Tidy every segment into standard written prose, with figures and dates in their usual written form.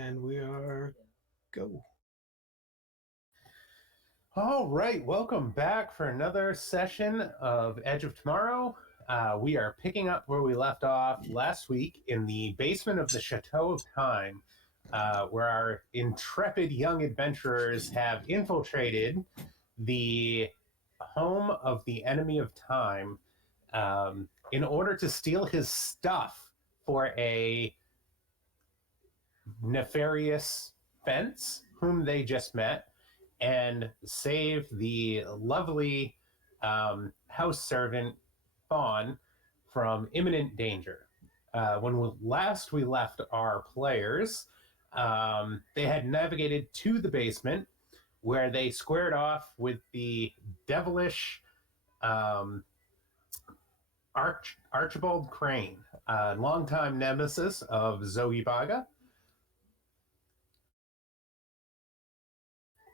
And we are go. All right, welcome back for another session of Edge of Tomorrow. We are picking up where we left off last week in the basement of the Chateau of Time, where our intrepid young adventurers have infiltrated the home of the enemy of time in order to steal his stuff for a nefarious fence whom they just met and save the lovely house servant Fawn from imminent danger. Last we left our players, they had navigated to the basement where they squared off with the devilish Archibald Crane, a longtime nemesis of Zoe Baga,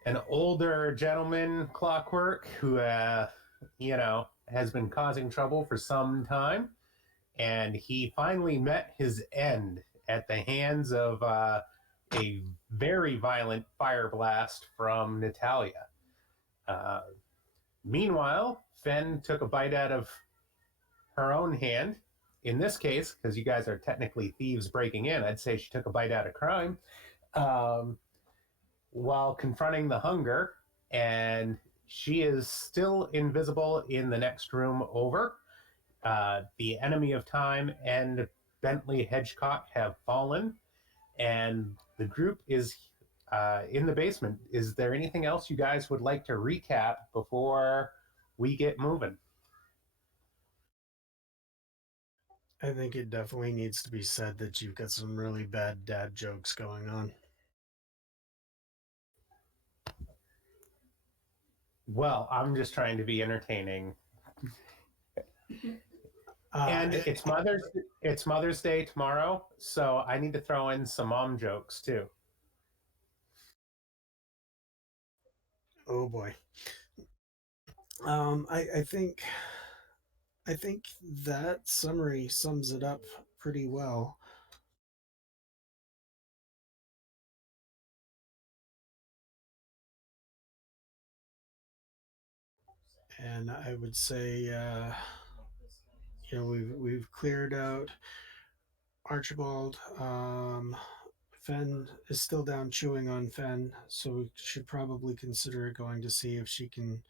an older gentleman, Clockwork, who has been causing trouble for some time, and he finally met his end at the hands of a very violent fire blast from Natalia. Uh, Meanwhile, Fen took a bite out of her own hand. In this case, because you guys are technically thieves breaking in, I'd say she took a bite out of crime. Um, while confronting the hunger, and she is still invisible in the next room over. The enemy of time and Bentley Hedgecock have fallen, and the group is in the basement. Is there anything else you guys would like to recap before we get moving? I think it definitely needs to be said that you've got some really bad dad jokes going on. Well, I'm just trying to be entertaining. And I, it's Mother's Day tomorrow, so I need to throw in some mom jokes too. oh boy. I think that summary sums it up pretty well. And I would say, we've cleared out Archibald. Fen is still down chewing on Fen, so we should probably consider going to see if she can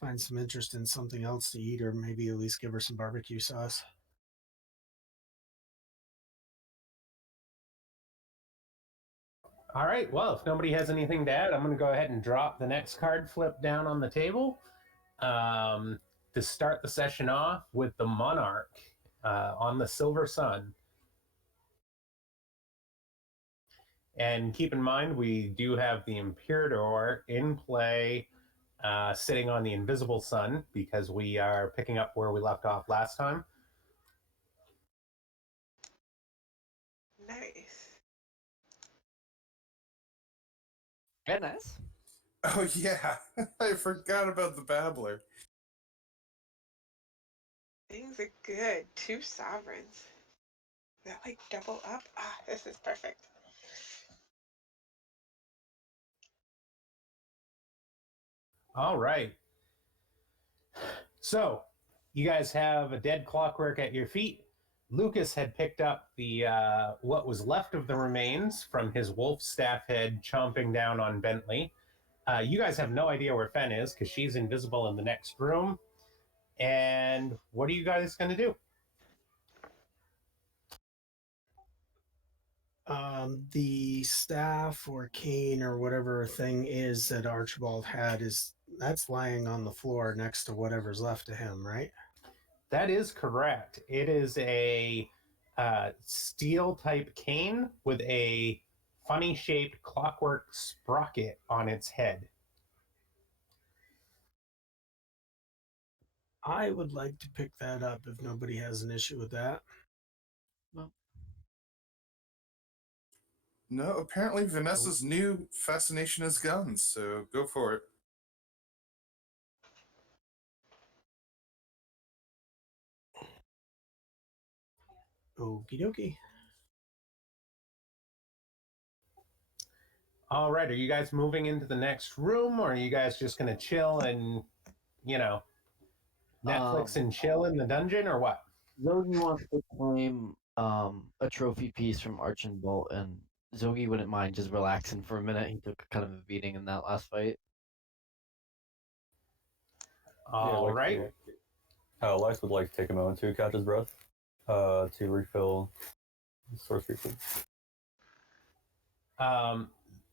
find some interest in something else to eat, or maybe at least give her some barbecue sauce. All right. Well, if nobody has anything to add, I'm going to go ahead and drop the next card flip down on the table um, to start the session off with the Monarch on the Silver Sun. And keep in mind, we do have the Imperator in play, sitting on the Invisible Sun because we are picking up where we left off last time. Nice. Very nice. Oh yeah, I forgot about the babbler. Things are good. Two sovereigns. Is that like double up? Ah, this is perfect. All right. So, you guys have a dead Clockwork at your feet. Lucas had picked up the what was left of the remains from his wolf staff head chomping down on Bentley. You guys have no idea where Fen is because she's invisible in the next room. And what are you guys going to do? The staff or cane or whatever thing is that Archibald had that's lying on the floor next to whatever's left of him, right? That is correct. It is a steel type cane with a funny shaped clockwork sprocket on its head. I would like to pick that up if nobody has an issue with that. Well, No, apparently Vanessa's new fascination is guns, so go for it. Okie dokie. All right, are you guys moving into the next room, or are you guys just going to chill and, Netflix and chill in the dungeon, or what? Zogi wants to claim a trophy piece from Archambault, and Zogi wouldn't mind just relaxing for a minute. He took kind of a beating in that last fight. All right. Lex would like to take a moment to catch his breath, to refill his sorcery food.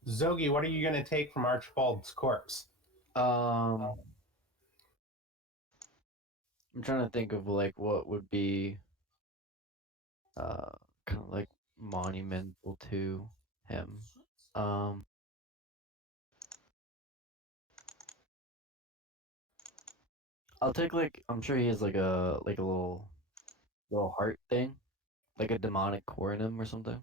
Zogi, what are you going to take from Archibald's corpse? I'm trying to think of like what would be kind of like monumental to him. I'll take like I'm sure he has like a little heart thing, like a demonic core in him or something.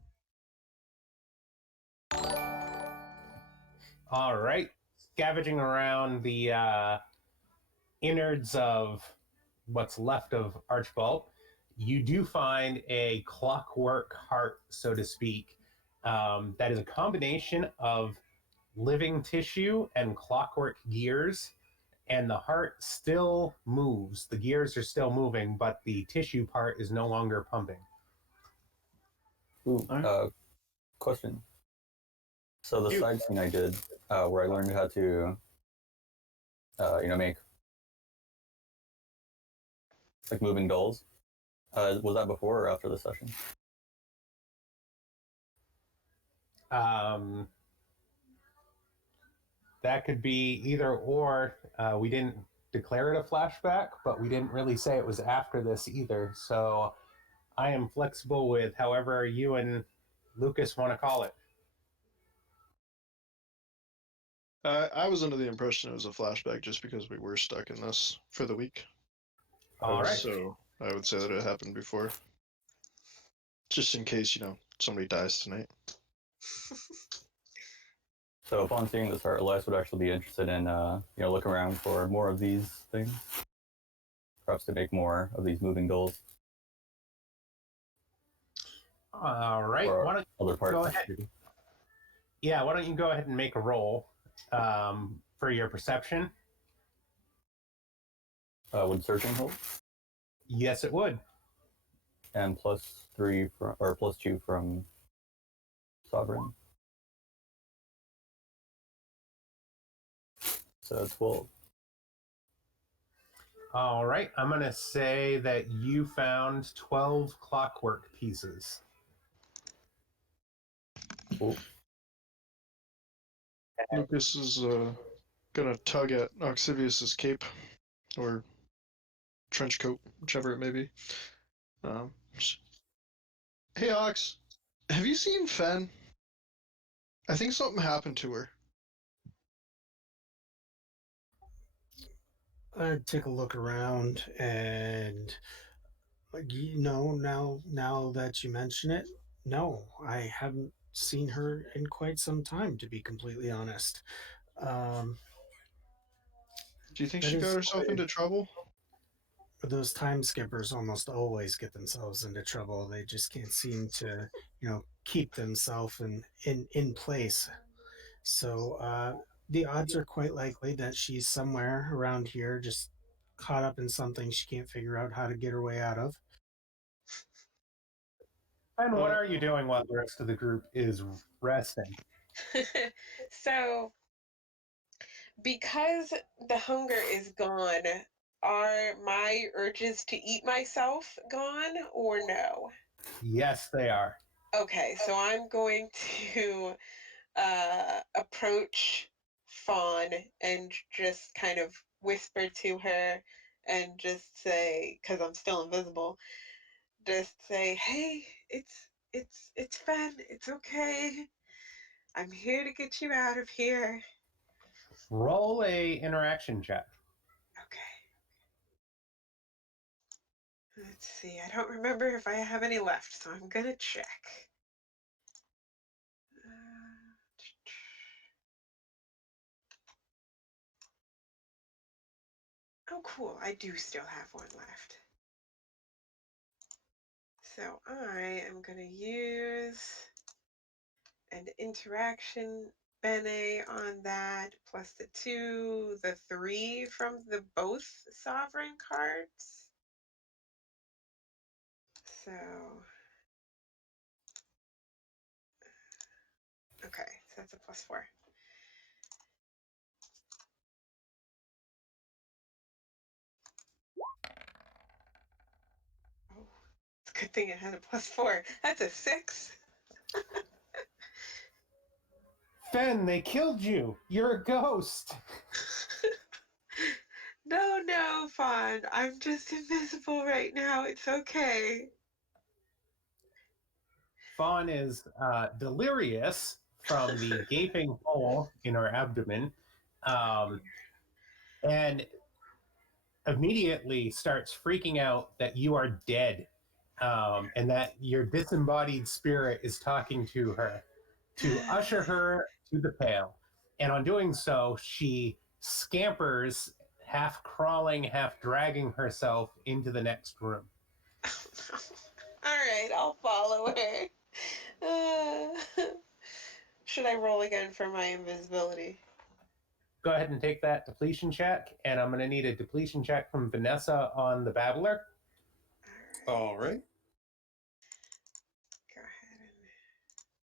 All right. Scavenging around the innards of what's left of Archibald, you do find a clockwork heart, so to speak, that is a combination of living tissue and clockwork gears. And the heart still moves. The gears are still moving, but the tissue part is no longer pumping. Ooh, Alright. question. So the Shoot. side scene I did, where I learned how to, make like moving dolls. Was that before or after the session? That could be either or. We didn't declare it a flashback, but we didn't really say it was after this either. So I am flexible with however you and Lucas want to call it. I was under the impression it was a flashback just because we were stuck in this for the week. All right. So I would say that it happened before. Just in case, somebody dies tonight. So upon seeing this heart, Elias would actually be interested in, look around for more of these things. Perhaps to make more of these moving dolls. All right. Or Why don't other parts. go ahead? Yeah, why don't you go ahead and make a roll for your perception? Would searching help? Yes, it would. And +3 or +2 from Sovereign. So 12. All right. I'm going to say that you found 12 clockwork pieces. Cool. Lucas is gonna tug at Oxivius's cape or trench coat, whichever it may be. Hey Ox, have you seen Fen? I think something happened to her. I'd take a look around and, now that you mention it, no, I haven't seen her in quite some time, to be completely honest. Um, Do you think that she got is herself into trouble? those time skippers almost always get themselves into trouble. They just can't seem to, keep themselves in place. So the odds are quite likely that she's somewhere around here, just caught up in something she can't figure out how to get her way out of. And what are you doing while the rest of the group is resting? So, because the hunger is gone, are my urges to eat myself gone or no? Yes, they are. Okay, so I'm going to approach Fawn and just kind of whisper to her and just say, because I'm still invisible, just say, "Hey, it's Fen. It's okay. I'm here to get you out of here." Roll a interaction check. Okay. Let's see. I don't remember if I have any left, so I'm gonna check. Oh, cool. I do still have one left. So I am gonna use an interaction Bene on that, plus the 2, the 3 from the both sovereign cards. So, okay, so that's a +4. Oh, it's a good thing it had a +4. That's a 6. Fen, they killed you. You're a ghost. No, Fawn. I'm just invisible right now. It's okay. Fawn is delirious from the gaping hole in her abdomen, and immediately starts freaking out that you are dead, and that your disembodied spirit is talking to her to usher her to the pale. And on doing so, she scampers, half crawling, half dragging herself into the next room. All right, I'll follow her. Should I roll again for my invisibility? Go ahead and take that depletion check, and I'm going to need a depletion check from Vanessa on the Babbler. All right. Go ahead and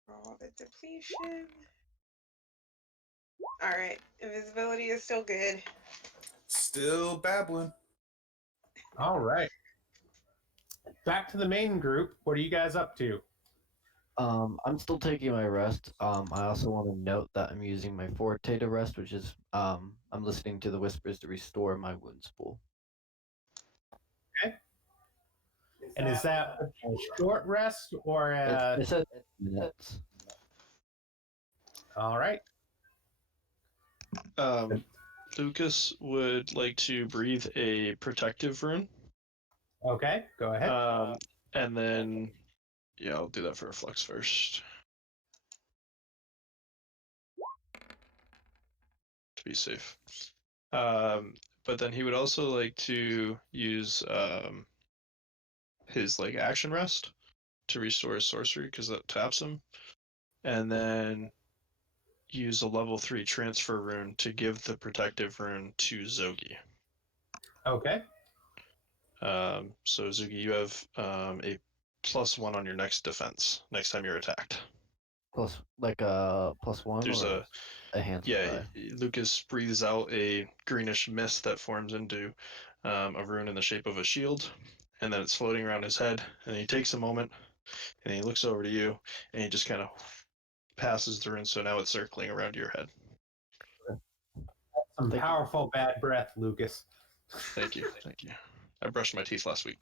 roll the depletion. All right, invisibility is still good. Still babbling. All right. Back to the main group. What are you guys up to? I'm still taking my rest. I also want to note that I'm using my forte to rest, which is I'm listening to the whispers to restore my wounds pool. Okay. And is that a short rest or a... It says minutes. All right. Lucas would like to breathe a protective rune. Okay, go ahead. And then, yeah, I'll do that for a flex first. To be safe. But then he would also like to use his like action rest to restore his sorcery because that taps him, and then use a level 3 transfer rune to give the protective rune to Zogi. Okay. So Zogi, you have a +1 on your next defense next time you're attacked. Plus, like a +1 There's or a handsome die? Lucas breathes out a greenish mist that forms into a rune in the shape of a shield, and then it's floating around his head. And he takes a moment, and he looks over to you, and he just kind of passes the rune. So now it's circling around your head. Some Thank you. powerful bad breath, Lucas. Thank you. I brushed my teeth last week.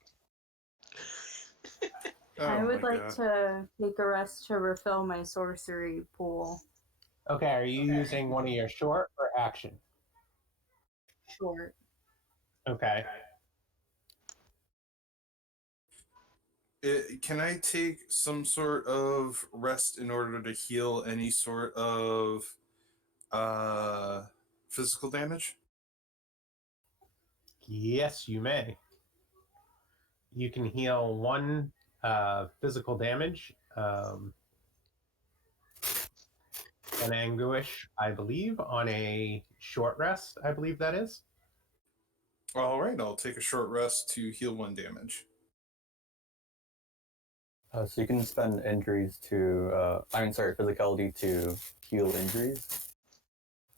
Oh I would my like God. to take a rest to refill my sorcery pool. Okay, are you using one of your short or action? Short. Okay. Can I take some sort of rest in order to heal any sort of physical damage? Yes, you may. You can heal 1 physical damage. An anguish, I believe, on a short rest, I believe that is. All right, I'll take a short rest to heal 1 damage. So you can spend injuries to, physicality to heal injuries.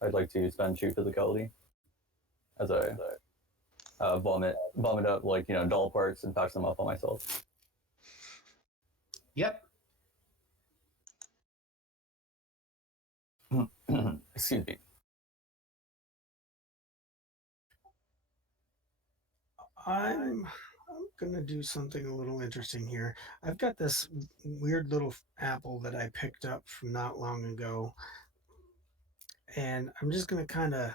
I'd like to spend 2 physicality as I vomit up doll parts and patch them up on myself. Yep. Excuse me. I'm gonna do something a little interesting here. I've got this weird little apple that I picked up from not long ago, and I'm just gonna kind of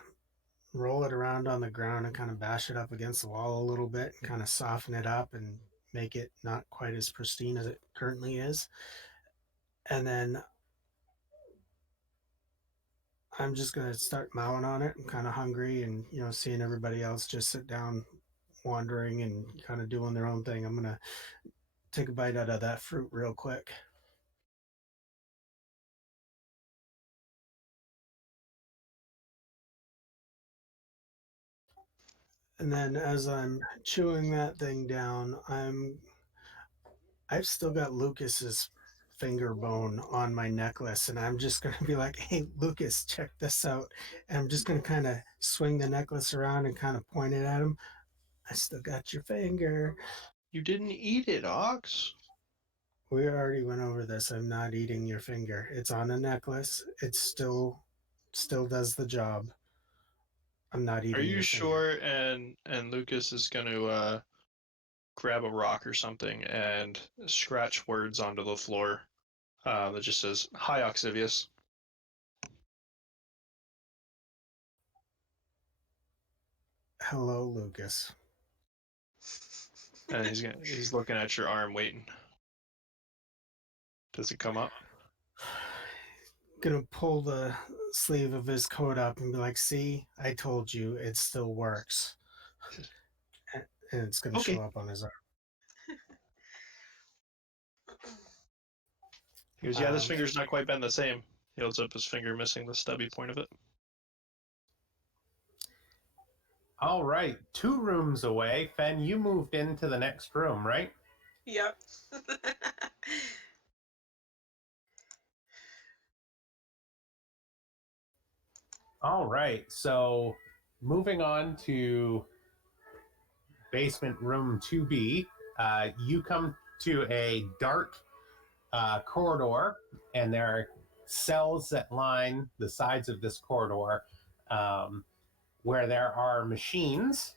roll it around on the ground and kind of bash it up against the wall a little bit and kind of soften it up and make it not quite as pristine as it currently is. And then I'm just gonna start mowing on it. I'm kind of hungry, and seeing everybody else just sit down, wandering and kind of doing their own thing. I'm gonna take a bite out of that fruit real quick. And then as I'm chewing that thing down, I've still got Lucas's finger bone on my necklace, and I'm just gonna be like, "Hey, Lucas, check this out." And I'm just gonna kind of swing the necklace around and kind of point it at him. I still got your finger. You didn't eat it, Ox. We already went over this. I'm not eating your finger. It's on a necklace. It still does the job. I'm not Are eating you your finger. sure? And Lucas is going to grab a rock or something and scratch words onto the floor that just says, "Hi, Oxivius." Hello, Lucas. And he's looking at your arm, waiting. Does it come up? Gonna pull the sleeve of his coat up and be like, "See, I told you, it still works." And it's gonna Okay. show up on his arm. He goes, "Yeah, this finger's not quite been the same." He holds up his finger, missing the stubby point of it. All right, 2 rooms away. Fen, you moved into the next room, right? Yep. All right, so moving on to basement room 2B, you come to a dark corridor, and there are cells that line the sides of this corridor where there are machines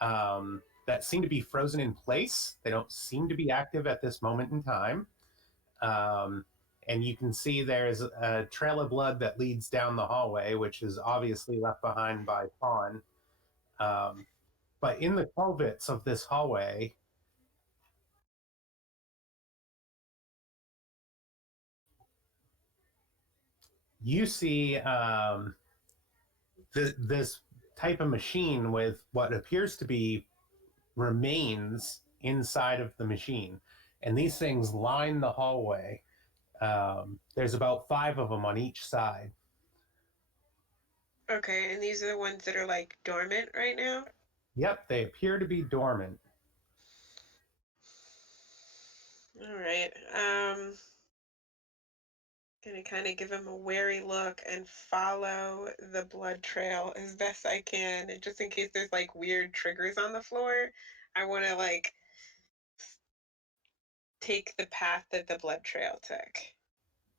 that seem to be frozen in place. They don't seem to be active at this moment in time. Um, and you can see there's a trail of blood that leads down the hallway, which is obviously left behind by Pawn. But in the culverts of this hallway, you see this type of machine with what appears to be remains inside of the machine. And these things line the hallway. There's about 5 of them on each side. Okay, and these are the ones that are like dormant right now? Yep, they appear to be dormant. All right. Gonna kind of give him a wary look and follow the blood trail as best I can. And just in case there's like weird triggers on the floor, I want to like take the path that the blood trail took.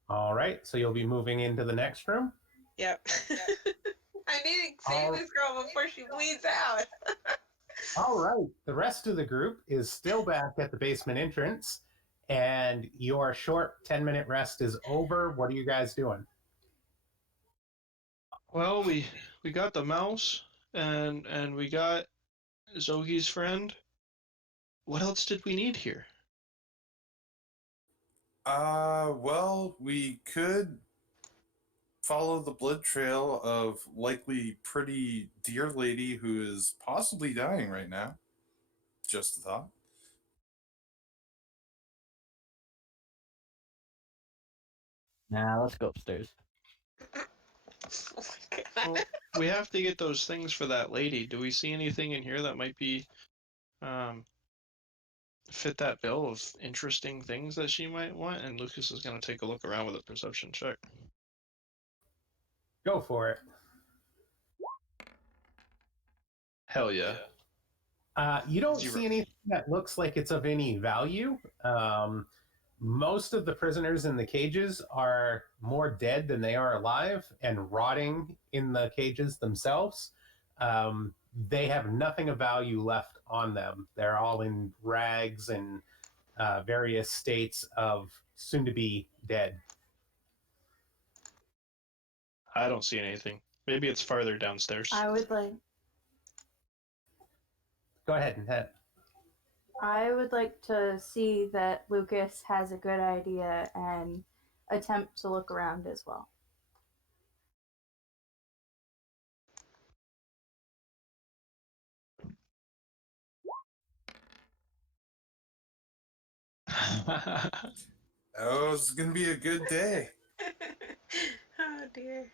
All right, so you'll be moving into the next room. Yep. I need to save this girl before she bleeds out. All right, the rest of the group is still back at the basement entrance, and your short 10-minute rest is over. What are you guys doing? Well, we got the mouse, and we got Zogi's friend. What else did we need here? Well, we could follow the blood trail of likely pretty dear lady who is possibly dying right now. Just a thought. Nah, let's go upstairs. Oh my Well, god. we have to get those things for that lady. Do we see anything in here that might be fit that bill of interesting things that she might want? And Lucas is going to take a look around with a perception check. Go for it. Hell yeah. You don't 0. see anything that looks like it's of any value. Most of the prisoners in the cages are more dead than they are alive and rotting in the cages themselves. They have nothing of value left on them. They're all in rags and various states of soon to be dead. I don't see anything. Maybe it's farther downstairs. I would like Go ahead and head. I would like to see that Lucas has a good idea and attempt to look around as well. Oh, it's gonna be a good day. Oh dear.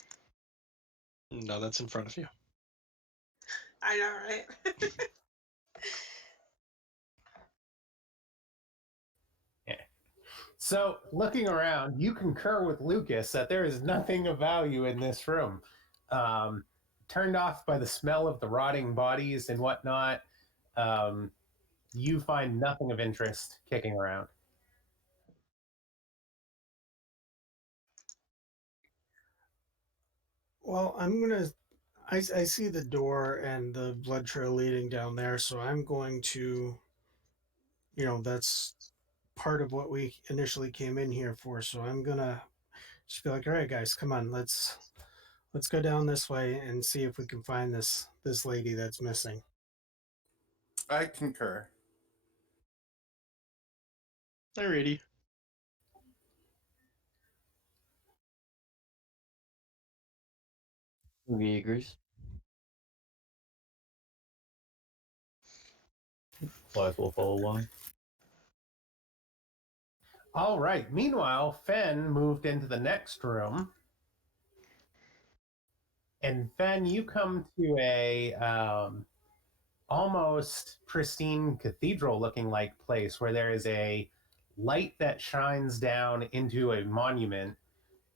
No, that's in front of you. I know, right? So, looking around, you concur with Lucas that there is nothing of value in this room. Um, Turned off by the smell of the rotting bodies and whatnot, um, you find nothing of interest kicking around. Well, I'm gonna. I see the door and the blood trail leading down there, so I'm going to. That's part of what we initially came in here for. So I'm gonna just be like, all right, guys, come on, let's go down this way and see if we can find this lady that's missing. I concur. Alrighty. He agrees. Flies will follow along. All right. Meanwhile, Fen moved into the next room. And Fen, you come to a almost pristine cathedral-looking like place where there is a light that shines down into a monument.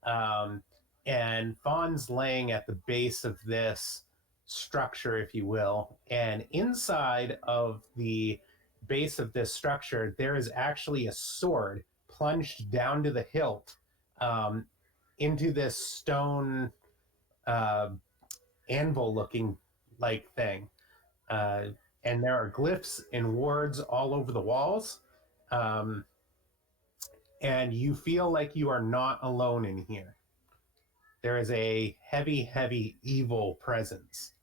Um, and Fawn's laying at the base of this structure, if you will. And inside of the base of this structure, there is actually a sword plunged down to the hilt um, into this stone uh, anvil looking like thing. Uh, and there are glyphs and words all over the walls. Um, and you feel like you are not alone in here. There is a heavy, heavy evil presence.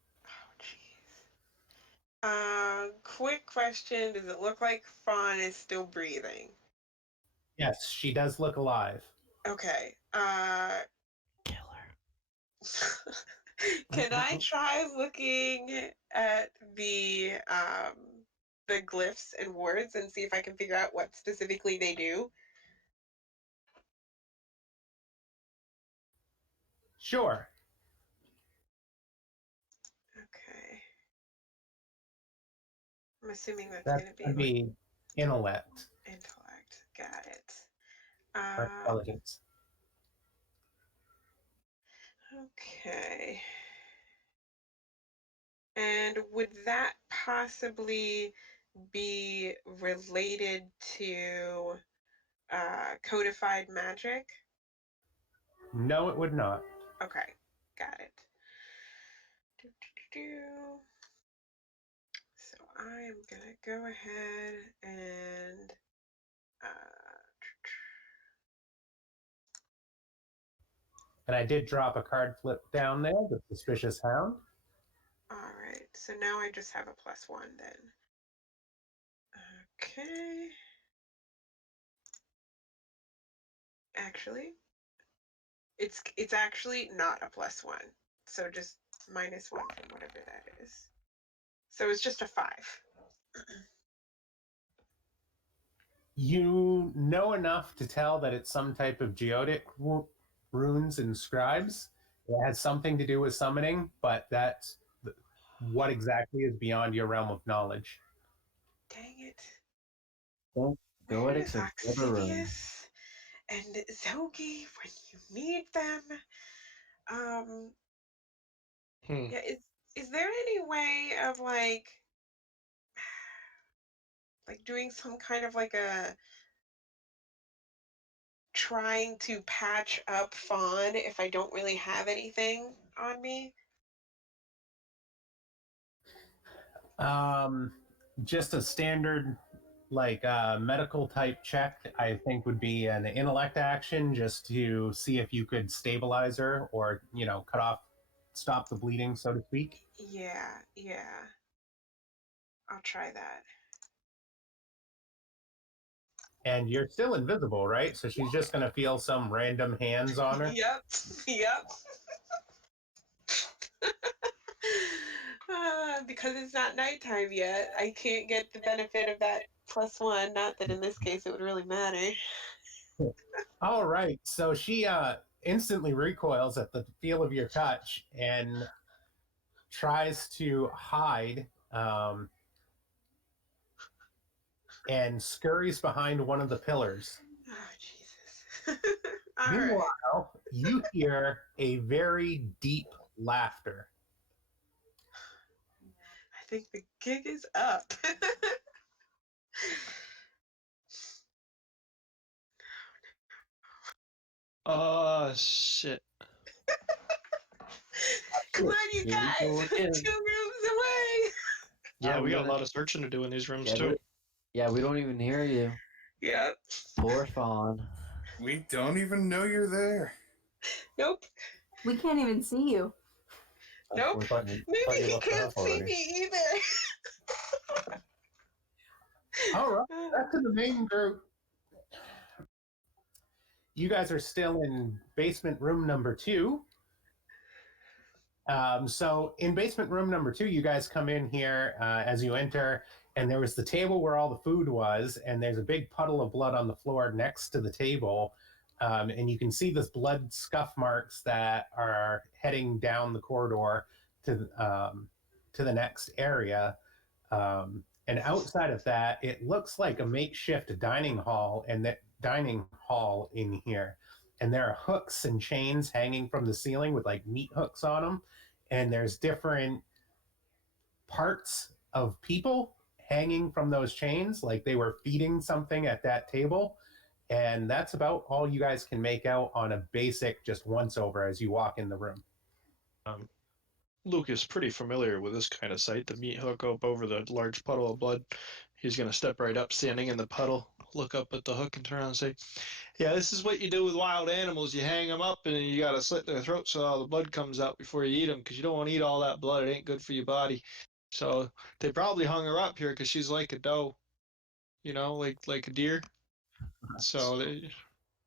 Oh, jeez. Quick question: does it look like Fawn is still breathing? Yes, she does look alive. Okay. Killer. Can I try looking at the glyphs and words and see if I can figure out what specifically they do? Sure. Okay. I'm assuming that's That's going to be going to like be intellect intellect. Got it. or intelligence. Okay. And would that possibly be related to codified magic? No, it would not. Okay, got it. Do, do, do, do. So I'm gonna go ahead and And I did drop a card flip down there, the suspicious hound. all right. So now I just have a +1 then. Okay. Actually, it's actually not a +1. So just -1 from whatever that is. So it's just a 5. You know enough to tell that it's some type of geotic runes and scribes. It has something to do with summoning, but that's what exactly is beyond your realm of knowledge. Dang it. Don't go Where at is Exotic Oxidius and Zogi when you need them? Um, yeah, is there any way of like doing some kind of like a trying to patch up Fawn if I don't really have anything on me? Um, just a standard medical type check, I think would be an intellect action just to see if you could stabilize her or, stop the bleeding, so to speak. Yeah, yeah. I'll try that. And you're still invisible, right? So she's just going to feel some random hands on her. Yep, yep. Because it's not nighttime yet, I can't get the benefit of that +1. Not that in this case it would really matter. All right. So she instantly recoils at the feel of your touch and tries to hide and scurries behind one of the pillars. Oh, Jesus. All Meanwhile, right. you hear a very deep laughter. I think the gig is up. Oh, shit. Come on, you Here we guys. go We're again. 2 rooms away. Yeah, we we're got a gonna- lot of searching to do in these rooms, Yeah, too. we don't even hear you. Yep. Poor Fawn. We don't even know you're there. Nope. We can't even see you. Nope. We thought you Maybe he left the can't house see already. me either. All right, back to the main group. You guys are still in basement room number 2. So in basement room number 2, you guys come in here as you enter, and there was the table where all the food was, and there's a big puddle of blood on the floor next to the table. And you can see this blood scuff marks that are heading down the corridor to the next area. And outside of that, it looks like a makeshift dining hall, and that dining hall in here. And there are hooks and chains hanging from the ceiling with like meat hooks on them. And there's different parts of people hanging from those chains, like they were feeding something at that table. And that's about all you guys can make out on a basic just once over as you walk in the room. Luke is pretty familiar with this kind of sight. The meat hook up over the large puddle of blood. He's going to step right up, standing in the puddle, look up at the hook and turn around and say, yeah, this is what you do with wild animals. You hang them up and you got to slit their throat so all the blood comes out before you eat them, because you don't want to eat all that blood. It ain't good for your body. So they probably hung her up here because she's like a doe, like a deer. So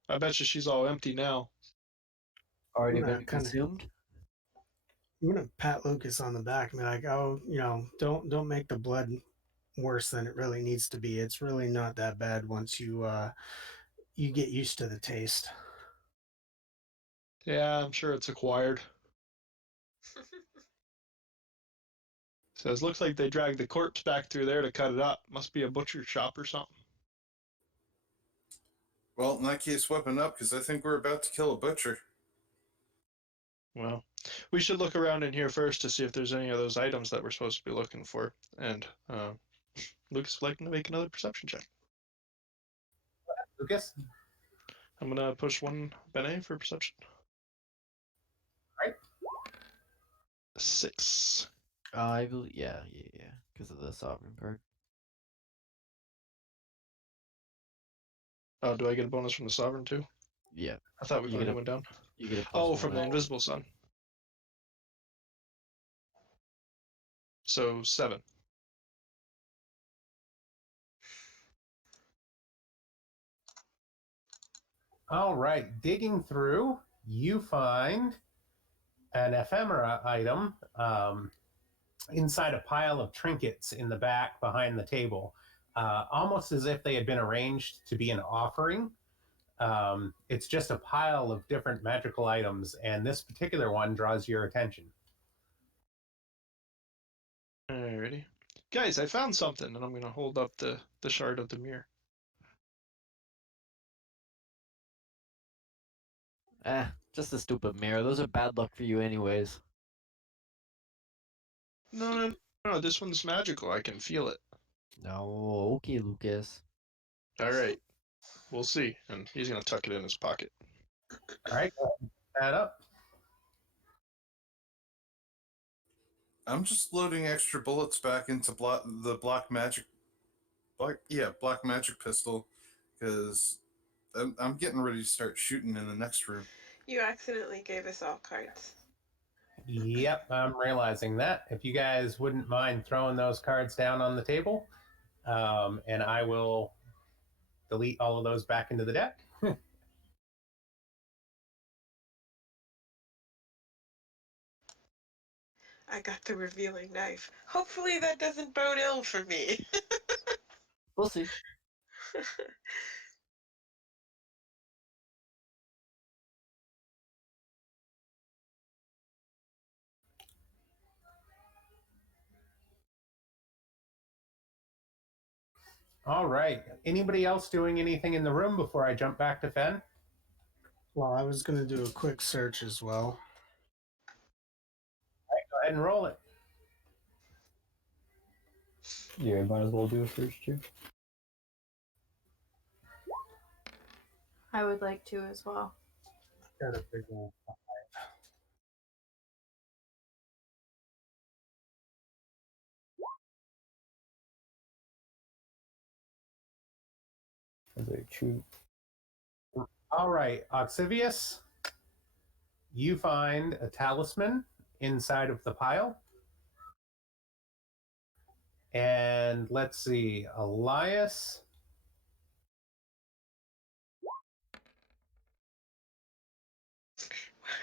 I bet you she's all empty now. Already I'm gonna been kind of consumed? I'm gonna pat Lucas on the back and be like, "Oh, don't make the blood worse than it really needs to be. It's really not that bad once you get used to the taste." Yeah, I'm sure it's acquired. Says, looks like they dragged the corpse back through there to cut it up. Must be a butcher shop or something. Well, in that case, weapon up, because I think we're about to kill a butcher. Well, we should look around in here first to see if there's any of those items that we're supposed to be looking for. And Lucas would like to make another perception check. Lucas? I'm going to push one Bene for perception. Right. 6. I believe, yeah, because of the sovereign perk. Oh, do I get a bonus from the sovereign too? Yeah, I thought we You finally get a- went down. you get a Oh, +1. from the invisible sun. So 7. All right, digging through, you find an ephemera item inside a pile of trinkets in the back behind the table, almost as if they had been arranged to be an offering. It's just a pile of different magical items, and this particular one draws your attention. Alrighty. Guys, I found something, and I'm going to hold up the shard of the mirror. Just a stupid mirror. Those are bad luck for you anyways. No, this one's magical. I can feel it. No, okay, Lucas. Alright, we'll see. And he's going to tuck it in his pocket. All right, go ahead and pick that up. I'm just loading extra bullets back into the black magic pistol, because I'm getting ready to start shooting in the next room. You accidentally gave us all cards. Yep, I'm realizing that. If you guys wouldn't mind throwing those cards down on the table, and I will delete all of those back into the deck. I got the revealing knife. Hopefully that doesn't bode ill for me. We'll see. All right. Anybody else doing anything in the room before I jump back to Fen? Well, I was going to do a quick search as well. Go ahead and roll it. Yeah, might as well do a search too. I would like to as well. Got a big one. As a chew. All right, Oxivius, you find a talisman inside of the pile. And let's see, Elias.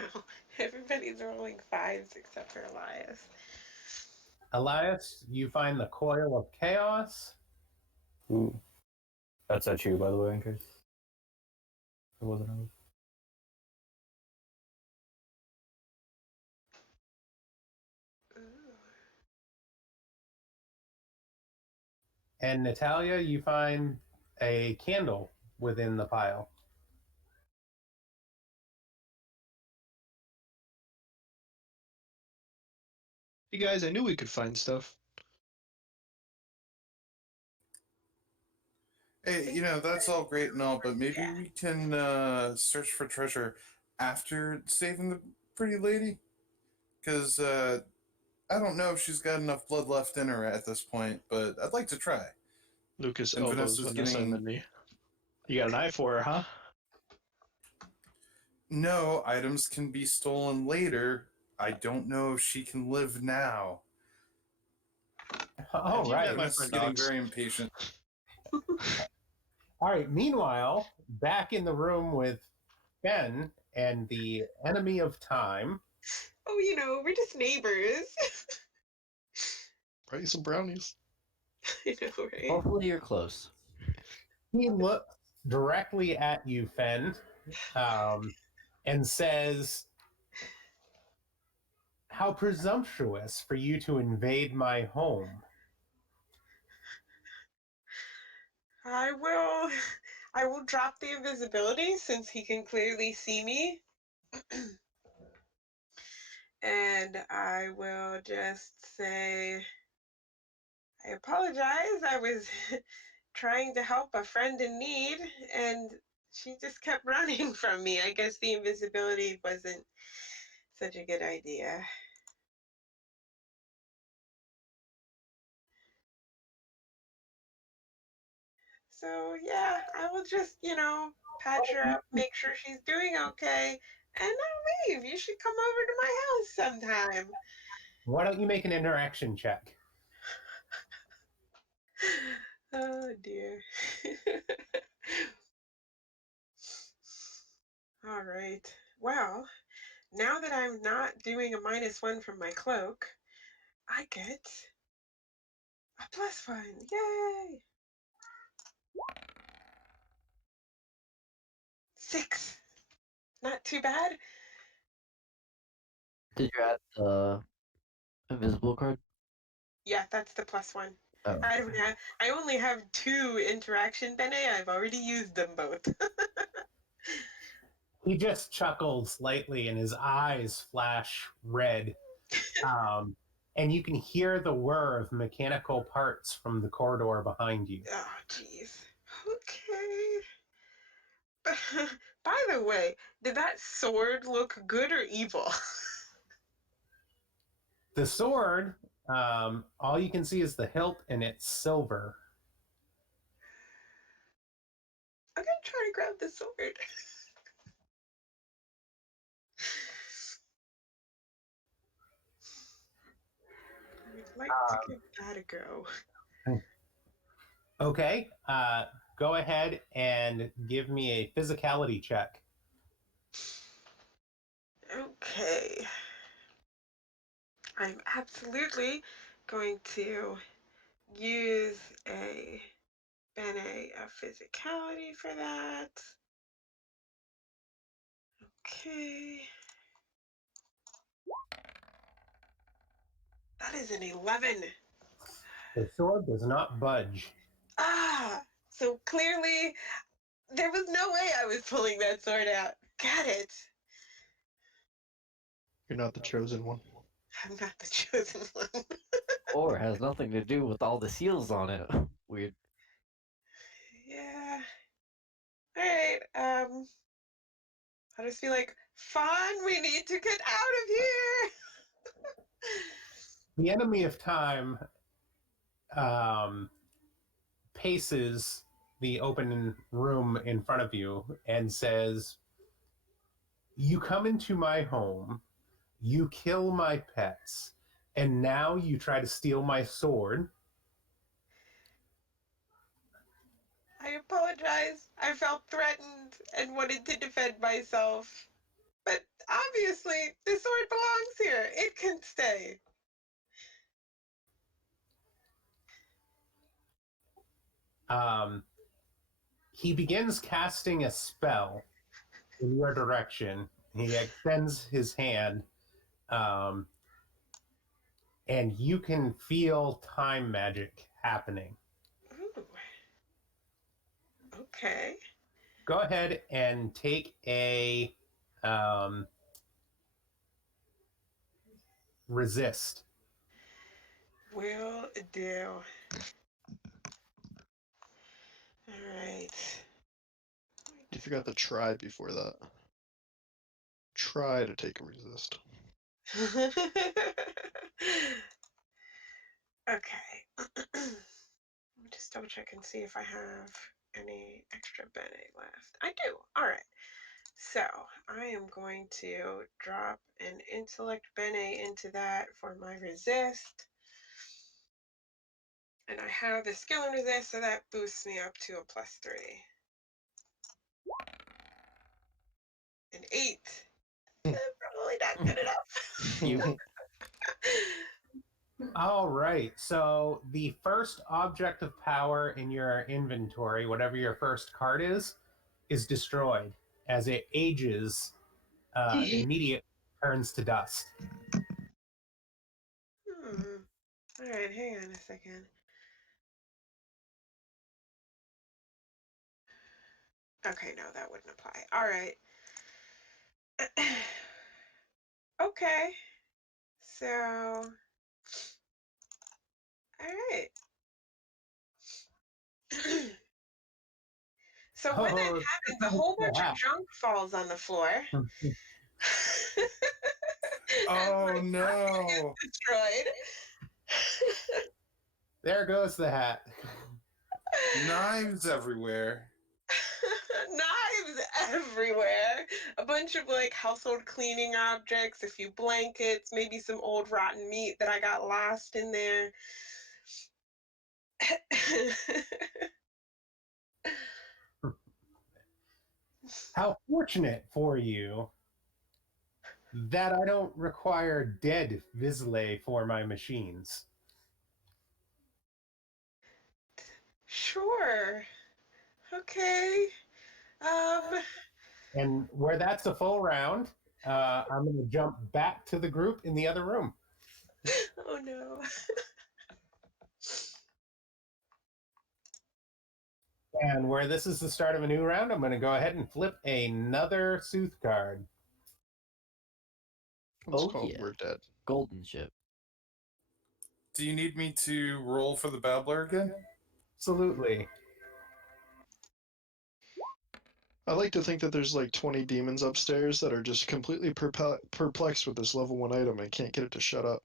Wow, everybody's rolling fives except for Elias. Elias, you find the coil of chaos. Ooh. That's a chew, by the way, in case it wasn't ours. Ooh. And Natalia, you find a candle within the pile. You guys, I knew we could find stuff. Hey, that's all great and all, but maybe we can search for treasure after saving the pretty lady? Because I don't know if she's got enough blood left in her at this point, but I'd like to try. Lucas And elbows Vanessa's Vanessa in the getting knee. You got an eye for her, huh? no items can be stolen later. I don't know if she can live now. All Have you right. met my Vanessa's friend getting Ox? very impatient. All right. Meanwhile, back in the room with Ben and the enemy of time. Oh, we're just neighbors. Probably some brownies. I know, right? Hopefully you're close. He looks directly at you, Fen, and says, "How presumptuous for you to invade my home." I will drop the invisibility since he can clearly see me. And I will just say, I apologize. I was trying to help a friend in need, and she just kept running from me. I guess the invisibility wasn't such a good idea. So, yeah, I will just, patch her up, make sure she's doing okay, and I'll leave. You should come over to my house sometime. Why don't you make an interaction check? Oh, dear. All right. Well, now that I'm not doing a -1 from my cloak, I get a +1. Yay! 6. Not too bad. Did you add the invisible card? Yeah, that's the +1. Oh. I only have 2 interaction Bene. I've already used them both. He just chuckles slightly and his eyes flash red. And you can hear the whir of mechanical parts from the corridor behind you. Oh, jeez. Okay. By the way, did that sword look good or evil? The sword, all you can see is the hilt and it's silver. I'm gonna try to grab the sword. I would like to give that a go. Okay, go ahead and give me a physicality check. Okay. I'm absolutely going to use a Bene of physicality for that. Okay. That is an 11. The sword does not budge. So clearly there was no way I was pulling that sword out. Got it. You're not the chosen one. I'm not the chosen one. Or has nothing to do with all the seals on it. Weird. Yeah. Alright, I'll just be like, Fawn, we need to get out of here! The enemy of time paces the open room in front of you and says, "You come into my home, you kill my pets, and now you try to steal my sword." I apologize. I felt threatened and wanted to defend myself. But obviously, the sword belongs here. It can stay. Um, he begins casting a spell in your direction. He extends his hand, um, and you can feel time magic happening. Ooh. Okay. Go ahead and take a resist. Will do. All right. You forgot the try before that. Try to take a resist. Okay. Let me just double check and see if I have any extra Bene left. I do. All right. So I am going to drop an intellect Bene into that for my resist. And I have the skill and resist, so that boosts me up to a +3. An 8. Probably not good enough. You. All right. So the first object of power in your inventory, whatever your first card is destroyed as it ages. Immediately turns to dust. All right, hang on a second. Okay, no, that wouldn't apply. All right. Okay. So, all right. So when that Oh, happens, a whole bunch of junk falls on the floor. Oh My no! destroyed. there goes the hat. Knives everywhere. Knives everywhere. A bunch of like household cleaning objects, a few blankets, maybe some old rotten meat that I got lost in there. How fortunate for you that I don't require dead Vizsla for my machines. Sure. Okay. Um. And where that's a full round, I'm going to jump back to the group in the other room. Oh no. And where this is the start of a new round, I'm going to go ahead and flip another Sooth card. It's Oh called yeah. We're Dead. Golden ship. Do you need me to roll for the babbler again? Absolutely. I like to think that there's like 20 demons upstairs that are just completely perplexed with this level 1 item and can't get it to shut up.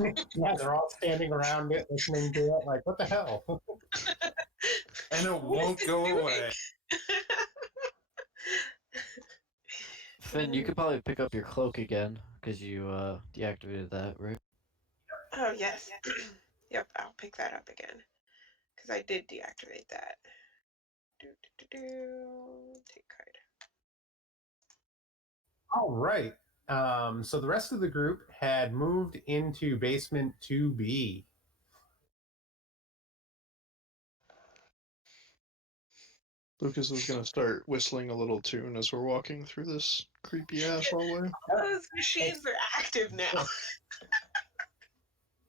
Yeah, they're all standing around it, listening to it, like, what the hell? And it What is won't it go doing? away. Finn, you could probably pick up your cloak again because you deactivated that, right? Oh yes. Yep, I'll pick that up again because I did deactivate that. Take card. All right. So the rest of the group had moved into basement 2B. Lucas is going to start whistling a little tune as we're walking through this creepy ass hallway. Those machines are active now.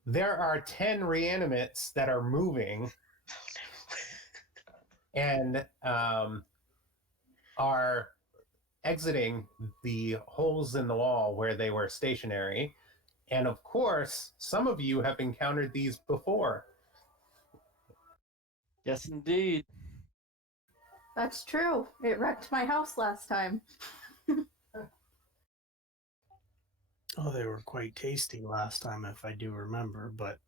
There are 10 reanimates that are moving and are exiting the holes in the wall where they were stationary. And of course, some of you have encountered these before. Yes, indeed. That's true. It wrecked my house last time. Oh, they were quite tasty last time, if I do remember, but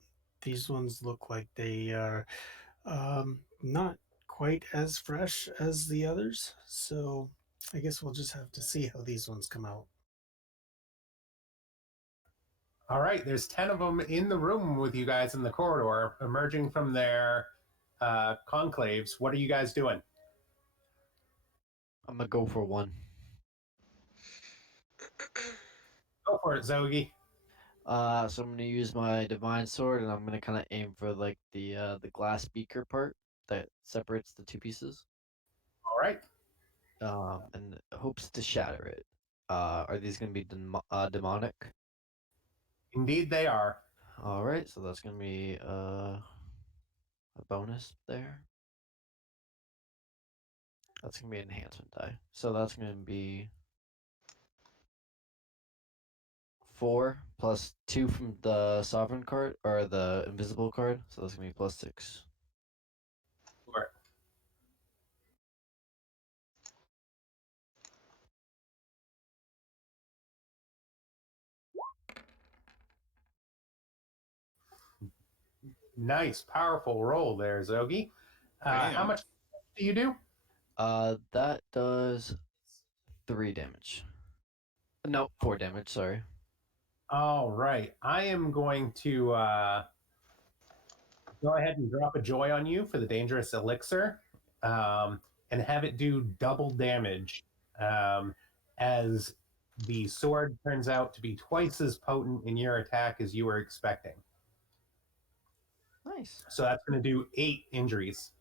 these ones look like they are not quite as fresh as the others. So I guess we'll just have to see how these ones come out. All right, there's 10 of them in the room with you guys in the corridor, emerging from their conclaves. What are you guys doing? I'm gonna go for one. Go for it, Zogi. So I'm gonna use my divine sword, and I'm gonna kind of aim for like the glass beaker part that separates the two pieces. All right. And hopes to shatter it. Are these gonna be demonic? Indeed, they are. All right, so that's gonna be a bonus there. That's gonna be an enhancement die. So that's gonna be 4 plus 2 from the sovereign card or the invisible card. So that's gonna be plus 6. Sure. Nice, powerful roll there, Zogi. How much do you do? That does 3 damage. No, 4 damage. Sorry. All right. I am going to go ahead and drop a joy on you for the dangerous elixir, and have it do double damage, as the sword turns out to be twice as potent in your attack as you were expecting. Nice. So that's going to do 8 injuries.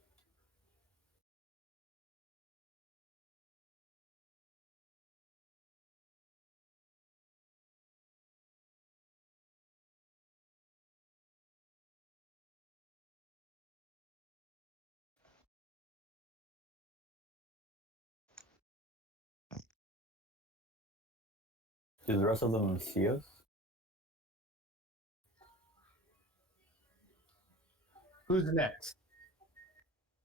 Do the rest of them see us? Who's next?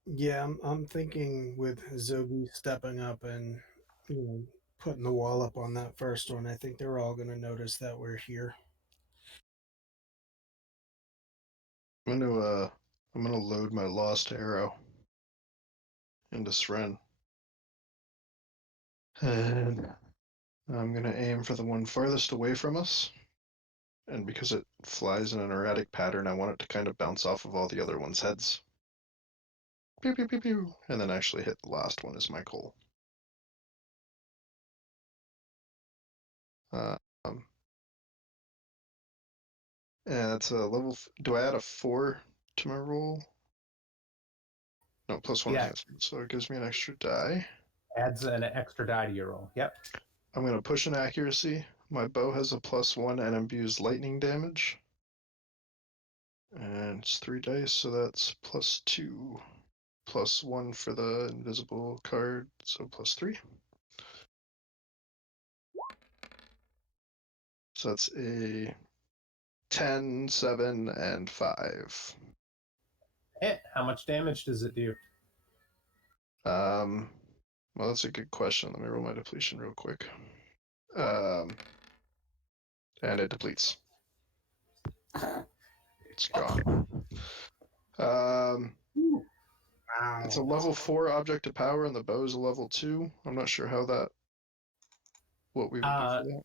Yeah, I'm thinking with Zogi stepping up and putting the wall up on that first one. I think they're all going to notice that we're here. I'm gonna load my lost arrow into Sren. And I'm gonna aim for the one farthest away from us. And because it flies in an erratic pattern, I want it to kind of bounce off of all the other ones' heads. Pew pew pew pew. And then actually hit the last one is my goal. Um, and that's a level. Do I add a 4 to my roll? No, plus 1 Yeah, enhancement. So it gives me an extra die. adds an extra die to your roll. Yep. I'm going to push an accuracy. My bow has a +1 and imbues lightning damage. And it's 3 dice, so that's +2. +1 for the invisible card, so +3. So that's a 10, 7, and 5. Hit. How much damage does it do? Well, that's a good question. Let me roll my depletion real quick. And it depletes. It's gone. Wow. It's a level 4 object of power, and the bow is a level 2. I'm not sure what we would do for that.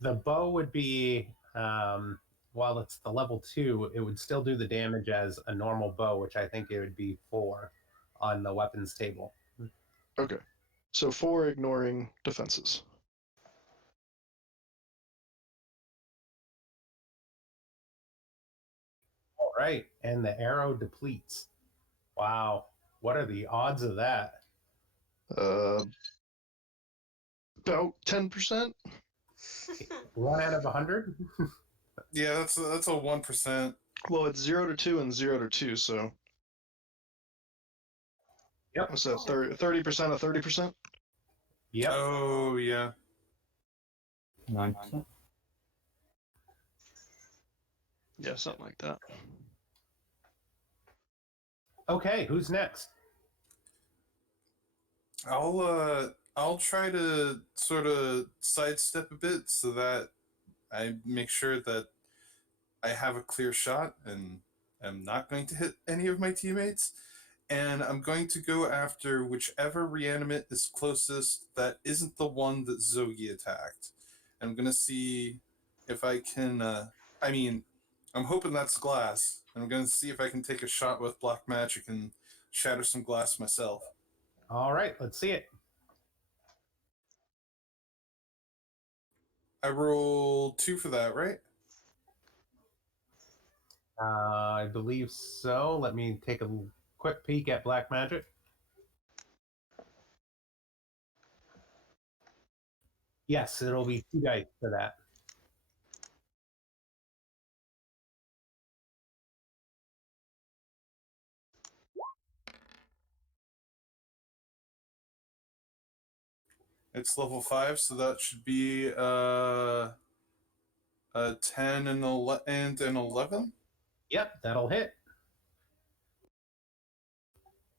The bow would be, while it's the level 2, it would still do the damage as a normal bow, which I think it would be 4 on the weapons table. Okay. So 4 ignoring defenses. All right. And the arrow depletes. Wow. What are the odds of that? About 10%. 1 out of 100? Yeah, that's a 1%. Well, it's 0 to 2 and 0 to 2, so Yep. What's that? 30% of 30%? Yep. Oh yeah. 9%. Yeah, something like that. Okay, who's next? I'll try to sort of sidestep a bit so that I make sure that I have a clear shot and I'm not going to hit any of my teammates. And I'm going to go after whichever reanimate is closest that isn't the one that Zogi attacked. I'm going to see if I can. I mean, I'm hoping that's glass. I'm going to see if I can take a shot with black magic and shatter some glass myself. All right, let's see it. I roll 2 for that, right? I believe so. Let me take a quick peek at black magic. Yes, it'll be 2 dice for that. It's level 5, so that should be a 10 and an 11. Yep, that'll hit.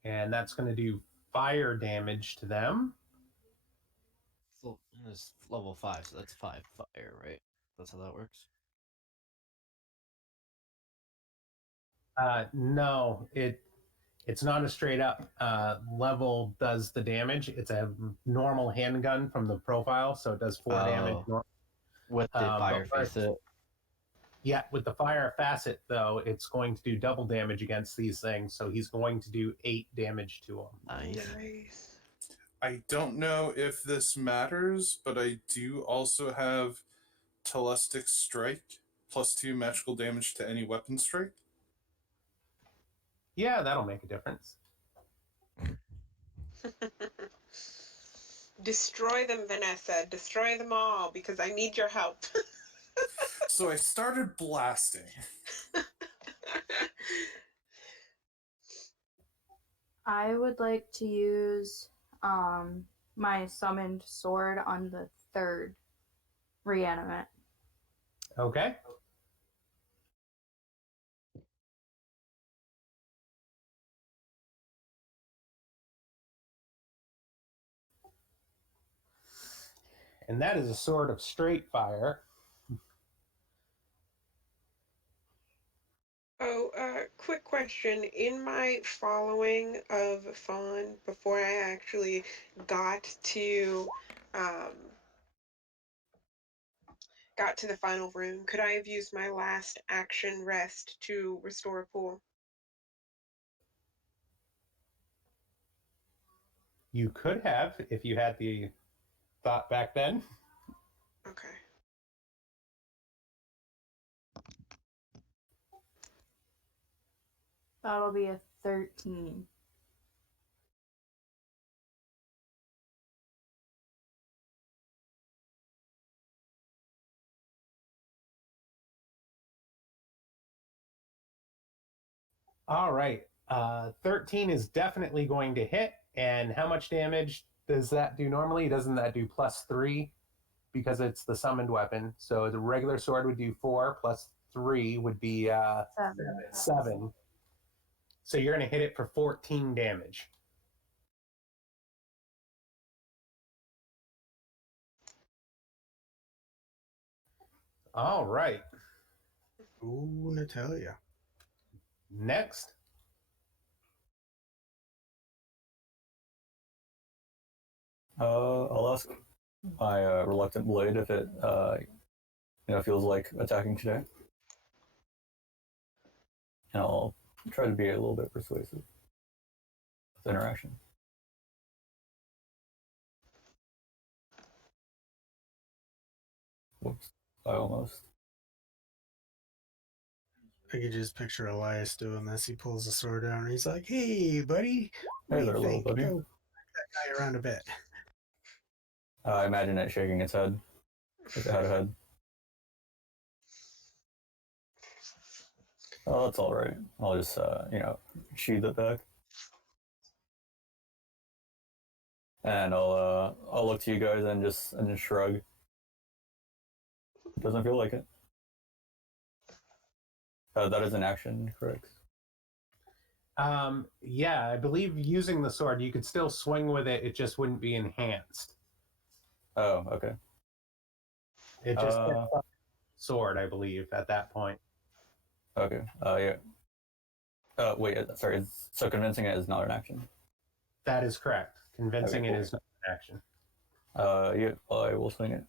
And that's going to do fire damage to them. It's level 5, so that's 5 fire, right? That's how that works. No, it's not a straight up level does the damage. It's a normal handgun from the profile, so it does 4 damage. With the fire But facet. yeah, with the fire facet though, it's going to do double damage against these things. So he's going to do 8 damage to them. Nice. Nice. I don't know if this matters, but I do also have Telestic Strike, +2 magical damage to any weapon strike. Yeah, that'll make a difference. Destroy them, Vanessa. Destroy them all because I need your help. So I started blasting. I would like to use my summoned sword on the third reanimate. Okay. And that is a sword of straight fire. Oh, quick question. In my following of Fawn, before I actually got to um, got to the final room, could I have used my last action rest to restore a pool? You could have if you had the thought back then. Okay. That'll be a 13. All right. 13 is definitely going to hit. And how much damage does that do normally? Doesn't that do +3 because it's the summoned weapon? So the regular sword would do 4 +3 would be 7. So you're going to hit it for 14 damage. All right. Ooh, Natalia. Next. I'll ask my reluctant blade if it feels like attacking today, and I'll try to be a little bit persuasive with interaction. Whoops, I almost. I could just picture Elias doing this. He pulls the sword out and he's like, "Hey, buddy, what Hey do you there, little think? buddy. Go knock that guy around a bit." I imagine it shaking its head if it had a head. Oh, that's all right. I'll just sheath it back. And I'll look to you guys and just shrug. Doesn't feel like it. That is an action, correct? Yeah, I believe using the sword, you could still swing with it. It just wouldn't be enhanced. Oh, okay. It just sword, I believe, at that point. Okay. Yeah. Wait. Sorry. So convincing it is not an action. That is correct. Convincing Okay, cool. it is not an action. Yeah. I will swing it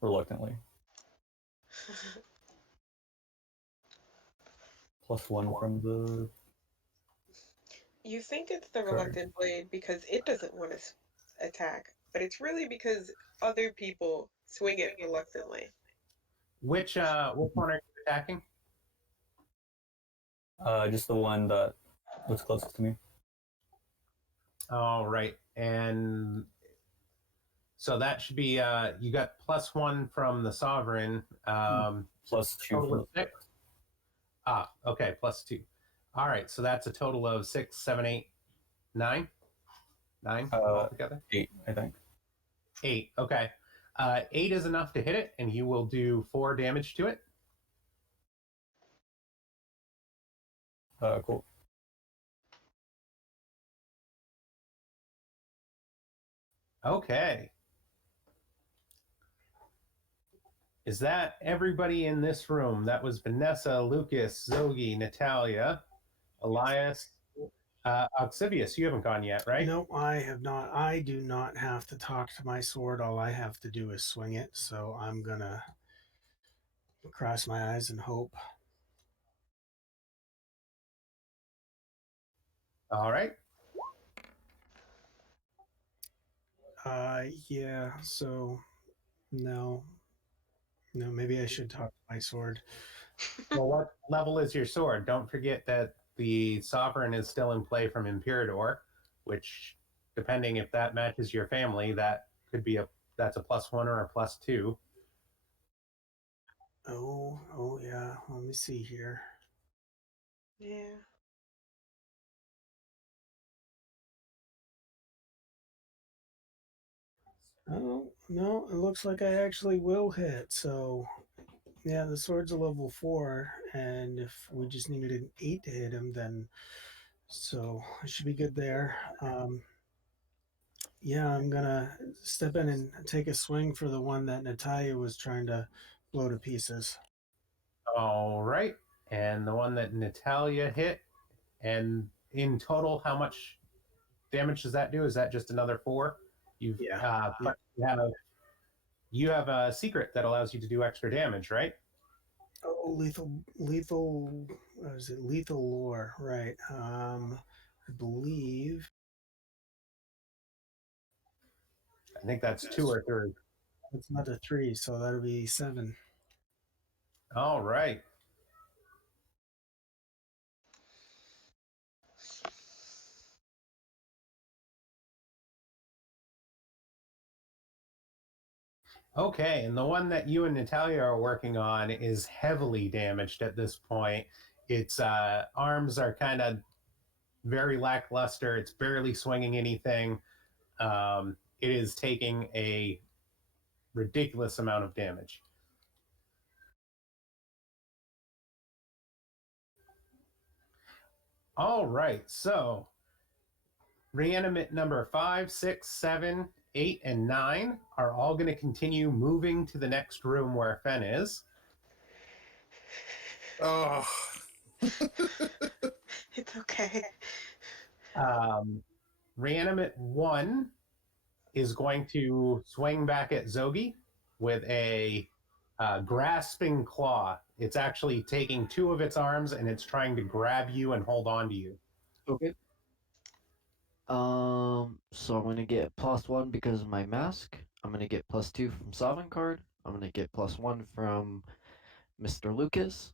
reluctantly. +1 from the. You think it's the Sorry. reluctant blade because it doesn't want to attack, but it's really because other people swing it reluctantly. Which one are you attacking? Just the one that was closest to me. All right, and so that should be you got +1 from the sovereign. +2 total from of 6. Okay, +2. All right, so that's a total of 6, 7, 8, 9. 9 altogether. 8, I think. 8. Okay. 8 is enough to hit it, and you will do 4 damage to it. Cool. Okay. Is that everybody in this room? That was Vanessa, Lucas, Zogi, Natalia, Elias, Oxivius. You haven't gone yet, right? No, I have not. I do not have to talk to my sword. All I have to do is swing it. So I'm gonna cross my eyes and hope. All right. Yeah. So no, maybe I should talk to my sword. Well, what level is your sword? Don't forget that the sovereign is still in play from Imperador, which, depending if that matches your family, that could be that's a +1 or a +2. Oh yeah. Let me see here. Yeah. Oh no, it looks like I actually will hit. So yeah, the sword's a level 4, and if we just needed an 8 to hit him, then so I should be good there. Yeah, I'm gonna step in and take a swing for the one that Natalia was trying to blow to pieces. All right. And the one that Natalia hit, and in total, how much damage does that do? Is that just another 4? You've Yeah. but you have a secret that allows you to do extra damage, right? Oh, lethal. Is it lethal lore? Right. I believe I think that's 2 or 3. it's not a 3, so that'll be 7. All right. Okay, and the one that you and Natalia are working on is heavily damaged at this point. Its arms are kind of very lackluster. It's barely swinging anything. It is taking a ridiculous amount of damage. All right, so reanimate number 5, 6, 7, 8, and 9 are all going to continue moving to the next room where Fen is. Oh. It's okay. Reanimate 1 is going to swing back at Zogi with a grasping claw. It's actually taking 2 of its arms and it's trying to grab you and hold on to you. Okay. So I'm gonna get +1 because of my mask. I'm gonna get +2 from Sovereign card. I'm gonna get +1 from Mr. Lucas,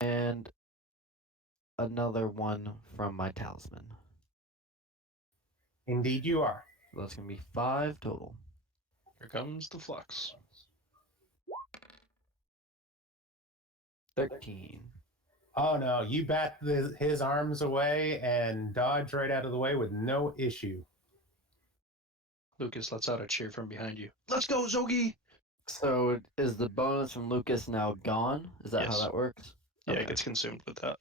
and another 1 from my talisman. Indeed, you are. So that's gonna be 5 total. Here comes the flux. 13. Oh no, you bat his arms away and dodge right out of the way with no issue. Lucas lets out a cheer from behind you. Let's go, Zogi! So is the bonus from Lucas now gone? Is that how Yes. that works? Yeah, Okay. it gets consumed with that.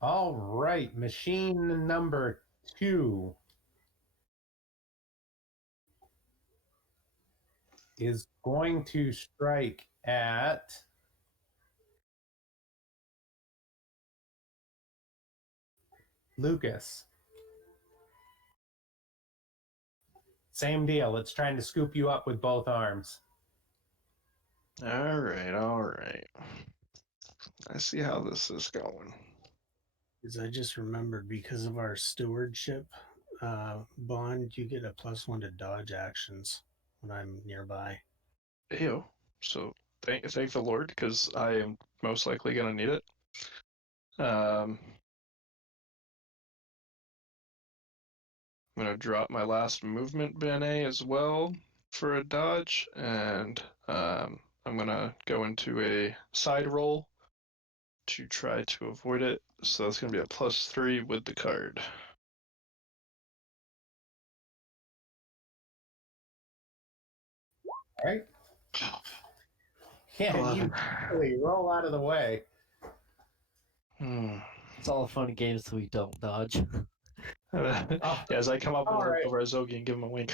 All right, machine number 2 is going to strike at Lucas. Same deal. It's trying to scoop you up with both arms. All right. I see how this is going. Because I just remembered, because of our stewardship bond, you get a +1 to dodge actions when I'm nearby. Ew. So thank the Lord, because I am most likely gonna need it. I'm gonna drop my last movement bene as well for a dodge, and I'm gonna go into a side roll to try to avoid it. So that's gonna be a +3 with the card. Right? Yeah, you 11. really roll out of the way. It's all fun and games till we don't dodge. Oh, As I come up all right. over Azogi and give him a wink.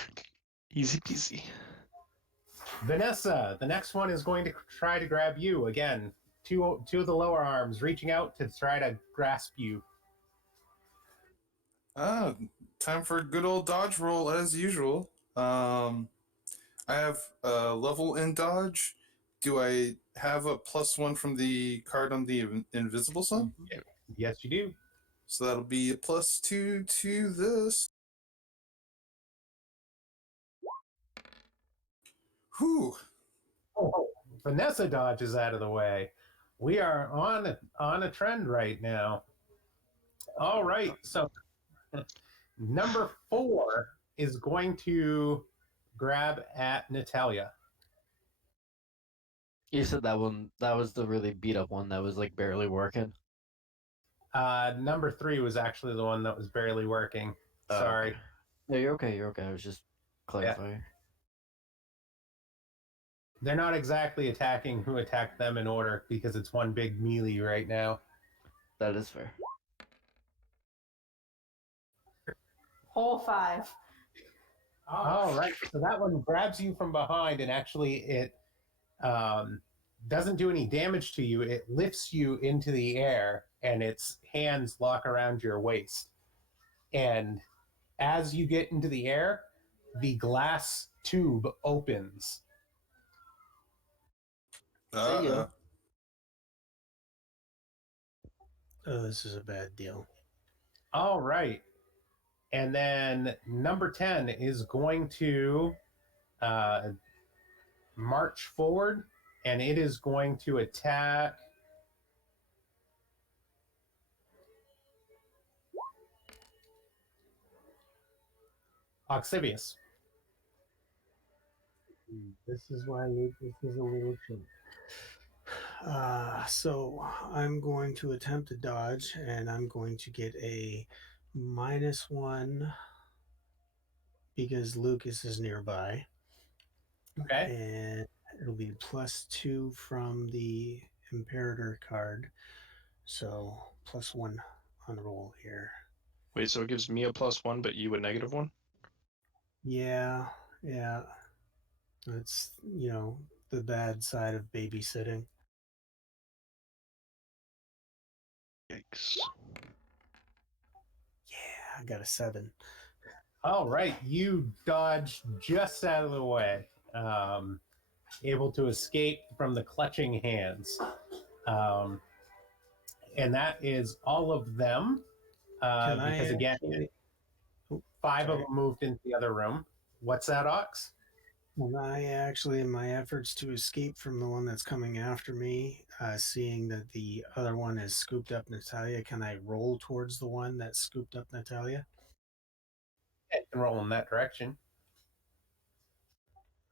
Easy peasy. Vanessa, the next one is going to try to grab you again. Two of the lower arms reaching out to try to grasp you. Ah, time for a good old dodge roll as usual. I have a level in dodge. Do I have a +1 from the card on the invisible sun? Yes, you do. So that'll be a +2 to this. Whew. Oh, Vanessa dodges out of the way. We are on a trend right now. All right, so number 4 is going to grab at Natalia. You said that one, that was the really beat up one that was like barely working. Number 3 was actually the one that was barely working. Oh, Sorry. okay. No, you're okay. You're okay. I was just clarifying. They're not exactly attacking who attacked them in order because it's one big melee right now. That is fair. Hole 5. All right, so that one grabs you from behind, and actually it doesn't do any damage to you. It lifts you into the air, and its hands lock around your waist. And as you get into the air, the glass tube opens. See ya. Oh, this is a bad deal. All right. And then number 10 is going to march forward, and it is going to attack Oxivius. This is why this is a little chunk. So I'm going to attempt to dodge, and I'm going to get a -1 because Lucas is nearby, Okay. and it'll be +2 from the Imperator card. So +1 on the roll here. Wait, so it gives me a +1, but you a -1? Yeah. That's, the bad side of babysitting. Yikes. Yeah, I got a 7. All right, you dodge just out of the way, able to escape from the clutching hands. And that is all of them, Can because I again, actually, 5 of them moved into the other room. What's that, Ox? When I actually, in my efforts to escape from the one that's coming after me, seeing that the other one has scooped up Natalia, can I roll towards the one that scooped up Natalia? You can roll in that direction.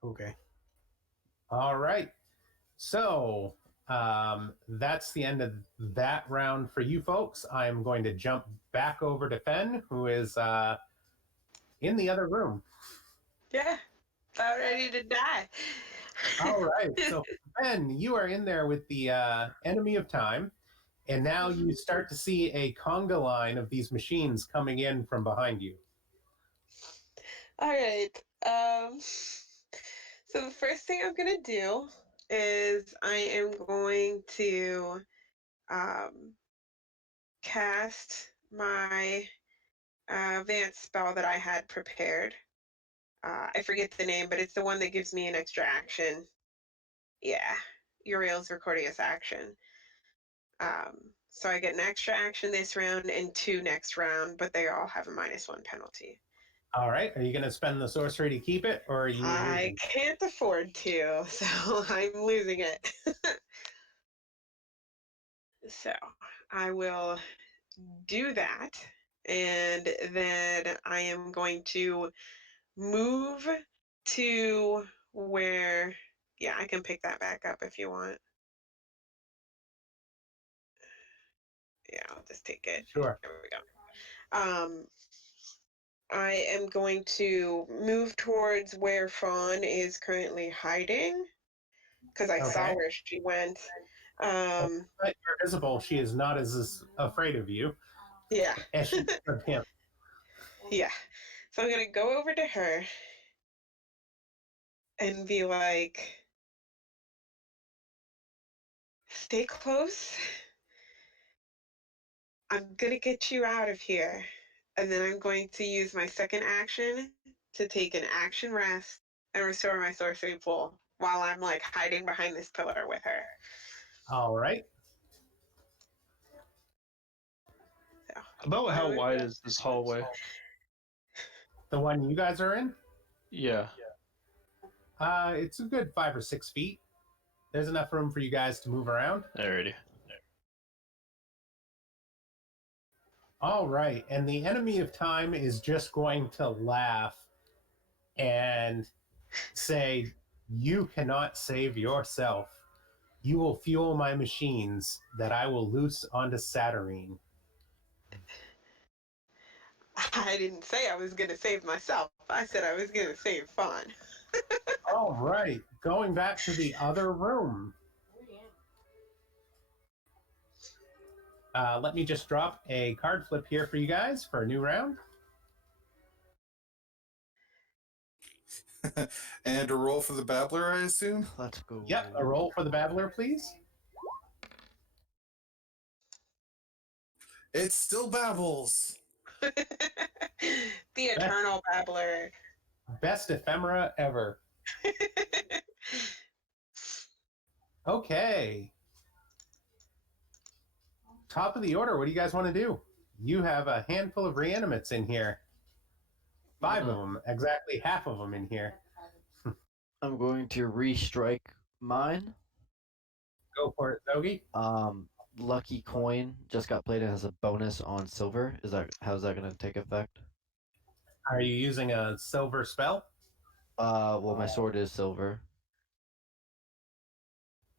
Okay. All right. So That's the end of that round for you folks. I'm going to jump back over to Fen, who is in the other room. Yeah, about ready to die. All right. So, Fen, you are in there with the enemy of time. And now you start to see a conga line of these machines coming in from behind you. All right. So the first thing I'm gonna do is I am going to cast my advanced spell that I had prepared. I forget the name, but it's the one that gives me an extra action. Yeah, Uriel's Recordius action. So I get an extra action this round and 2 next round, but they all have a -1 penalty. All right. Are you going to spend the sorcery to keep it, or are you I losing? can't afford to, so I'm losing it. So I will do that, and then I am going to move to where, yeah, I can pick that back up if you want. Yeah, I'll just take it. Sure. There we go. I am going to move towards where Fawn is currently hiding because I saw Okay. where she went. But you're visible. She is not as afraid of you Yeah, as she is of him. yeah. So I'm gonna go over to her and be like, "Stay close. I'm gonna get you out of here." And then I'm going to use my second action to take an action rest and restore my sorcery pool while I'm like hiding behind this pillar with her. All right. So, About how wide is this hallway? The one you guys are in? Yeah. It's a good 5 or 6 feet. There's enough room for you guys to move around. Alrighty. All right. And the enemy of time is just going to laugh and say, "You cannot save yourself. You will fuel my machines that I will loose onto Saturnine." I didn't say I was going to save myself. I said I was going to save Fawn. All right. Going back to the other room. Let me just drop a card flip here for you guys for a new round. And a roll for the babbler, I assume? Let's go. Yep, a roll for the Babbler, please. It still babbles. The eternal babbler. Best ephemera ever. Okay. Top of the order. What do you guys want to do? You have a handful of reanimates in here. 5 of them, exactly half of them in here. I'm going to restrike mine. Go for it, Zogi. Lucky coin just got played. It has a bonus on silver. How's that going to take effect? Are you using a silver spell? Well, my sword is silver.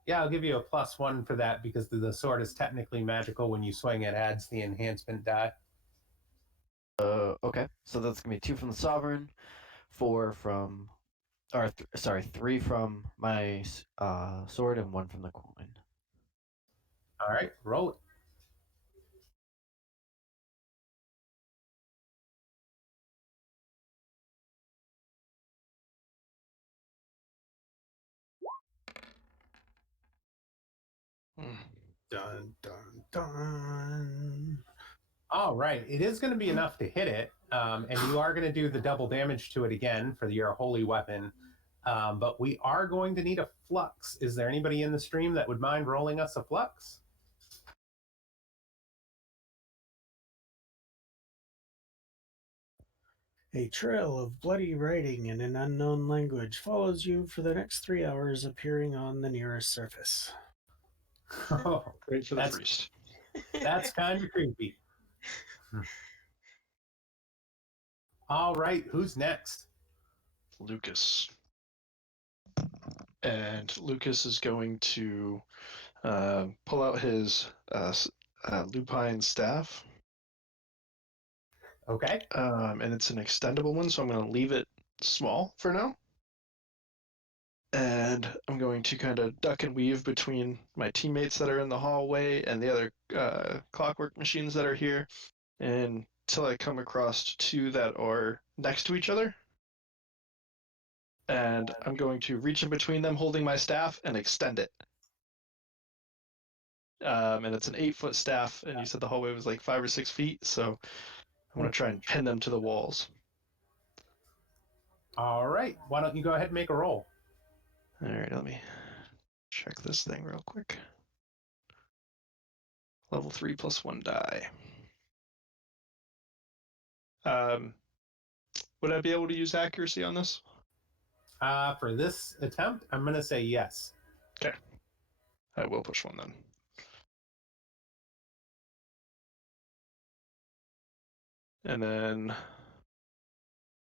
Yeah, I'll give you a +1 for that because the sword is technically magical. When you swing, it adds the enhancement die. Okay. So that's gonna be 2 from the sovereign, 4 from, or sorry, 3 from my sword and 1 from the coin. All right, roll it. Dun dun dun. All right, it is going to be enough to hit it, and you are going to do the double damage to it again for your holy weapon. But we are going to need a flux. Is there anybody in the stream that would mind rolling us a flux? A trail of bloody writing in an unknown language follows you for the next 3 hours, appearing on the nearest surface. Oh, Great for the That's- priest. that's kind of creepy. All right, who's next? Lucas. And Lucas is going to pull out his lupine staff. Okay. And it's an extendable one, so I'm going to leave it small for now. And I'm going to kind of duck and weave between my teammates that are in the hallway and the other clockwork machines that are here until I come across two that are next to each other. And I'm going to reach in between them holding my staff and extend it. And it's an 8-foot staff, and you said the hallway was like 5 or 6 feet, so I'm going to try and pin them to the walls. All right. Why don't you go ahead and make a roll? All right, let me check this thing real quick. Level 3 plus 1 die. Would I be able to use accuracy on this? For this attempt, I'm going to say yes. Okay. I will push 1 then. And then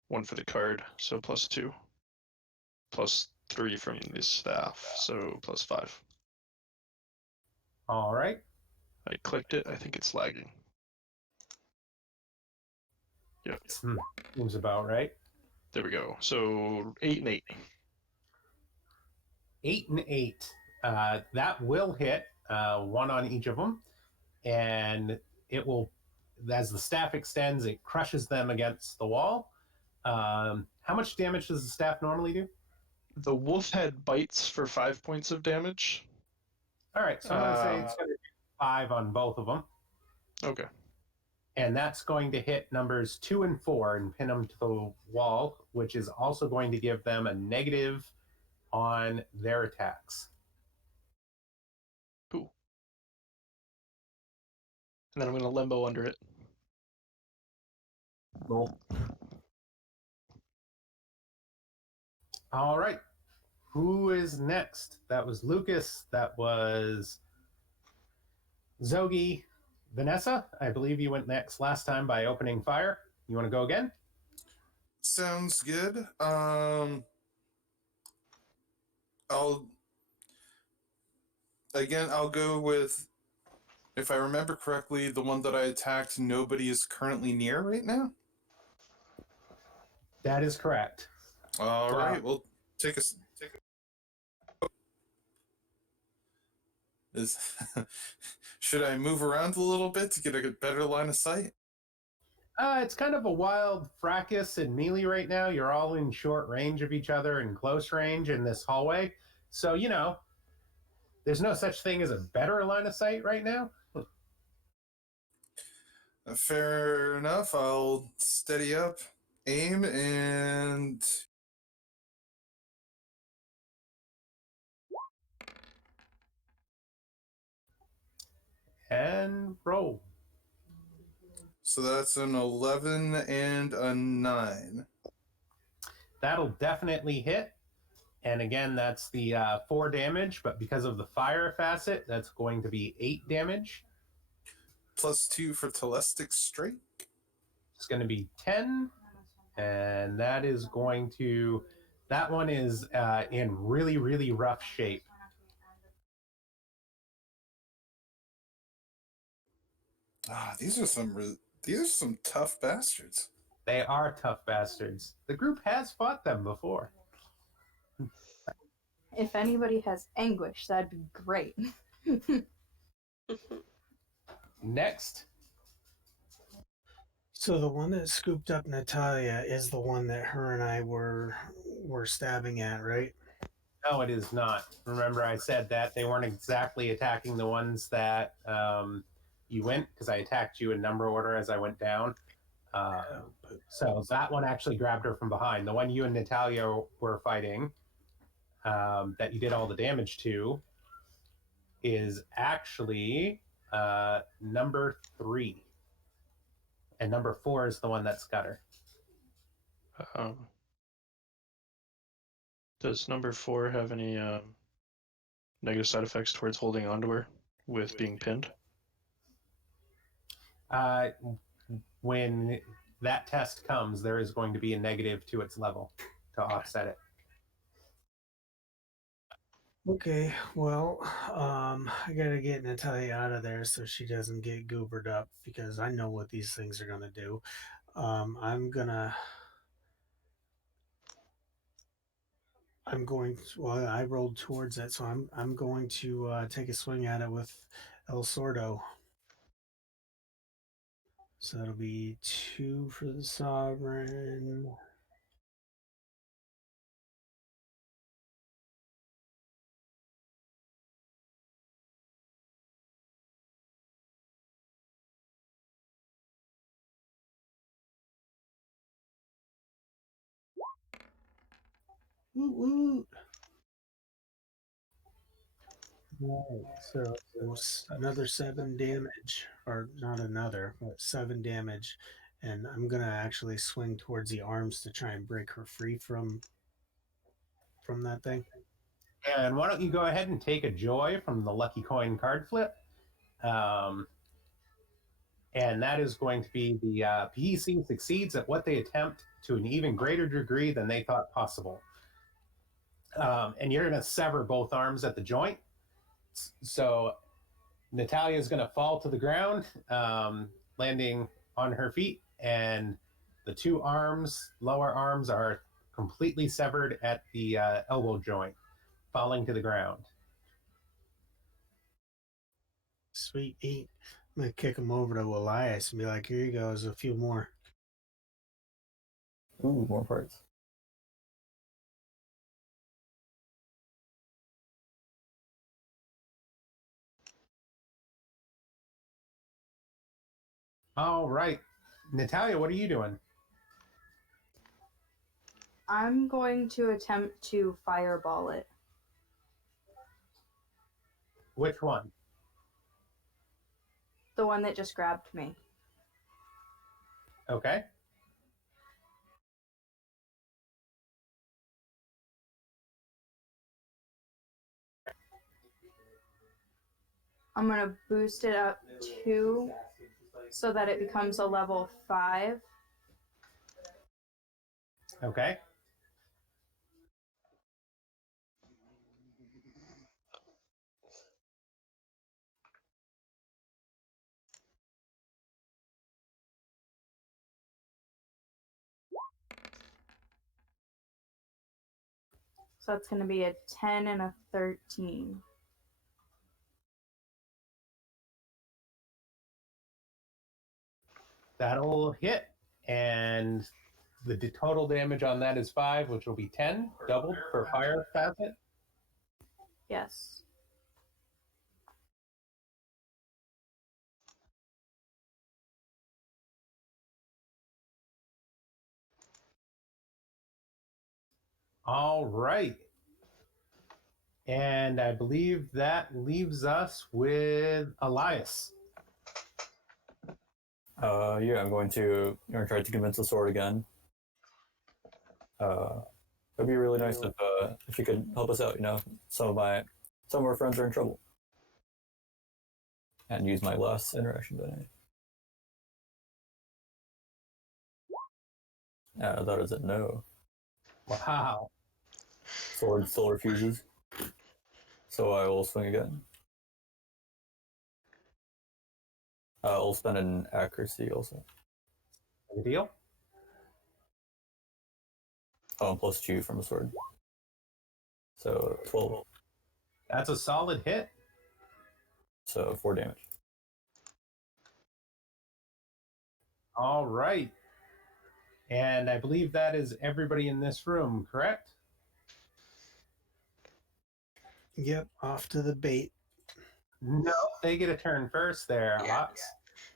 1 for the card, so plus 2. Plus 3 from the staff, so plus 5. All right. I clicked it. I think it's lagging. Yep. Seems about right. There we go. So 8 and 8. 8 and 8. That will hit 1 on each of them. And it will, as the staff extends, it crushes them against the wall. How much damage does the staff normally do? The wolf head bites for 5 points of damage. All right, so I'm going to say it's going to do 5 on both of them. Okay. And that's going to hit numbers 2 and 4 and pin them to the wall, which is also going to give them a negative on their attacks. Cool. And then I'm going to limbo under it. Roll. All right. Who is next? That was Lucas. That was Zogi. Vanessa, I believe you went next last time by opening fire. You want to go again? Sounds good. I'll go with, if I remember correctly, the one that I attacked. Nobody is currently near right now. That is correct. All right, we'll take a. Is should I move around a little bit to get a better line of sight? It's kind of a wild fracas and melee right now. You're all in short range of each other and close range in this hallway. So, there's no such thing as a better line of sight right now. Fair enough. I'll steady up, aim, And roll. so that's an 11 and a 9. That'll definitely hit. And again, that's the 4 damage, but because of the fire facet, that's going to be 8 damage. Plus 2 for Telestic Strike. It's going to be 10. And that one is in really, really rough shape. These are some tough bastards. They are tough bastards. The group has fought them before. If anybody has anguish, that'd be great. Next. So the one that scooped up Natalia is the one that her and I were stabbing at, right? No, it is not. Remember, I said that they weren't exactly attacking the ones that you went, because I attacked you in number order as I went down. So that one actually grabbed her from behind. The one you and Natalia were fighting, that you did all the damage to, is actually number 3. And number 4 is the one that's got her. Does number 4 have any negative side effects towards holding onto her with being pinned? When that test comes, there is going to be a negative to its level to offset it. Okay, well, I gotta get Natalia out of there so she doesn't get goobered up because I know what these things are gonna do. I'm gonna, I'm going to, well, I rolled towards it, so I'm going to take a swing at it with El Sordo. So that'll be 2 for the sovereign. Woot woot. Right, so another 7 damage, or not another, but 7 damage, and I'm gonna actually swing towards the arms to try and break her free from that thing. And why don't you go ahead and take a joy from the lucky coin card flip? Um, and that is going to be the PC succeeds at what they attempt to an even greater degree than they thought possible. And you're going to sever both arms at the joint. So Natalia is going to fall to the ground, landing on her feet, and the two arms, lower arms, are completely severed at the elbow joint, falling to the ground. Sweet eat. I'm gonna kick him over to Elias and be like, "Here you go, there's a few more." Ooh, more parts. All right. Natalia, what are you doing? I'm going to attempt to fireball it. Which one? The one that just grabbed me. Okay. I'm going to boost it up 2 so that it becomes a level 5. Okay. So that's going to be a 10 and a 13. That'll hit. And the total damage on that is 5, which will be 10, doubled for fire facet. Yes. All right. And I believe that leaves us with Elias. Yeah, I'm going to try to convince the sword again. It'd be really nice if you could help us out. Some of our friends are in trouble, and use my last interaction tonight. That is a no. Wow. Sword still refuses, so I will swing again. I'll spend an accuracy also. Good deal. Oh, and +2 from the sword. So 12. That's a solid hit. So 4 damage. All right. And I believe that is everybody in this room, correct? Yep, off to the bait. No, they get a turn first there, Yeah. Lots.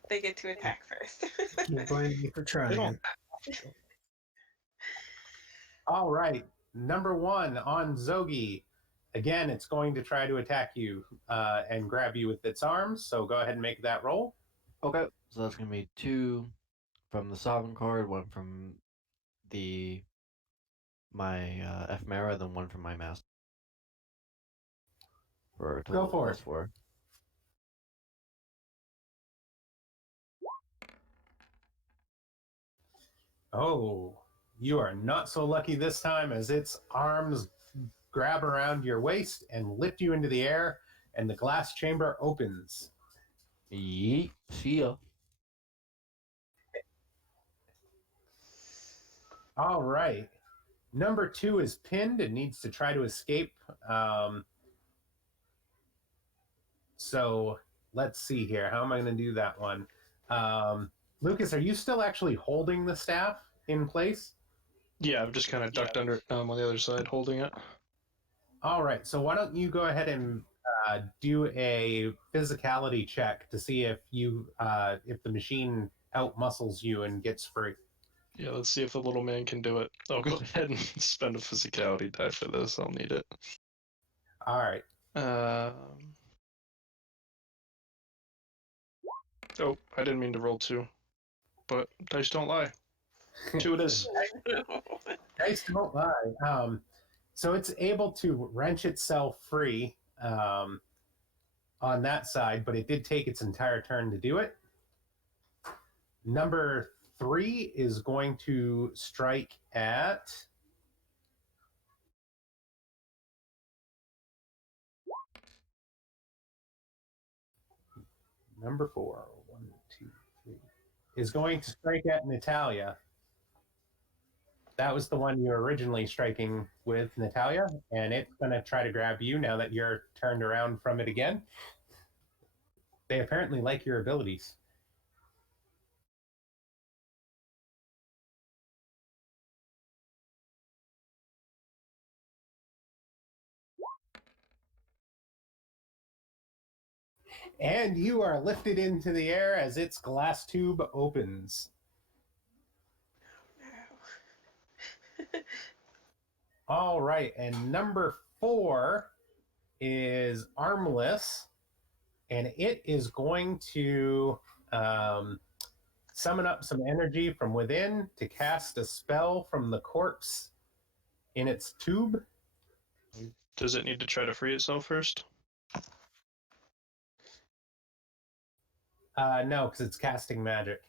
They get to attack first. Can't blame me for trying. All right. Number 1 on Zogi. Again, it's going to try to attack you and grab you with its arms. So go ahead and make that roll. Okay, so that's gonna be 2 from the sovereign card, 1 from the my ephemera, then 1 from my mask. For a total Go for of it. +4. Oh, you are not so lucky this time as its arms grab around your waist and lift you into the air, and the glass chamber opens. Yeet. See ya. All right. Number 2 is pinned and needs to try to escape. So let's see here. How am I going to do that one? Lucas, are you still actually holding the staff in place? Yeah, I've just kind of ducked under on the other side, holding it. All right. So why don't you go ahead and do a physicality check to see if if the machine outmuscles you and gets free. Yeah, let's see if the little man can do it. I'll go ahead and spend a physicality die for this. I'll need it. All right. Oh, I didn't mean to roll 2, but dice don't lie. 2 it is. Dice don't lie. So it's able to wrench itself free on that side, but it did take its entire turn to do it. Number 3 is going to strike at number 4. 1, 2, 3 is going to strike at Natalia. That was the one you were originally striking with, Natalia, and it's going to try to grab you now that you're turned around from it again. They apparently like your abilities. And you are lifted into the air as its glass tube opens. All right, and number 4 is armless, and it is going to summon up some energy from within to cast a spell from the corpse in its tube. Does it need to try to free itself first? No, because it's casting magic.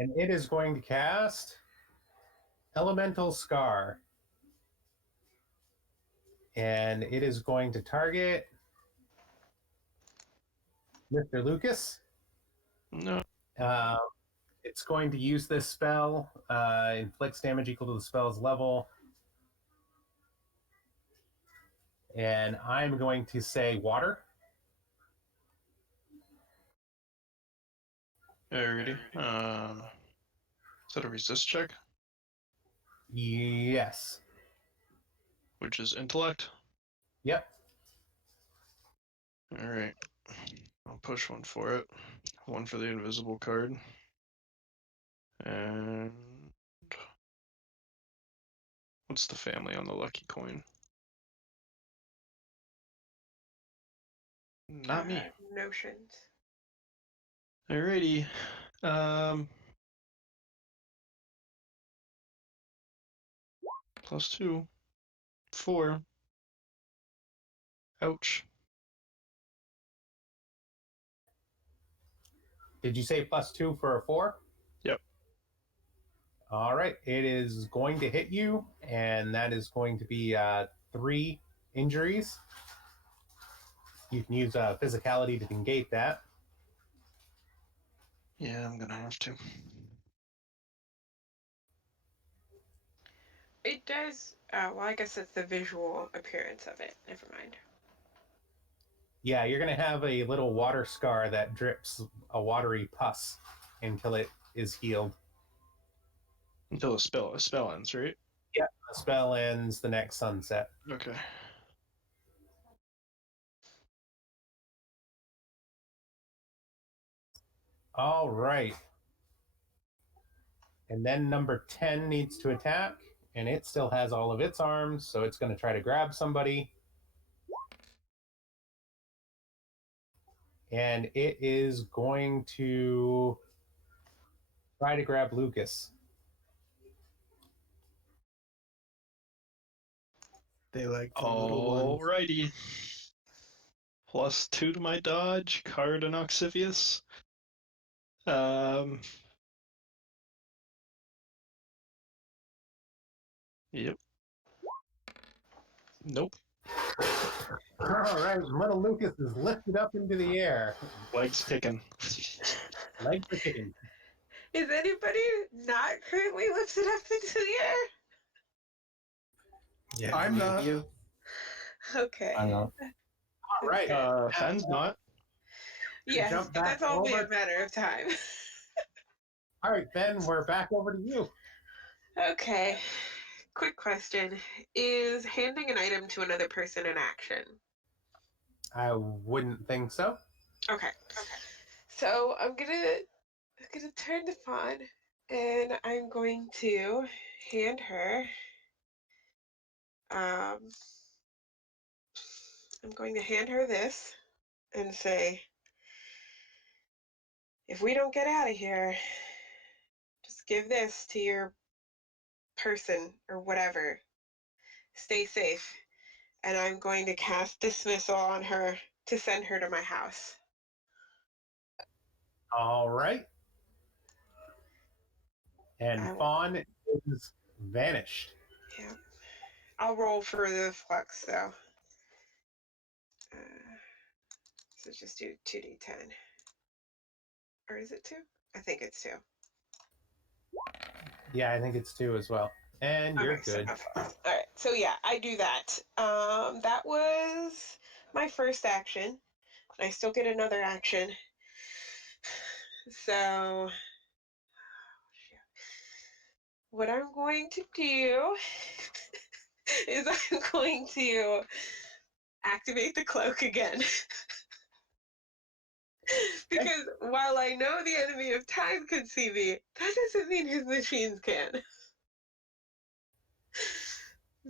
And it is going to cast Elemental Scar. And it is going to target Mr. Lucas. No. It's going to use this spell, inflicts damage equal to the spell's level. And I'm going to say water. Alrighty. Is that a resist check? Yes. Which is intellect? Yep. Alright. I'll push one for it. One for the invisible card. And what's the family on the lucky coin? Not me. Notions. Alrighty. +2. 4. Ouch. Did you say +2 for a 4? Yep. All right. It is going to hit you, and that is going to be 3 injuries. You can use physicality to negate that. Yeah, I'm gonna have to. It does. Well, I guess it's the visual appearance of it. Never mind. Yeah, you're going to have a little water scar that drips a watery pus until it is healed. Until a spell ends, right? Yeah, the spell ends the next sunset. Okay. All right. And then number 10 needs to attack, and it still has all of its arms, so it's going to try to grab somebody. And it is going to try to grab Lucas. They like the little ones. Alrighty. +2 to my dodge, card and Oxivius. Yep. Nope. All right, little Lucas is lifted up into the air. Legs kicking. Legs are kicking. Is anybody not currently lifted up into the air? Yeah, I'm me. not. You? Okay. I'm not. All right. Fenn's not. Yes, jump but back that's only over. a matter of time. All right, Ben, we're back over to you. Okay. Quick question. Is handing an item to another person an action? I wouldn't think so. Okay. So I'm gonna turn to Fawn and I'm going to hand her I'm going to hand her this and say, if we don't get out of here, just give this to your person or whatever. Stay safe. And I'm going to cast dismissal on her to send her to my house. All right. And Fawn is vanished. Yeah. I'll roll for the flux though. So just do 2d10. Or is it 2? I think it's 2. Yeah, I think it's 2 as well. And you're Okay, so good. no flux. All right. So yeah, I do that. That was my first action. I still get another action. So what I'm going to do is I'm going to activate the cloak again. Because while I know the enemy of time can see me, that doesn't mean his machines can.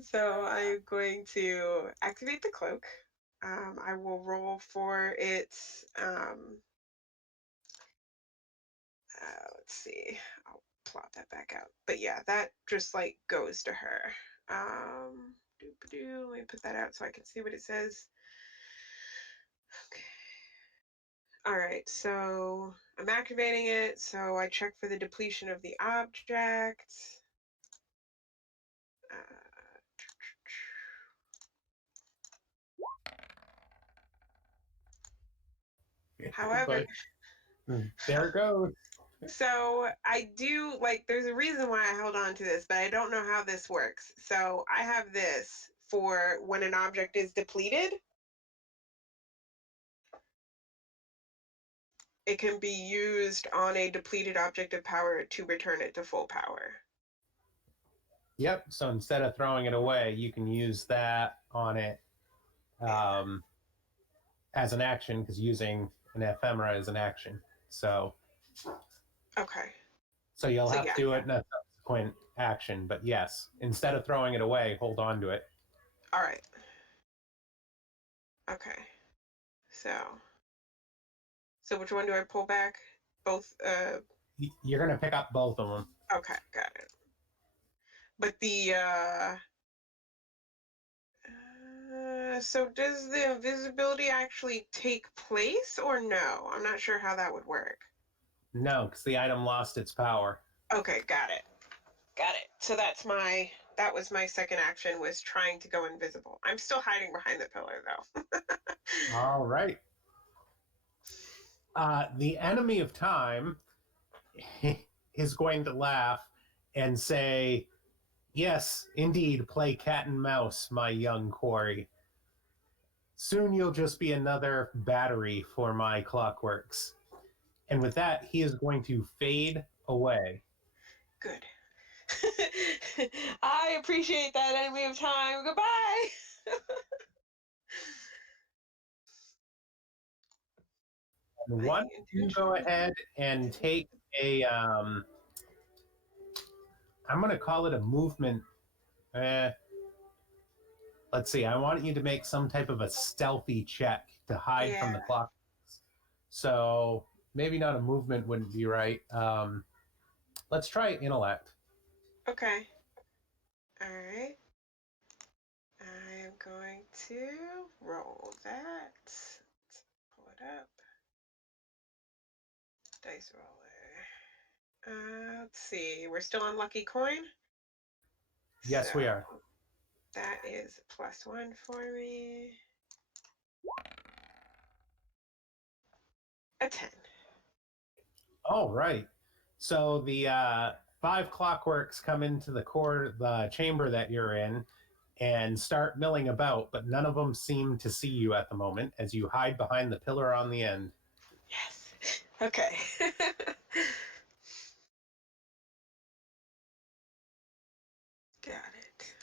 So I'm going to activate the cloak. I will roll for its, let's see, I'll plot that back out. But yeah, that just like goes to her. Let me put that out so I can see what it says. Okay. All right, so I'm activating it. So I check for the depletion of the object. However, There it goes. so I do like, there's a reason why I held on to this, but I don't know how this works. So I have this for when an object is depleted. It can be used on a depleted object of power to return it to full power. Yep. So instead of throwing it away, you can use that on it as an action, because using an ephemera is an action. So Okay. you'll So have yeah. to do it in a subsequent action. But yes, instead of throwing it away, hold on to it. All right. Okay. So which one do I pull back? Both. You're going to pick up both of them. Okay, got it. But the so does the invisibility actually take place or no? I'm not sure how that would work. No, because the item lost its power. Okay, got it. Got it. So that was my second action, was trying to go invisible. I'm still hiding behind the pillar though. All right. The enemy of time is going to laugh and say, "Yes, indeed, play cat and mouse, my young quarry. Soon you'll just be another battery for my clockworks." And with that, he is going to fade away. Good. I appreciate that, enemy of time. Goodbye. And why don't you go ahead and take a, I'm going to call it a movement. Let's see, I want you to make some type of a stealthy check to hide from the Yeah. clock. So maybe not a movement wouldn't be right. Let's try intellect. Okay. All right. I am going to roll that. up. Dice roller. Let's see. We're still on lucky coin. Yes, we are. That is +1 for me. A 10. All right. So the 5 clockworks come into the chamber that you're in and start milling about, but none of them seem to see you at the moment as you hide behind the pillar on the end. Yes. Okay. Got it.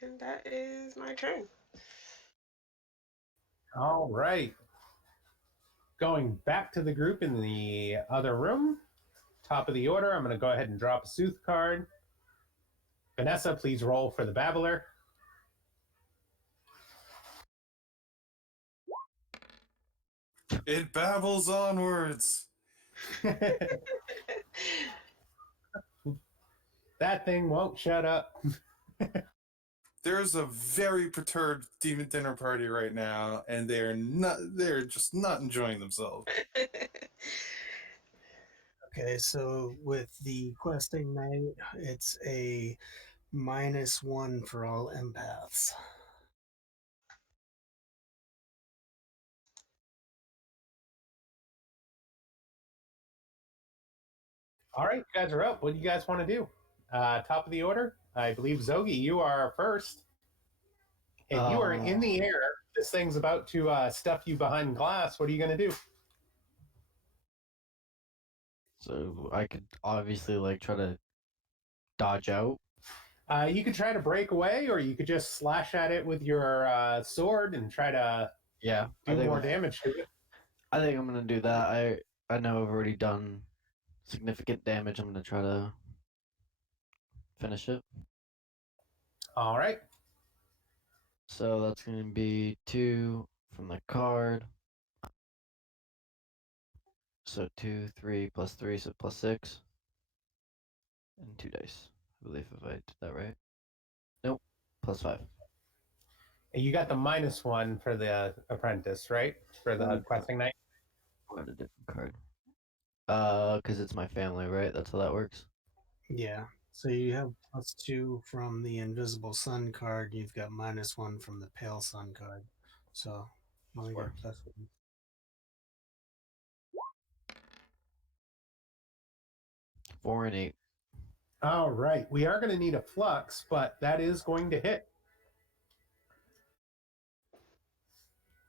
And that is my turn. All right. Going back to the group in the other room, top of the order, I'm going to go ahead and drop a Sooth card. Vanessa, please roll for the Babbler. It babbles onwards. That thing won't shut up. There's a very perturbed demon dinner party right now, and they're just not enjoying themselves. Okay, so with the questing knight, it's a -1 for all empaths. All right, you guys are up. What do you guys want to do? Top of the order, I believe Zogi, you are first. And you are in the air. This thing's about to stuff you behind glass. What are you going to do? So I could obviously like try to dodge out. You could try to break away, or you could just slash at it with your sword and try to do more damage to it. I think I'm gonna do that. I know I've already done significant damage. I'm gonna try to finish it. All right. So that's gonna be 2 from the card. So 2, 3 plus 3, so +6. And 2 dice. I believe if I did that right. Nope. +5. And you got the -1 for the apprentice, right? For the questing knight. Got a different card. Because it's my family, right? That's how that works. Yeah. So you have +2 from the invisible sun card. You've got -1 from the pale sun card. So you only get +1. 4 and 8. All right. We are going to need a flux, but that is going to hit.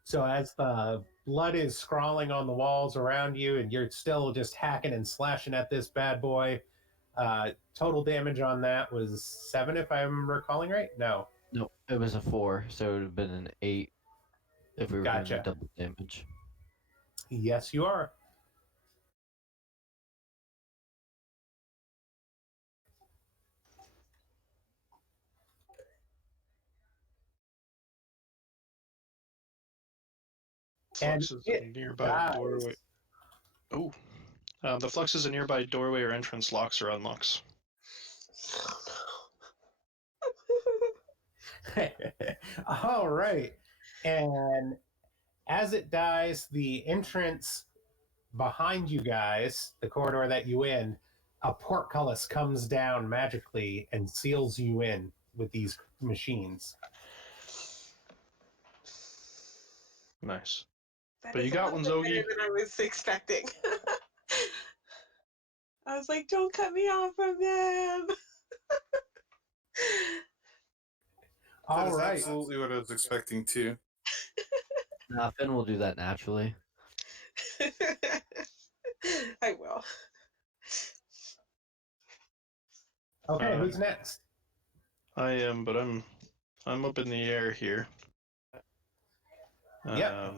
So as the blood is scrawling on the walls around you, and you're still just hacking and slashing at this bad boy, total damage on that was 7, if I'm recalling right. No, Nope. It was a 4, so it would have been an 8 if we were going to gotcha. double damage. Yes, you are. And Flux is a it nearby dies. doorway. Oh, the flux is a nearby doorway or entrance, locks or unlocks. All right. And as it dies, the entrance behind you guys, the corridor that you in, a portcullis comes down magically and seals you in with these machines. Nice. That But is you a got little one, bit Zogi. better than I was expecting. I was like, don't cut me off from them. That All is right. absolutely what I was expecting too. Nah, Finn will do that naturally. I will. Okay, who's next? I am, but I'm up in the air here. Yep.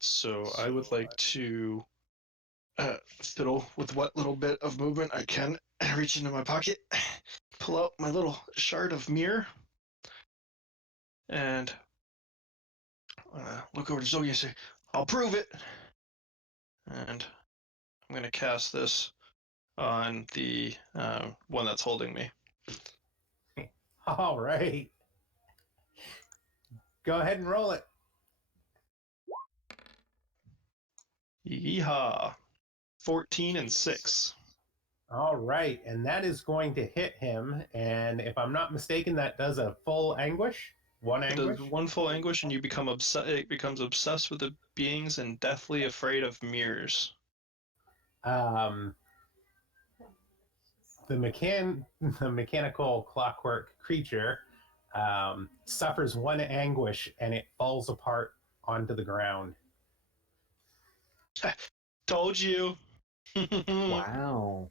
So I would like to fiddle with what little bit of movement I can. Reach into my pocket, pull out my little shard of mirror, and look over to Zoe and say, "I'll prove it." And I'm gonna cast this on the one that's holding me. All right. Go ahead and roll it. Yeehaw. 14 and 6. All right, and that is going to hit him. And if I'm not mistaken, that does a full anguish. One It anguish. does one full anguish, and you become it becomes obsessed with the beings and deathly afraid of mirrors. Um, the mechanical clockwork creature suffers one anguish, and it falls apart onto the ground. Told you. Wow.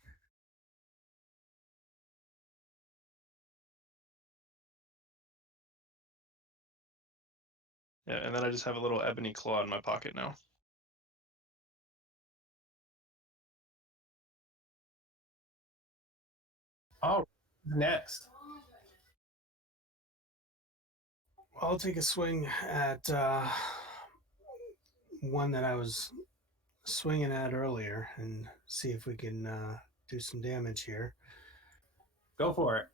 Yeah, and then I just have a little ebony claw in my pocket now. Oh, next. I'll take a swing at one that I was swinging at earlier and see if we can do some damage here. Go for it.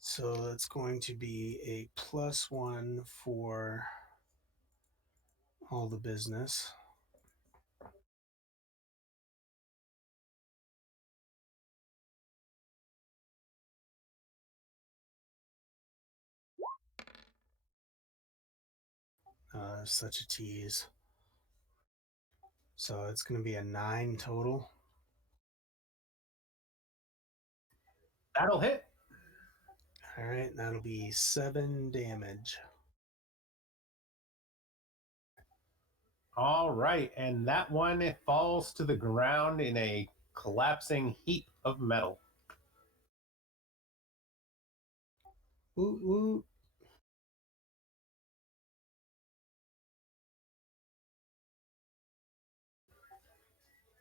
So it's going to be a +1 for all the business. Such a tease. So it's going to be a 9 total. That'll hit. All right, that'll be 7 damage. All right, and that one falls to the ground in a collapsing heap of metal. Ooh, ooh.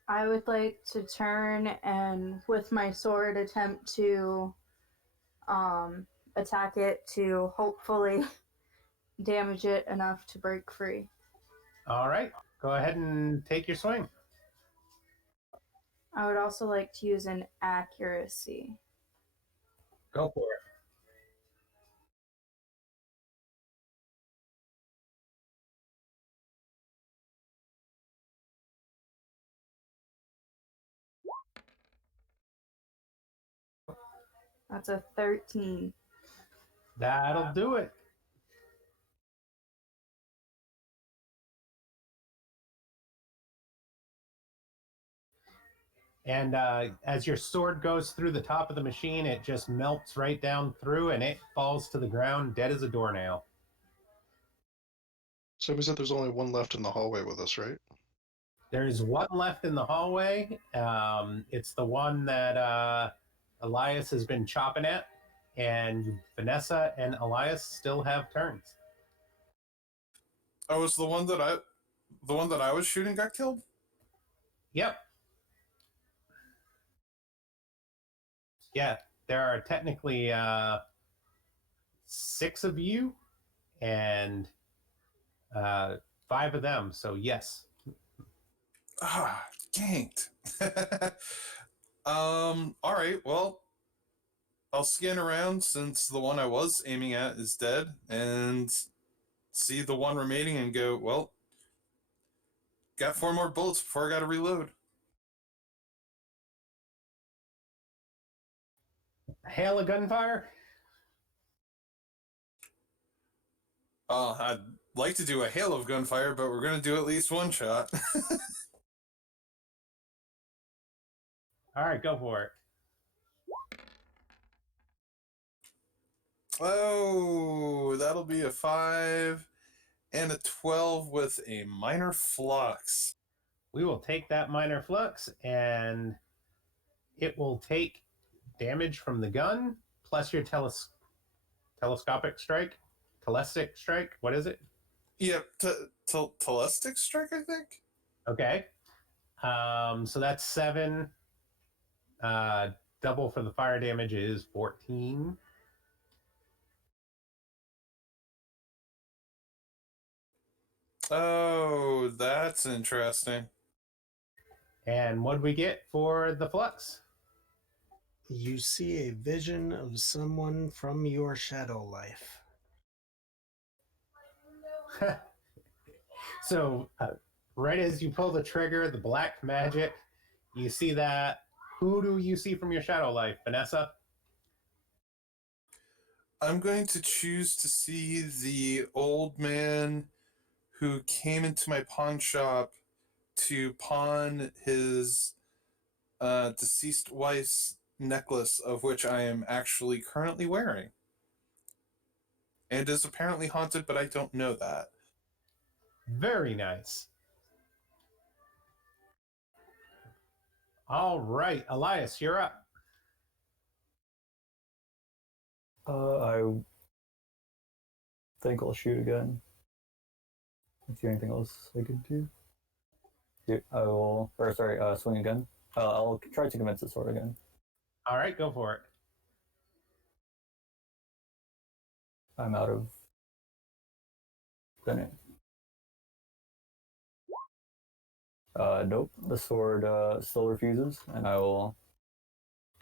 I would like to turn and with my sword attempt to attack it to hopefully damage it enough to break free. All right, go ahead and take your swing. I would also like to use an accuracy. Go for it. That's a 13. That'll do it. And as your sword goes through the top of the machine, it just melts right down through and it falls to the ground dead as a doornail. So we said there's only one left in the hallway with us, right? There's one left in the hallway. It's the one that Elias has been chopping at, and Vanessa and Elias still have turns. Oh, was the one that I was shooting got killed? Yep. Yeah, there are technically 6 of you and 5 of them. So yes. Ah, ganked. All right. Well, I'll scan around since the one I was aiming at is dead, and see the one remaining and go, well, got 4 more bullets before I got to reload. Hail of gunfire. I'd like to do a hail of gunfire, but we're going to do at least one shot. All right, go for it. Oh, that'll be a 5 and a 12 with a minor flux. We will take that minor flux, and it will take damage from the gun plus your telescopic strike. Telestic strike? What is it? Yep, telestic strike, I think. Okay. So that's 7. Double for the fire damage is 14. Oh, that's interesting. And what do we get for the flux? You see a vision of someone from your shadow life. So right as you pull the trigger, the black magic, you see that. Who do you see from your shadow life, Vanessa? I'm going to choose to see the old man who came into my pawn shop to pawn his deceased wife's necklace, of which I am actually currently wearing. And is apparently haunted, but I don't know that. Very nice. All right, Elias, you're up. I think I'll shoot again. Is there anything else I could do? Yeah, I will, or sorry, swing again. I'll try to convince the sword again. All right, go for it. I'm out of Bennett. Nope, the sword still refuses, and I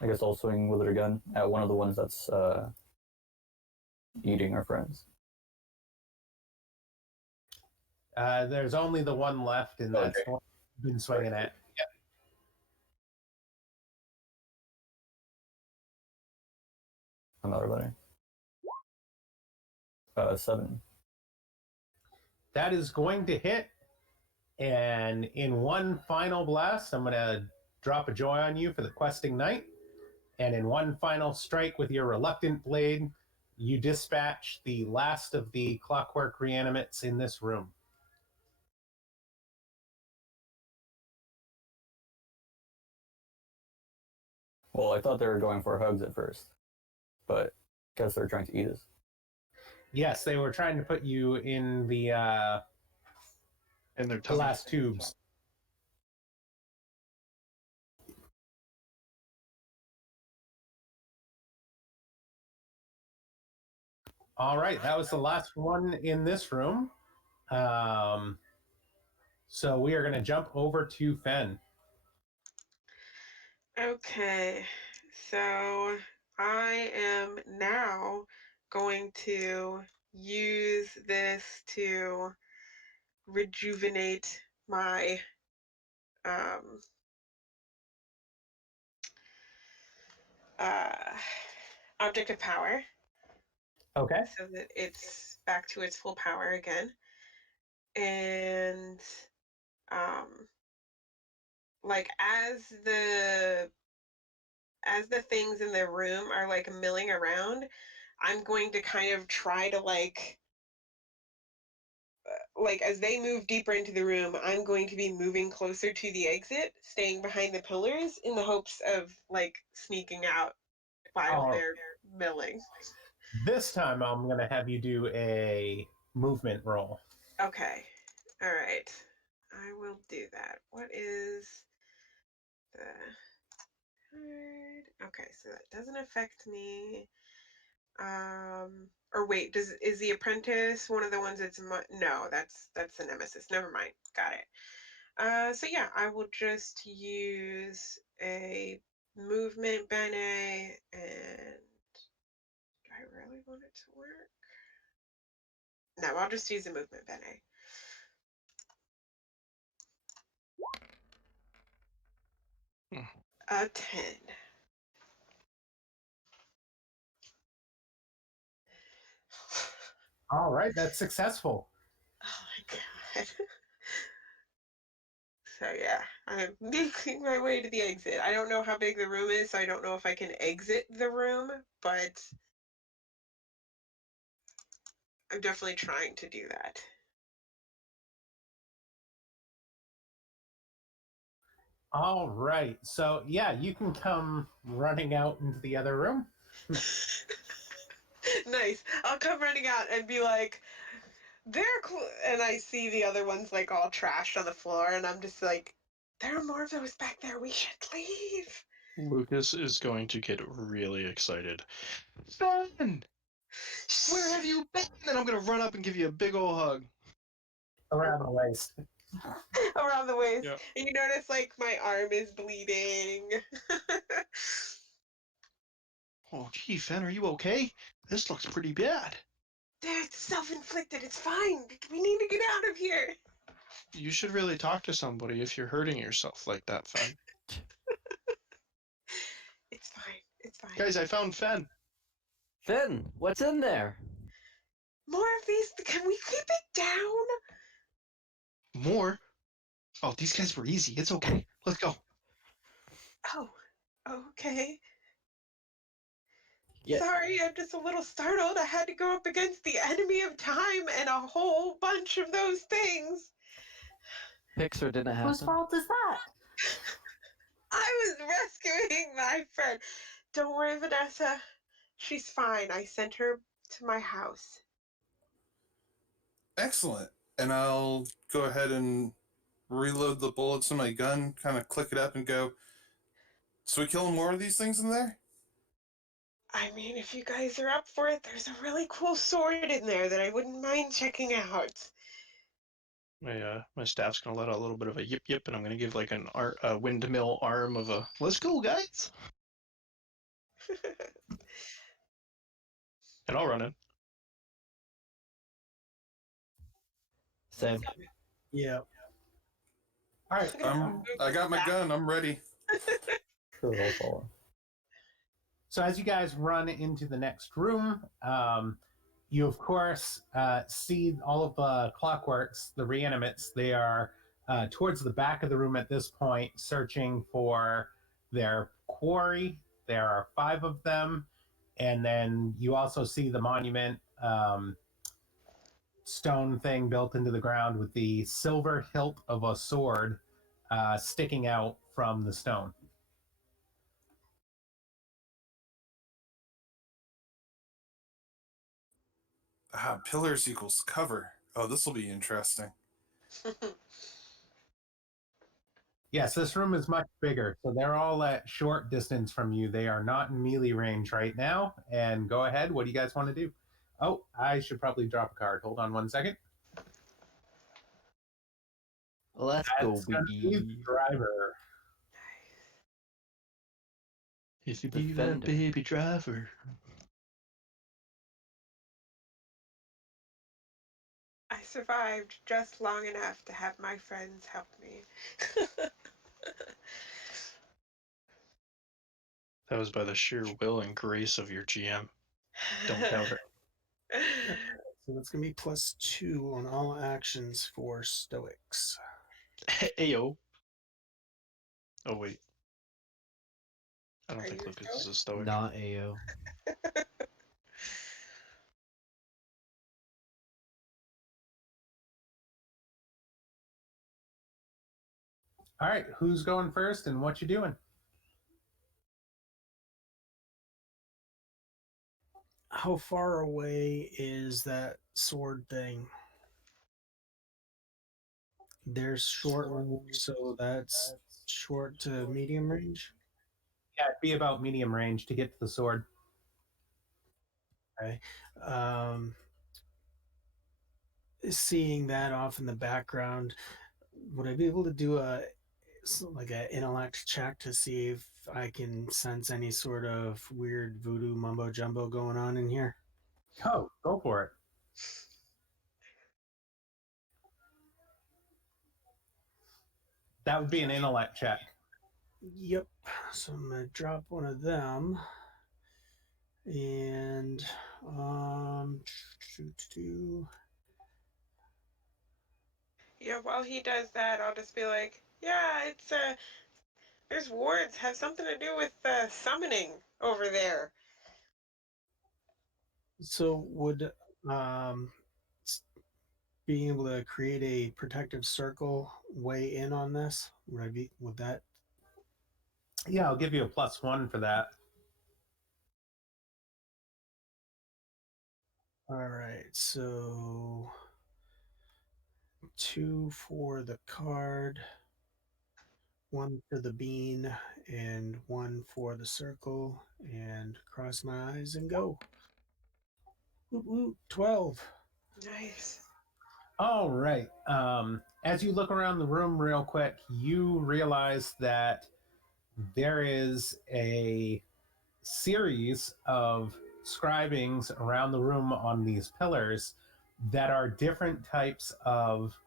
guess I'll swing with it again at one of the ones that's eating our friends. There's only the one left, and that's the one you've been swinging at. Yep. I'm out of Bennett. 7. That is going to hit. And in one final blast, I'm going to drop a joy on you for the questing knight. And in one final strike with your reluctant blade, you dispatch the last of the clockwork reanimates in this room. Well, I thought they were going for hugs at first, but I guess they're trying to eat us. Yes, they were trying to put you in the in their last tubes. All right, that was the last one in this room. So we are going to jump over to Fen. Okay, so I am now going to use this to rejuvenate my um, object of power. Okay. So that it's back to its full power again. And like as the things in the room are like milling around, I'm going to kind of try to like as they move deeper into the room, I'm going to be moving closer to the exit, staying behind the pillars in the hopes of like sneaking out while they're milling. This time I'm going to have you do a movement roll. Okay. All right. I will do that. What is the card? Okay, so that doesn't affect me. Or wait, is the apprentice one of the ones that's no, that's the nemesis. Never mind. Got it. So yeah, I will just use a movement bene, and do I really want it to work? No, I'll just use a movement bene. A 10. All right, that's successful. Oh my god. So yeah, I'm making my way to the exit. I don't know how big the room is, so I don't know if I can exit the room, but I'm definitely trying to do that. All right, so yeah, you can come running out into the other room. Nice. I'll come running out and be like, they're cool. And I see the other ones like all trashed on the floor, and I'm just like, there are more of those back there. We should leave. Lucas is going to get really excited. Fen! Where have you been? Then I'm going to run up and give you a big old hug. Around the waist. Around the waist. Yep. And you notice like my arm is bleeding. Oh, gee, Fen, are you okay? This looks pretty bad. It's self-inflicted. It's fine. We need to get out of here. You should really talk to somebody if you're hurting yourself like that, Fen. It's fine. It's fine. Guys, I found Fen. Finn, what's in there? More of these. Can we keep it down? More? Oh, these guys were easy. It's okay. Let's go. Oh, okay. Yeah, Sorry, I'm just a little startled. I had to go up against the enemy of time and a whole bunch of those things. Pixar didn't Whose happen. fault is that? I was rescuing my friend. Don't worry, Vanessa. She's fine. I sent her to my house. Excellent. And I'll go ahead and reload the bullets in my gun, kind of click it up and go, so we killing more of these things in there? I mean, if you guys are up for it, there's a really cool sword in there that I wouldn't mind checking out. My staff's gonna let out a little bit of a yip yip, and I'm gonna give like a windmill arm of a let's go, guys, and I'll run in. Same. Yeah. All right. I got my gun. I'm ready. Sure, I'll follow. So as you guys run into the next room, you of course see all of the clockworks, the reanimates. They are towards the back of the room at this point, searching for their quarry. There are 5 of them, and then you also see the monument stone thing built into the ground with the silver hilt of a sword sticking out from the stone. Pillars equals cover. Oh, this will be interesting. Yes, this room is much bigger, so they're all at short distance from you. They are not in melee range right now. And go ahead, what do you guys want to do? Oh, I should probably drop a card. Hold on one second. Let's go, That's gonna be baby. Driver. If you be that Defender. baby driver. I survived just long enough to have my friends help me. That was by the sheer will and grace of your GM. Don't doubt her. So that's gonna be +2 on all actions for stoics. Ayo. Oh wait. I don't Are think you Lucas is a stoic. Not AO. All right, who's going first and what you doing? How far away is that sword thing? There's short range, so that's short to medium range. Yeah, it'd be about medium range to get to the sword. Okay. Seeing that off in the background, would I be able to do like an intellect check to see if I can sense any sort of weird voodoo mumbo jumbo going on in here? Oh, go for it. That would be an intellect check. Yep. So I'm gonna drop one of them, and Yeah, while he does that, I'll just be like, yeah, it's there's wards have something to do with summoning over there. So would um being able to create a protective circle weigh in on this? Would that? Yeah, I'll give you a +1 for that. All right, so 2 for the card, 1 for the bean, and 1 for the circle, and cross my eyes and go. Woot woot, 12. Nice. All right. As you look around the room real quick, you realize that there is a series of scribings around the room on these pillars that are different types of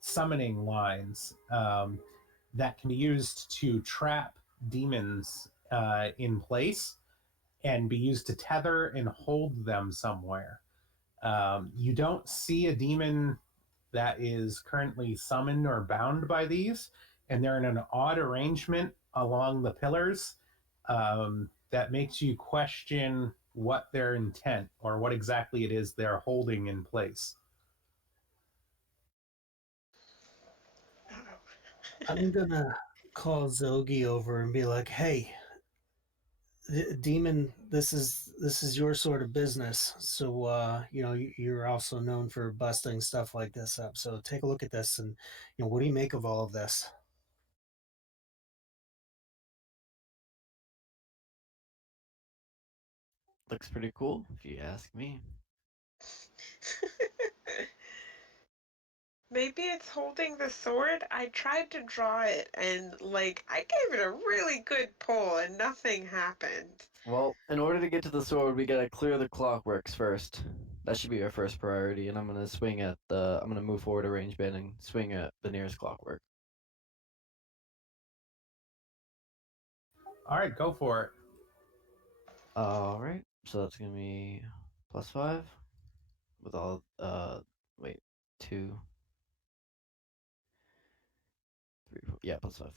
summoning lines that can be used to trap demons in place and be used to tether and hold them somewhere. You don't see a demon that is currently summoned or bound by these, and they're in an odd arrangement along the pillars that makes you question what their intent or what exactly it is they're holding in place. I'm gonna call Zogi over and be like, "Hey, demon, this is your sort of business. So you're also known for busting stuff like this up. So take a look at this, and what do you make of all of this?" Looks pretty cool, if you ask me. Maybe it's holding the sword. I tried to draw it and I gave it a really good pull and nothing happened. Well, in order to get to the sword, we gotta clear the clockworks first. That should be our first priority, and I'm gonna move forward a range band and swing at the nearest clockwork. All right, go for it. All right, so that's gonna be +5 with all. Wait, 2, 3, 4. Yeah, +5.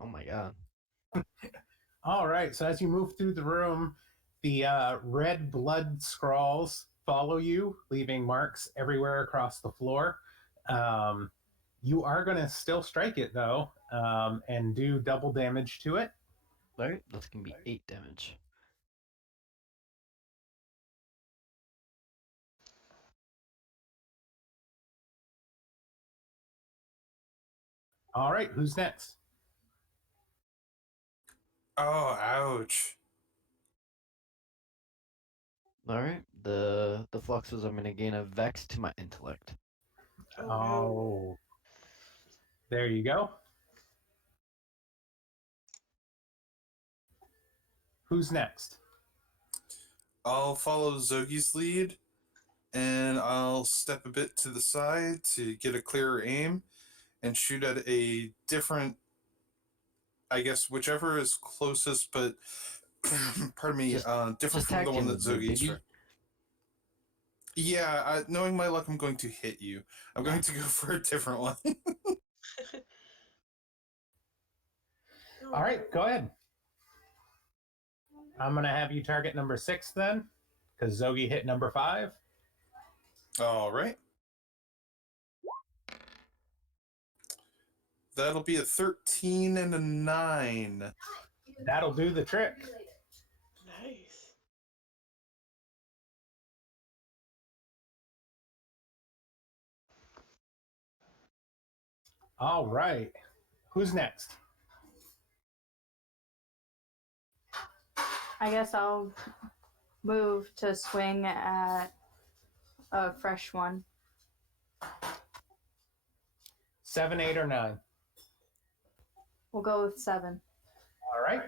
Oh my god. All right, so as you move through the room, the red blood scrawls follow you, leaving marks everywhere across the floor. You are going to still strike it, though, and do double damage to it. All right, that's gonna be 8 damage. All right, who's next? Oh, ouch. All right, the fluxes. I'm gonna gain a vex to my intellect. Oh no. Oh, there you go. Who's next? I'll follow Zogi's lead, and I'll step a bit to the side to get a clearer aim and shoot at a different, I guess, whichever is closest, but pardon me, Just different just from the tag one team that with me, Zogi struck. baby. Yeah, knowing my luck, I'm going to hit you. I'm going to go for a different one. All right, go ahead. I'm going to have you target number 6 then, because Zogi hit number 5. All right. That'll be a 13 and a 9. That'll do the trick. Nice. All right. Who's next? I guess I'll move to swing at a fresh one. 7, 8, or 9? We'll go with 7. All right.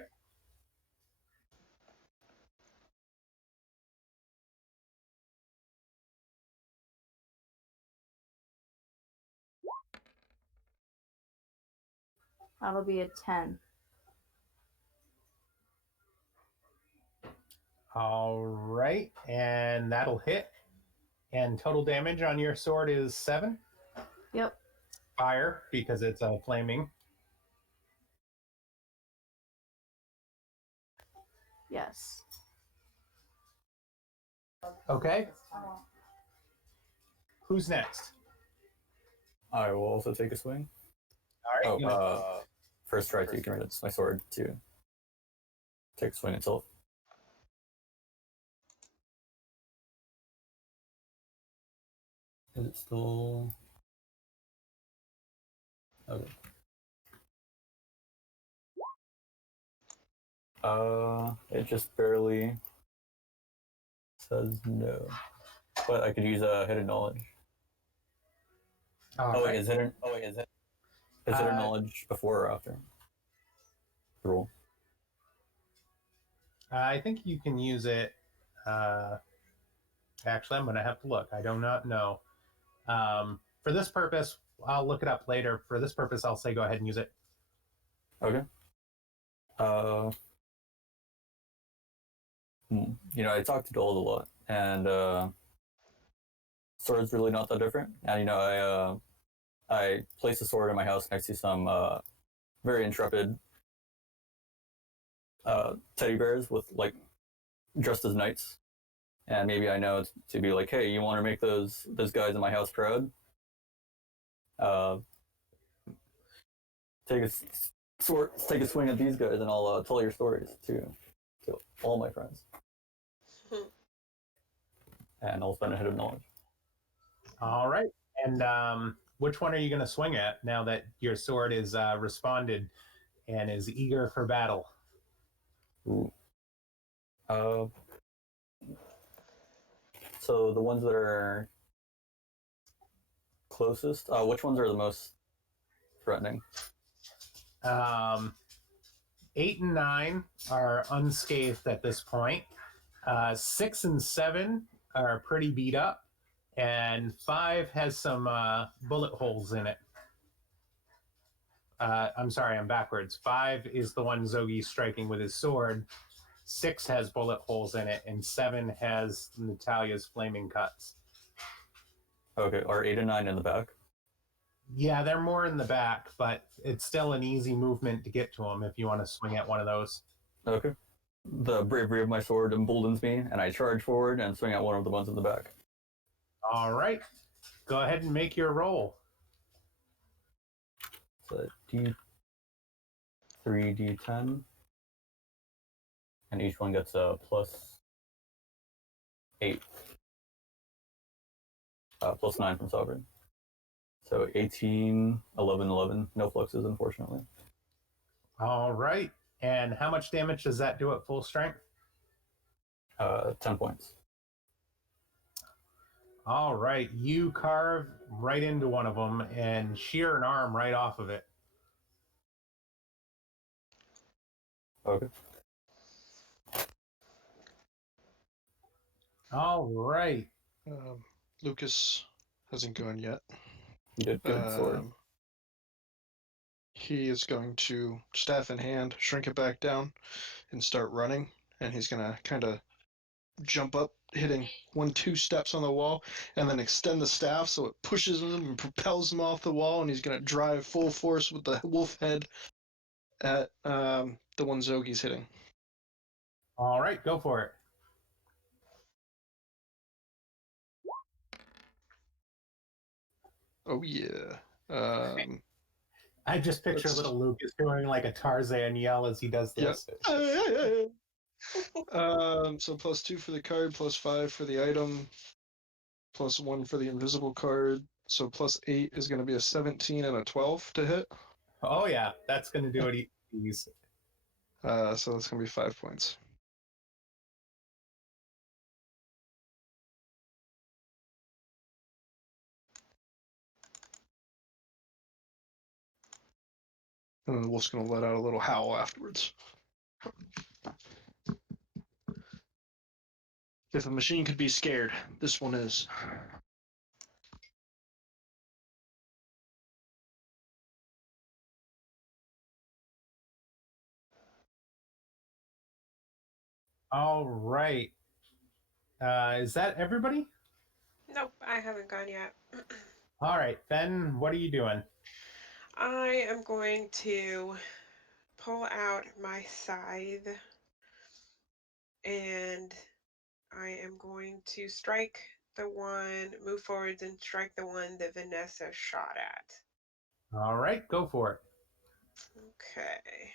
That'll be a 10. All right. And that'll hit. And total damage on your sword is 7. Yep. Fire, because it's flaming. Yes. Okay. Who's next? I will also take a swing. All right. First try to commit my sword to take a swing itself. Is it still? Okay. It just barely says no, but I could use a hidden knowledge. All Oh wait, right. is hidden? Oh wait, is it? Is hidden knowledge before or after the roll? I think you can use it. Actually, I'm going to have to look. I do not know. For this purpose, I'll look it up later. For this purpose, I'll say go ahead and use it. Okay. I talked to Dold a lot, and sword's really not that different. And I placed a sword in my house next to some very intrepid teddy bears with like dressed as knights, and maybe I know to be like, hey, you want to make those guys in my house proud? Uh, take take a swing at these guys, and I'll tell your stories to all my friends, and I'll spend a hit of knowledge. All right. And which one are you going to swing at now that your sword is responded and is eager for battle? Ooh. So the ones that are closest, which ones are the most threatening? 8 and 9 are unscathed at this point. 6 and 7 are pretty beat up, and 5 has some bullet holes in it. I'm sorry, I'm backwards. 5 is the one Zogi's striking with his sword. 6 has bullet holes in it, and 7 has Natalia's flaming cuts. Okay, are 8 and 9 in the back? Yeah, they're more in the back, but it's still an easy movement to get to them if you want to swing at one of those. Okay. The bravery of my sword emboldens me, and I charge forward and swing at one of the ones in the back. All right. Go ahead and make your roll. So D3, D10, and each one gets a plus 8, plus 9 from Sovereign. So 18, 11, 11. No fluxes, unfortunately. All right. And how much damage does that do at full strength? 10 points. All right. You carve right into one of them and shear an arm right off of it. Okay. All right. Lucas hasn't gone yet. You did good, sword. He is going to, staff in hand, shrink it back down and start running. And he's going to kind of jump up, hitting 1-2 steps on the wall, and then extend the staff so it pushes him and propels him off the wall. And he's going to drive full force with the wolf head at the one Zogi's hitting. All right. Go for it. Oh, yeah. I just picture little Lucas doing like a Tarzan yell as he does this. Yep. So +2 for the card, +5 for the item, +1 for the invisible card. So +8 is going to be a 17 and a 12 to hit. Oh, yeah. That's going to do it easy. So that's going to be 5 points. And then the wolf's going to let out a little howl afterwards. If a machine could be scared, this one is. All right. Is that everybody? Nope, I haven't gone yet. All right. Then what are you doing? I am going to pull out my scythe and I am going to strike the one, move forwards and strike the one that Vanessa shot at. All right. Go for it. Okay.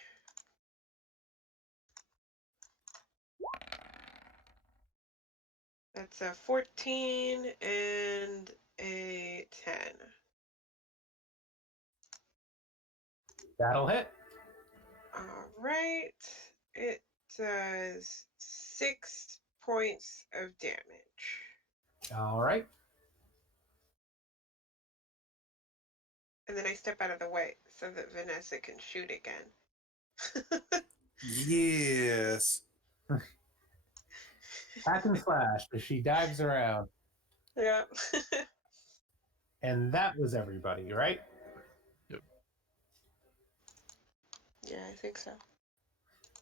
That's a 14 and a 10. That'll hit. All right. It does 6 points of damage. All right. And then I step out of the way so that Vanessa can shoot again. Yes. Hack and slash as she dives around. Yeah. And that was everybody, right? Yep. Yeah, I think so.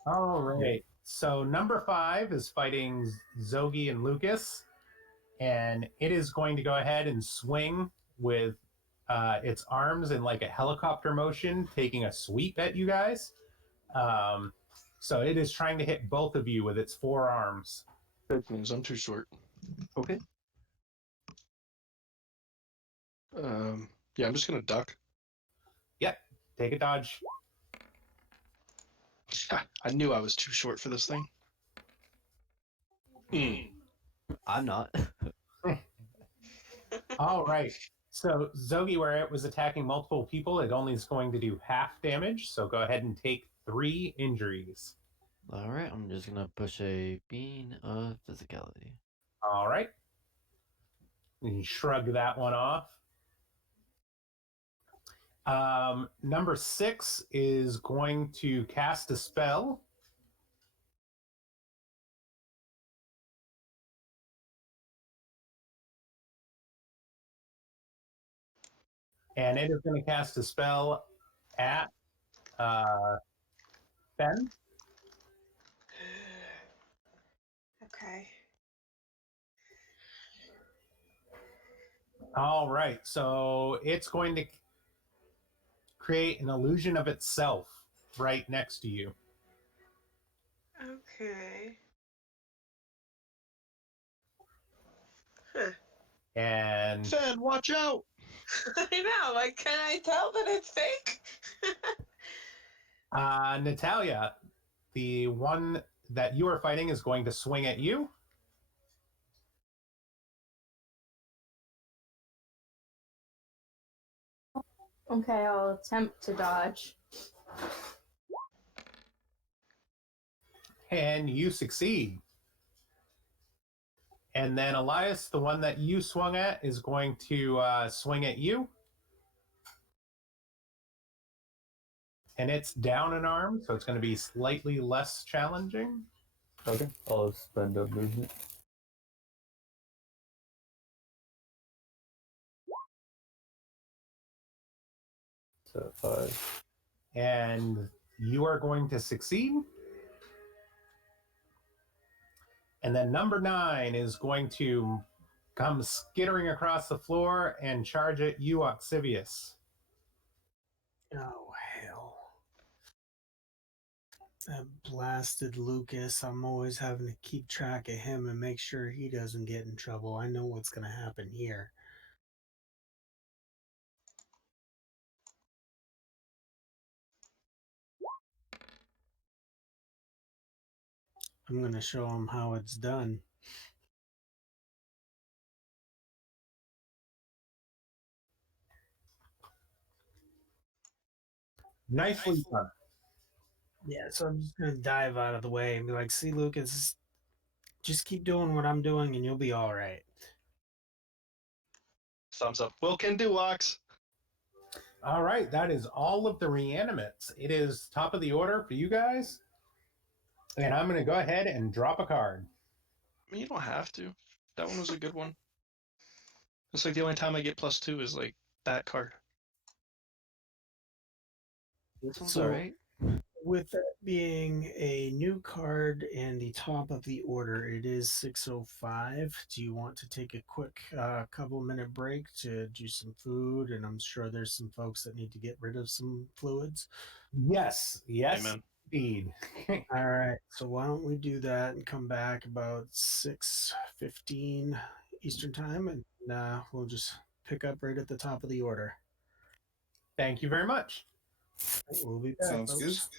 All right. So number 5 is fighting Zogi and Lucas, and it is going to go ahead and swing with its arms in like a helicopter motion, taking a sweep at you guys. So it is trying to hit both of you with its 4 arms. Good news, I'm too short. Okay. Yeah, I'm just gonna duck. Yep. Take a dodge. I knew I was too short for this thing. I'm not. All right. So Zogi, where it was attacking multiple people, it only is going to do half damage. So go ahead and take 3 injuries. All right, I'm just gonna push a bean of physicality. All right. And shrug that one off. Number 6 is going to cast a spell. And it is going to cast a spell at Ben. Okay. All right. So it's going to create an illusion of itself right next to you. Okay. Huh. And Fen, watch out! I know. Like, can I tell that it's fake? Natalia, the one that you are fighting is going to swing at you. Okay, I'll attempt to dodge. And you succeed. And then Elias, the one that you swung at, is going to swing at you. And it's down an arm, so it's going to be slightly less challenging. Okay, I'll spend a movement. So 5. And you are going to succeed. And then number 9 is going to come skittering across the floor and charge at you, Oxivius. Oh, hell. That blasted Lucas. I'm always having to keep track of him and make sure he doesn't get in trouble. I know what's going to happen here. I'm going to show him how it's done. Nicely done. Yeah, so I'm just going to dive out of the way and be like, see, Lucas, just keep doing what I'm doing and you'll be all right. Thumbs up. Will can do, Ox. All right, that is all of the reanimates. It is top of the order for you guys. And I'm going to go ahead and drop a card. I mean, you don't have to. That one was a good one. It's like the only time I get +2 is like that card. This one's So, alright. with that being a new card and the top of the order, it is 6:05. Do you want to take a quick couple-minute break to do some food? And I'm sure there's some folks that need to get rid of some fluids. Yes, Amen. indeed. All right, so why don't we do that and come back about 6:15 Eastern time, and we'll just pick up right at the top of the order. Thank you very much. We'll be back, Sounds good. folks.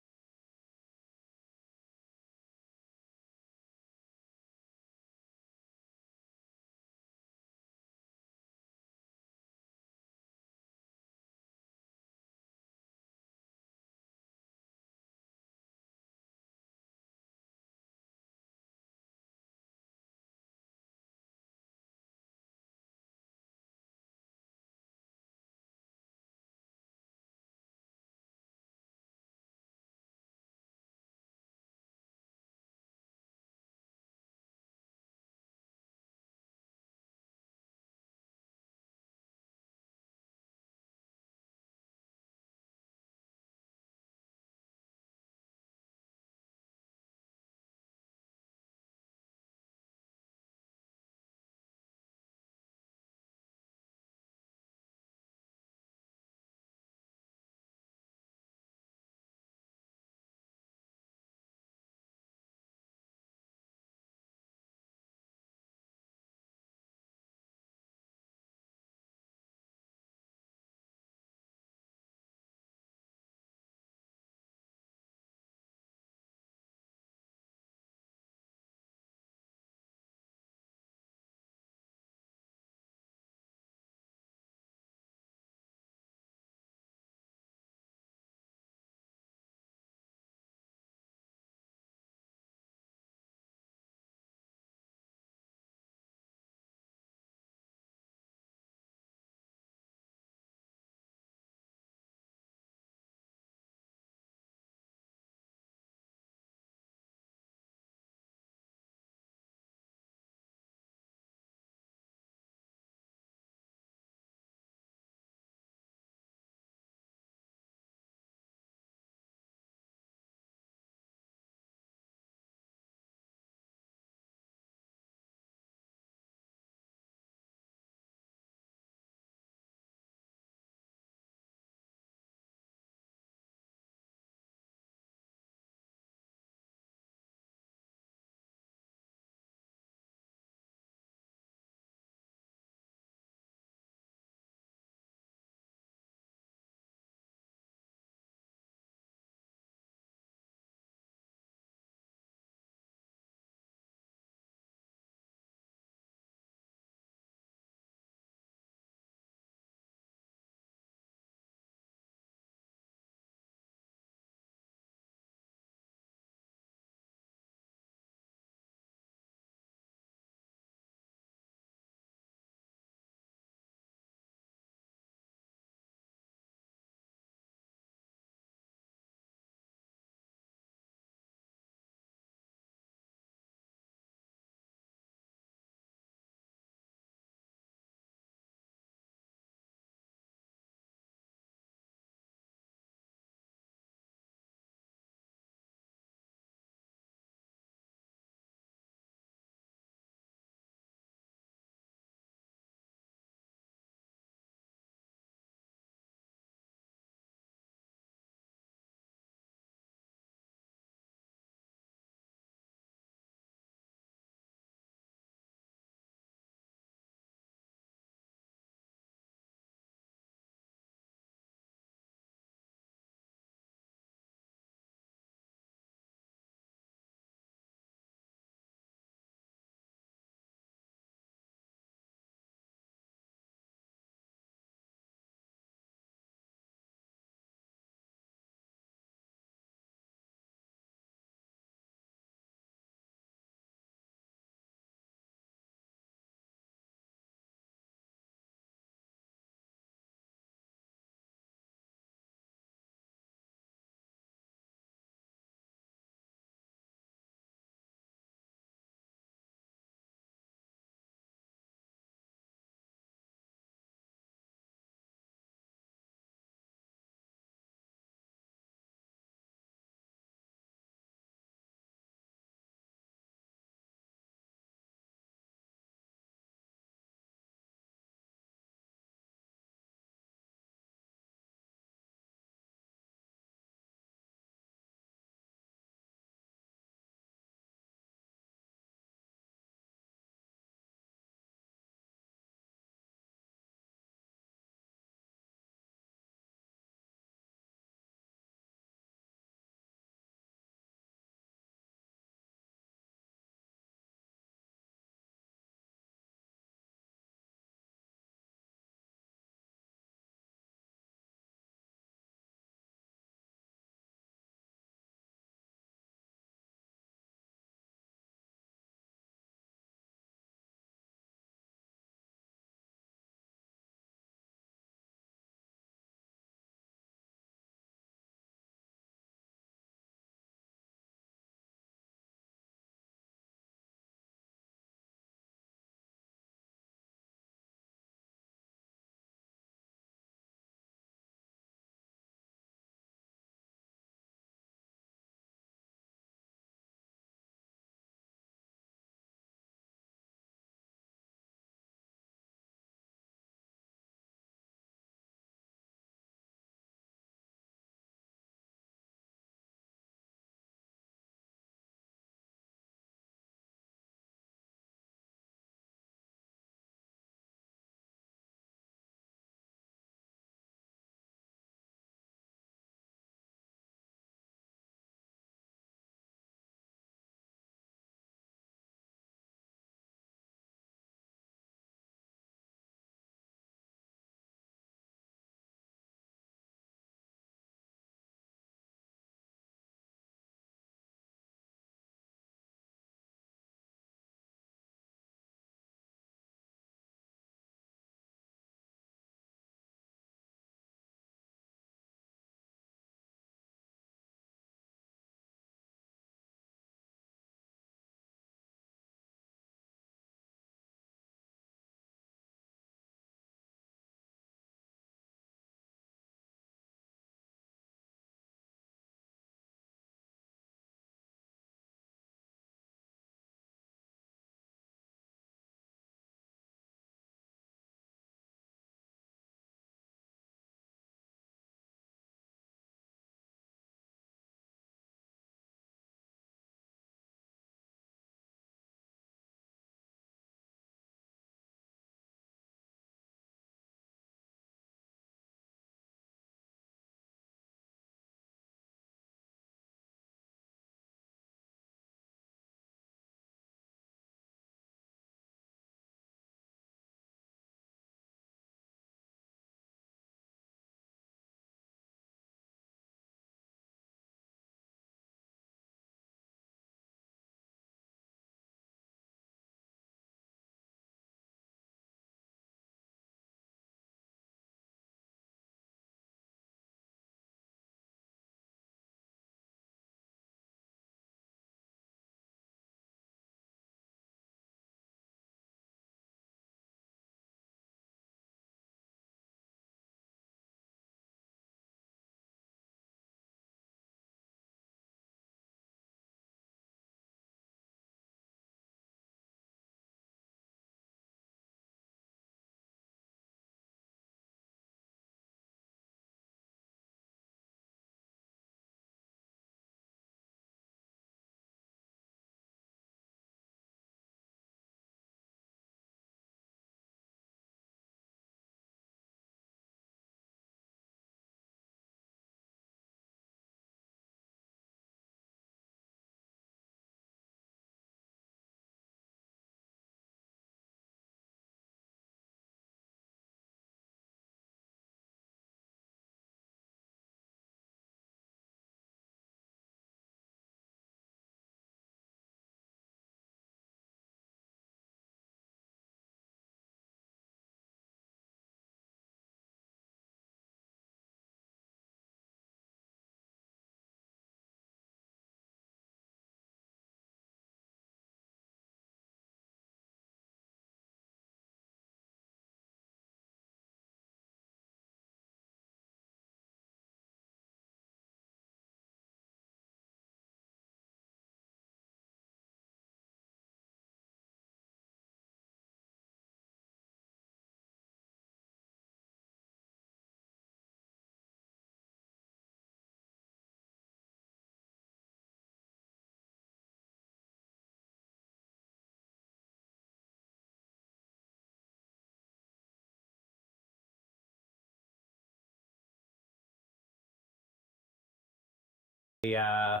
a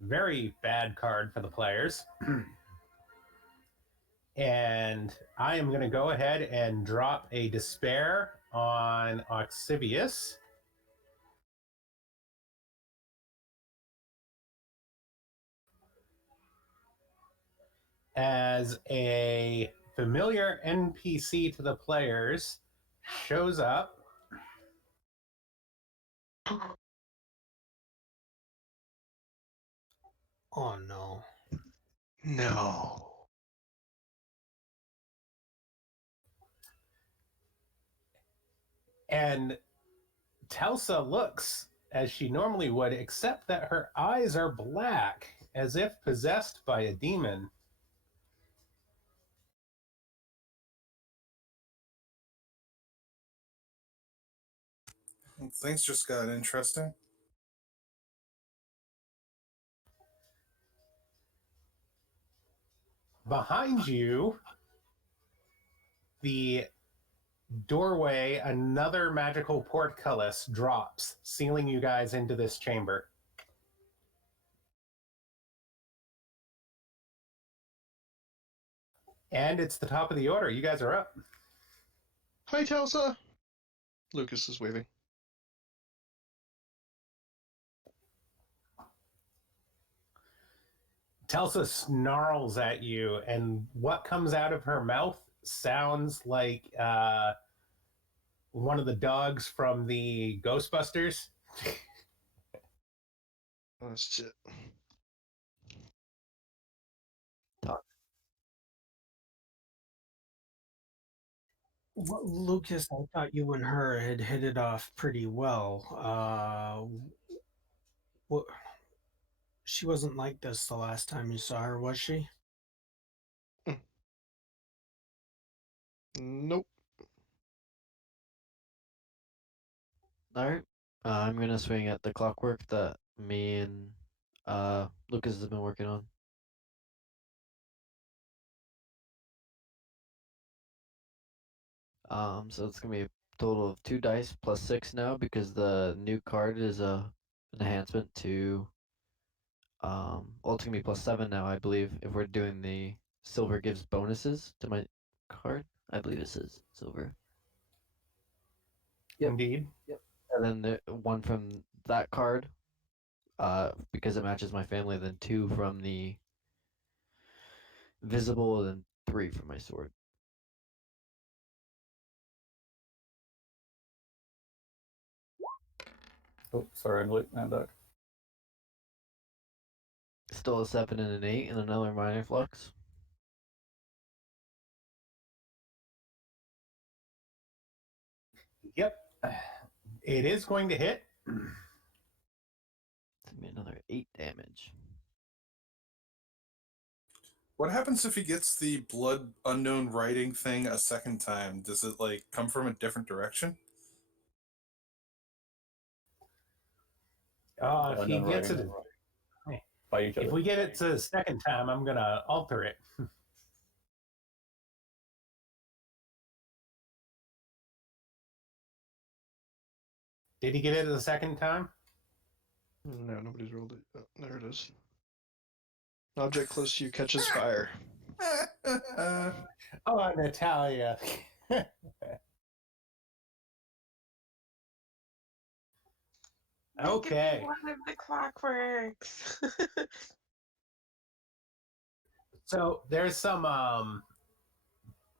very bad card for the players. And I am going to go ahead and drop a despair on Oxivius. As a familiar NPC to the players shows up. Oh no. No. And Telsa looks as she normally would, except that her eyes are black, as if possessed by a demon. Things just got interesting. Behind you, the doorway, another magical portcullis drops, sealing you guys into this chamber. And it's the top of the order. You guys are up. Hi, Telsa. Lucas is waving. Telsa snarls at you, and what comes out of her mouth sounds like one of the dogs from the Ghostbusters. That's it. Well, Lucas, I thought you and her had hit it off pretty well. What, she wasn't like this the last time you saw her, was she? Nope. Alright. I'm gonna swing at the clockwork that me and Lucas has been working on. So it's gonna be a total of 2 dice plus 6 now because the new card is a enhancement to well, it's gonna be plus 7 now, I believe, if we're doing the silver gives bonuses to my card. I believe it says silver. Yep. Indeed. Yep. And then the one from that card, because it matches my family, then 2 from the visible, and then 3 from my sword. Oh, sorry, I'm late. I'm back. Still a 7 and an 8 and another minor flux. Yep. It is going to hit. It's gonna be another 8 damage. What happens if he gets the blood unknown writing thing a second time? Does it like come from a different direction? If he gets it, by each other. if we get it to the second time, I'm gonna alter it. Did he get it the second time? No, nobody's rolled it. Oh, there it is. Object close to you catches fire. Oh, Natalia. Okay. One of the clockworks. So there's some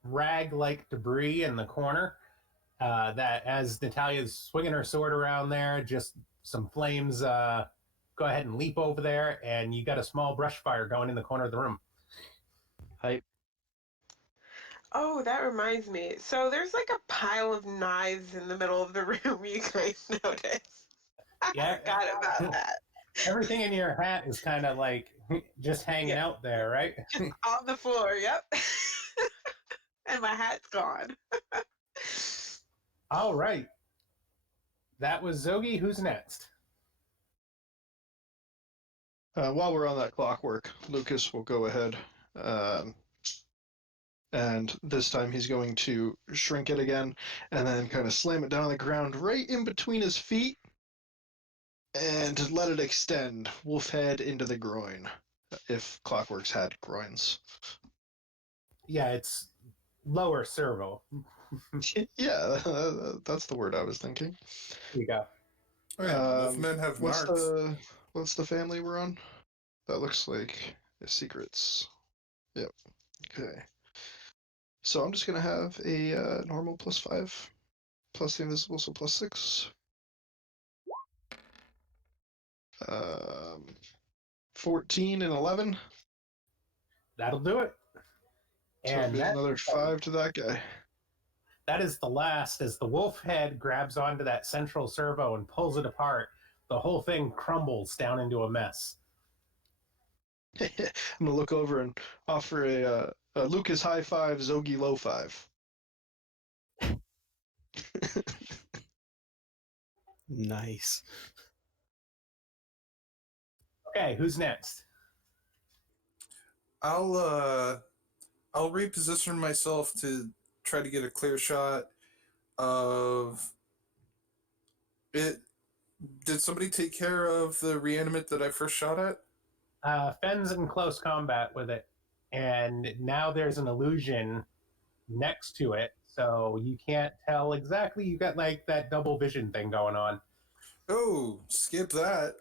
rag-like debris in the corner that, as Natalia's swinging her sword around there, just some flames go ahead and leap over there, and you got a small brush fire going in the corner of the room. Hype. Oh, that reminds me. So there's like a pile of knives in the middle of the room. You guys notice? Yeah. I forgot about that. Everything in your hat is kind of like just hanging out there, right? Just on the floor. Yep. And my hat's gone. All right. That was Zogi. Who's next? While we're on that clockwork, Lucas will go ahead. And this time he's going to shrink it again and then kind of slam it down on the ground right in between his feet. and let it extend, wolf head into the groin, if Clockworks had groins. Yeah, it's lower servo. Yeah, that's the word I was thinking. Here you go. Oh yeah, wolfmen have What's marks. the family we're on? That looks like secrets. Yep. Okay. So I'm just gonna have a normal +5, plus the invisible, so +6. 14 and 11. That'll do it. So And there's another 5 to that guy. that is the last. As the wolf head grabs onto that central servo and pulls it apart, the whole thing crumbles down into a mess. I'm gonna look over and offer a Lucas high 5, Zogi low 5. Nice. Okay, who's next? I'll reposition myself to try to get a clear shot of it. Did somebody take care of the reanimate that I first shot at? Fenn's in close combat with it, and now there's an illusion next to it, so you can't tell exactly. You got like that double vision thing going on. Oh, skip that.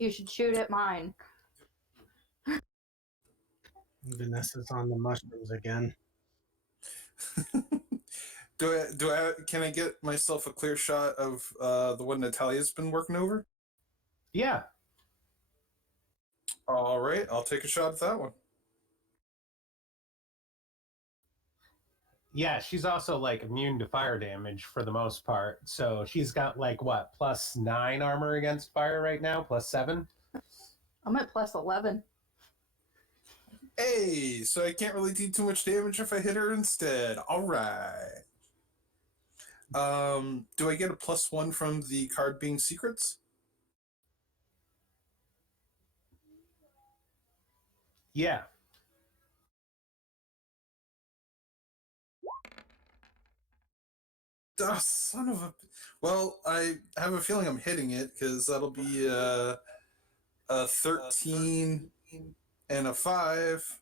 You should shoot at mine. Vanessa's on the mushrooms again. Can I get myself a clear shot of the one Natalia's been working over? Yeah. All right, I'll take a shot at that one. Yeah, she's also like immune to fire damage for the most part. So she's got like what, +9 armor against fire right now, +7? I'm at +11. Hey, so I can't really do too much damage if I hit her instead. All right. Do I get a +1 from the card being secrets? Yeah. Oh, son of a. Well, I have a feeling I'm hitting it because that'll be a 13 and a 5.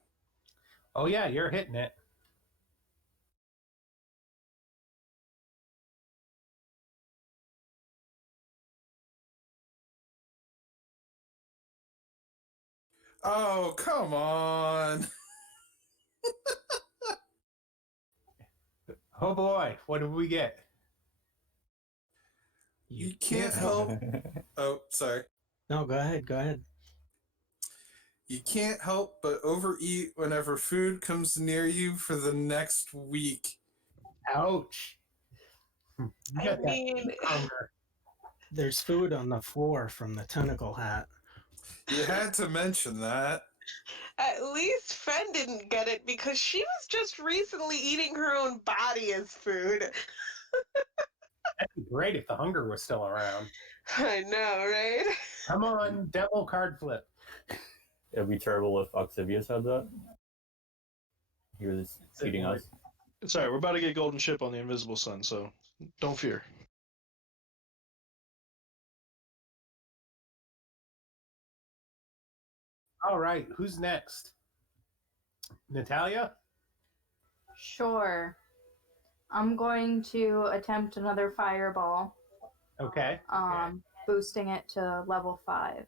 Oh yeah, you're hitting it. Oh, come on. Oh boy, what did we get? You can't help. Oh, sorry. No, go ahead. Go ahead. You can't help but overeat whenever food comes near you for the next week. Ouch. You I got that mean, hunger. There's food on the floor from the tentacle hat. You had to mention that. at least Fen didn't get it because she was just recently eating her own body as food. That'd be great if the hunger was still around. I know, right? Come on, devil card flip. It'd be terrible if Octavius had that. He was feeding us. It's alright, we're about to get golden ship on the invisible sun, so don't fear. All right, who's next? Natalia? Sure. I'm going to attempt another fireball, Okay. boosting it to level 5.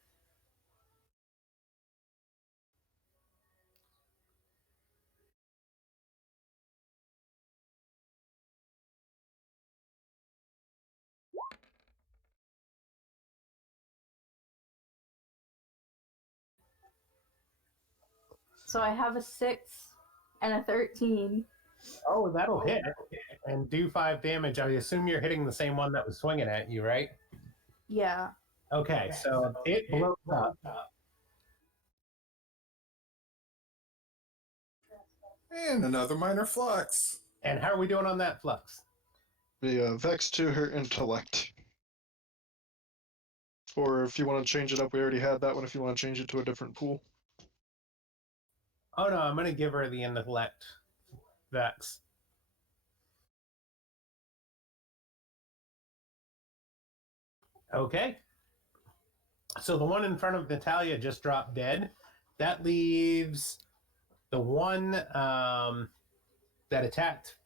So I have a 6 and a 13. Oh, that'll hit and do 5 damage. I assume you're hitting the same one that was swinging at you, right? Yeah. Okay, so it blows up. And another minor flux. And how are we doing on that flux? The vex to her intellect. Or if you want to change it up, we already had that one. If you want to change it to a different pool. Oh no, I'm going to give her the intellect vex. Okay. So the one in front of Natalia just dropped dead. That leaves the one that attacked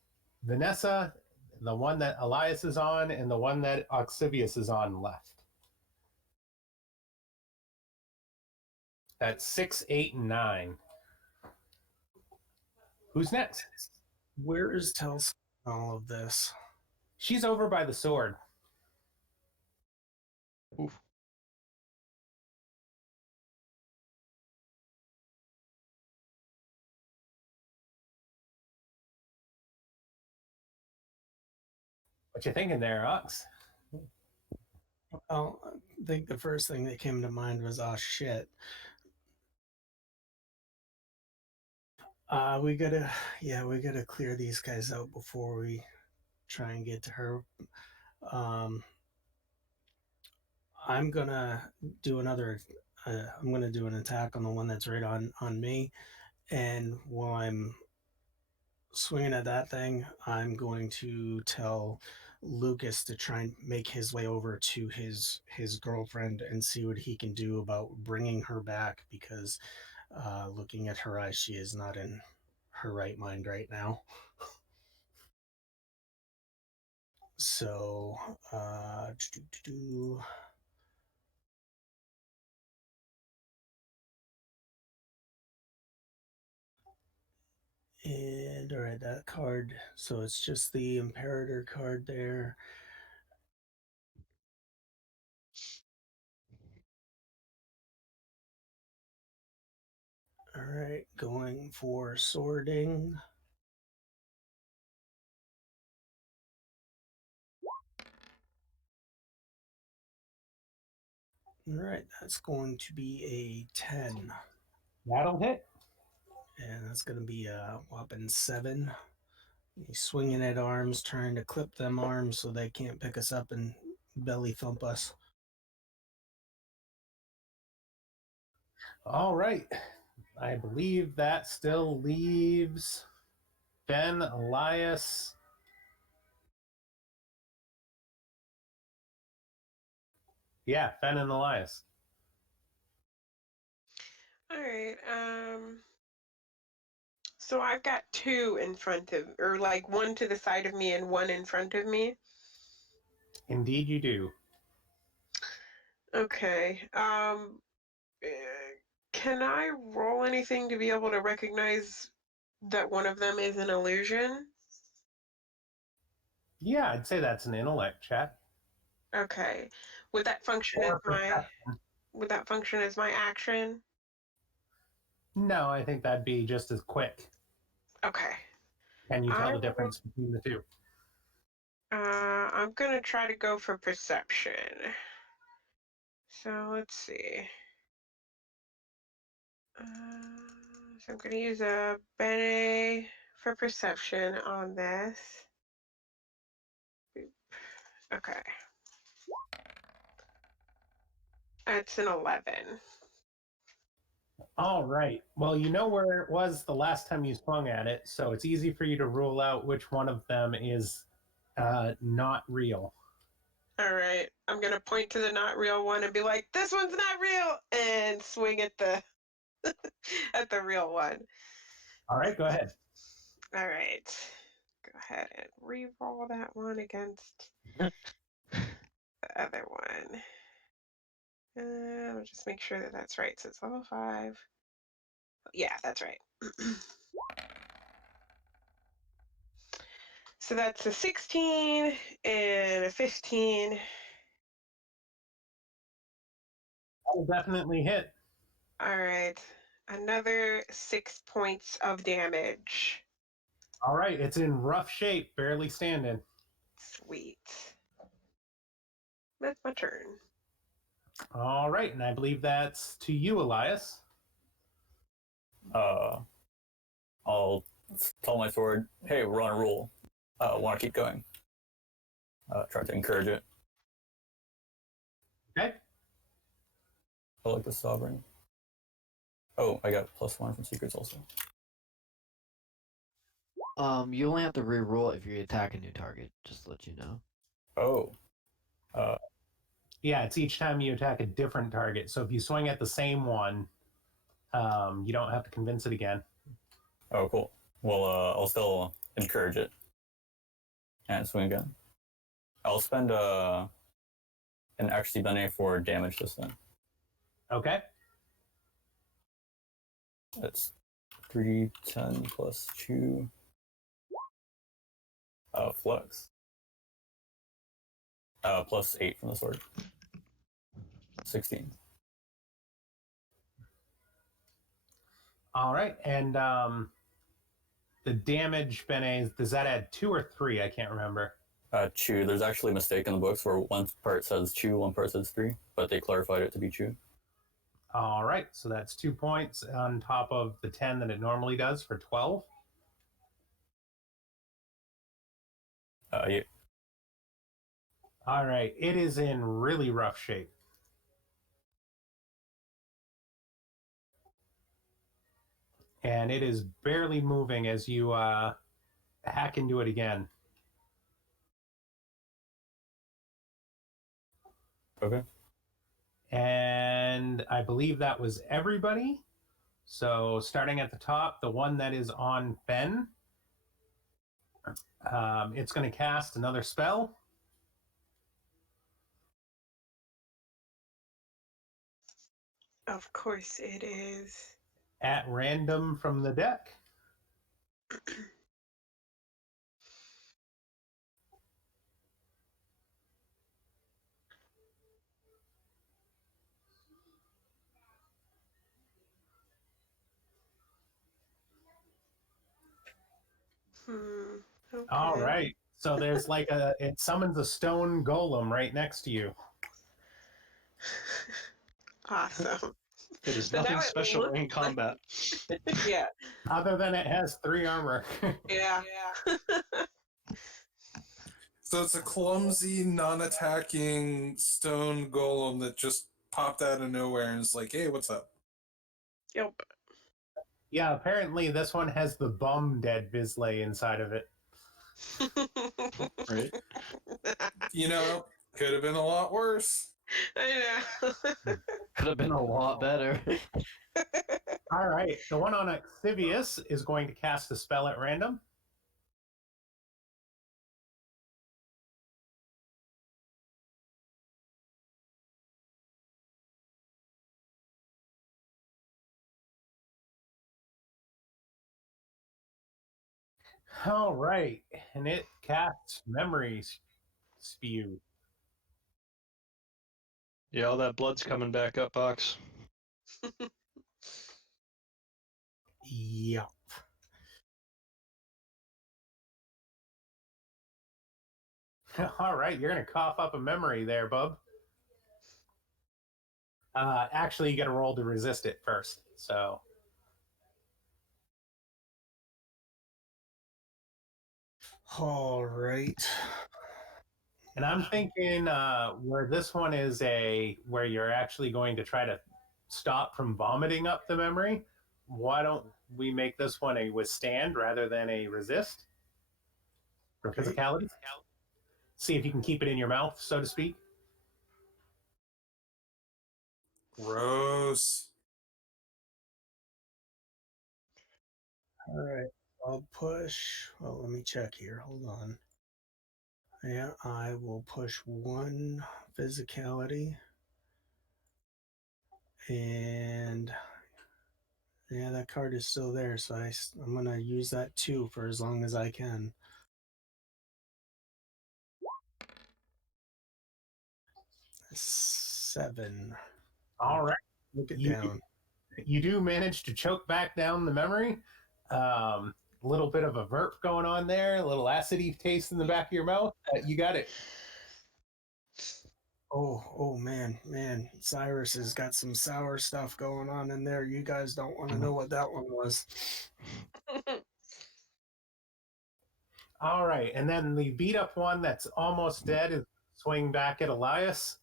Vanessa, the one that Elias is on, and the one that Oxivius is on left. That's 6, 8, and 9. Who's next? Where is Telsa in all of this? She's over by the sword. Oof. What you thinking there, Ox? Well, I think the first thing that came to mind was, oh shit. We gotta clear these guys out before we try and get to her. Um, I'm gonna do another. I'm gonna do an attack on the one that's right on me, and while I'm swinging at that thing, I'm going to tell Lucas to try and make his way over to his girlfriend and see what he can do about bringing her back because looking at her eyes, she is not in her right mind right now. So, and all right, that card. So it's just the Imperator card there. All right, going for sorting. All right, that's going to be a 10. That'll hit. And that's going to be a whopping 7. He's swinging at arms, trying to clip them arms so they can't pick us up and belly thump us. All right. I believe that still leaves Ben, Elias. Yeah, Ben and Elias. All right. So I've got 2 in front of, or like 1 to the side of me and 1 in front of me. Indeed, you do. Okay. Can I roll anything to be able to recognize that one of them is an illusion? Yeah, I'd say that's an intellect check. Okay. Would that function as Or my perception. would that function as my action? No, I think that'd be just as quick. Okay. Can you tell I the difference between the two? I'm gonna try to go for perception. So let's see. So I'm gonna use a Bene for perception on this. Okay. It's an 11. All right. Well, you know where it was the last time you swung at it, so it's easy for you to rule out which one of them is not real. All right. I'm gonna point to the not real one and be like, "This one's not real," and swing at the at the real one. All right, go ahead. All right. Go ahead and re-roll that one against the other one. I'll just make sure that that's right. So it's level 5. Yeah, that's right. So that's a 16 and a 15. That'll definitely hit. All right. Another 6 points of damage. All right, it's in rough shape, barely standing. Sweet. That's my turn. All right, and I believe that's to you, Elias. I'll tell my sword, hey, we're on a roll. Want to keep going. Try to encourage it. Okay. I like the sovereign. Oh, I got +1 from secrets also. You only have to re-roll if you attack a new target. Just to let you know. Oh. Yeah, it's each time you attack a different target. So if you swing at the same one, you don't have to convince it again. Oh, cool. Well, I'll still encourage it and swing again. I'll spend an XP bene for damage this time. Okay. That's 310 plus 2. Flex. Plus 8 from the sword. 16. All right. And the damage, Bene, does that add 2 or 3? I can't remember. 2. There's actually a mistake in the books where one part says 2, one part says 3, but they clarified it to be 2. All right. So that's 2 points on top of the 10 that it normally does for 12. Yeah. All right. It is in really rough shape. And it is barely moving as you hack into it again. Okay. And I believe that was everybody. So starting at the top, the one that is on Ben, it's going to cast another spell. Of course it is. At random from the deck. Okay. All right. So there's like it summons a stone golem right next to you. Awesome. It is So now nothing it special looks in combat. Yeah. Other than it has 3 armor. Yeah. So it's a clumsy, non-attacking stone golem that just popped out of nowhere and is like, "Hey, what's up?" Yep. Yeah, apparently this one has the bum dead Vizsla inside of it. Right? You know, could have been a lot worse. I know. Could have been a lot better. All right. The one on Axivius is going to cast a spell at random. All right. And it casts Memories Spew. Yeah, all that blood's coming back up, Box. Yeah. All right. You're going to cough up a memory there, bub. Actually, you got to roll to resist it first. So. All right. And I'm thinking where this one is where you're actually going to try to stop from vomiting up the memory. Why don't we make this one a withstand rather than a resist for Okay. physicality? See if you can keep it in your mouth, so to speak. Gross. All right. I'll push. Well, let me check here. Hold on. Yeah, I will push 1 physicality. And yeah, that card is still there. So I'm going to use that 2 for as long as I can. 7. All right. Look it You, down. you do manage to choke back down the memory. A little bit of a verp going on there, a little acidy taste in the back of your mouth. You got it. Oh man. Cyrus has got some sour stuff going on in there. You guys don't want to know what that one was. All right. And then the beat up one that's almost dead is swing back at Elias.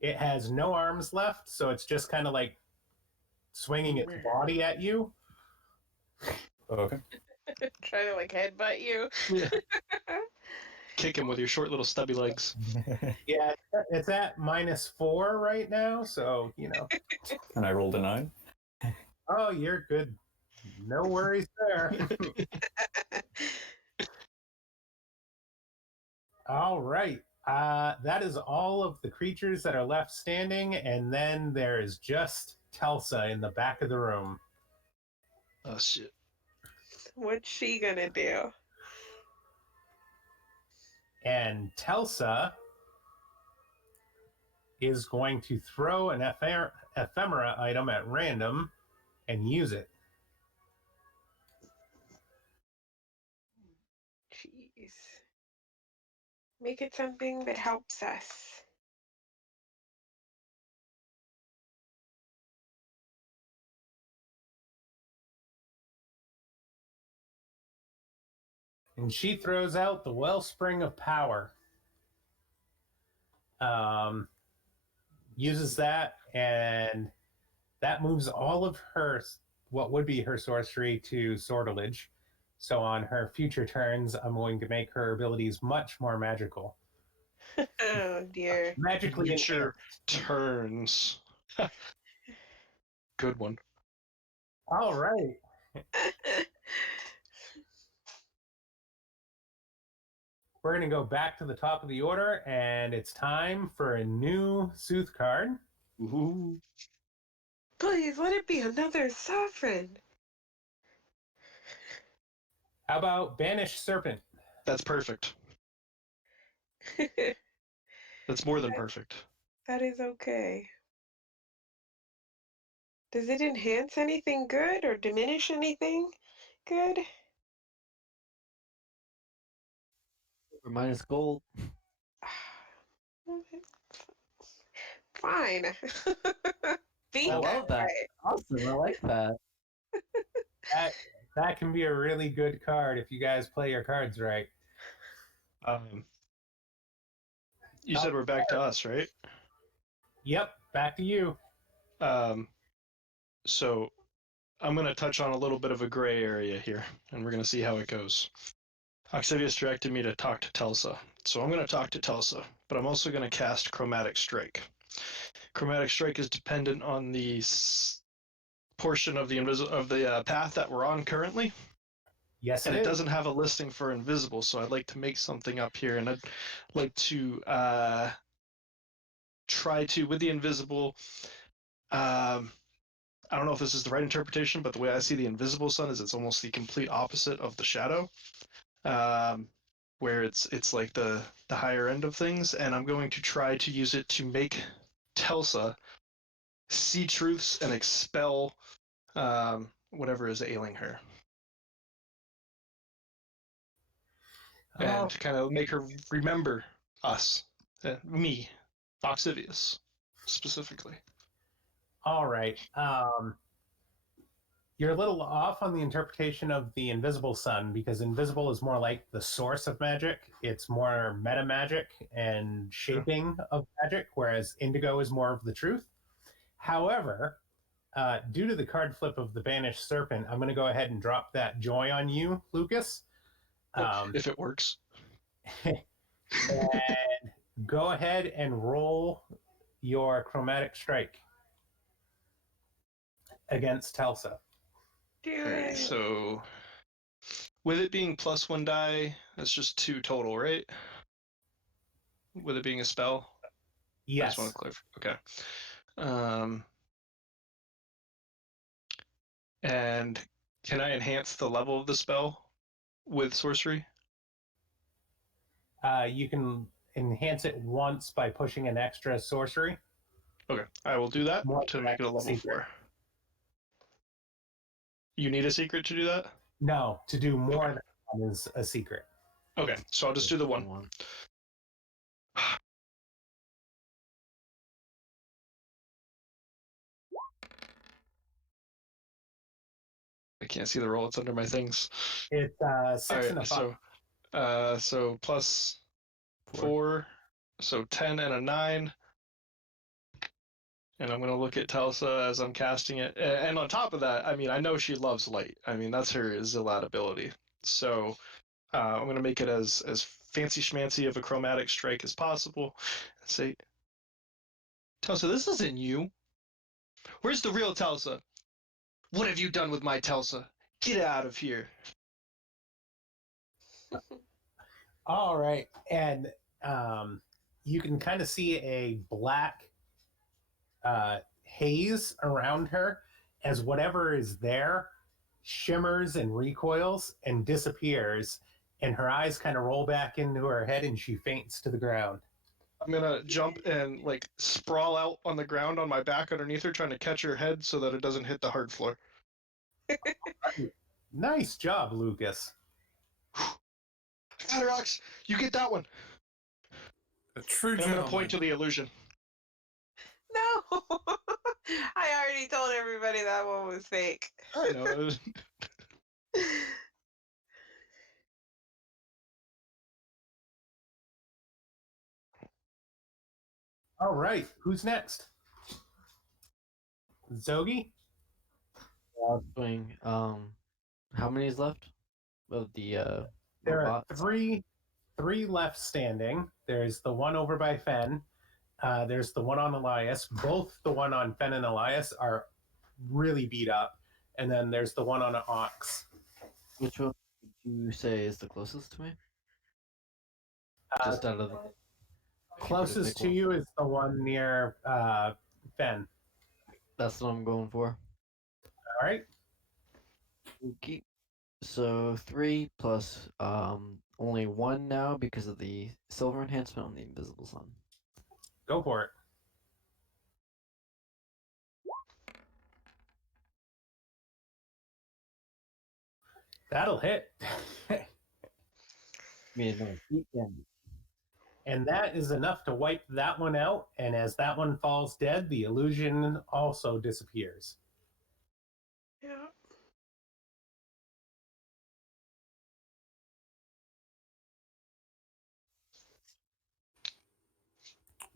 It has no arms left, so it's just kind of like swinging its body at you. Okay. Try to like headbutt you. Yeah. kick him with your short little stubby legs. Yeah, it's at -4 right now, so And I rolled a 9. Oh, you're good. No worries there. All right. That is all of the creatures that are left standing, and then there is just Telsa in the back of the room. Oh shit. What's she gonna do? And Telsa is going to throw an ephemera item at random and use it. Jeez. Make it something that helps us. And she throws out the Wellspring of Power. Uses that, and that moves all of her, what would be her sorcery, to Sortilege. So on her future turns, I'm going to make her abilities much more magical. Oh dear. Magically Future enhanced. turns. Good one. All right. We're going to go back to the top of the order, and it's time for a new Sooth card. Ooh. Please let it be another sovereign. How about Banished Serpent? That's perfect. That's more than perfect. That is okay. Does it enhance anything good or diminish anything good? Minus gold. Fine. Be I that love that. way. Awesome. I like that. That can be a really good card if you guys play your cards right. You said we're back to us, right? Yep, back to you. So I'm going to touch on a little bit of a gray area here, and we're going to see how it goes. Octavius directed me to talk to Telsa, so I'm going to talk to Telsa, but I'm also going to cast Chromatic Strike. Chromatic Strike is dependent on the portion of the path that we're on currently. Yes, And it it is. doesn't have a listing for invisible, so I'd like to make something up here, and I'd like to try to, with the invisible, I don't know if this is the right interpretation, but the way I see the invisible sun is it's almost the complete opposite of the shadow, where it's like the higher end of things, and I'm going to try to use it to make Telsa see truths and expel whatever is ailing her. And kind of make her remember us, me, Oxivius, specifically. All right. You're a little off on the interpretation of the invisible sun, because invisible is more like the source of magic. It's more meta magic and shaping of magic, whereas indigo is more of the truth. However, due to the card flip of the Banished Serpent, I'm going to go ahead and drop that joy on you, Lucas. If it works. And go ahead and roll your Chromatic Strike against Telsa. Do Okay, it. so with it being +1 die, that's just 2 total, right? With it being a spell? I just want Yes. to clarify. Okay. And can I enhance the level of the spell with sorcery? You can enhance it once by pushing an extra sorcery. Okay, I will do that More to make it a level secret. 4. You need a secret to do that? No, to do more than one is a secret. Okay, so I'll just do the one. I can't see the roll, it's under my things. It's 6 and a 5. So +4, so 10 and a 9. And I'm going to look at Telsa as I'm casting it. And on top of that, I mean, I know she loves light. I mean, that's her Zillat ability. So I'm going to make it as fancy schmancy of a chromatic strike as possible and say, Telsa, this isn't you. Where's the real Telsa? What have you done with my Telsa? Get out of here. All right. And you can kind of see a black haze around her as whatever is there shimmers and recoils and disappears, and her eyes kind of roll back into her head and she faints to the ground. I'm gonna jump and like sprawl out on the ground on my back underneath her, trying to catch her head so that it doesn't hit the hard floor. Nice job, Lucas. Atarax, you get that one. A true And I'm gentleman. gonna point to the illusion. No, I already told everybody that one was fake. I know. All right, who's next? Zogi? I'll swing. How many is left of the There are robots? three left standing. There's the one over by Fen. There's the one on Elias. Both the one on Fen and Elias are really beat up. And then there's the one on an Ox. Which one would you say is the closest to me? Just out of the Closest to you is the one near Fen. That's what I'm going for. All right. Okay. So 3 plus only 1 now because of the silver enhancement on the invisible sun. Go for it. That'll hit. And that is enough to wipe that one out. And as that one falls dead, the illusion also disappears. Yeah.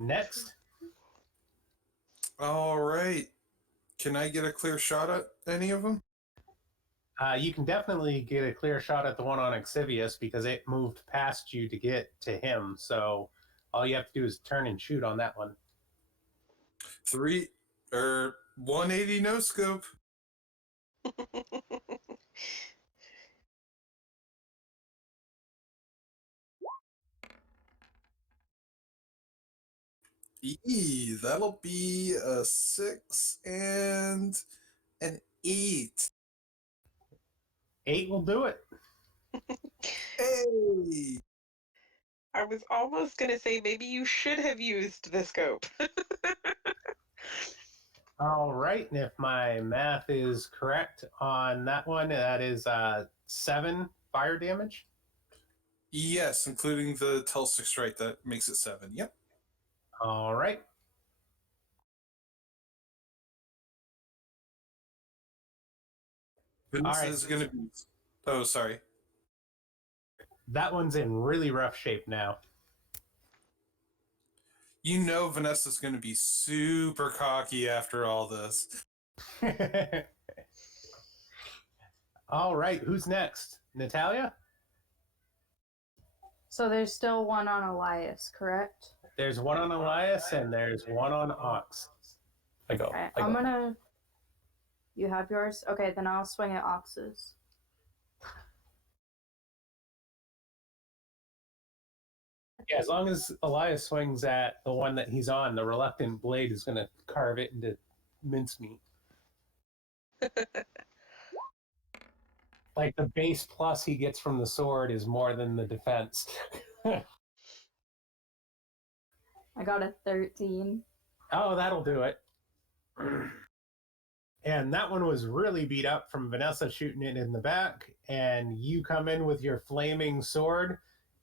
Next, All right. Can I get a clear shot at any of them? you can definitely get a clear shot at the one on Exivius because it moved past you to get to him. So all you have to do is turn and shoot on that one. 180 no scope. That'll be a 6 and an 8. 8 will do it. Hey! I was almost going to say maybe you should have used the scope. All right. And if my math is correct on that one, that is 7 fire damage. Yes, including the Tulsa strike, that makes it 7. Yep. All right. This All right. is going to be... Oh, sorry. That one's in really rough shape now. You know Vanessa's going to be super cocky after all this. All right. Who's next? Natalia? So there's still one on Elias, correct? There's one on Elias and there's one on Ox. I go. Okay, I go. I'm gonna. You have yours? Okay, then I'll swing at Ox's. Yeah, as long as Elias swings at the one that he's on, the reluctant blade is going to carve it into mincemeat. Like the base plus he gets from the sword is more than the defense. I got a 13. Oh, that'll do it. And that one was really beat up from Vanessa shooting it in the back. And you come in with your flaming sword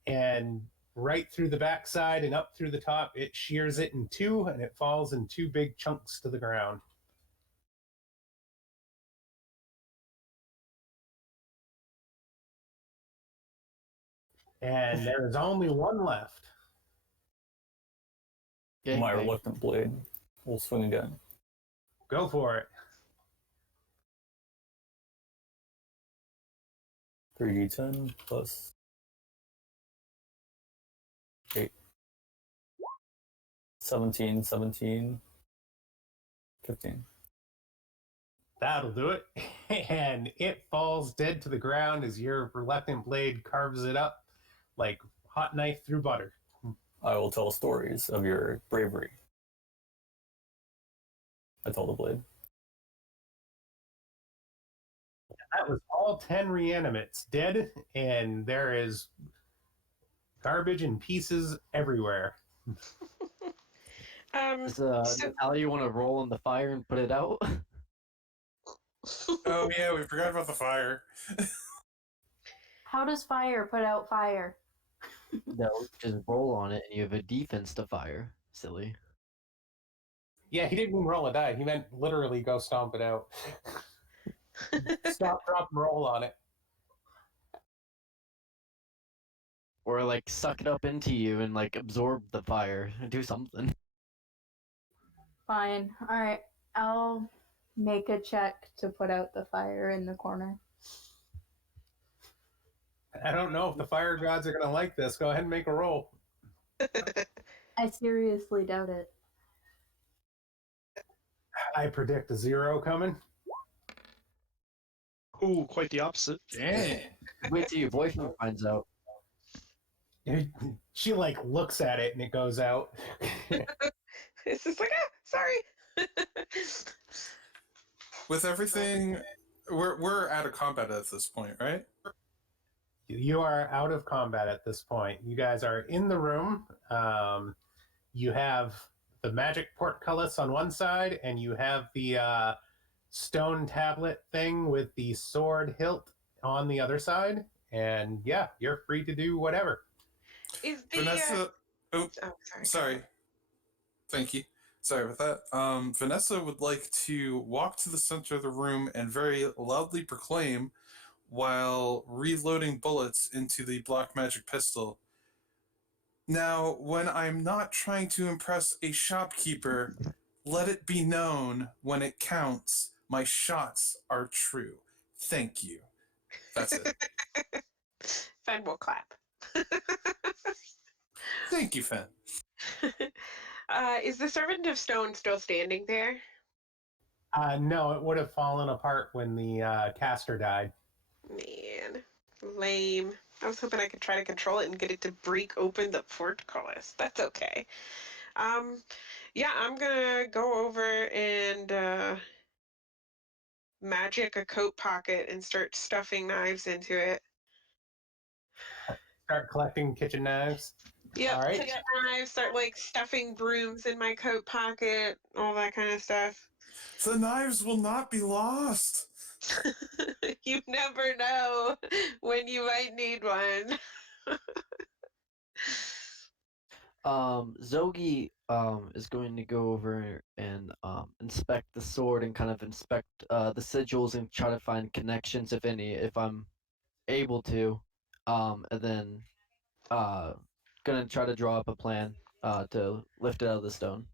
and right through the backside and up through the top, it shears it in 2 and it falls in 2 big chunks to the ground. And there is only one left. My reluctant blade will swing again. Go for it. 3d10 plus 17, 17, 15. That'll do it. And it falls dead to the ground as your reluctant blade carves it up like hot knife through butter. I will tell stories of your bravery. I told the blade. That was all 10 reanimates dead, and there is garbage and pieces everywhere. Does So Natalia, you want to roll in the fire and put it out? Oh yeah, we forgot about the fire. How does fire put out fire? No, just roll on it and you have a defense to fire. Silly. Yeah, he didn't even roll a die. He meant literally go stomp it out. Stop, drop, and roll on it. Or like suck it up into you and like absorb the fire. Do something. Fine. All right. I'll make a check to put out the fire in the corner. I don't know if the fire gods are going to like this. Go ahead and make a roll. I seriously doubt it. I predict a 0 coming. Ooh, quite the opposite. Dang. Wait till your boyfriend finds out. She like looks at it and it goes out. it's just like, sorry. With everything, we're out of combat at this point, right? You are out of combat at this point. You guys are in the room. You have the magic portcullis on one side, and you have the stone tablet thing with the sword hilt on the other side. And yeah, you're free to do whatever. Is the Vanessa. Oh, sorry. sorry. Thank you. Sorry about that. Vanessa would like to walk to the center of the room and very loudly proclaim, while reloading bullets into the black magic pistol. Now, when I'm not trying to impress a shopkeeper, let it be known when it counts, my shots are true. Thank you. That's it. Fen will clap. Thank you, Fen. Is the servant of stone still standing there? No, it would have fallen apart when the caster died. Man, lame. I was hoping I could try to control it and get it to break open the portcullis. That's okay. Yeah, I'm gonna go over and magic a coat pocket and start stuffing knives into it. Start collecting kitchen knives. Yep, All right. take knives, start like stuffing brooms in my coat pocket, all that kind of stuff. The knives will not be lost. You never know when you might need one. Zogi is going to go over and inspect the sword and kind of inspect the sigils and try to find connections, if any, if I'm able to. And then gonna try to draw up a plan to lift it out of the stone.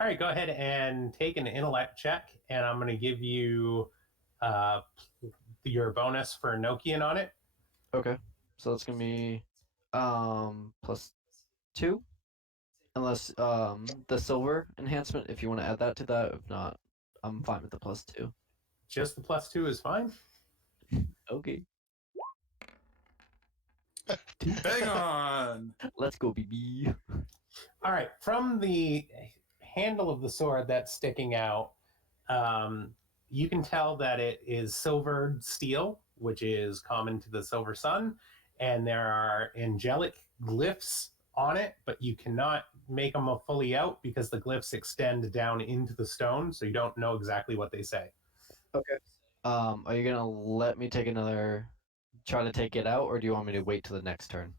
All right, go ahead and take an intellect check, and I'm going to give you your bonus for Nokian on it. Okay, so that's gonna be +2, unless the silver enhancement, if you want to add that to that. If not, I'm fine with the +2. Just the +2 is fine. Okay. Bang on. Let's go, BB. All right, from the handle of the sword that's sticking out, you can tell that it is silvered steel, which is common to the silver sun, and there are angelic glyphs on it, but you cannot make them fully out because the glyphs extend down into the stone, so you don't know exactly what they say. Okay. Are you gonna let me take another try to take it out, or do you want me to wait till the next turn?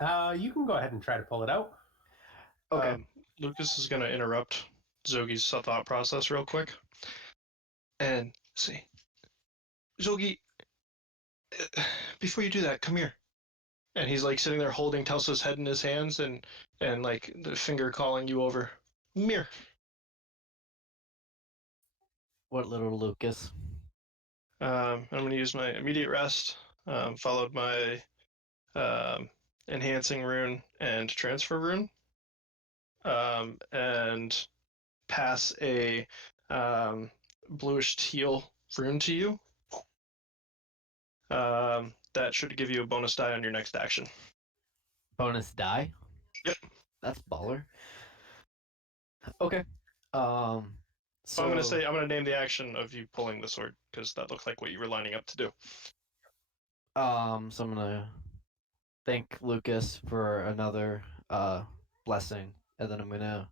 You can go ahead and try to pull it out. Okay. Lucas is going to interrupt Zogi's thought process real quick and say, Zogi, before you do that, come here. And he's like sitting there holding Telsa's head in his hands and like the finger calling you over. Come here. What little Lucas? I'm going to use my immediate rest, followed by enhancing rune and transfer rune, and pass a bluish teal rune to you. That should give you a bonus die on your next action. Bonus die? Yep. That's baller. Okay. So I'm gonna name the action of you pulling the sword because that looked like what you were lining up to do. So I'm gonna thank Lucas for another blessing, and then I'm gonna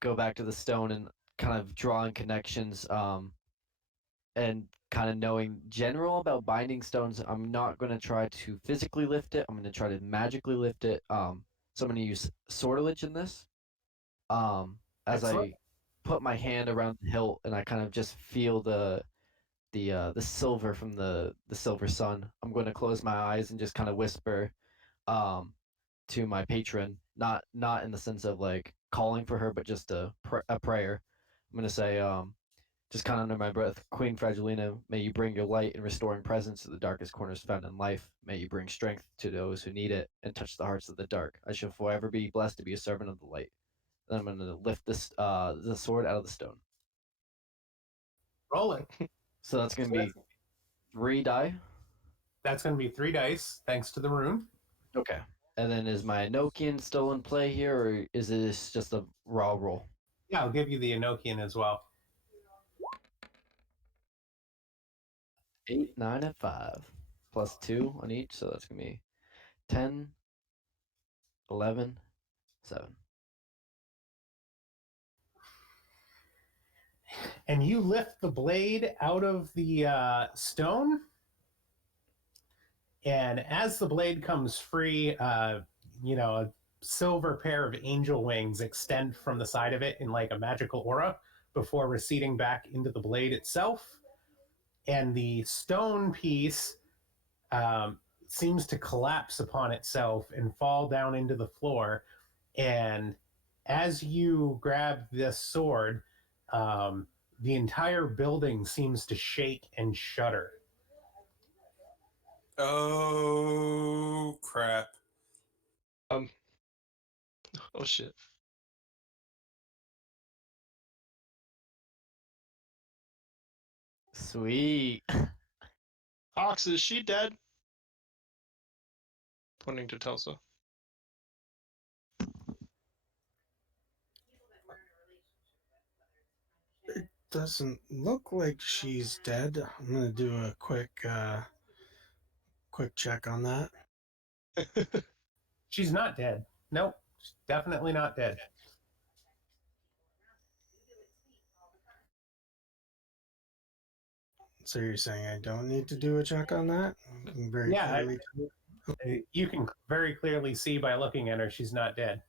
go back to the stone and kind of drawing connections, and kind of knowing general about binding stones. I'm not gonna try to physically lift it. I'm gonna try to magically lift it. So I'm gonna use sortilege in this. As Excellent. I put my hand around the hilt and I kind of just feel the silver from the silver sun. I'm going to close my eyes and just kind of whisper um to my patron, not in the sense of like calling for her, but just a prayer. I'm going to say just kind of under my breath, Queen Fragilina, may you bring your light and restoring presence to the darkest corners found in life. May you bring strength to those who need it and touch the hearts of the dark. I shall forever be blessed to be a servant of the light. Then I'm going to lift this the sword out of the stone. Roll it. So that's going to be 3 die. That's going to be 3 dice, thanks to the rune. Okay. And then is my Enochian still in play here, or is this just a raw roll? Yeah, I'll give you the Enochian as well. 8, 9, and 5. Plus 2 on each, so that's going to be 10, 11, 7. And you lift the blade out of the stone. And as the blade comes free, a silver pair of angel wings extend from the side of it in like a magical aura before receding back into the blade itself. And the stone piece seems to collapse upon itself and fall down into the floor. And as you grab this sword, the entire building seems to shake and shudder. Oh, crap. Oh shit. Sweet. Ox, is she dead? Pointing to Telsa. Doesn't look like she's dead. I'm gonna do a quick check on that. She's not dead. Nope, she's definitely not dead. So you're saying I don't need to do a check on that? I can very Yeah, clearly. you can very clearly see by looking at her, she's not dead.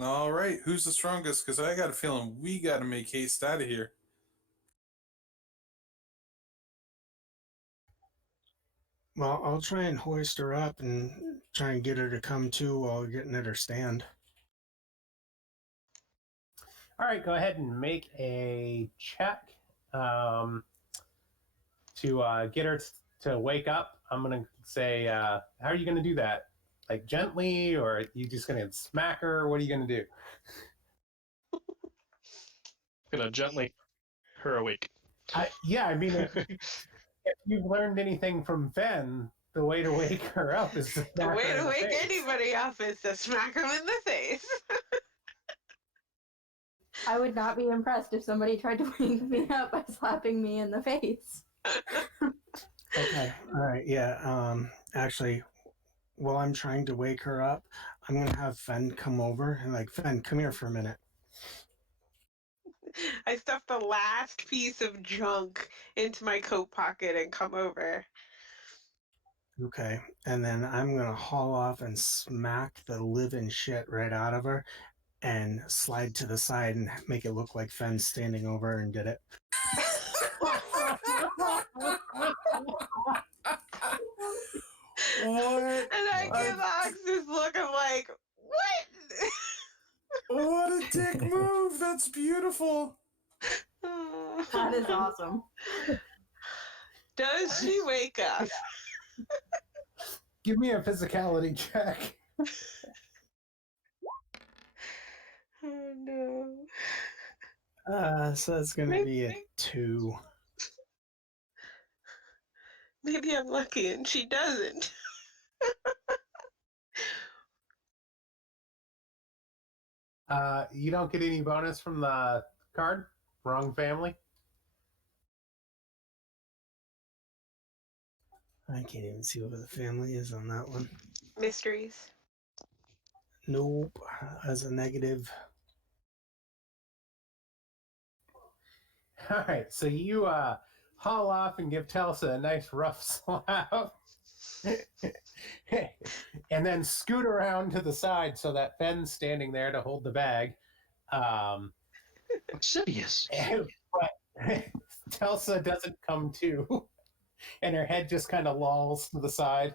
All right, who's the strongest? Because I got a feeling we got to make haste out of here. Well, I'll try and hoist her up and try and get her to come to while getting at her stand. All right, go ahead and make a check to get her to wake up. I'm going to say, how are you going to do that? Like gently, or are you just going to smack her? What are you going to do? Gonna gently her awake. I mean, if you've learned anything from Fen, the way to wake her up is to The smack way her in to the wake face. anybody up is to smack them in the face. I would not be impressed if somebody tried to wake me up by slapping me in the face. Okay. All right. Yeah. Actually, while I'm trying to wake her up, I'm gonna have Fen come over and like, Fen, come here for a minute. I stuff the last piece of junk into my coat pocket and come over. Okay. And then I'm gonna haul off and smack the living shit right out of her and slide to the side and make it look like Fen's standing over her and did it. What? And I give Ox this look of like, what? What a dick move! That's beautiful. That is awesome. Does she wake up? Give me a physicality check. Oh no. So that's going to be a 2. Maybe I'm lucky and she doesn't. You don't get any bonus from the card. Wrong family. I can't even see what the family is on that one. Mysteries. Nope. As a negative. All right, so you haul off and give Telsa a nice rough slap. And then scoot around to the side so that Fenn's standing there to hold the bag. Insidious. But Telsa doesn't come to, and her head just kind of lolls to the side.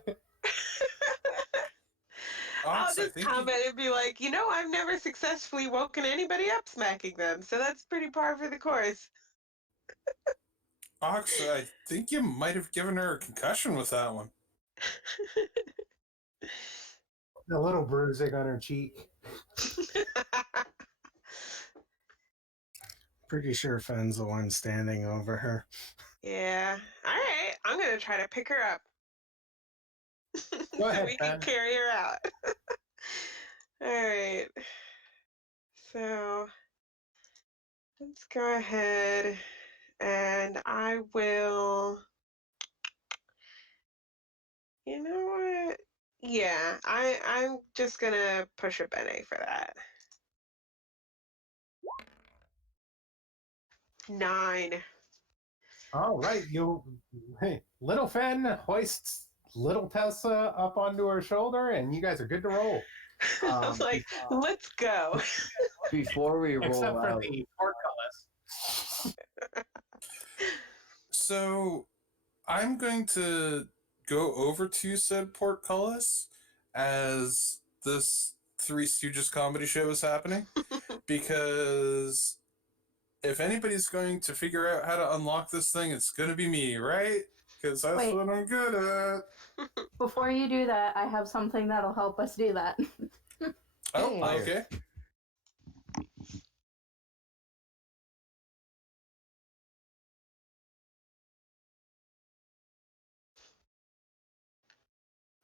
I'll Ox, I just think comment and be like, I've never successfully woken anybody up smacking them, so that's pretty par for the course. Ox, I think you might have given her a concussion with that one. A little bruising on her cheek. Pretty sure Fenn's the one standing over her. Yeah. All right. I'm going to try to pick her up. Go so ahead, we can Fen. carry her out. All right. So let's go ahead and I will. You know what? Yeah, I'm just gonna push a Bene for that. 9. All right, little Fen hoists little Tessa up onto her shoulder, and you guys are good to roll. I'm like, let's go. Before we Except roll for out, the portcullis. So I'm going to go over to said portcullis as this Three Stooges comedy show is happening, because if anybody's going to figure out how to unlock this thing, it's going to be me, right? Because that's Wait. what I'm good at. Before you do that, I have something that'll help us do that. Oh, Fire. okay.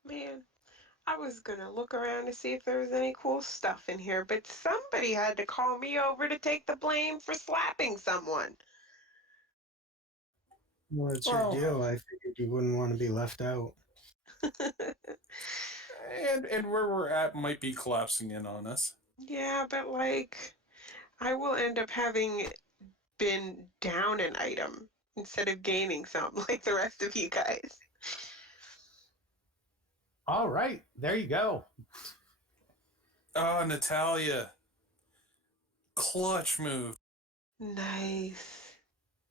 Man, I was gonna look around to see if there was any cool stuff in here, but somebody had to call me over to take the blame for slapping someone. Well, it's Well, your deal. I figured you wouldn't want to be left out. and where we're at might be collapsing in on us. Yeah, but I will end up having been down an item instead of gaining some like the rest of you guys. All right, there you go. Oh, Natalia. Clutch move. Nice.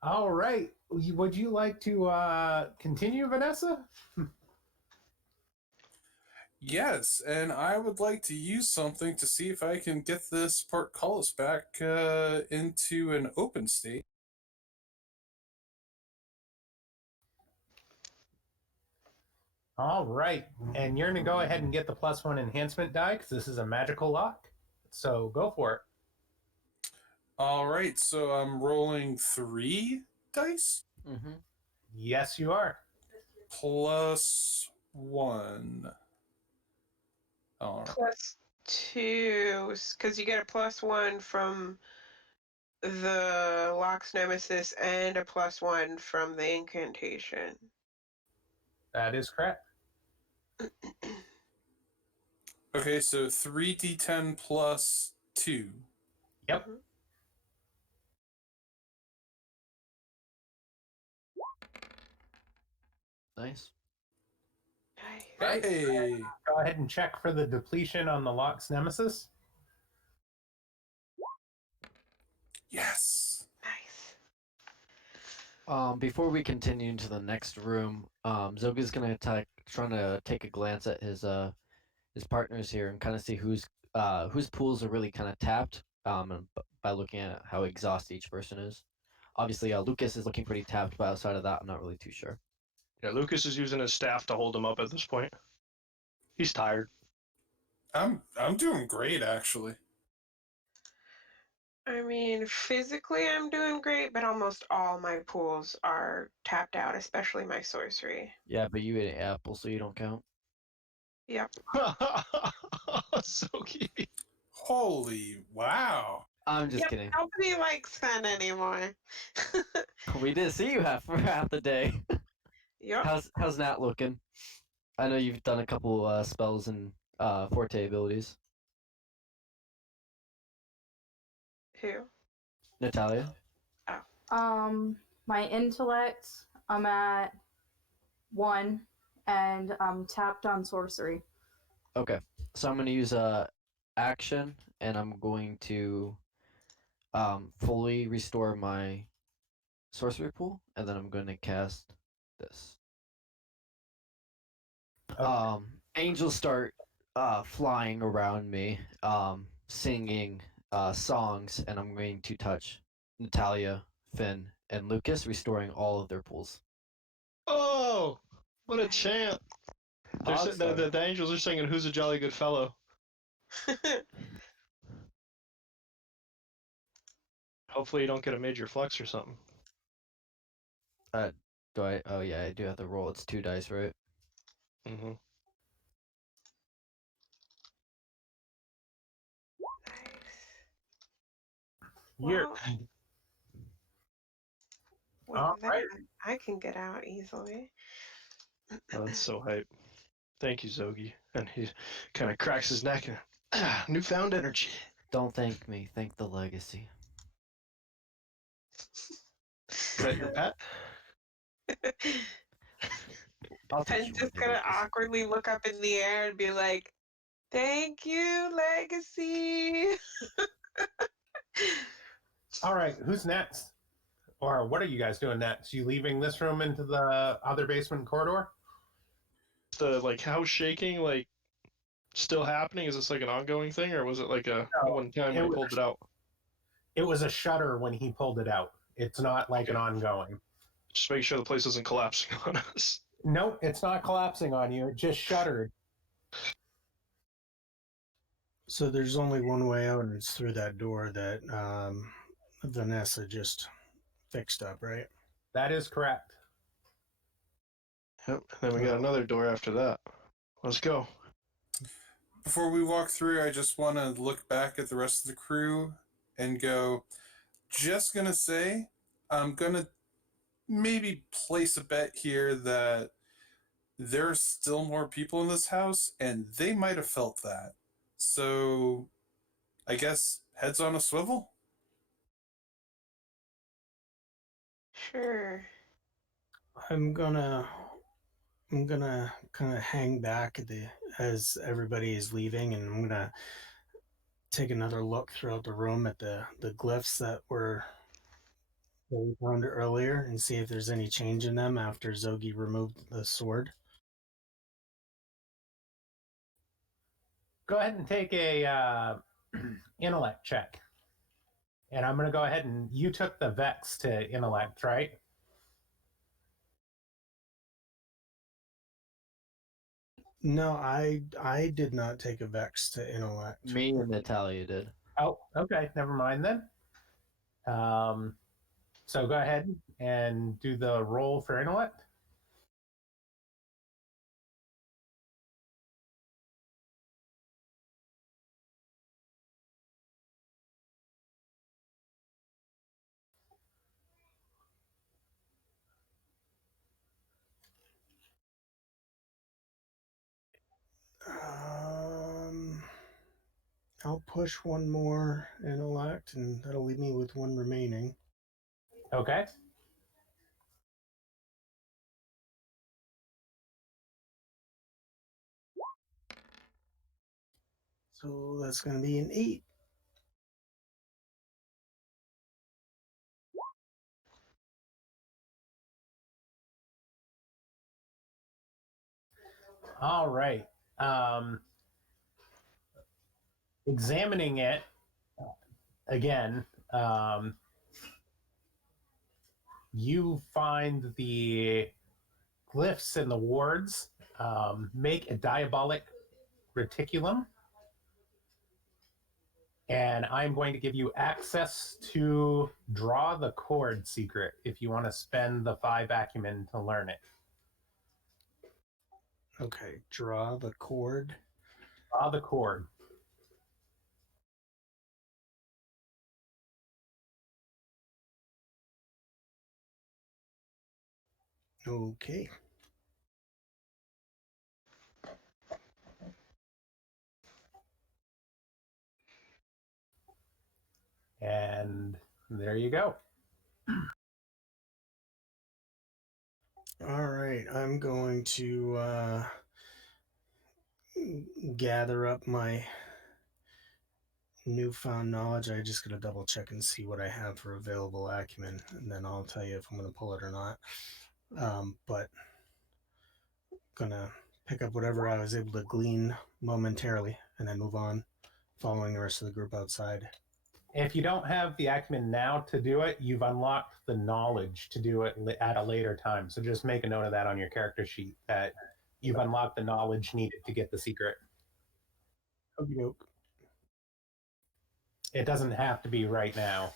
All right, would you like to continue, Vanessa? Yes, and I would like to use something to see if I can get this portcullis back into an open state. All right, and you're going to go ahead and get the +1 enhancement die because this is a magical lock. So go for it. All right, so I'm rolling 3 dice Mm-hmm. Yes, you are. +1. All right. +2, because you get a +1 from the Lock's Nemesis and a +1 from the incantation. That is correct. Okay, so 3d10 plus 2. Yep. Mhm. Nice. Nice. Hey! Go ahead and check for the depletion on the Lock's Nemesis. Yes! Nice. Before we continue into the next room, Zoga's gonna trying to take a glance at his partners here and kind of see whose pools are really kind of tapped. And by looking at how exhausted each person is. Obviously, Lucas is looking pretty tapped, but outside of that, I'm not really too sure. Yeah, Lucas is using his staff to hold him up at this point. He's tired. I'm doing great actually. I mean, physically I'm doing great, but almost all my pools are tapped out, especially my sorcery. Yeah, but you ate an apple, so you don't count. Yep. So cute. Holy wow. I'm just Yep, kidding. nobody likes Fen anymore. We didn't see you for half the day. Yep. How's Nat looking? I know you've done a couple spells and forte abilities. Who? Natalia. My intellect, I'm at 1, and I'm tapped on sorcery. Okay, so I'm gonna use a action, and I'm going to fully restore my sorcery pool, and then I'm going to cast this. Okay. Angels start flying around me, singing songs, and I'm going to touch Natalia, Finn, and Lucas, restoring all of their pools. Oh, what a chant! Awesome. The angels are singing "Who's a Jolly Good Fellow." Hopefully, you don't get a major flex or something. Do I? Oh yeah, I do have to roll. It's 2 dice, right? Mm-hmm. You're With all that, right. I can get out easily. Oh, that's so hype. Thank you, Zogi. And he kind of cracks his neck and newfound energy. Don't thank me. Thank the legacy. Is that your pet? I'll teach Fen's you one just day, gonna Lucas. awkwardly look up in the air and be like, "Thank you, Legacy." All right. Who's next? Or what are you guys doing next? You leaving this room into the other basement corridor? The house shaking still happening? Is this like an ongoing thing, or was it like a No, one time it when he was, pulled it out? it was a shutter when he pulled it out. It's not like an Okay. ongoing. Just make sure the place isn't collapsing on us. Nope, it's not collapsing on you. It just shuttered. So there's only one way out, and it's through that door that Vanessa just fixed up, right? That is correct. Yep. And then we got another door after that. Let's go. Before we walk through, I just want to look back at the rest of the crew and go, just going to say, I'm going to maybe place a bet here that there's still more people in this house and they might have felt that. So I guess heads on a swivel? Sure. I'm gonna I'm gonna kind of hang back at the as everybody is leaving, and I'm gonna take another look throughout the room at the glyphs that we found earlier and see if there's any change in them after Zogi removed the sword. Go ahead and take a intellect check. And I'm going to go ahead and you took the Vex to intellect, right? No, I did not take a vex to intellect. Me and Natalia did. Oh, okay. Never mind then. So go ahead and do the roll for intellect. Um, I'll push one more intellect, and that'll leave me with one remaining. Okay. So that's going to be an 8. All right. Examining it again, you find the glyphs in the wards. Make a diabolic reticulum. And I'm going to give you access to draw the cord secret if you want to spend the 5 acumen to learn it. Okay, draw the cord. Draw the cord. Okay. And there you go. All right, I'm going to gather up my newfound knowledge. I just gotta double check and see what I have for available acumen, and then I'll tell you if I'm gonna pull it or not. But gonna pick up whatever I was able to glean momentarily, and then move on, following the rest of the group outside. If you don't have the acumen now to do it, you've unlocked the knowledge to do it at a later time. So just make a note of that on your character sheet, that you've unlocked the knowledge needed to get the secret. Okay. It doesn't have to be right now.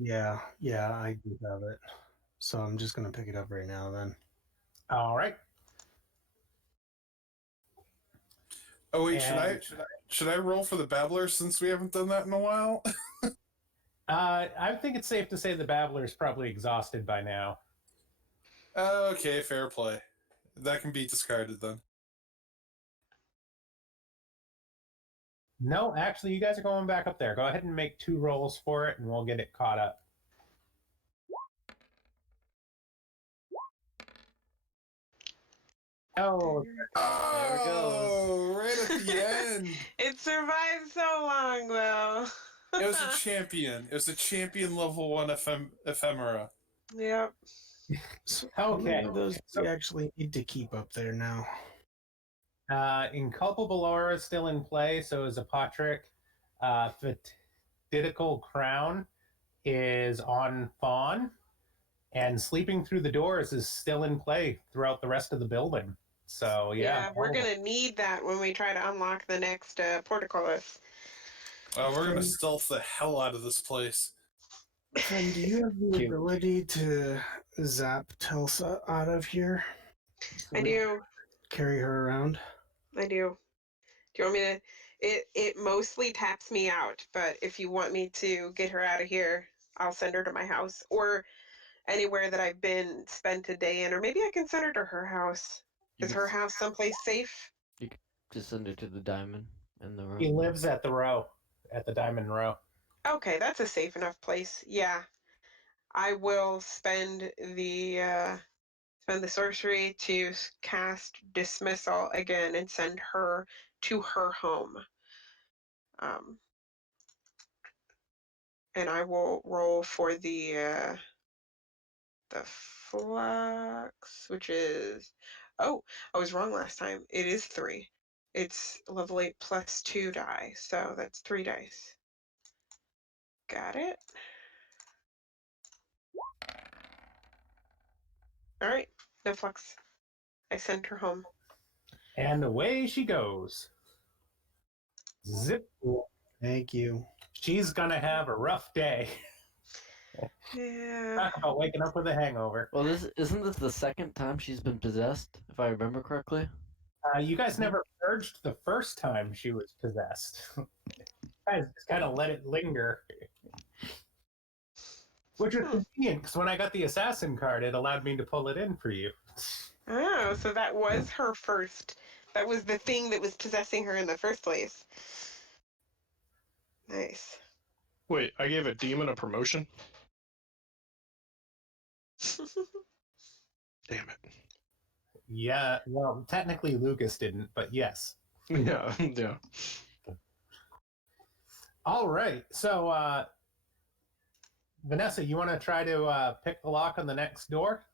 Yeah, I do have it. So I'm just gonna pick it up right now then. All right. Oh wait, And- should I roll for the babbler since we haven't done that in a while? I think it's safe to say the babbler is probably exhausted by now. Okay, fair play. That can be discarded then. No, actually, you guys are going back up there. Go ahead and make 2 rolls for it, and we'll get it caught up. Oh, Oh, right at the end. It survived so long, though. It was a champion. It was a champion level 1 ephemera. Yep. So how Okay. many of those do we actually need to keep up there now? Inculpable Aura is still in play, so is Apotric. Fatidical Crown is on Fawn, and Sleeping Through the Doors is still in play throughout the rest of the building. So, yeah. We're going to need that when we try to unlock the next portcullis. We're gonna stealth the hell out of this place. Friend, do you have the Cute. ability to zap Telsa out of here? I do. Carry her around? I do. Do you want me to? It mostly taps me out, but if you want me to get her out of here, I'll send her to my house or anywhere that I've been spent a day in, or maybe I can send her to her house. Is her house someplace safe? You could just send her to the diamond in the room. He lives at the row, at the Diamond Row. Okay, that's a safe enough place. Yeah, I will spend the sorcery to cast dismissal again and send her to her home. And I will roll for the flux, which is, oh, I was wrong last time. It is 3. It's level 8 plus 2 die, so that's 3 dice. Got it. All right, no flux. I sent her home. And away she goes. Zip. Thank you. She's going to have a rough day. Yeah. Talk about waking up with a hangover. Well, isn't this the second time she's been possessed, if I remember correctly? You guys never purged the first time she was possessed. You guys just kind of let it linger. Which was convenient, because when I got the assassin card, it allowed me to pull it in for you. Oh, so that was her first. That was the thing that was possessing her in the first place. Nice. Wait, I gave a demon a promotion? Damn it. Yeah, well, technically Lucas didn't, but yes. Yeah, yeah. All right, so Vanessa, you want to try to pick the lock on the next door?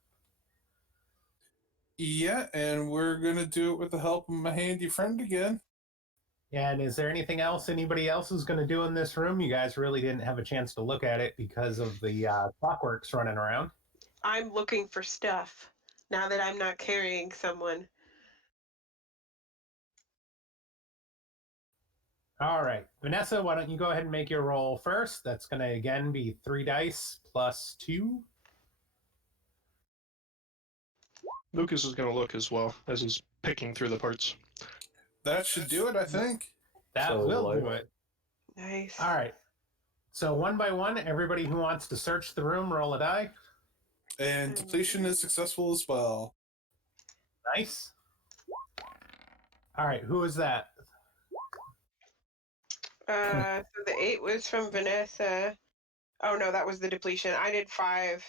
Yeah, and we're gonna do it with the help of my handy friend again. And is there anything else anybody else is going to do in this room? You guys really didn't have a chance to look at it because of the clockworks running around. I'm looking for stuff. now that I'm not carrying someone. All right. Vanessa, why don't you go ahead and make your roll first? That's going to again be 3 dice plus 2. Lucas is going to look as well as he's picking through the parts. That should do it, I think. That So will light. do it. Nice. All right. So one by one, everybody who wants to search the room, roll a die. And depletion is successful as well. Nice. All right. Who is that? So the 8 was from Vanessa. Oh no, that was the depletion. I did 5.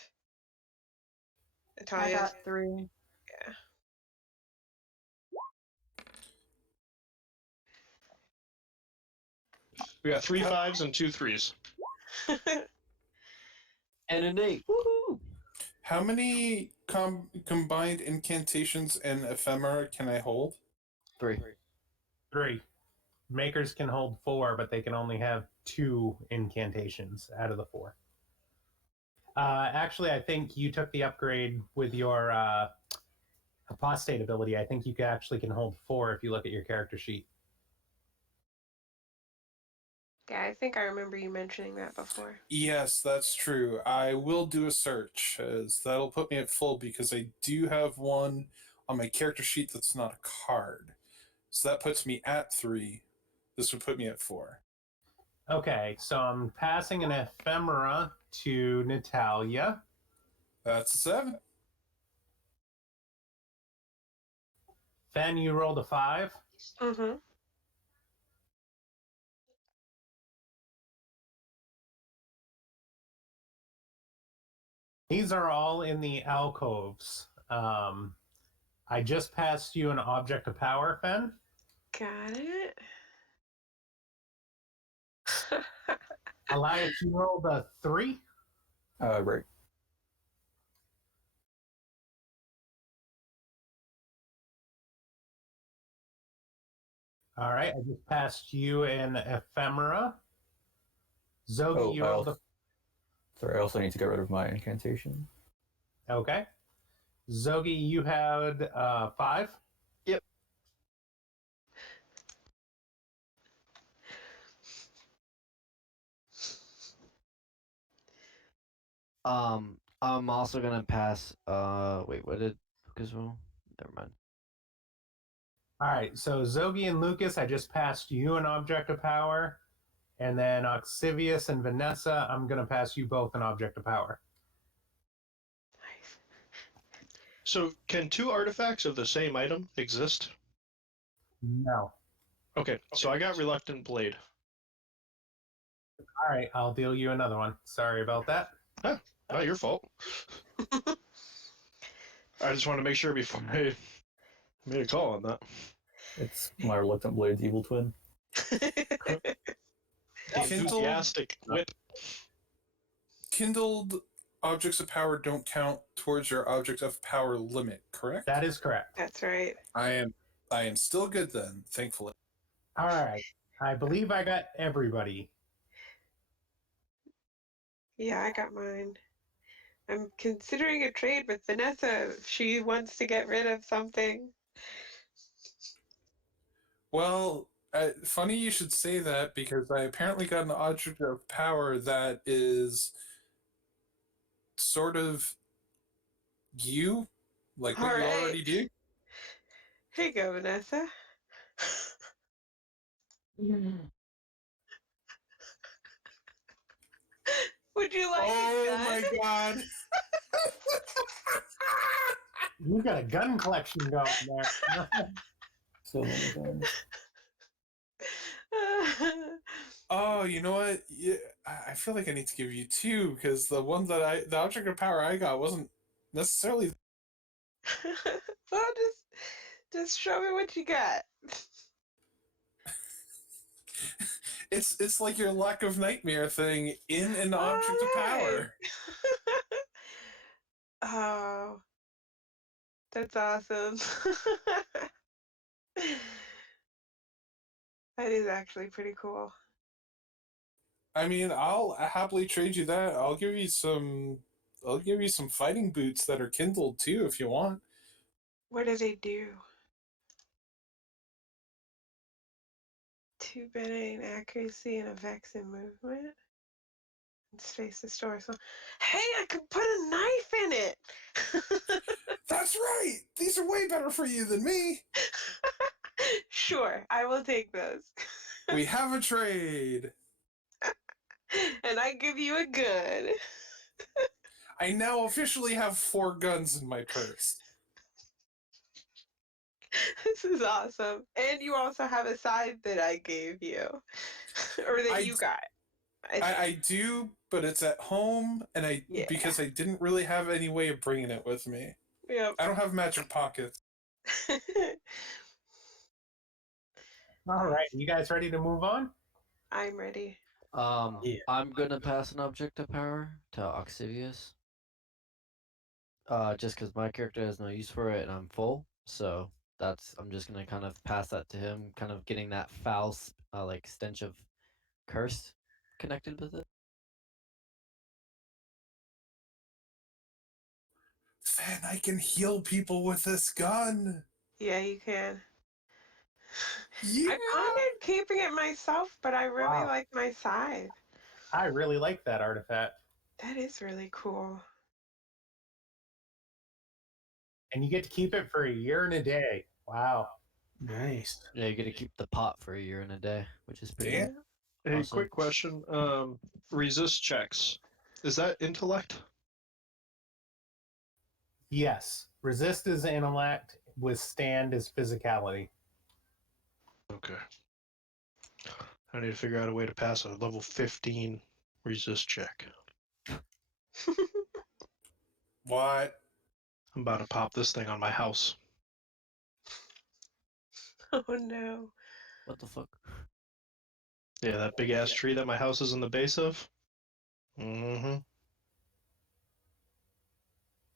I Natalia. got 3. Yeah. We got 3 5s and 2 3s. And an 8. Woohoo! How many combined incantations and ephemera can I hold? 3. 3. Makers can hold 4, but they can only have 2 incantations out of the 4. Actually, I think you took the upgrade with your apostate ability. I think you actually can hold 4 if you look at your character sheet. Yeah, I think I remember you mentioning that before. Yes, that's true. I will do a search, as that'll put me at full because I do have one on my character sheet that's not a card. So that puts me at 3. This would put me at 4. Okay, so I'm passing an ephemera to Natalia. That's a 7. Fen, you rolled a 5. Mm-hmm. These are all in the alcoves. I just passed you an object of power, Fen. Got it. Elias, you rolled a 3. Right. All right, I just passed you an ephemera. Zogi, Oh, you rolled a... Sorry, I also need to get rid of my incantation. Okay. Zogi, you had 5. Yep. I'm also gonna pass. Wait, what did Lucas roll? Never mind. All right, so Zogi and Lucas, I just passed you an object of power. And then Oxivius and Vanessa, I'm going to pass you both an object of power. Nice. So, can 2 artifacts of the same item exist? No. Okay, so I got Reluctant Blade. All right, I'll deal you another one. Sorry about that. Huh, not your fault. I just want to make sure before I made a call on that. It's my Reluctant Blade's evil twin. Enthusiastic whip. Kindled objects of power don't count towards your object of power limit, correct? That is correct. That's right. I am still good then, thankfully. All right, I believe I got everybody. Yeah, I got mine. I'm considering a trade with Vanessa if she wants to get rid of something. Well, funny you should say that because I apparently got an object of power that is sort of you, like what All you right. already do. Here you go, Vanessa. Would you like a gun? My god! You got a gun collection going there. So many guns. Oh, you know what? Yeah, I feel like I need to give you 2 because the one that the object of power I got wasn't necessarily. Well, just show me what you got. It's like your lack of nightmare thing in an object of power. Oh, that's awesome. That is actually pretty cool. I mean, I'll happily trade you that. I'll give you some fighting boots that are kindled too if you want. What do they do? Two bit accuracy and a vex in movement. And space the store. So, hey, I could put a knife in it. That's right. These are way better for you than me. Sure, I will take those. We have a trade. And I give you a gun. I now officially have 4 guns in my purse. This is awesome. And you also have a side that I gave you. Or that you got. I do, but it's at home, and Yeah. because I didn't really have any way of bringing it with me. Yep. I don't have magic pockets. All right, you guys ready to move on? I'm ready. Yeah. I'm gonna pass an object of power to Oxivius. Just because my character has no use for it and I'm full, so I'm just gonna kind of pass that to him, kind of getting that foul, like stench of curse connected with it. Then I can heal people with this gun. Yeah, you can. Yeah. I pondered keeping it myself, but I really Wow. like my side. I really like that artifact. That is really cool. And you get to keep it for a year and a day. Wow. Nice. Yeah, you get to keep the pot for a year and a day, which is pretty Damn. Hey, awesome. quick question. Resist checks. Is that intellect? Yes. Resist is intellect, withstand is physicality. Okay. I need to figure out a way to pass a level 15 resist check. What? I'm about to pop this thing on my house. Oh no. What the fuck? Yeah, that big ass tree that my house is in the base of. Mm-hmm.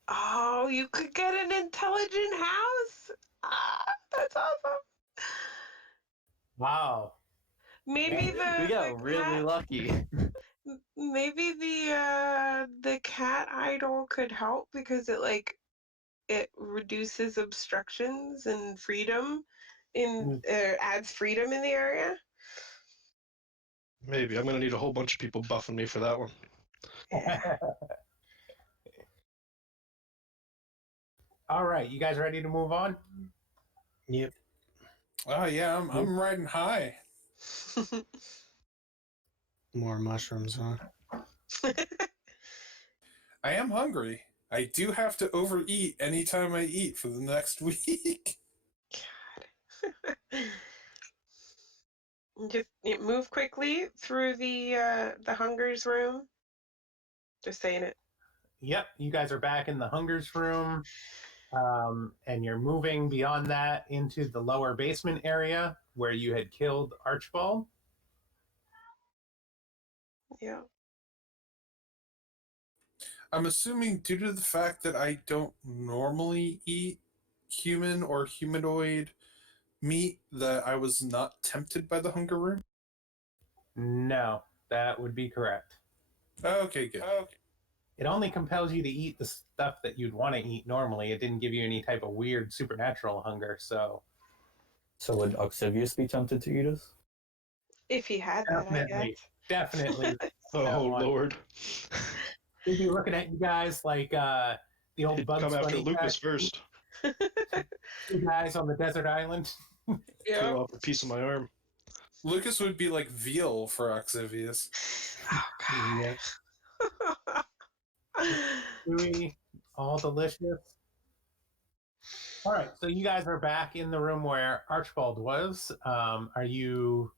Oh, you could get an intelligent house. Ah, that's awesome. Wow. Maybe We the got really cat, lucky. maybe the cat idol could help because it reduces obstructions and freedom adds freedom in the area. Maybe. I'm gonna need a whole bunch of people buffing me for that one. Yeah. All right, you guys ready to move on? Yep. Oh yeah, I'm riding high. More mushrooms, huh? I am hungry. I do have to overeat anytime I eat for the next week. Just move quickly through the hungers room. Just saying it. Yep, you guys are back in the Hungers room, and you're moving beyond that into the lower basement area where you had killed Archibald. Yeah. I'm assuming due to the fact that I don't normally eat human or humanoid meat that I was not tempted by the hunger room. No, that would be correct. Okay, good. It only compels you to eat the stuff that you'd want to eat normally. It didn't give you any type of weird supernatural hunger, so So would Oxivius be tempted to eat us? If he had that, I guess. definitely. Oh, Lord. He'd be looking at you guys like the old He'd Bugs come after Bunny Lucas first. two guys on the desert island. Yeah. Throw off a piece of my arm. Lucas would be like veal for Oxivius. Oh god. Chewy, all delicious. All right, so you guys are back in the room where Archibald was. Are you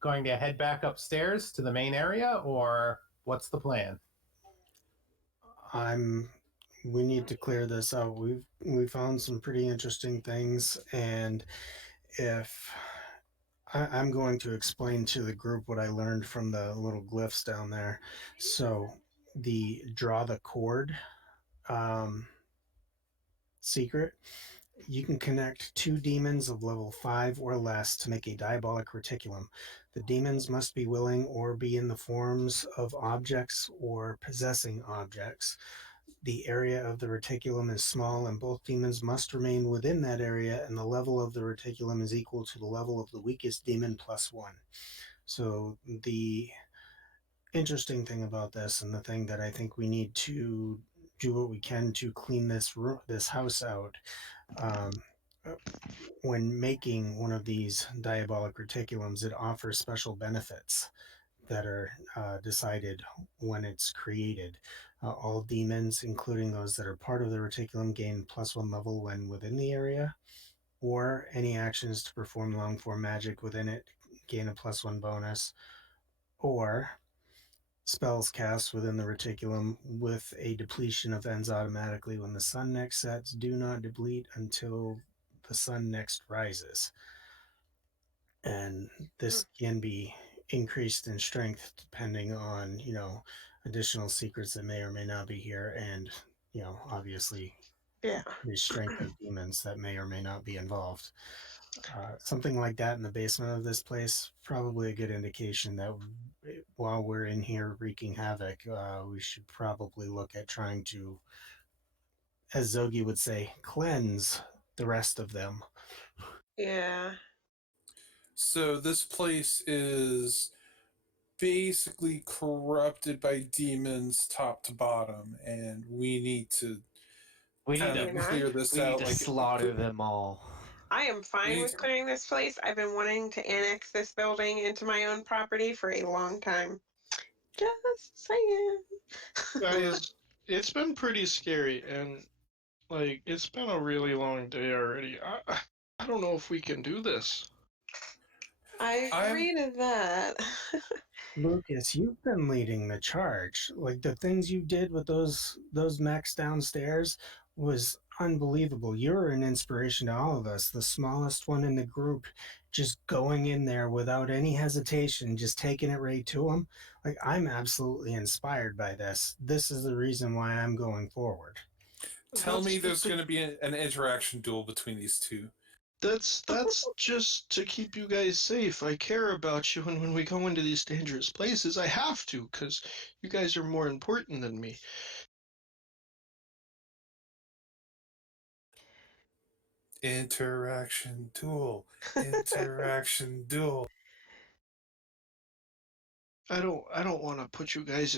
going to head back upstairs to the main area, or what's the plan? We need to clear this out. We found some pretty interesting things, and if I'm going to explain to the group what I learned from the little glyphs down there. So the draw the cord secret, you can connect 2 demons of level 5 or less to make a diabolic reticulum. The demons must be willing or be in the forms of objects or possessing objects. The area of the reticulum is small, and both demons must remain within that area, and the level of the reticulum is equal to the level of the weakest demon plus one. So the interesting thing about this, and the thing that I think we need to do what we can to clean this house out, um, when making one of these diabolic reticulums, it offers special benefits that are decided when it's created. All demons, including those that are part of the reticulum, gain plus one level when within the area, or any actions to perform long form magic within it gain a plus one bonus, or spells cast within the reticulum with a depletion of ends automatically when the sun next sets do not deplete until the sun next rises. And this can be increased in strength depending on, additional secrets that may or may not be here, and, obviously Yeah. the strength of demons that may or may not be involved. Something like that in the basement of this place, probably a good indication that while we're in here wreaking havoc, we should probably look at trying to, as Zogi would say, cleanse the rest of them. Yeah. So this place is basically corrupted by demons top to bottom, and we need to We need kind to of You know? clear this we need out. to Like, slaughter them all. I am we fine need with to, clearing this place. I've been wanting to annex this building into my own property for a long time. Just saying. Guys, it's been pretty scary, and like it's been a really long day already. I don't know if we can do this. I I'm agree to that. Lucas, you've been leading the charge. Like the things you did with those mechs downstairs was unbelievable. You're an inspiration to all of us. The smallest one in the group, just going in there without any hesitation, just taking it right to them. Like I'm absolutely inspired by this. This is the reason why I'm going forward. tell That's me there's just going to be an interaction duel between these two. that's just to keep you guys safe. I care about you, and when we go into these dangerous places, I have to, because you guys are more important than me. Interaction duel. Interaction duel. I don't want to put you guys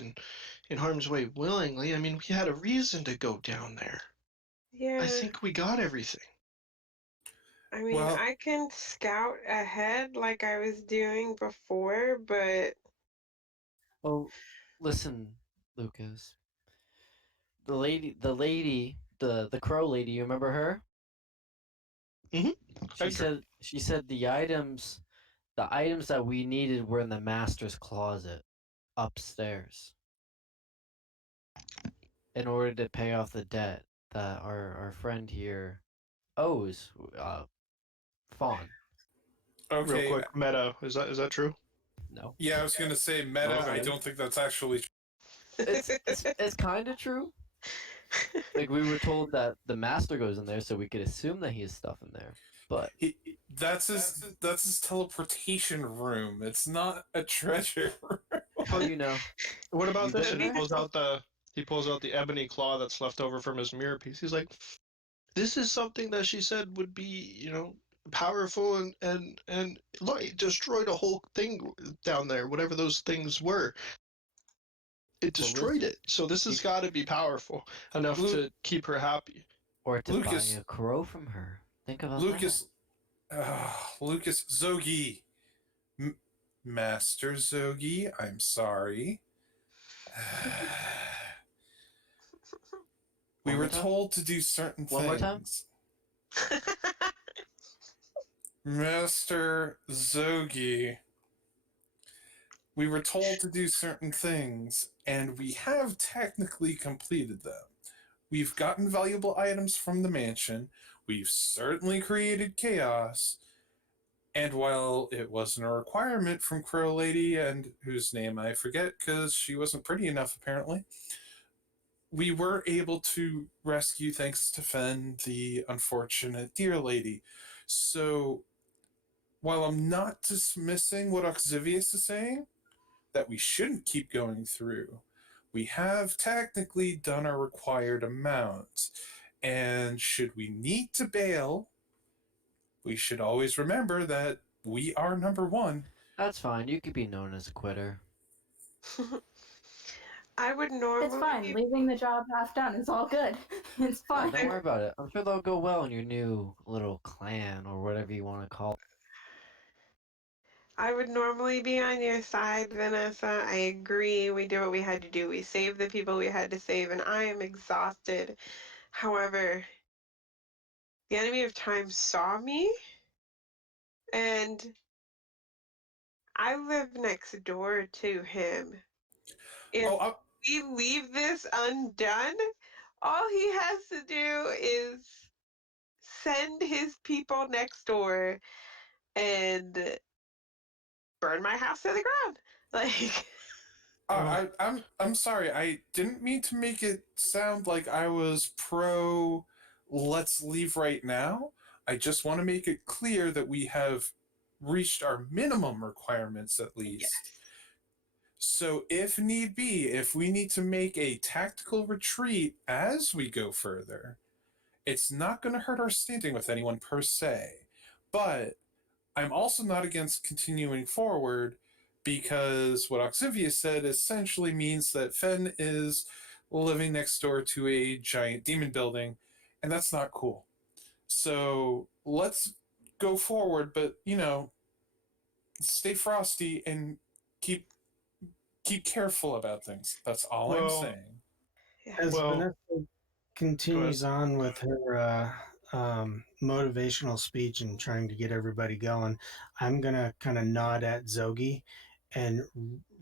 in harm's way willingly. I mean, we had a reason to go down there. I Yeah. think we got everything. I mean, Well, I can scout ahead like I was doing before, but Well, listen, Lucas. The crow lady. You remember her? Mm-hmm. She said the items that we needed were in the master's closet upstairs in order to pay off the debt that our friend here owes Fawn. Real okay. quick, meta. Is that true? No. Yeah, I was going to say meta. I Okay. don't think that's actually. It's kind of true. Like we were told that the master goes in there, so we could assume that he has stuff in there. But He, that's his teleportation room. It's not a treasure room. how do you know? What about You've this? been And there? he pulls out the ebony claw that's left over from his mirror piece. He's like, "This is something that she said would be, powerful, and look, it destroyed a whole thing down there. Whatever those things were, it Well, destroyed listen, it. So this you has got to be powerful enough Lu- to keep her happy." or to buy Lucas, a crow from her. Think about that. Lucas, Lucas Zogi, M- Master Zogi. I'm sorry. We One were more time. told to do certain One more time. things. Master Zogi, we were told to do certain things, and we have technically completed them. We've gotten valuable items from the mansion. We've certainly created chaos. And while it wasn't a requirement from Crow Lady, and whose name I forget because she wasn't pretty enough apparently, we were able to rescue thanks to Fen, the unfortunate deer lady. So while I'm not dismissing what Oxivius is saying, that we shouldn't keep going through, we have technically done our required amount. And should we need to bail, we should always remember that we are number one. That's fine. You could be known as a quitter. I would It's normally fine. Leaving the job half done is all good. It's Yeah, fine. don't worry about it. I'm sure they'll go well in your new little clan or whatever you want to call it. I would normally be on your side, Vanessa. I agree. We did what we had to do. We saved the people we had to save, and I am exhausted. However, the enemy of time saw me, and I live next door to him. If Oh, we leave this undone, all he has to do is send his people next door and burn my house to the ground. Like, I'm sorry. I didn't mean to make it sound like I was pro let's leave right now. I just want to make it clear that we have reached our minimum requirements at least. yes. So if need be, if we need to make a tactical retreat as we go further, it's not going to hurt our standing with anyone per se. But I'm also not against continuing forward because what Oxivia said essentially means that Fen is living next door to a giant demon building, and that's not cool. So let's go forward, but stay frosty and keep keep careful about things. That's all I'm Well, saying. Yeah. As well, Vanessa continues on with her motivational speech and trying to get everybody going, I'm gonna kind of nod at Zogi and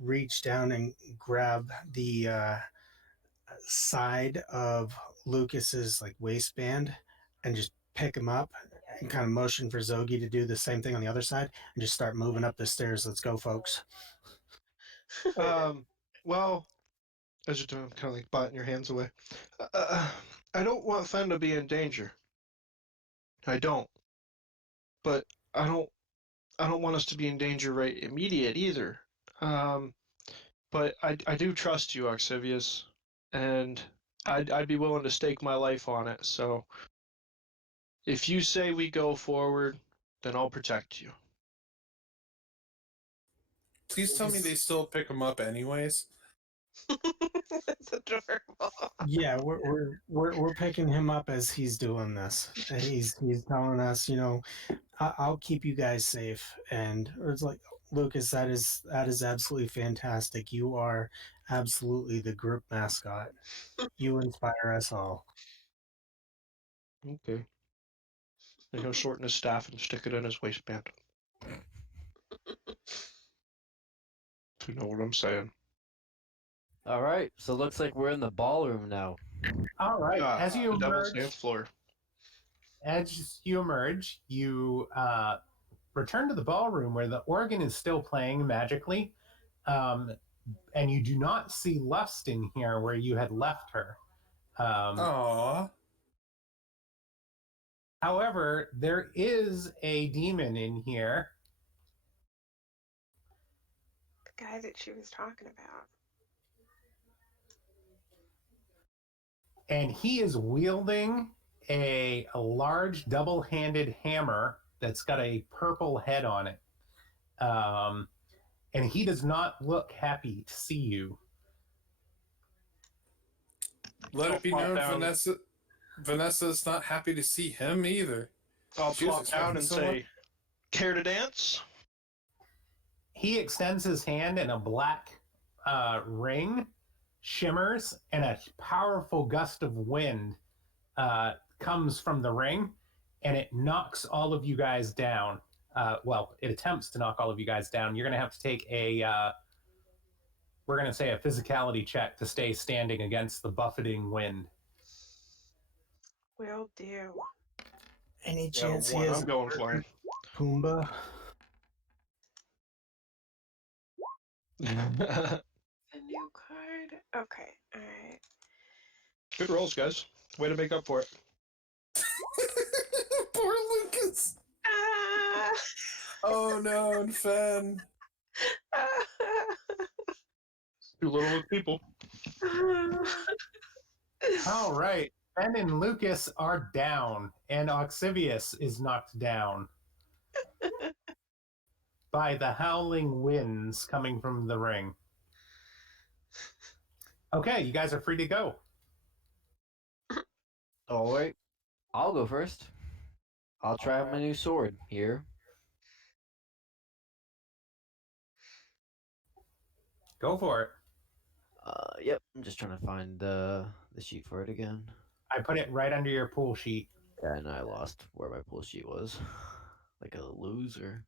reach down and grab the side of Lucas's like waistband and just pick him up and kind of motion for Zogi to do the same thing on the other side and just start moving up the stairs. Let's go, folks. well, as you're doing, kind of like biting your hands away. Uh, I don't want Fen to be in danger. I don't, but I don't. I don't want us to be in danger right immediate either. Um, but I do trust you, Oxivius, and I'd be willing to stake my life on it. So if you say we go forward, then I'll protect you. Please tell me they still pick him up anyways. That's adorable. Yeah, we're picking him up as he's doing this. He's telling us, I'll keep you guys safe, and it's like, Lucas, that is absolutely fantastic. You are absolutely the group mascot. You inspire us all. Okay. And he'll shorten his staff and stick it in his waistband. If you know what I'm saying. All right, so it looks like we're in the ballroom now. All right. As you The devil's emerge, dance floor. you return to the ballroom where the organ is still playing magically, um, and you do not see Lust in here where you had left her. Aww. However, there is a demon in here, The guy that she was talking about. and he is wielding a large double-handed hammer that's got a purple head on it. And he does not look happy to see you. Let I'll it be plop known, down. Vanessa's not happy to see him either. I'll She was plop down expecting and someone. say, "Care to dance?" He extends his hand, and a black ring shimmers, and a powerful gust of wind comes from the ring, and it knocks all of you guys down. Well, it attempts to knock all of you guys down. You're going to have to take we're going to say a physicality check to stay standing against the buffeting wind. Will do. Any Yeah, chance he one. has I'm going flying. Pumbaa? A new card. Okay. All right. Good rolls, guys. Way to make up for it. Poor Lucas. Ah! Oh no, and Fen. Too little with people. All right. Ben and Lucas are down, and Oxivius is knocked down by the howling winds coming from the ring. Okay, you guys are free to go. All right, I'll go first. I'll try out my new sword here. Go for it. Yep. I'm just trying to find the sheet for it again. I put it right under your pool sheet. Yeah, and I lost where my pull sheet was. Like a loser.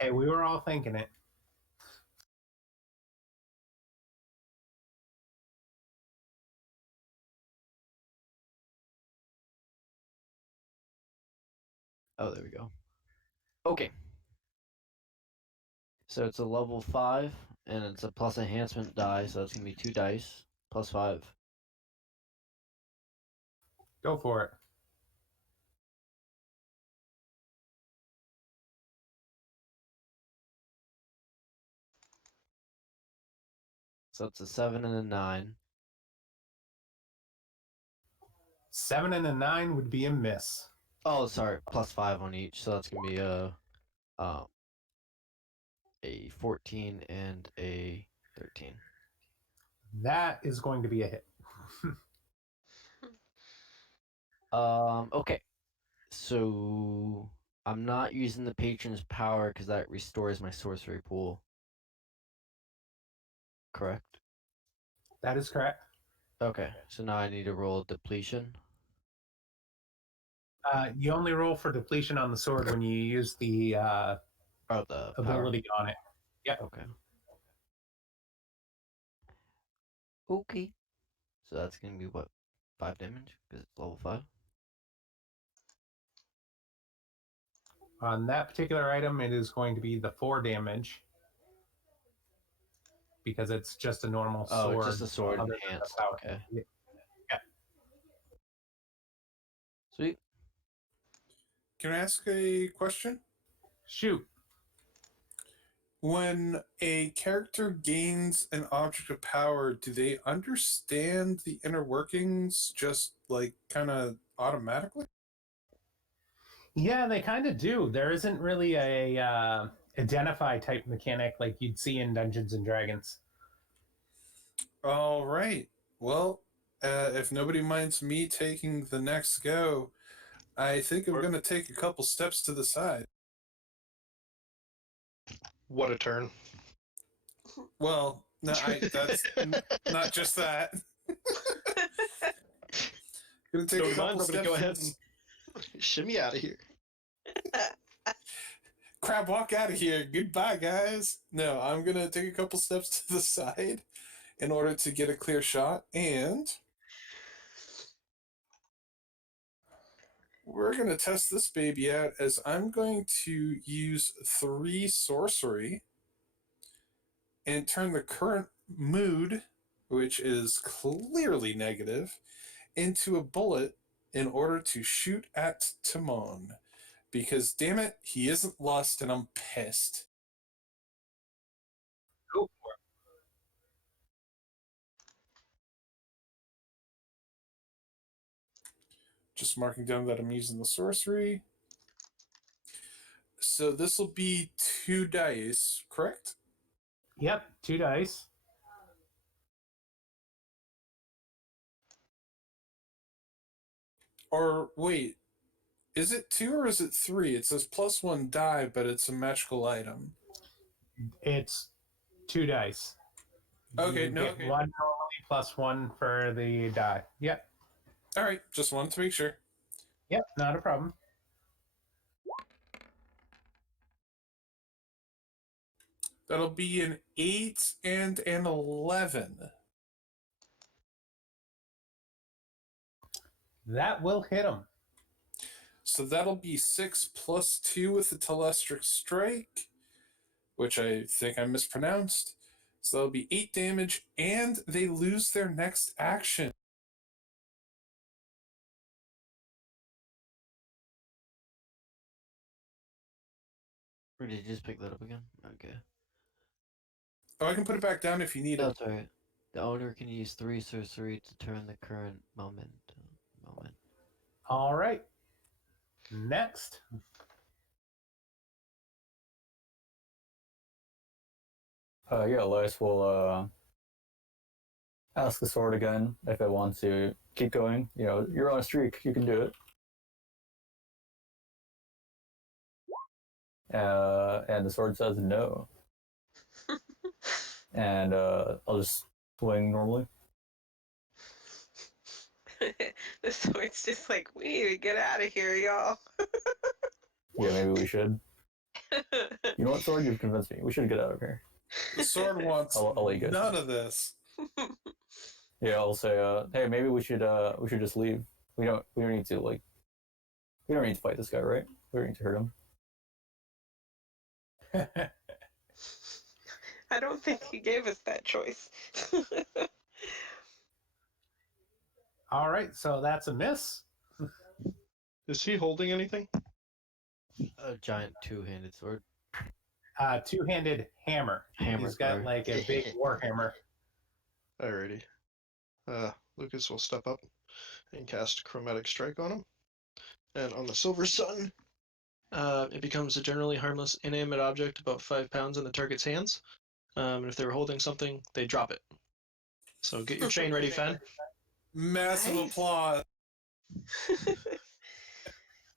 Hey, we were all thinking it. Oh, there we go. Okay. So it's a level 5, and it's a plus enhancement die, so it's going to be 2 dice, plus 5. Go for it. So it's a 7 and a 9. 7 and a 9 would be a miss. Oh, sorry, plus 5 on each, so that's going to be uh, a 14 and a 13. That is going to be a hit. Okay. So I'm not using the patron's power because that restores my sorcery pool. Correct? That is correct. Okay, so now I need to roll depletion. You only roll for depletion on the sword when you use the Oh, the power. ability on it. Yep. Okay. Okay. So that's gonna be what, 5 damage because it's level 5. On that particular item, it is going to be the 4 damage because it's just a normal sword. Oh, it's just a sword other than the enhanced. power. Okay. Yeah. Sweet. Can I ask a question? Shoot. When a character gains an object of power, do they understand the inner workings just like kind of automatically? Yeah, they kind of do. There isn't really a identify type mechanic like you'd see in Dungeons and Dragons. All right. Well, if nobody minds me taking the next go, I think I'm going to take a couple steps to the side. What a turn. Well, no, that's not just that. Gonna take a Don't mind, couple I'm steps. gonna go ahead and shimmy out of here. Crab walk out of here. Goodbye, guys. No, I'm gonna take a couple steps to the side in order to get a clear shot, and we're gonna test this baby out as I'm going to use 3 sorcery and turn the current mood, which is clearly negative, into a bullet in order to shoot at Timon. Because, damn it, he isn't lost and I'm pissed. Go for it. Just marking down that I'm using the sorcery. So this will be 2 dice, correct? Yep, 2 dice. Or wait, is it 2 or is it 3? It says +1 die, but it's a magical item. It's 2 dice. Okay, You no. get 1 normally plus 1 for the die. Yep. All right, just wanted to make sure. Yep, not a problem. That'll be an 8 and an 11. That will hit him. So that'll be 6 plus 2 with the Telestric Strike, which I think I mispronounced. So that'll be 8 damage, and they lose their next action. Or did you just pick that up again? Okay. Oh, I can put it back down if you need it. That's right. The owner can use 3 sorcery to turn the current moment. All right. Next. Yeah, Elias will ask the sword again if it wants to keep going. You know, you're on a streak. You can do it. And the sword says no. And I'll just swing normally. The sword's just like, we need to get out of here, y'all. Yeah, maybe we should. You know what, sword? You've convinced me. We should get out of here. The sword wants I'll let you guys none know. of this. Yeah, I'll say, hey, maybe we should just leave. We don't need to we don't need to fight this guy, right? We don't need to hurt him. I don't think he gave us that choice. All right, so that's a miss. Is he holding anything? A giant two-handed sword. Two-handed hammer. Hammer, He's got sorry. like a big war hammer. Alrighty. Lucas will step up and cast Chromatic Strike on him. And on the Silver Sun, it becomes a generally harmless inanimate object about 5 pounds in the target's hands. And if they were holding something, they drop it. So get your chain ready, Fen. Massive Nice. applause.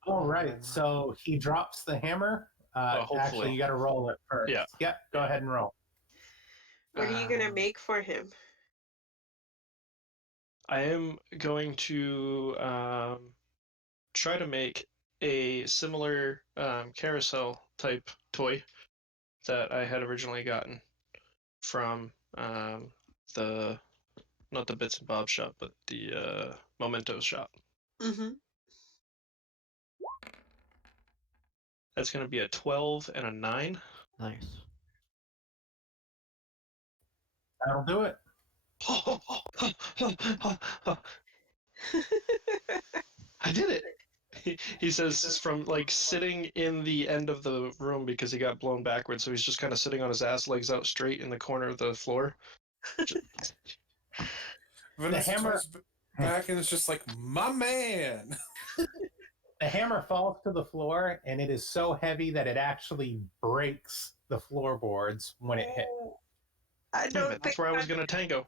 All right, so he drops the hammer. Hopefully. Actually, you got to roll it first. Yeah. Yep, go ahead and roll. What are you gonna make for him? I am going to try to make a similar carousel type toy that I had originally gotten from the not the Bits and Bob's shop, but the Mementos shop. Mm-hmm. That's going to be a 12 and a 9. Nice. That'll do it. I did it. He says from like sitting in the end of the room because he got blown backwards, so he's just kind of sitting on his ass, legs out straight in the corner of the floor. Vanessa hammer- comes back and it's just like, my man. The hammer falls to the floor, and it is so heavy that it actually breaks the floorboards when it hits. I Damn don't it, that's think where I was going to tango.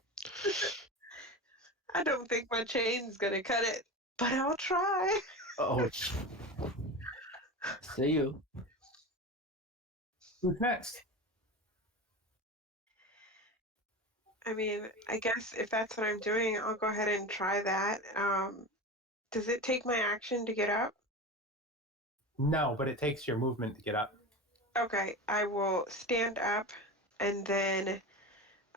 I don't think my chain's gonna cut it, but I'll try. Oh, see you. Who's next? I mean, I guess if that's what I'm doing, I'll go ahead and try that. Does it take my action to get up? No, but it takes your movement to get up. Okay, I will stand up and then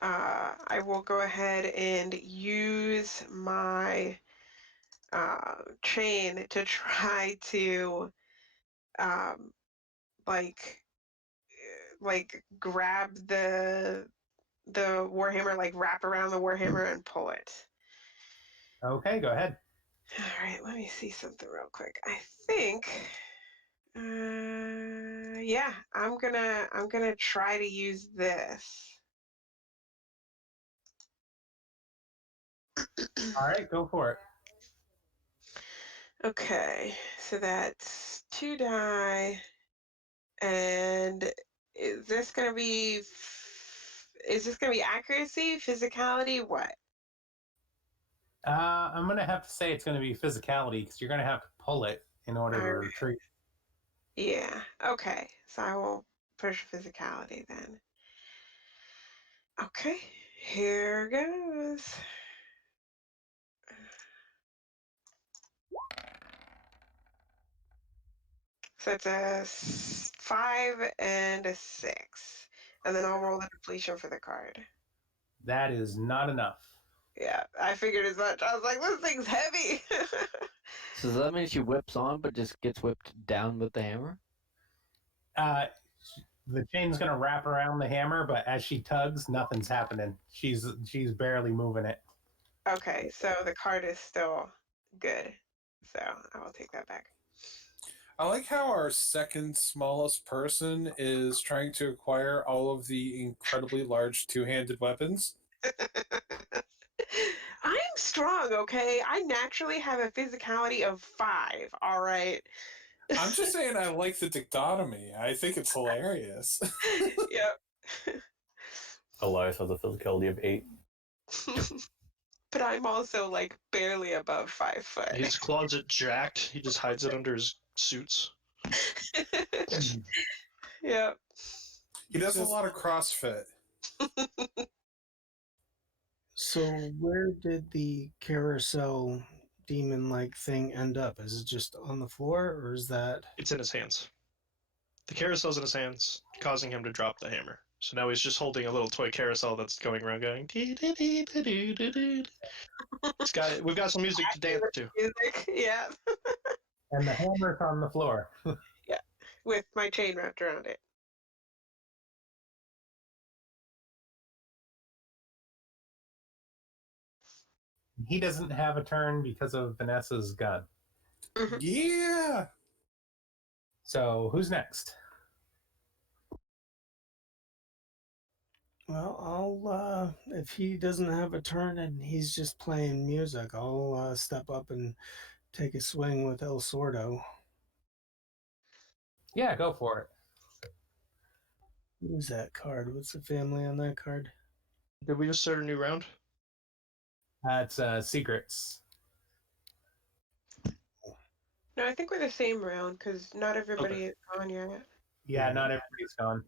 I will go ahead and use my chain to try to um, like grab the warhammer, like wrap around the warhammer and pull it. Okay, go ahead. All right, let me see something real quick. I think, yeah, I'm gonna try to use this. All right, go for it. Okay, so that's 2 die, and is this gonna be accuracy, physicality, what? I'm gonna have to say it's gonna be physicality because you're gonna have to pull it in order to All right. retreat. Yeah. Okay. So I will push physicality then. Okay. Here goes. So it's a 5 and a 6. And then I'll roll the depletion for the card. That is not enough. Yeah, I figured as much. I was like, this thing's heavy. So does that mean she whips on but just gets whipped down with the hammer? The chain's gonna wrap around the hammer, but as she tugs, nothing's happening. She's barely moving it. Okay, so the card is still good. So I will take that back. I like how our second smallest person is trying to acquire all of the incredibly large two-handed weapons. I'm strong, okay? I naturally have a physicality of 5, all right? I'm just saying I like the dichotomy. I think it's hilarious. Yep. Elias has a physicality of 8. But I'm also like barely above 5 foot. His closet jacked. He just hides it under his suits. Yep. He does a lot of CrossFit. So where did the carousel demon-like thing end up? Is it just on the floor, or is that? It's in his hands. The carousel's in his hands, causing him to drop the hammer. So now he's just holding a little toy carousel that's going around going. We've got some music to dance to. Music, yeah. And the hammer's on the floor. Yeah. With my chain wrapped around it. He doesn't have a turn because of Vanessa's gun. Yeah. So who's next? Well, I'll if he doesn't have a turn and he's just playing music, I'll step up and take a swing with El Sordo. Yeah, go for it. Who's that card? What's the family on that card? Did we just start a new round? That's secrets. No, I think we're the same round because not everybody is on yet. Yeah, not everybody's gone.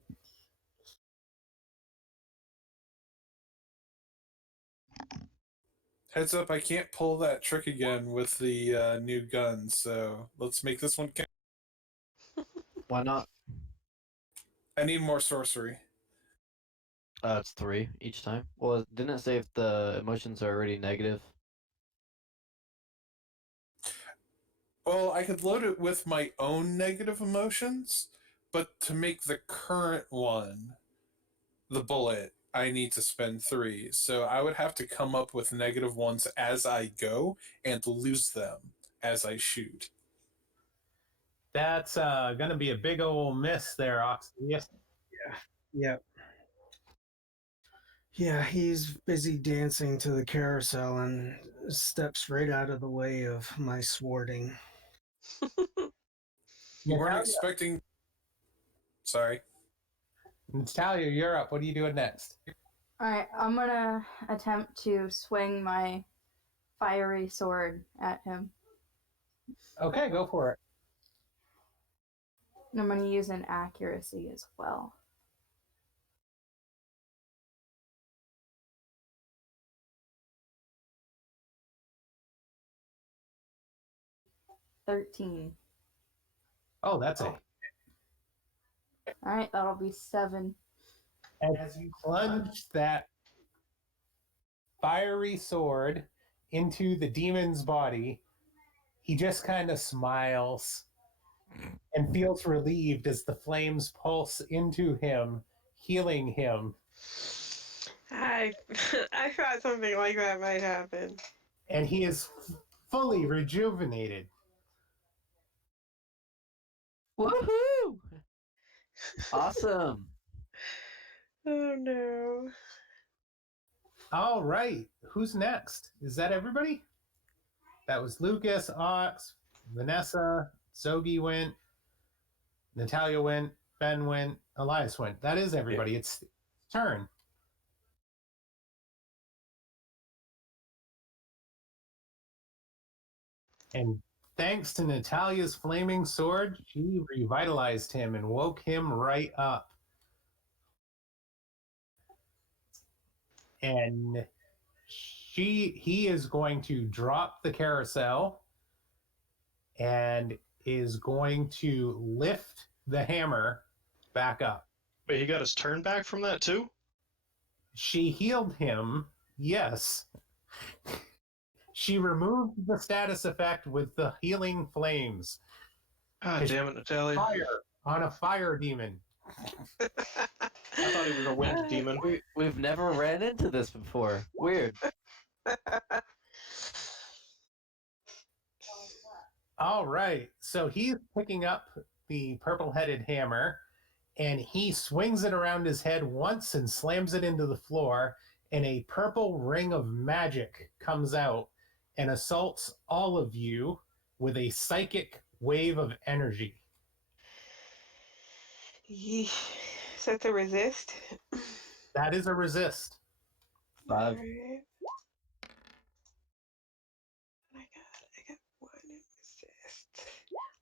Heads up, I can't pull that trick again with the new gun, so let's make this one count. Why not? I need more sorcery. It's 3 each time. Well, didn't it say if the emotions are already negative? Well, I could load it with my own negative emotions, but to make the current one the bullet, I need to spend 3. So I would have to come up with negative ones as I go and lose them as I shoot. That's going to be a big old miss there, Ox. Yes. Yeah. Yeah, he's busy dancing to the carousel and steps right out of the way of my swording. You weren't expecting. Sorry. Natalia, you're up. What are you doing next? Alright, I'm gonna attempt to swing my fiery sword at him. Okay, go for it. And I'm gonna use an accuracy as well. $13. Oh, that's a. Alright, that'll be 7. As you plunge that fiery sword into the demon's body, he just kind of smiles and feels relieved as the flames pulse into him, healing him. I I thought something like that might happen. And he is fully rejuvenated. Woohoo! Awesome. Oh no. All right, who's next? Is that everybody? That was Lucas, Ox, Vanessa, Zogi went, Natalia went, Ben went, Elias went. That is everybody. It's turn. And thanks to Natalia's flaming sword, she revitalized him and woke him right up. And he is going to drop the carousel and is going to lift the hammer back up. Wait, he got his turn back from that too? She healed him, yes. She removed the status effect with the healing flames. God damn it, Natalia. Fire on a fire demon. I thought he was a wind demon. We've never ran into this before. Weird. All right. So he's picking up the purple-headed hammer, and he swings it around his head once and slams it into the floor, and a purple ring of magic comes out and assaults all of you with a psychic wave of energy. Yeesh. Is that the resist? That is a resist. 5. Alright. I got one resist.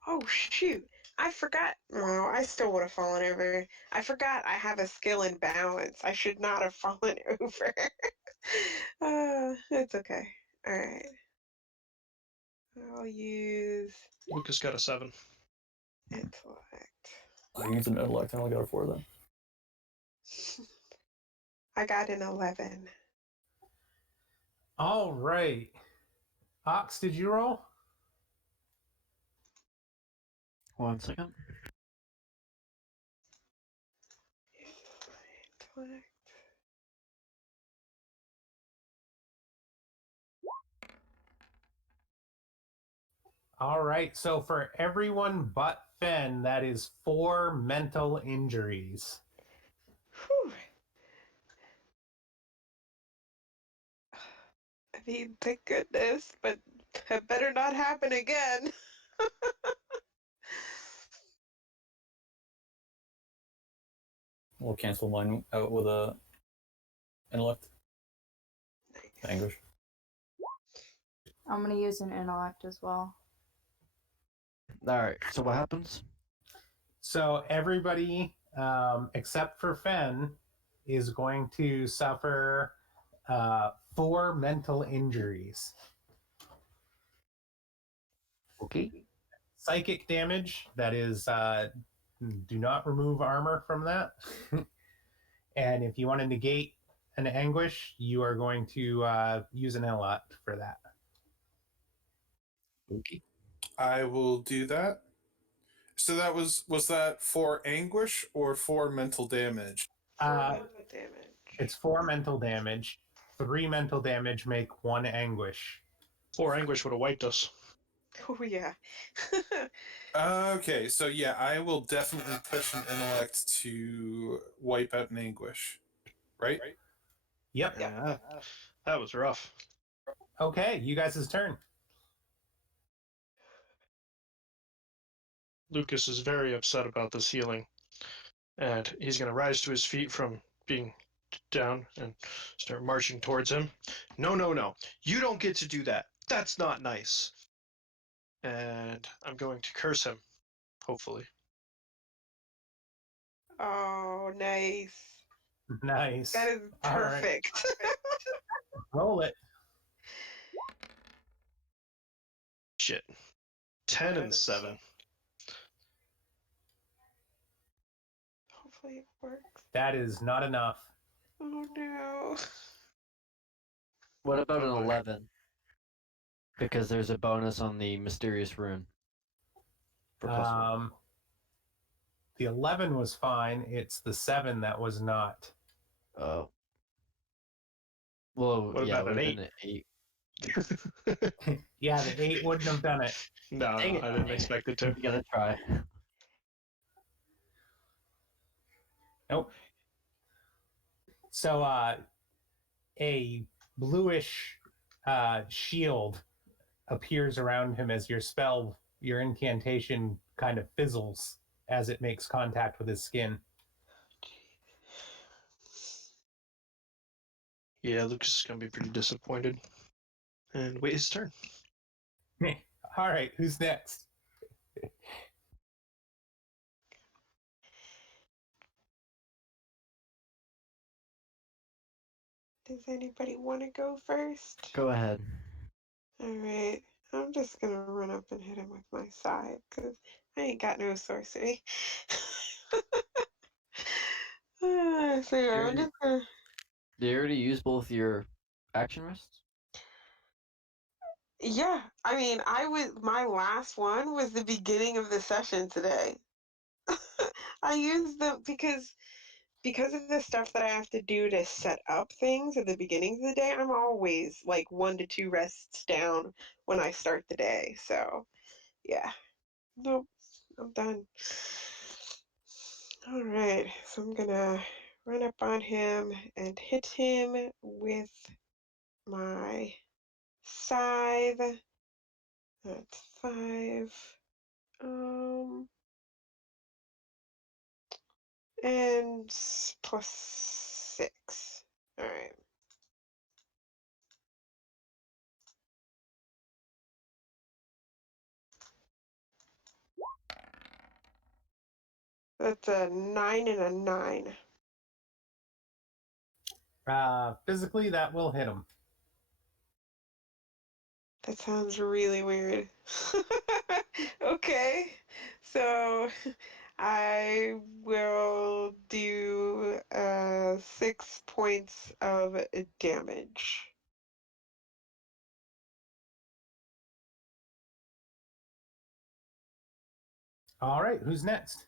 Oh shoot. I forgot. No, I still would have fallen over. I forgot I have a skill in balance. I should not have fallen over. It's okay. Alright. I'll use Lucas got a 7. intellect. I used an intellect and only got a 4 then. I got an 11. All right. Ox, did you roll? 1 second. Intellect. All right. So for everyone but Fen, that is 4 mental injuries. Whew. I mean, thank goodness, but it better not happen again. We'll cancel mine out with a intellect. Nice. Anguish. I'm gonna use an intellect as well. All right. So what happens? So everybody, except for Fen, is going to suffer 4 mental injuries. Okay. Psychic damage, that is, do not remove armor from that. And if you want to negate an anguish, you are going to use an intellect for that. Okay. I will do that. So that was that for anguish or for mental damage? Mental damage. It's 4 mental damage. 3 mental damage make 1 anguish. 4 anguish would have wiped us. Oh yeah. Okay, so yeah, I will definitely push an intellect to wipe out an anguish. Right? Yep. Yeah, that was rough. Okay, you guys' turn. Lucas is very upset about this healing, and he's going to rise to his feet from being down and start marching towards him. No, no, no. You don't get to do that. That's not nice. And I'm going to curse him, hopefully. Oh, nice. Nice. That is All right. perfect. Roll it. Shit. 10 and 7. Hopefully it works. That is not enough. Oh no. What about an Oh, boy. 11? Because there's a bonus on the mysterious rune. For +1. The 11 was fine. It's the 7 that was not. Oh. Well, What yeah, it about would have an been an 8. Yeah, the 8 wouldn't have done it. No, Dang it. I didn't expect it to. You gotta try. Nope. So, a bluish shield appears around him as your incantation kind of fizzles as it makes contact with his skin. Yeah, Lucas is going to be pretty disappointed. And wait his turn. All right, who's next? Does anybody want to go first? Go ahead. Alright. I'm just gonna run up and hit him with my side, because I ain't got no sorcery. So yeah, I'm just gonna... Did you already use both your action rests? Yeah, I mean, my last one was the beginning of the session today. I used them because of the stuff that I have to do to set up things at the beginning of the day. I'm always like 1 to 2 rests down when I start the day. So Yeah. Nope. I'm done. All right. So I'm gonna run up on him and hit him with my scythe. That's 5. And plus 6. All right. That's a 9 and a 9. Physically, that will hit him. That sounds really weird. Okay. So I will do 6 points of damage. All right, who's next?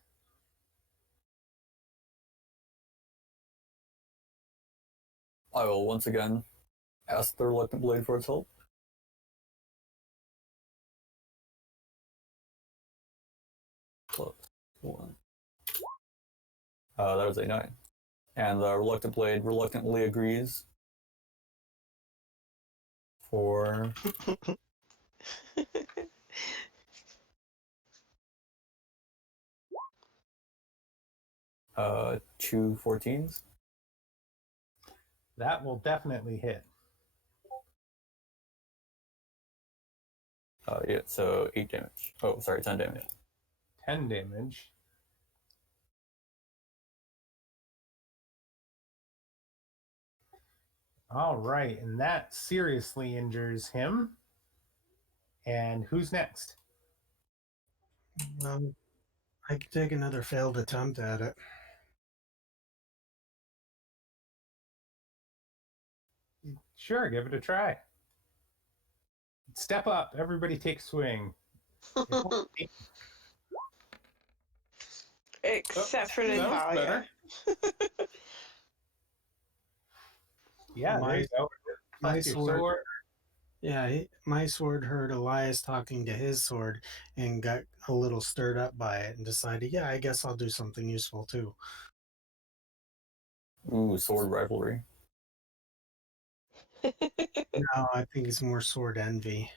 I will once again ask the Reluctant Blade for its help. Plus 1. That was a 9. And the Reluctant Blade reluctantly agrees for 2 14s. That will definitely hit. Yeah, so 8 damage. Oh, sorry, 10 damage. 10 damage. All right, and that seriously injures him. And who's next? I could take another failed attempt at it. Sure, give it a try. Step up. Everybody take swing. Except for that was Natalia. better. Yeah, there you go. My Plus your sword. sword. Yeah, my sword heard Elias talking to his sword and got a little stirred up by it and decided, yeah, I guess I'll do something useful too. Ooh, sword rivalry. No, I think it's more sword envy.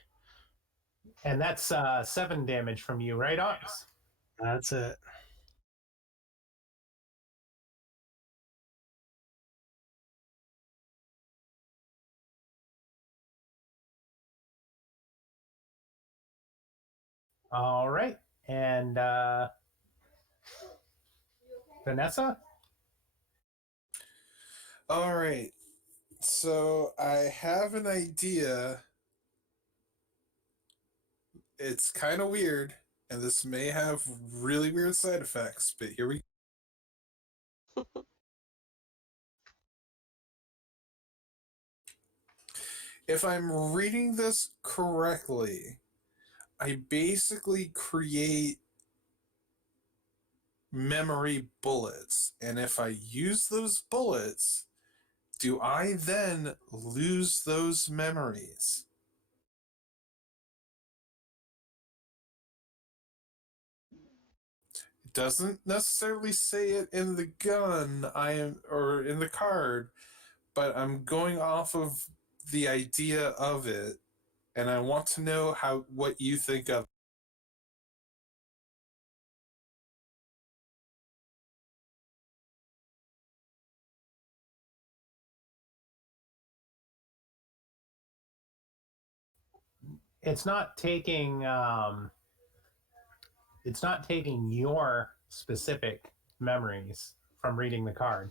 And that's 7 damage from you, right, Ox? That's it. All right. And Vanessa? All right. So I have an idea. It's kind of weird, and this may have really weird side effects, but here we go. If I'm reading this correctly, I basically create memory bullets. And if I use those bullets, do I then lose those memories? It doesn't necessarily say it in the gun or in the card, but I'm going off of the idea of it, and I want to know what you think of. It's not taking your specific memories from reading the card.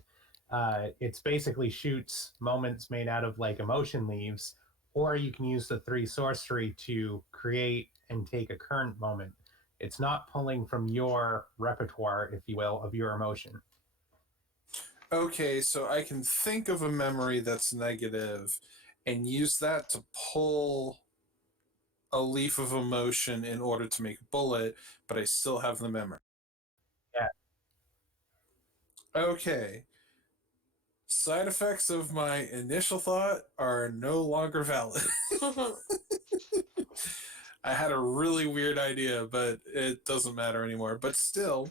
It's basically shoots moments made out of like emotion leaves, or you can use the 3 sorcery to create and take a current moment. It's not pulling from your repertoire, if you will, of your emotion. Okay, so I can think of a memory that's negative and use that to pull a leaf of emotion in order to make a bullet, but I still have the memory. Yeah. Okay. Side effects of my initial thought are no longer valid. I had a really weird idea, but it doesn't matter anymore. But still,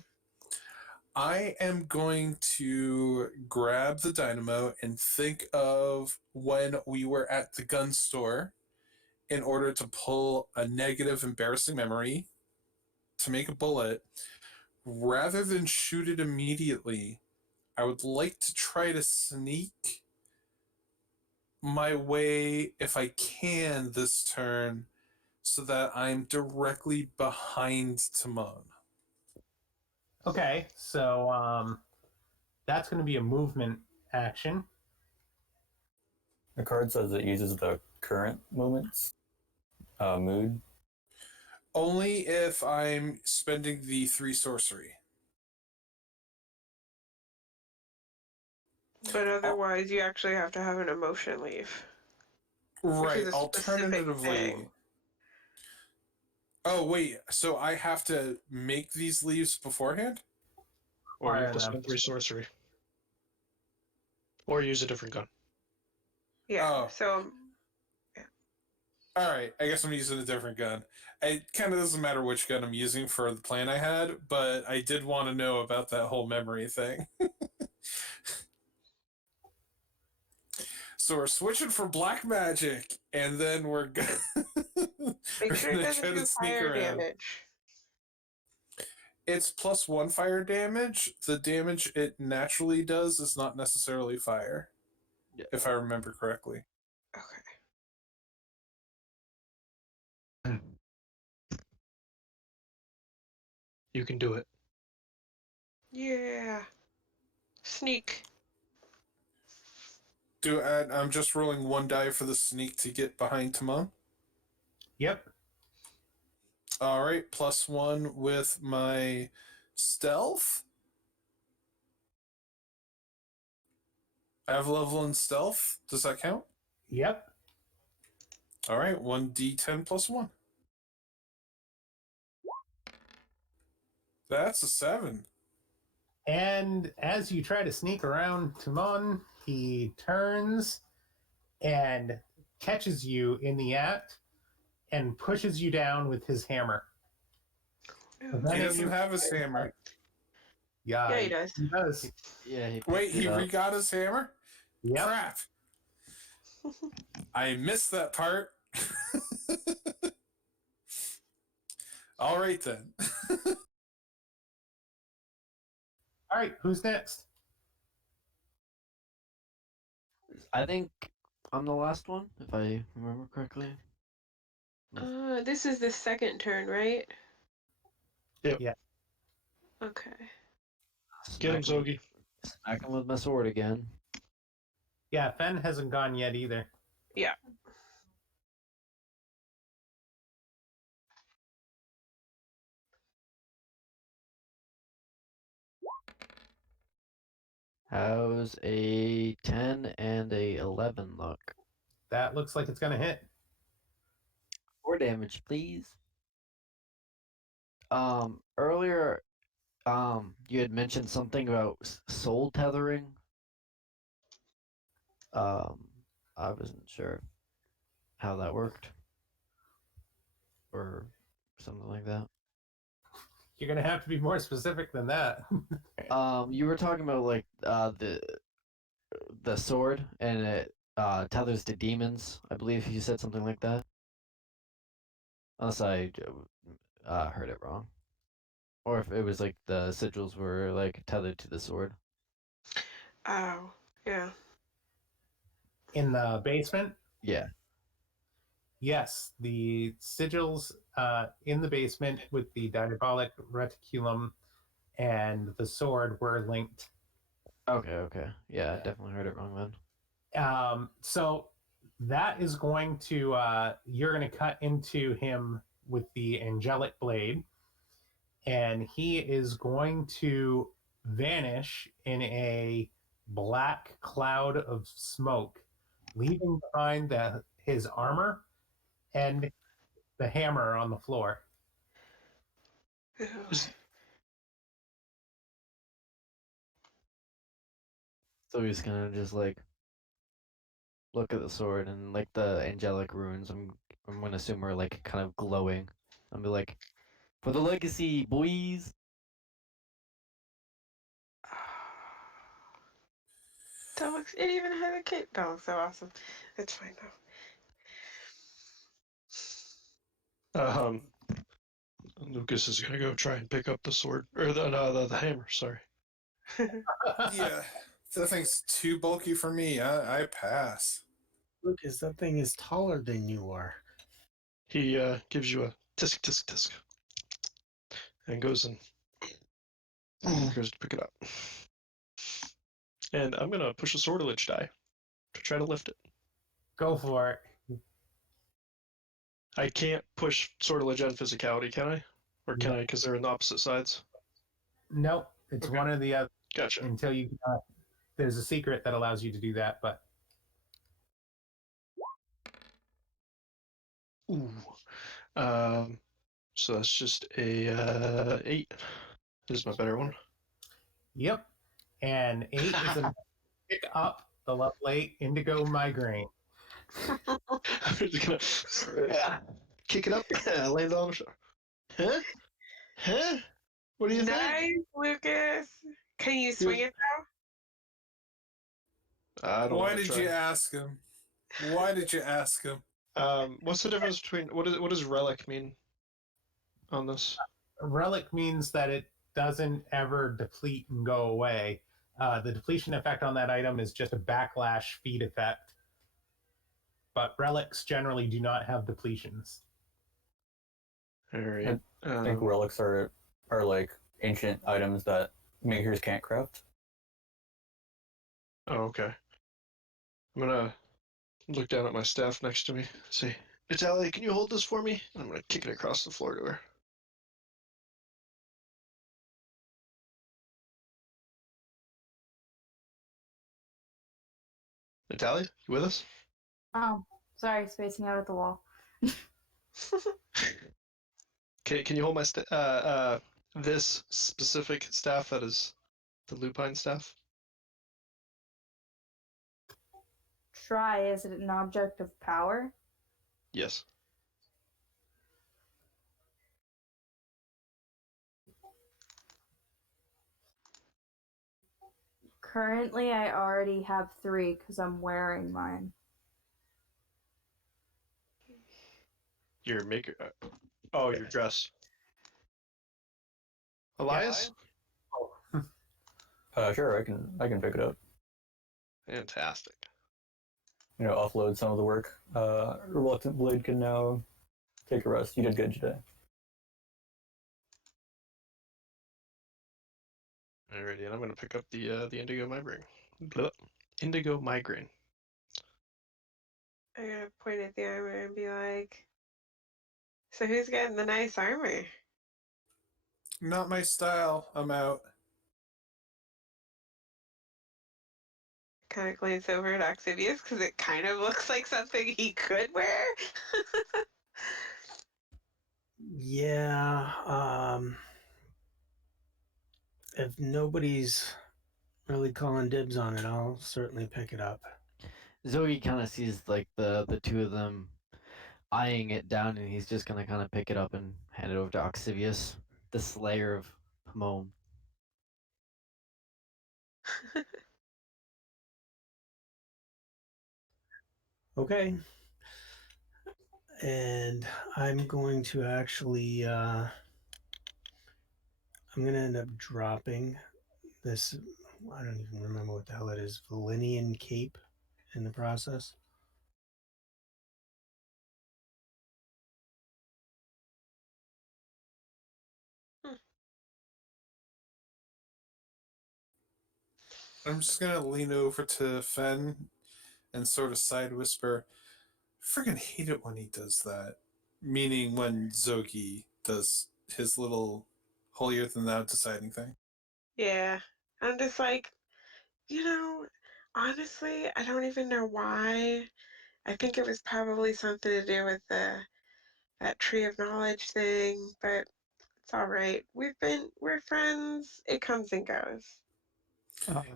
I am going to grab the dynamo and think of when we were at the gun store in order to pull a negative, embarrassing memory to make a bullet. Rather than shoot it immediately, I would like to try to sneak my way, if I can, this turn so that I'm directly behind Timon. Okay, so that's going to be a movement action. The card says it uses the current movement's mood. Only if I'm spending the 3 sorcery. But otherwise, you actually have to have an emotion leave, which is Right. a specific Alternatively. thing. Oh, wait. So I have to make these leaves beforehand? Or you Fire have to them. spend 3 sorcery. Or use a different gun. Yeah. Oh. So All right. I guess I'm using a different gun. It kind of doesn't matter which gun I'm using for the plan I had, but I did want to know about that whole memory thing. So we're switching for black magic, and then we're gonna make sure it doesn't try to do sneak fire around. damage. It's +1 fire damage. The damage it naturally does is not necessarily fire, Yeah. if I remember correctly. Okay. You can do it. Yeah. Sneak. I'm just rolling 1 die for the sneak to get behind Timon. Yep. All right, +1 with my stealth. I have a level in stealth. Does that count? Yep. All right, 1d10 +1. That's a 7. And as you try to sneak around Timon, he turns and catches you in the act and pushes you down with his hammer. Ew. He Preventing doesn't you- have his hammer. Yeah, Yeah, he does. He does. Yeah, he picked Wait, it he up. re-got his hammer? Yep. Crap. I missed that part. All right, then. All right, who's next? I think I'm the last one, if I remember correctly. This is the second turn, right? Yep. Yeah. Okay. Get him, Smack him, Zogi. smack him with my sword again. Yeah, Fen hasn't gone yet either. Yeah. How's a 10 and a 11 look? That looks like it's going to hit. 4 damage, please. Earlier, you had mentioned something about soul tethering. I wasn't sure how that worked, or something like that. You're going to have to be more specific than that. You were talking about like the sword, and it tethers to demons. I believe you said something like that. Unless I heard it wrong, or if it was like the sigils were like tethered to the sword. Oh. Yeah. In the basement, Yeah. yes, the sigils in the basement with the diabolic reticulum and the sword were linked. Okay. Okay. Yeah, I definitely heard it wrong then. So that is going to you're going to cut into him with the angelic blade, and he is going to vanish in a black cloud of smoke, leaving behind his armor and the hammer on the floor. Ew. So he's gonna just like look at the sword and like the angelic runes. I'm gonna assume are like kind of glowing. I'll be like, for the legacy, boys. That looks. It even has a cape. That looks so awesome. It's fine though. Um, Lucas is gonna go try and pick up the sword or the hammer. Sorry. Yeah, that thing's too bulky for me. I pass. Lucas, that thing is taller than you are. He gives you a tisk tisk tisk and goes and goes to pick it up. And I'm gonna push a sortilege die to try to lift it. Go for it. I can't push sortilege and physicality, can I? Or can No. I? Because they're in the opposite sides. Nope, it's Okay. one or the other Gotcha. until you. There's a secret that allows you to do that, but Ooh. So that's just a 8. This is my better one. yep. And 8 is a pick up the lovely indigo migraine. I'm just gonna kick it up, land on the shoulder. Huh? Huh? What do you think? Nice, Lucas. Can you swing it I don't Why want to did try. you ask him? Why did you ask him? What's the difference between what does relic mean on this? Relic means that it doesn't ever deplete and go away. The depletion effect on that item is just a backlash feed effect. But relics generally do not have depletions. All right. I think relics are like ancient items that makers can't craft. Oh, okay. I'm gonna look down at my staff next to me. Say, Natalia, can you hold this for me? I'm gonna kick it across the floor to her. Natalia, you with us? Oh, sorry, spacing out at the wall. Can you hold my this specific staff that is the lupine staff? Try, is it an object of power? Yes. Currently, I already have 3 because I'm wearing mine. Your maker. Oh, your dress. Elias? Sure, I can pick it up. Fantastic. You know, offload some of the work. Reluctant Blade can now take a rest. You did good today. Alrighty, and I'm gonna pick up the indigo migraine. Blah. Indigo migraine. I gotta point at the armor and be like, so who's getting the nice armor? Not my style. I'm out. Kind of glance over at Octavius because it kind of looks like something he could wear. Yeah, if nobody's really calling dibs on it, I'll certainly pick it up. Zoe kind of sees like the two of them eyeing it down, and he's just gonna kind of pick it up and hand it over to Oxivius, the Slayer of Pomone. Okay. And I'm going to actually, I'm going to end up dropping this. I don't even remember what the hell it is. Valenian cape in the process. I'm just gonna lean over to Fen and sort of side whisper, "Friggin' hate it when he does that." Meaning when Zogi does his little holier than thou deciding thing. Yeah. I'm just like, honestly, I don't even know why. I think it was probably something to do with that tree of knowledge thing, but it's all right. We're friends. It comes and goes.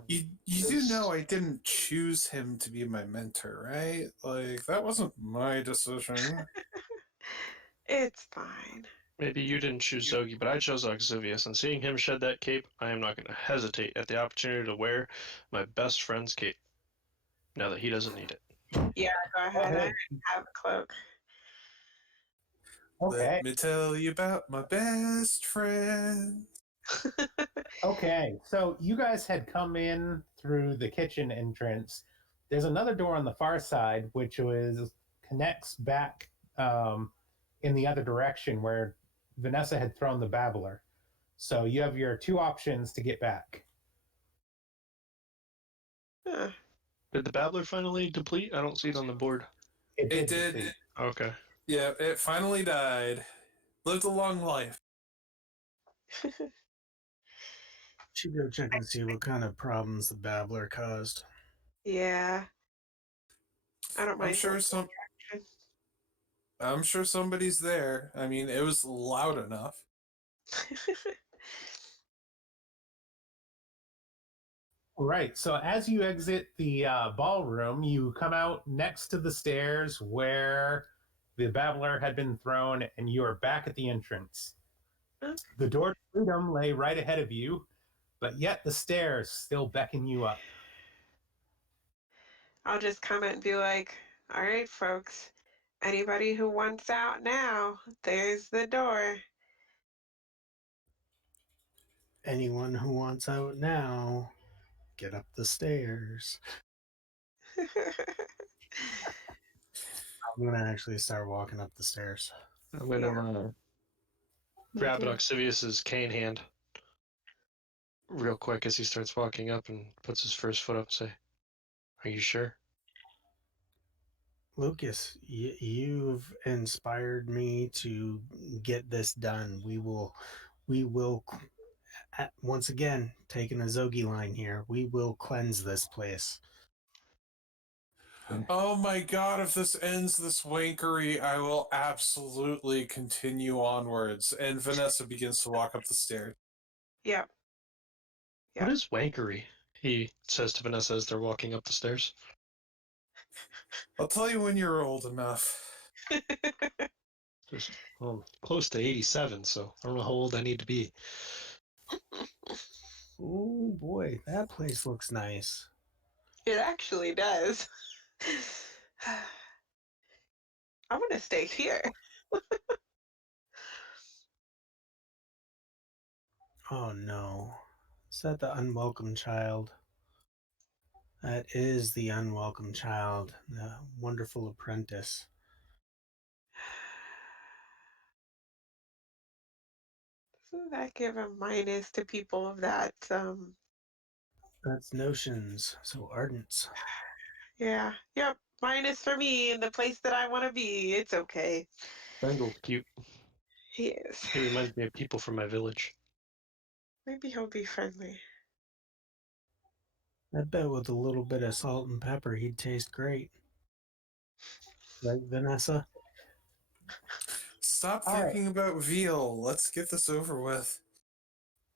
You do know I didn't choose him to be my mentor, right? Like that wasn't my decision. It's fine. Maybe you didn't choose Zogi, but I chose Oxivius, and seeing him shed that cape, I am not going to hesitate at the opportunity to wear my best friend's cape, now that he doesn't need it. Yeah, go Go ahead. I ahead. have a cloak. Okay. Let me tell you about my best friend. Okay. So you guys had come in through the kitchen entrance. There's another door on the far side, which connects back in the other direction where Vanessa had thrown the babbler. So you have your two options to get back. Huh. Did the Babbler finally deplete? I don't see it on the board. It did. Okay. Yeah, it finally died. Lived a long life. Should go check and see what kind of problems the babbler caused. Yeah, I don't I'm mind sure going. I'm sure somebody's there. I mean, it was loud enough. Right. So as you exit the ballroom, you come out next to the stairs where the babbler had been thrown, and you are back at the entrance. The door to freedom lay right ahead of you, but yet the stairs still beckon you up. I'll just comment and be like, all right, folks, anybody who wants out now, there's the door. Anyone who wants out now, get up the stairs. I'm gonna actually start walking up the stairs. I'm going to grab too. Oxivius's cane hand real quick as he starts walking up and puts his first foot up and say, "Are you sure?" Lucas, you've inspired me to get this done. We will, once again, taking a Zogi line here, we will cleanse this place. Oh my god, if this ends this wankery, I will absolutely continue onwards. And Vanessa begins to walk up the stairs. Yep. What is wankery? He says to Vanessa as they're walking up the stairs. I'll tell you when you're old enough. Just close to 87, so I don't know how old I need to be. Oh boy, that place looks nice. It actually does. I'm gonna stay here. Oh no. Is that the unwelcome child? That is the unwelcome child, the wonderful apprentice. Doesn't that give a minus to people of that? That's notions, so ardent. Yeah. Yep. Minus for me in the place that I want to be. It's okay. Bangle's cute. He is. He reminds me of people from my village. Maybe he'll be friendly. I bet with a little bit of salt and pepper, he'd taste great. Right, Vanessa? Stop All right. thinking about veal. Let's get this over with.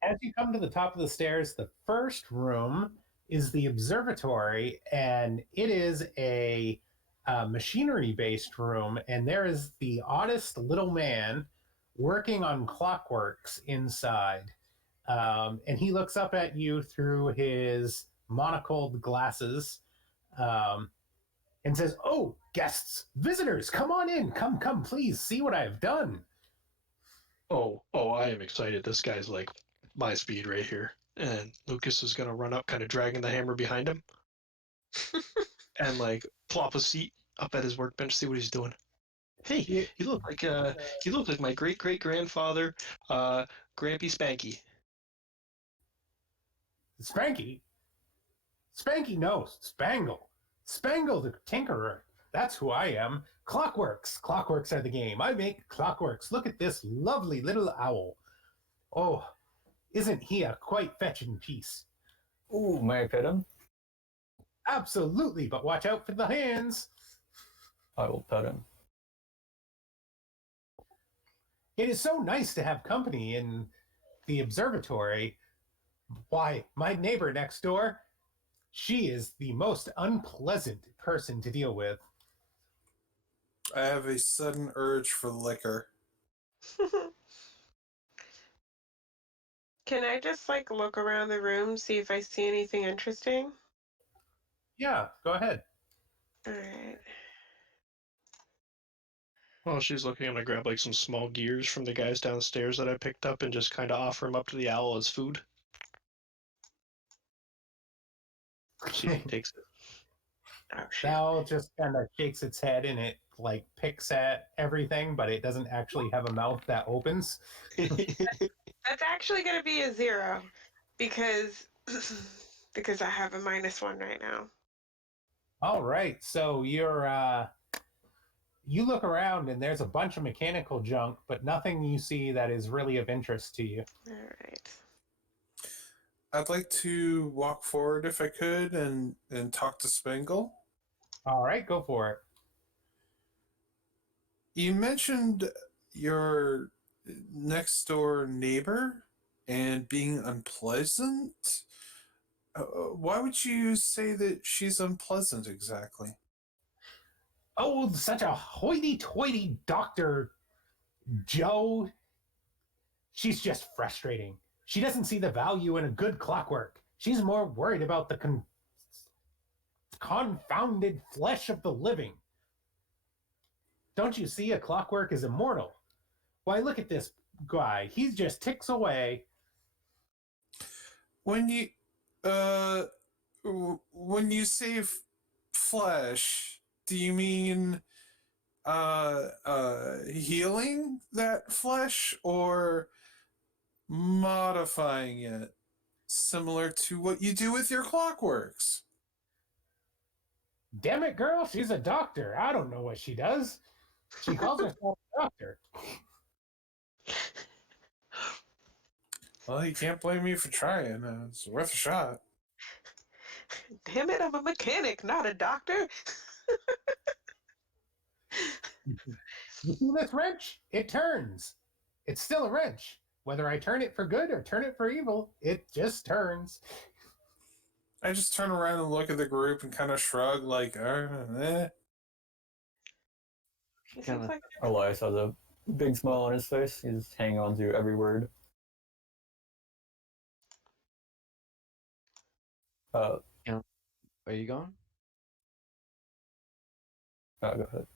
As you come to the top of the stairs, the first room is the observatory, and it is a machinery based room. And there is the oddest little man working on clockworks inside. And he looks up at you through his monocled glasses and says, "Oh, guests, visitors, come on in. Come, please see what I have done." Oh, I am excited. This guy's like my speed right here. And Lucas is gonna run up, kind of dragging the hammer behind him, and like plop a seat up at his workbench, see what he's doing. Hey, you look like my great grandfather, Grampy Spanky. Spanky? Spanky knows. Spangle. Spangle the Tinkerer. That's who I am. Clockworks. Clockworks are the game. I make clockworks. Look at this lovely little owl. Oh, isn't he a quite fetching piece? Ooh, may I pet him? Absolutely, but watch out for the hands. I will pet him. It is so nice to have company in the observatory. Why, my neighbor next door, she is the most unpleasant person to deal with. I have a sudden urge for liquor. Can I just like look around the room, see if I see anything interesting? Yeah, go ahead. All right. While she's looking, I'm gonna grab like some small gears from the guys downstairs that I picked up and just kind of offer them up to the owl as food. See if he takes it. Oh shit. The owl just kind of shakes its head and it like picks at everything, but it doesn't actually have a mouth that opens. That's actually gonna be a 0 because because I have a -1 right now. All right, so you look around and there's a bunch of mechanical junk, but nothing you see that is really of interest to you. All right. I'd like to walk forward if I could and talk to Spangle. All right, go for it. You mentioned your next door neighbor and being unpleasant. Why would you say that she's unpleasant exactly? Oh, such a hoity-toity Dr. Joe. She's just frustrating. She doesn't see the value in a good clockwork. She's more worried about the confounded flesh of the living. Don't you see a clockwork is immortal? Why, look at this guy. He just ticks away. When you uh when you say flesh, do you mean healing that flesh or modifying it similar to what you do with your clockworks? Damn it, girl, she's a doctor. I don't know what she does. She calls herself a doctor. Well, you can't blame me for trying. It's worth a shot. Damn it, I'm a mechanic, not a doctor. You see this wrench? It turns. It's still a wrench. Whether I turn it for good or turn it for evil, it just turns. I just turn around and look at the group and kind of shrug, like, eh. It seems Kinda- like Elias has a big smile on his face. He's hanging on to every word. Are you going? Go ahead.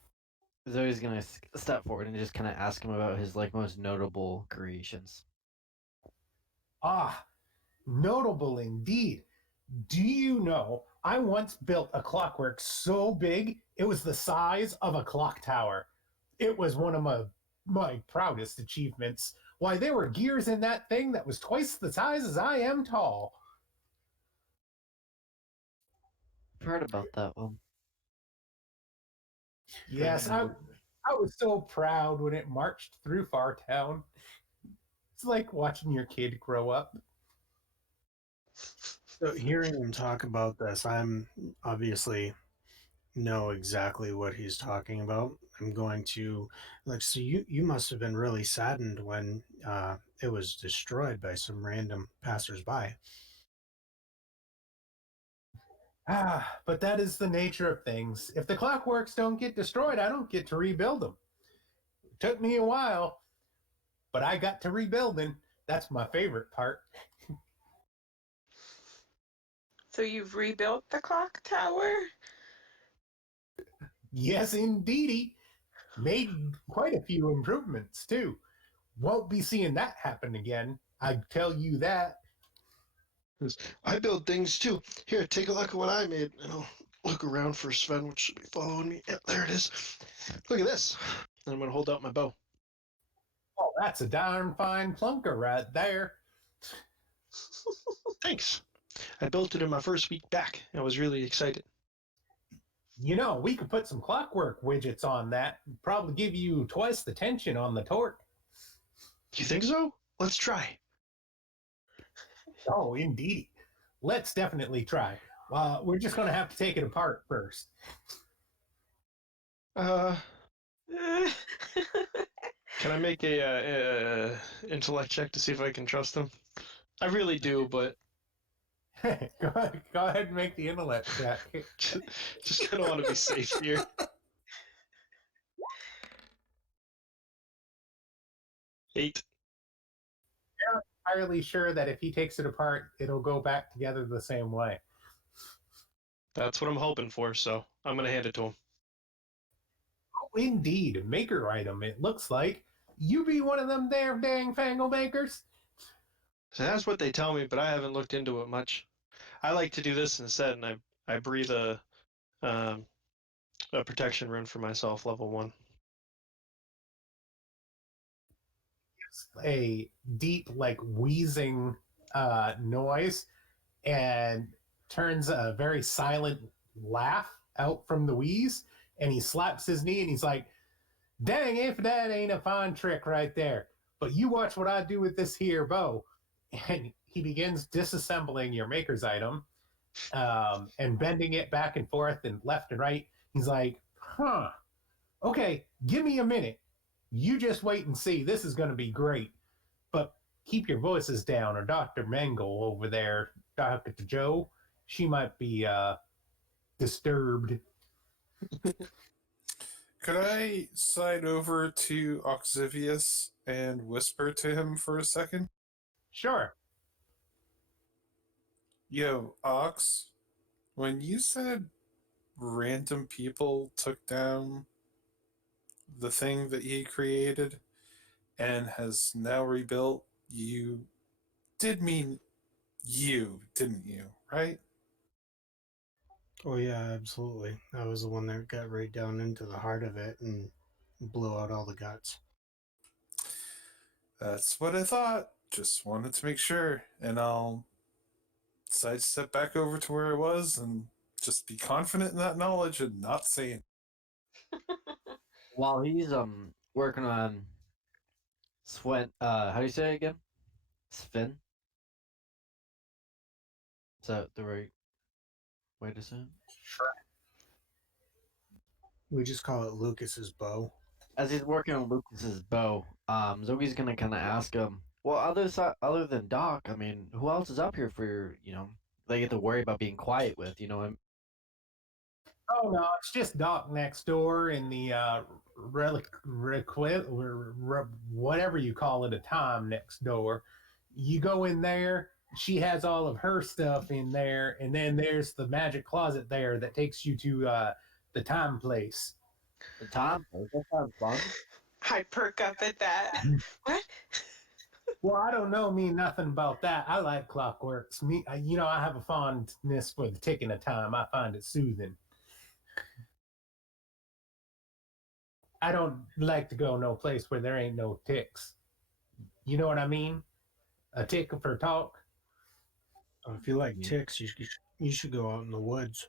Zoe's gonna step forward and just kind of ask him about his like most notable creations. Ah, notable indeed. Do you know, I once built a clockwork so big it was the size of a clock tower. It was one of my proudest achievements. Why, there were gears in that thing that was twice the size as I am tall. I've heard about that one. Yes, I was so proud when it marched through Fartown. It's like watching your kid grow up. So hearing him talk about this, I'm obviously know exactly what he's talking about. I'm going to like so you must have been really saddened when it was destroyed by some random passersby. Ah, but that is the nature of things. If the clockworks don't get destroyed, I don't get to rebuild them. It took me a while, but I got to rebuilding. That's my favorite part. so you've rebuilt the clock tower? Yes, indeedy. Made quite a few improvements, too. Won't be seeing that happen again. I tell you that. I build things too. Here, take a look at what I made. And I'll look around for Sven, which should be following me. Yeah, there it is. Look at this. And I'm gonna hold out my bow. Oh, that's a darn fine plunker right there. Thanks. I built it in my first week back. I was really excited. You know, we could put some clockwork widgets on that. Probably give you twice the tension on the torque. You think so? Let's try. Oh, indeed. Let's definitely try. We're just going to have to take it apart first. Can I make a intellect check to see if I can trust him? I really do, but Go ahead and make the intellect check. just kind of want to be safe here. 8. Entirely sure that if he takes it apart, it'll go back together the same way. That's what I'm hoping for, so I'm going to hand it to him. Oh, indeed, a maker item, it looks like. You be one of them damn dang fangle makers? So that's what they tell me, but I haven't looked into it much. I like to do this instead, and I breathe um, a protection rune for myself, level 1. A deep, like, wheezing noise and turns a very silent laugh out from the wheeze, and he slaps his knee and he's like, dang, if that ain't a fine trick right there. But you watch what I do with this here bow. And he begins disassembling your maker's item and bending it back and forth and left and right. He's like, huh, okay, give me a minute. You just wait and see. This is going to be great. But keep your voices down, or Dr. Mangle over there, Dr. Joe, she might be disturbed. Could I slide over to Oxivius and whisper to him for a second? Sure. Yo, Ox, when you said random people took down the thing that he created and has now rebuilt, you did mean you, didn't you? Right? Oh yeah, absolutely. I was the one that got right down into the heart of it and blew out all the guts. That's what I thought. Just wanted to make sure. And I'll sidestep back over to where I was and just be confident in that knowledge and not say it. While he's working on Swen, how do you say it again? Sven? Is that the right way to say it? We just call it Lucas's bow. As he's working on Lucas's bow, Zogi's gonna kind of ask him, well, other than Doc, I mean, who else is up here for they get to worry about being quiet with, Oh no, it's just Doc next door in the whatever you call it, a time next door. You go in there, she has all of her stuff in there, and then there's the magic closet there that takes you to the time place. the time. That sounds fun. I perk up at that. What? Well, I don't know me nothing about that. I like clockworks. Me, I have a fondness for the ticking of time. I find it soothing. I don't like to go no place where there ain't no ticks. You know what I mean? A tick for talk. If you like Yeah. ticks, you should go out in the woods.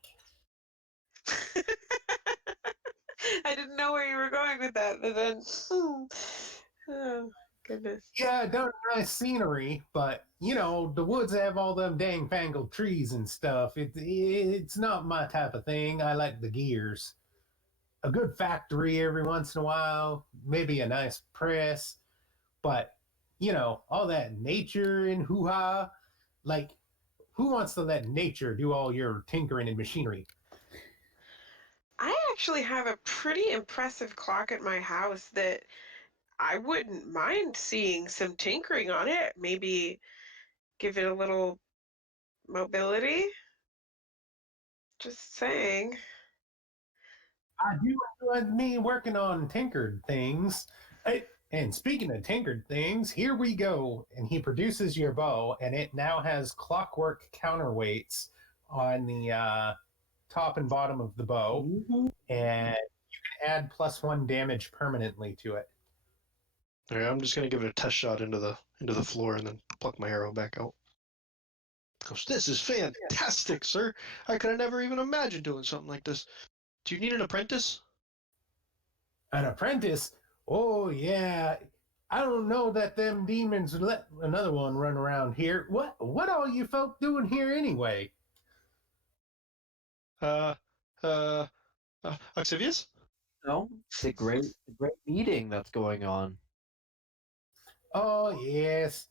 I didn't know where you were going with that, but then, oh goodness. Yeah, done nice scenery, but the woods have all them dang fangled trees and stuff. It's not my type of thing. I like the gears. A good factory every once in a while, maybe a nice press, but all that nature and hoo ha, like who wants to let nature do all your tinkering and machinery? I actually have a pretty impressive clock at my house that I wouldn't mind seeing some tinkering on it. Maybe give it a little mobility. Just saying. I do enjoy me working on tinkered things. And speaking of tinkered things, here we go. And he produces your bow, and it now has clockwork counterweights on the top and bottom of the bow, and you can add +1 damage permanently to it. All right, I'm just gonna give it a test shot into the floor and then pluck my arrow back out. Goes, this is fantastic, sir. I could have never even imagined doing something like this. Do you need an apprentice? An apprentice? Oh yeah. I don't know that them demons would let another one run around here. What all you folk doing here anyway? Uh, uh, Octavius? No, the great meeting that's going on. Oh yes.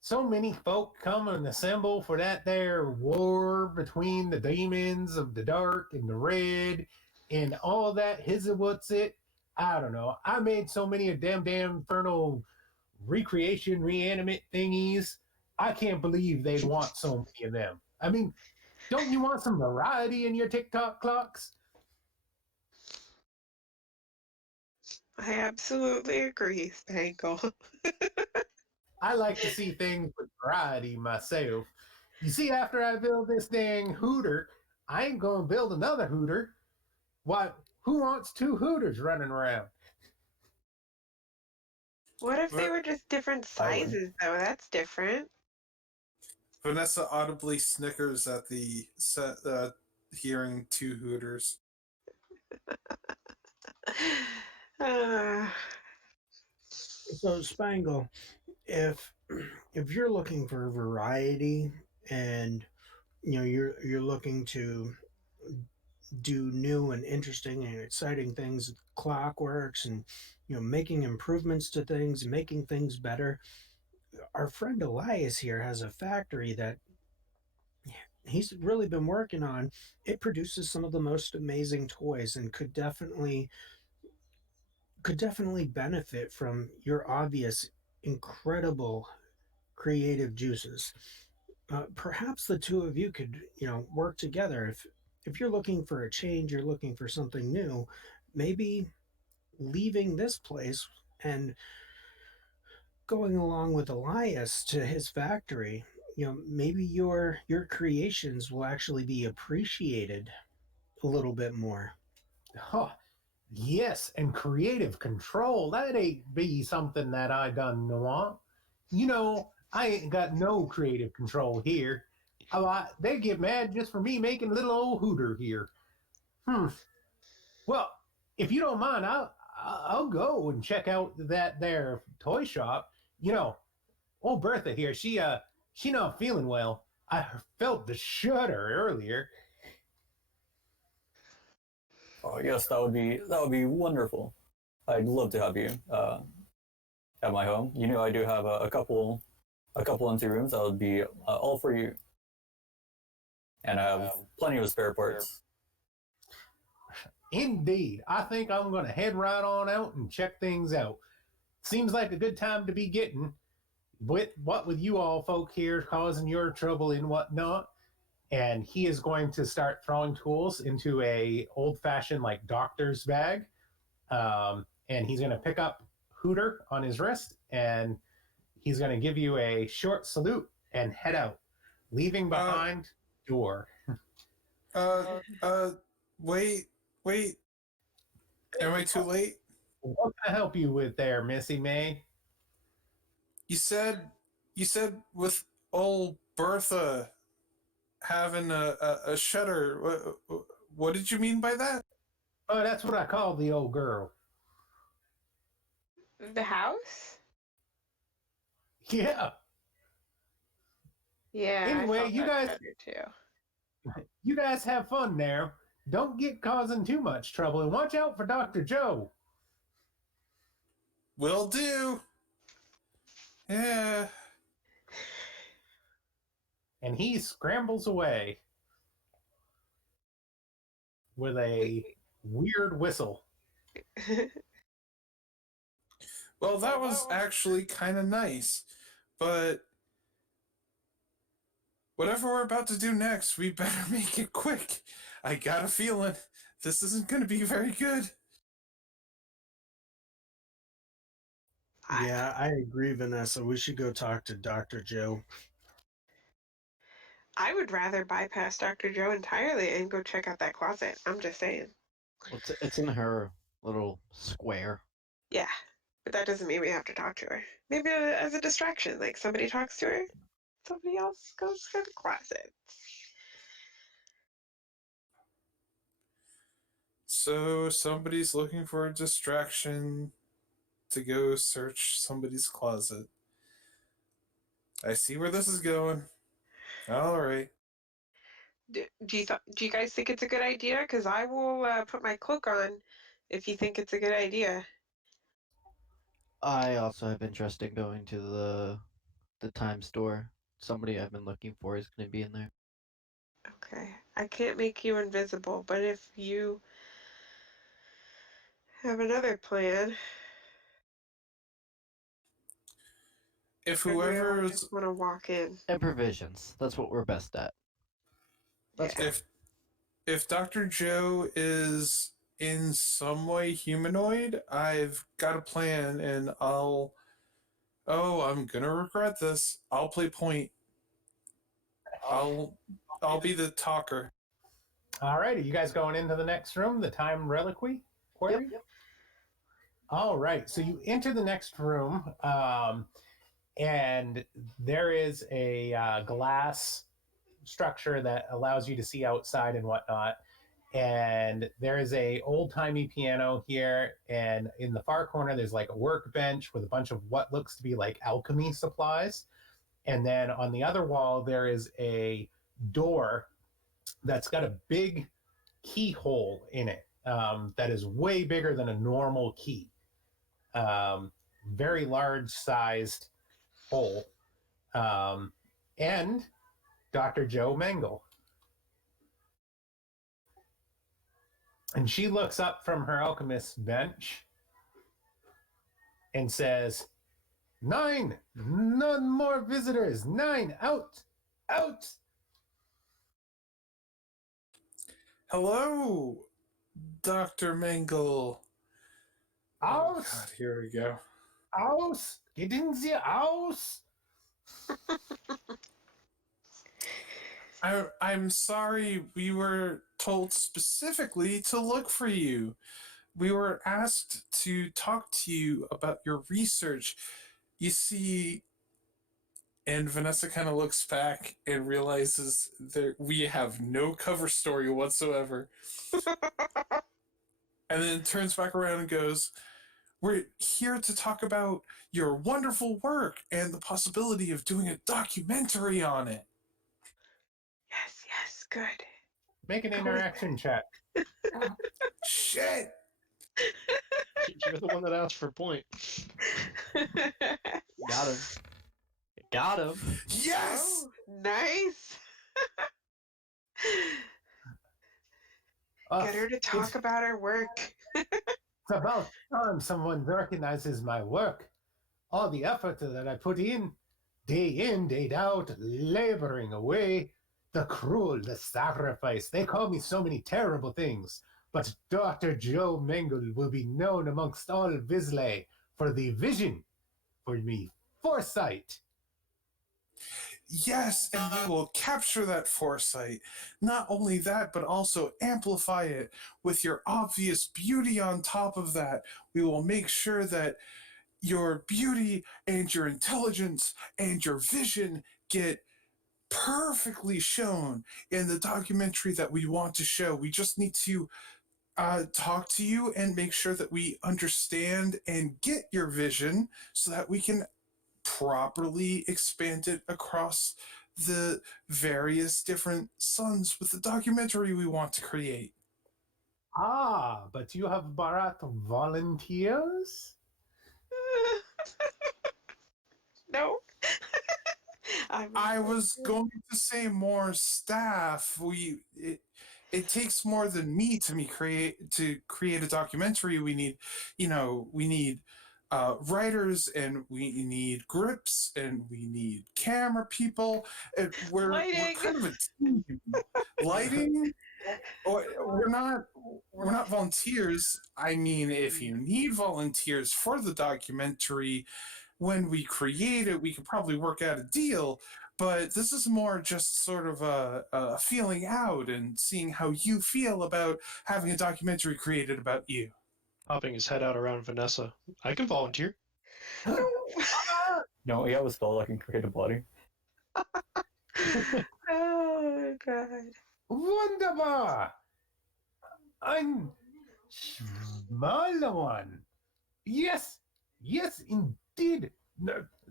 So many folk come and assemble for that there war between the demons of the dark and the red and all that his what's it. I don't know. I made so many of damn infernal recreation reanimate thingies. I can't believe they'd want so many of them. I mean, don't you want some variety in your TikTok clocks? I absolutely agree, Spangle. I like to see things with variety myself. You see, after I build this dang hooter, I ain't gonna build another hooter. Why, who wants two hooters running around? What if they But were just different I would. sizes, though? That's different. Vanessa audibly snickers at the hearing two hooters. uh, So Spangle, if if you're looking for variety and you're looking to do new and interesting and exciting things with clockworks and making improvements to things, making things better, our friend Elias here has a factory that he's really been working on. It produces some of the most amazing toys and could definitely benefit from your obvious incredible creative juices. Perhaps the two of you could, work together. If you're looking for a change, you're looking for something new, maybe leaving this place and going along with Elias to his factory. Maybe your creations will actually be appreciated a little bit more. Huh, yes, and creative control. That ain't be something that I done want. I ain't got no creative control here. They get mad just for me making a little old hooter here. Hmm. Well, if you don't mind, I'll go and check out that there toy shop. You know, old Bertha here, she not feeling well. I felt the shudder earlier. Oh yes, that would be wonderful. I'd love to have you at my home. You know, I do have a couple empty rooms that would be all for you, and I have plenty of spare parts. Indeed, I think I'm going to head right on out and check things out. Seems like a good time to be getting with you all folk here causing your trouble and whatnot. And he is going to start throwing tools into a old fashioned like doctor's bag, and he's going to pick up Hooter on his wrist, and he's going to give you a short salute and head out, leaving Uh, behind door. uh, uh, wait, wait. Am I too late? What can I help you with there, Missy May? You said, you said with old Bertha having a shutter. What did you mean by that? Oh, that's what I call the old girl. the house? Yeah. Yeah, I Anyway, felt that shudder too. you guys have fun there. Don't get causing too much trouble, and watch out for Dr. Joe. Will do. Yeah. And he scrambles away with a weird whistle. Well, that was actually kind of nice, but whatever we're about to do next, we better make it quick. I got a feeling this isn't going to be very good. I, Yeah, I agree, Vanessa. We should go talk to Dr. Joe. I would rather bypass Dr. Joe entirely and go check out that closet. I'm just saying. It's in her little square. Yeah, but that doesn't mean we have to talk to her. Maybe as a distraction, like somebody talks to her, somebody else goes to the closet. So somebody's looking for a distraction to go search somebody's closet. I see where this is going. All right. Do you guys think it's a good idea? Because I will put my cloak on if you think it's a good idea. I also have interest in going to the time store. Somebody I've been looking for is going to be in there. Okay, I can't make you invisible, but if you have another plan, if I really whoever's just want to walk in. And provisions. That's what we're best at. Let's Yeah. go. if Dr. Joe is in some way humanoid, I've got a plan, and I'm gonna regret this. I'll play point. I'll be the talker. Alrighty, you guys going into the next room, the time reliquary? Quarry? Yep. All right, so you enter the next room, and there is a glass structure that allows you to see outside and whatnot. And there is a old-timey piano here, and in the far corner there's like a workbench with a bunch of what looks to be like alchemy supplies. And then on the other wall there is a door that's got a big keyhole in it, that is way bigger than a normal key. Very large sized hole. And Dr. Joe Mengel. And she looks up from her alchemist's bench and says, 9! None more visitors! 9! Out! Out! Hello, Dr. Mangle. Oh, Aus! God, here we go. Aus! Gehen Sie aus! I'm sorry, we were told specifically to look for you. We were asked to talk to you about your research. You see, and Vanessa kind of looks back and realizes that we have no cover story whatsoever. And then turns back around and goes, "We're here to talk about your wonderful work and the possibility of doing a documentary on it." Yes, good. Make an Go interaction check. Shit! You're the one that asked for point. Got him. Got him. Yes! Oh, nice. Get her to talk about her work. It's about time someone recognizes my work. All the effort that I put in, day out, laboring away, the cruel, the sacrifice. They call me so many terrible things, but Dr. Joe Mengel will be known amongst all Visley for the vision, for me foresight. Yes, and we will capture that foresight. Not only that, but also amplify it with your obvious beauty on top of that. We will make sure that your beauty and your intelligence and your vision get perfectly shown in the documentary that we want to show. We just need to talk to you and make sure that we understand and get your vision so that we can properly expand it across the various different suns with the documentary we want to create. Ah, but you have brought volunteers? No. I was going to say more staff. It takes more than me to create a documentary. We need, we need writers, and we need grips, and we need camera people. And we're Lighting. kind of a team. Lighting. We're not volunteers. I mean, if you need volunteers for the documentary, when we create it, we could probably work out a deal. But this is more just sort of a feeling out and seeing how you feel about having a documentary created about you. Popping his head out around Vanessa. I can volunteer. No, yeah, with Skull, I can create a body. Oh, God. Wunderbar! Ein schmaler one. Yes, indeed.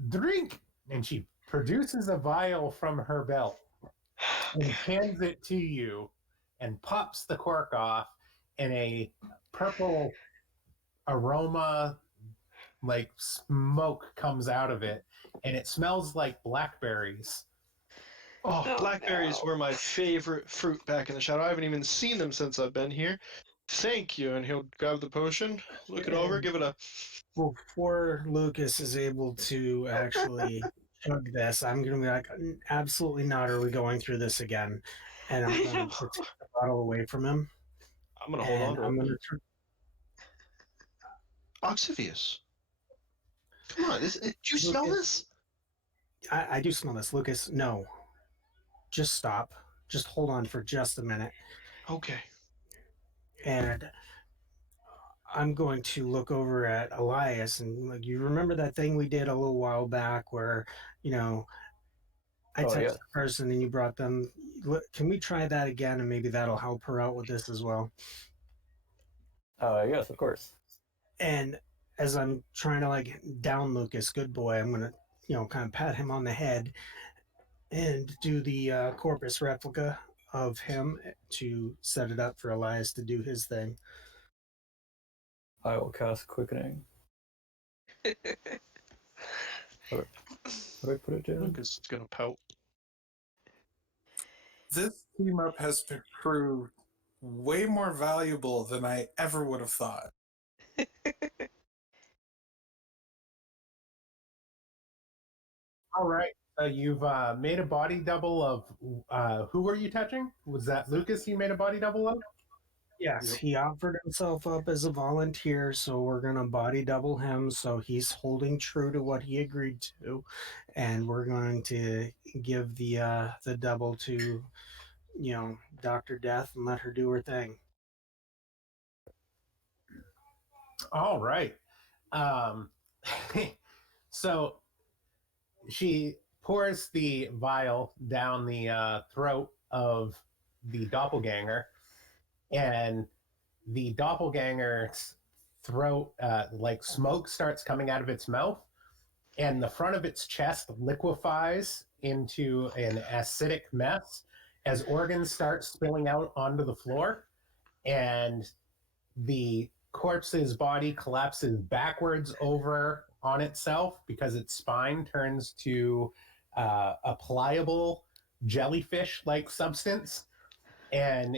Drink. And she produces a vial from her belt and hands it to you and pops the cork off, and a purple aroma like smoke comes out of it, and it smells like blackberries. Oh, Oh, blackberries no. were my favorite fruit back in the shadow. I haven't even seen them since I've been here. Thank you. And he'll grab the potion, look it over, give it a. Before Lucas is able to actually chug this, I'm going to be like, absolutely not. Are we going through this again? And I'm going to take the bottle away from him. I'm gonna hold And on to I'm it. going to Oxivius. Come on, do you smell this? I do smell this. Lucas, no. Just stop. Just hold on for just a minute. Okay. And I'm going to look over at Elias and like, you remember that thing we did a little while back where, you know, I Oh, touched yeah. the person and you brought them. Can we try that again and maybe that'll help her out with this as well? Yes, of course. And as I'm trying to like down Lucas, good boy, I'm gonna, kind of pat him on the head and do the corpus replica of him to set it up for Elias to do his thing. I will cast Quickening. Where do I put it, Jalen? Lucas is gonna pout. This team up has proved way more valuable than I ever would have thought. All right. You've made a body double of who were you touching? Was that Lucas you made a body double of? Yes, Yep. he offered himself up as a volunteer, so we're gonna body double him. So he's holding true to what he agreed to, and we're going to give the double to Dr. Death and let her do her thing. All right. Um, so she pours the vial down the throat of the doppelganger, and the doppelganger's throat, like smoke starts coming out of its mouth, and the front of its chest liquefies into an acidic mess as organs start spilling out onto the floor, and the corpse's body collapses backwards over on itself because its spine turns to a pliable jellyfish like substance, and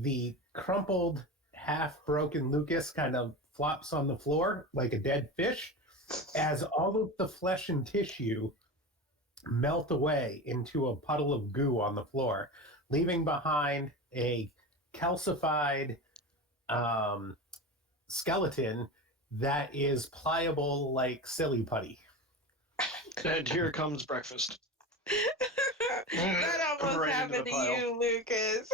the crumpled, half broken Lucas kind of flops on the floor like a dead fish as all of the flesh and tissue melt away into a puddle of goo on the floor, leaving behind a calcified skeleton that is pliable like silly putty. And here comes breakfast. That almost Right into happened the to pile. you, Lucas.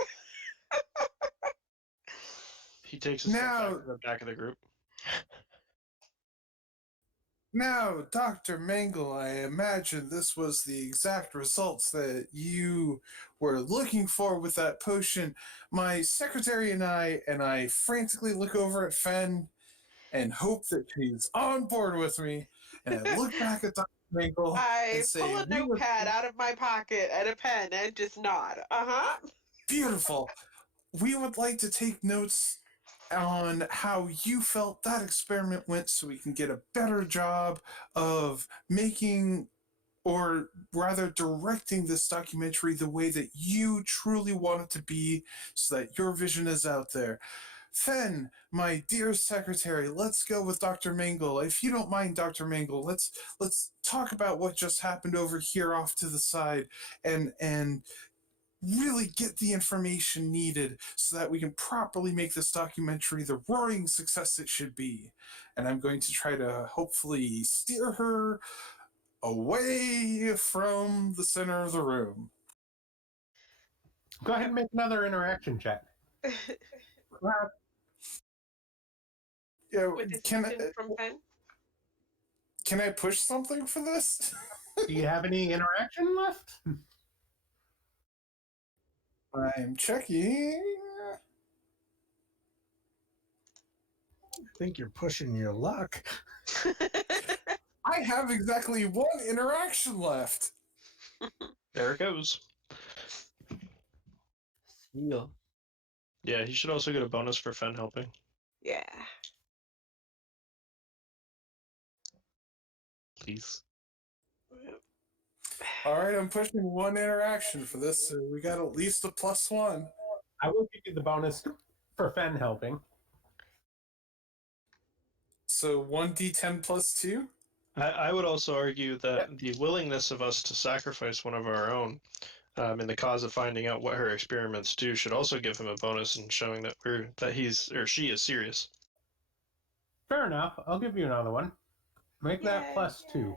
He takes a step Now- back to the back of the group. Now, Dr. Mangle, I imagine this was the exact results that you were looking for with that potion. My secretary and I frantically look over at Fen and hope that she's on board with me. And I look back at Dr. Mangle I and say, pull a we would notepad out of my pocket and a pen and just nod. beautiful. We would like to take notes on how you felt that experiment went so we can get a better job of making, or rather directing, this documentary the way that you truly want it to be so that your vision is out there. Fen, my dear secretary, let's go with Dr. Mangle. If you don't mind, Dr. Mangle, let's talk about what just happened over here off to the side and really get the information needed so that we can properly make this documentary the roaring success it should be. And I'm going to try to hopefully steer her away from the center of the room. Go ahead and make another interaction check. Yeah, With assistance from pen. can I push something for this? Do you have any interaction left? I'm checking. I think you're pushing your luck. I have exactly one interaction left. There it goes. Yeah. Yeah, he should also get a bonus for Fen helping. Yeah. Please. All right, I'm pushing one interaction for this, so we got at least a +1. I will give you the bonus for Fen helping. So 1d10 plus 2? I would also argue that the willingness of us to sacrifice one of our own in the cause of finding out what her experiments do should also give him a bonus in showing that he's or she is serious. Fair enough. I'll give you another one. Make that plus 2.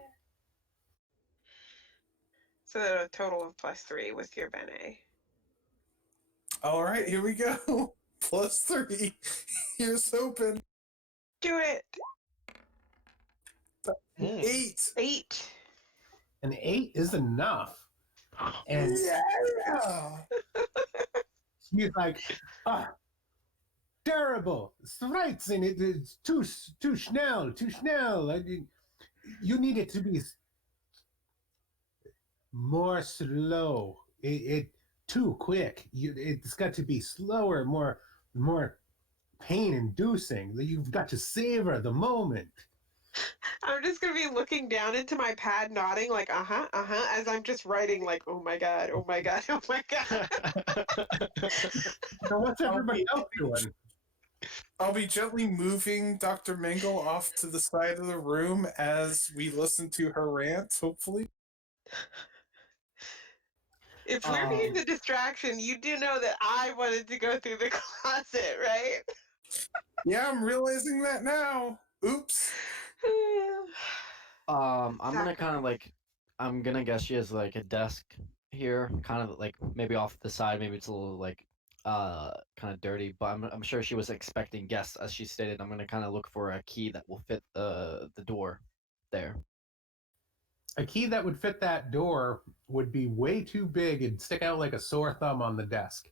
So a total of +3 with your Bene. All right, here we go. Plus 3. Here's hoping. Do it. 8. 8. An 8 is enough. And Yeah. he's like, ah, terrible. Strikes and it's too schnell, too schnell. You need it to be more slow. It too quick. It's got to be slower, more pain-inducing. You've got to savor the moment. I'm just gonna be looking down into my pad, nodding like as I'm just writing like, oh my god, oh my god, oh my god. So what's everybody else doing? I'll be gently moving Dr. Mingle off to the side of the room as we listen to her rant, hopefully. If we're being the distraction, you do know that I wanted to go through the closet, right? Yeah, I'm realizing that now. Oops. I'm gonna kind of like, I'm gonna guess she has like a desk here, kind of like maybe off the side. Maybe it's a little like kind of dirty, but I'm sure she was expecting guests, as she stated. I'm gonna kind of look for a key that will fit the door there. A key that would fit that door would be way too big and stick out like a sore thumb on the desk.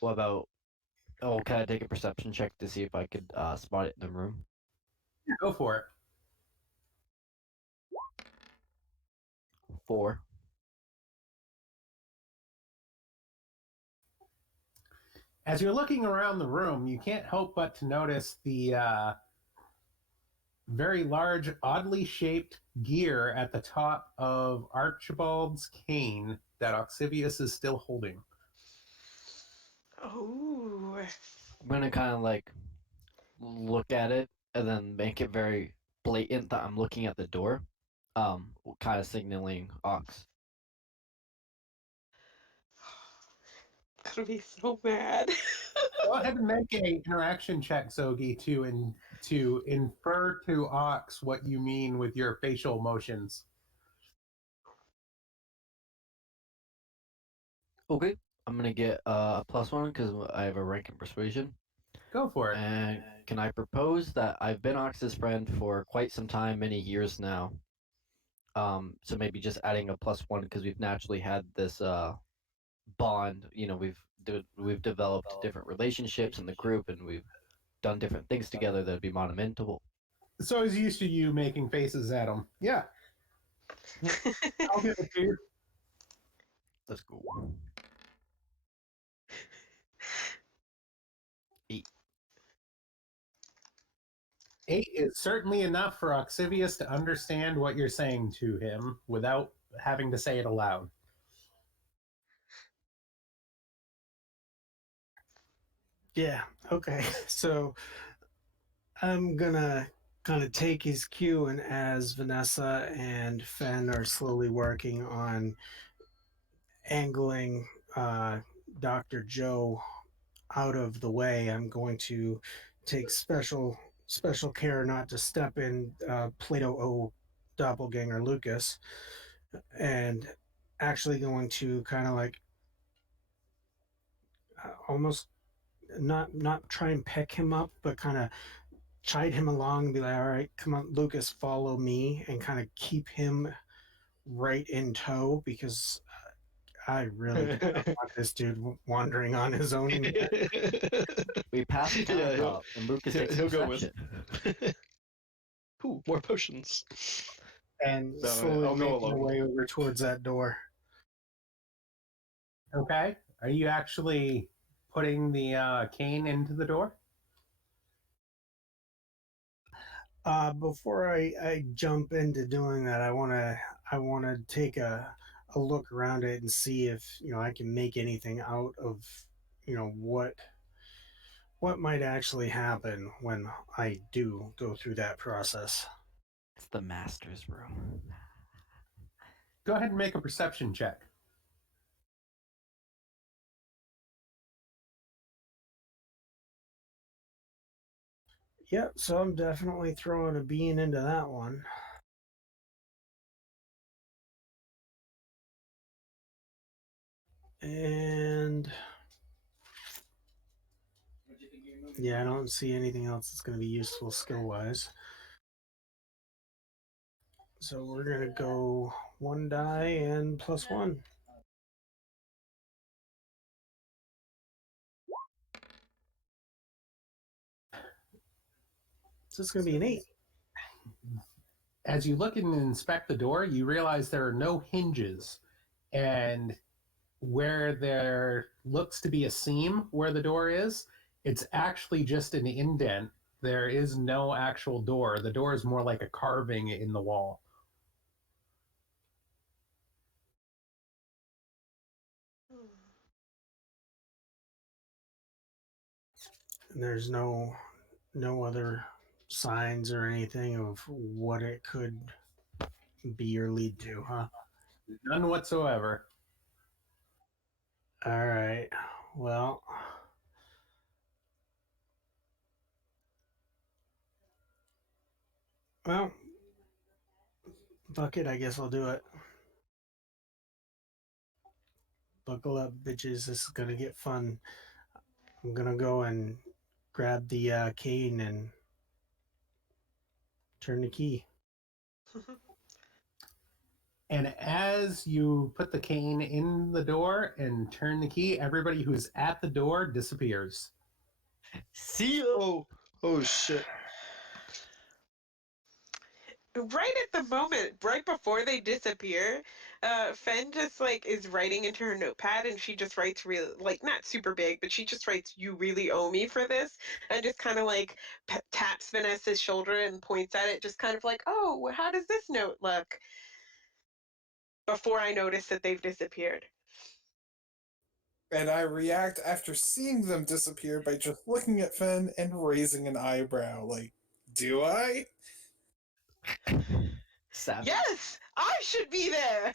What about? Oh, can I take a perception check to see if I could spot it in the room? Go for it. 4. As you're looking around the room, you can't help but to notice the very large, oddly shaped gear at the top of Archibald's cane that Oxivius is still holding. Oh. I'm gonna kind of like look at it and then make it very blatant that I'm looking at the door, kind of signaling Ox. Gonna be so mad. Go ahead and make a interaction check, Zogi, to infer to Ox what you mean with your facial motions. Okay, I'm gonna get a +1 because I have a rank in persuasion. Go for it. And can I propose that I've been Ox's friend for quite some time, many years now. So maybe just adding a +1 because we've naturally had this bond. You know, we've developed different relationships in the group, and we've done different things together that'd be monumental. So he's used to you making faces at him. Yeah. I'll give it to you. Let's go. 8. 8 is certainly enough for Oxivius to understand what you're saying to him without having to say it aloud. Yeah, okay. So I'm gonna kind of take his cue, and as Vanessa and Fen are slowly working on angling Dr. Joe out of the way, I'm going to take special care not to step in Plato O doppelganger Lucas, and actually going to kind of like almost not try and peck him up, but kind of chide him along and be like, all right, come on, Lucas, follow me, and kind of keep him right in tow because I really do not want this dude wandering on his own. We pass the Yeah, countertop, and Lucas takes he'll go with. perception. Ooh, more potions. And No, slowly I'll go making my alone. way over towards that door. Okay? Are you actually putting the cane into the door? Before I jump into doing that, I wanna take a look around it and see if I can make anything out of what might actually happen when I do go through that process. It's the master's room. Go ahead and make a perception check. Yep, so I'm definitely throwing a bean into that one. And yeah, I don't see anything else that's going to be useful skill wise. So we're going to go one die and +1. So it's going to be an 8. As you look and inspect the door, you realize there are no hinges. And where there looks to be a seam where the door is, it's actually just an indent. There is no actual door. The door is more like a carving in the wall. And there's no other signs or anything of what it could be or lead to, huh? None whatsoever. All right. Well, well, fuck it. I guess I'll do it. Buckle up, bitches. This is gonna get fun. I'm gonna go and grab the cane and turn the key. And as you put the cane in the door and turn the key, everybody who's at the door disappears. See ya. Oh shit. Right at the moment, right before they disappear, Fen just like is writing into her notepad, and she just writes real like not super big, but she just writes "You really owe me for this," and just kind of like taps Vanessa's shoulder and points at it, just kind of like, "Oh, how does this note look?" Before I notice that they've disappeared. And I react after seeing them disappear by just looking at Fen and raising an eyebrow. Like, do I? Savage. Yes, I should be there.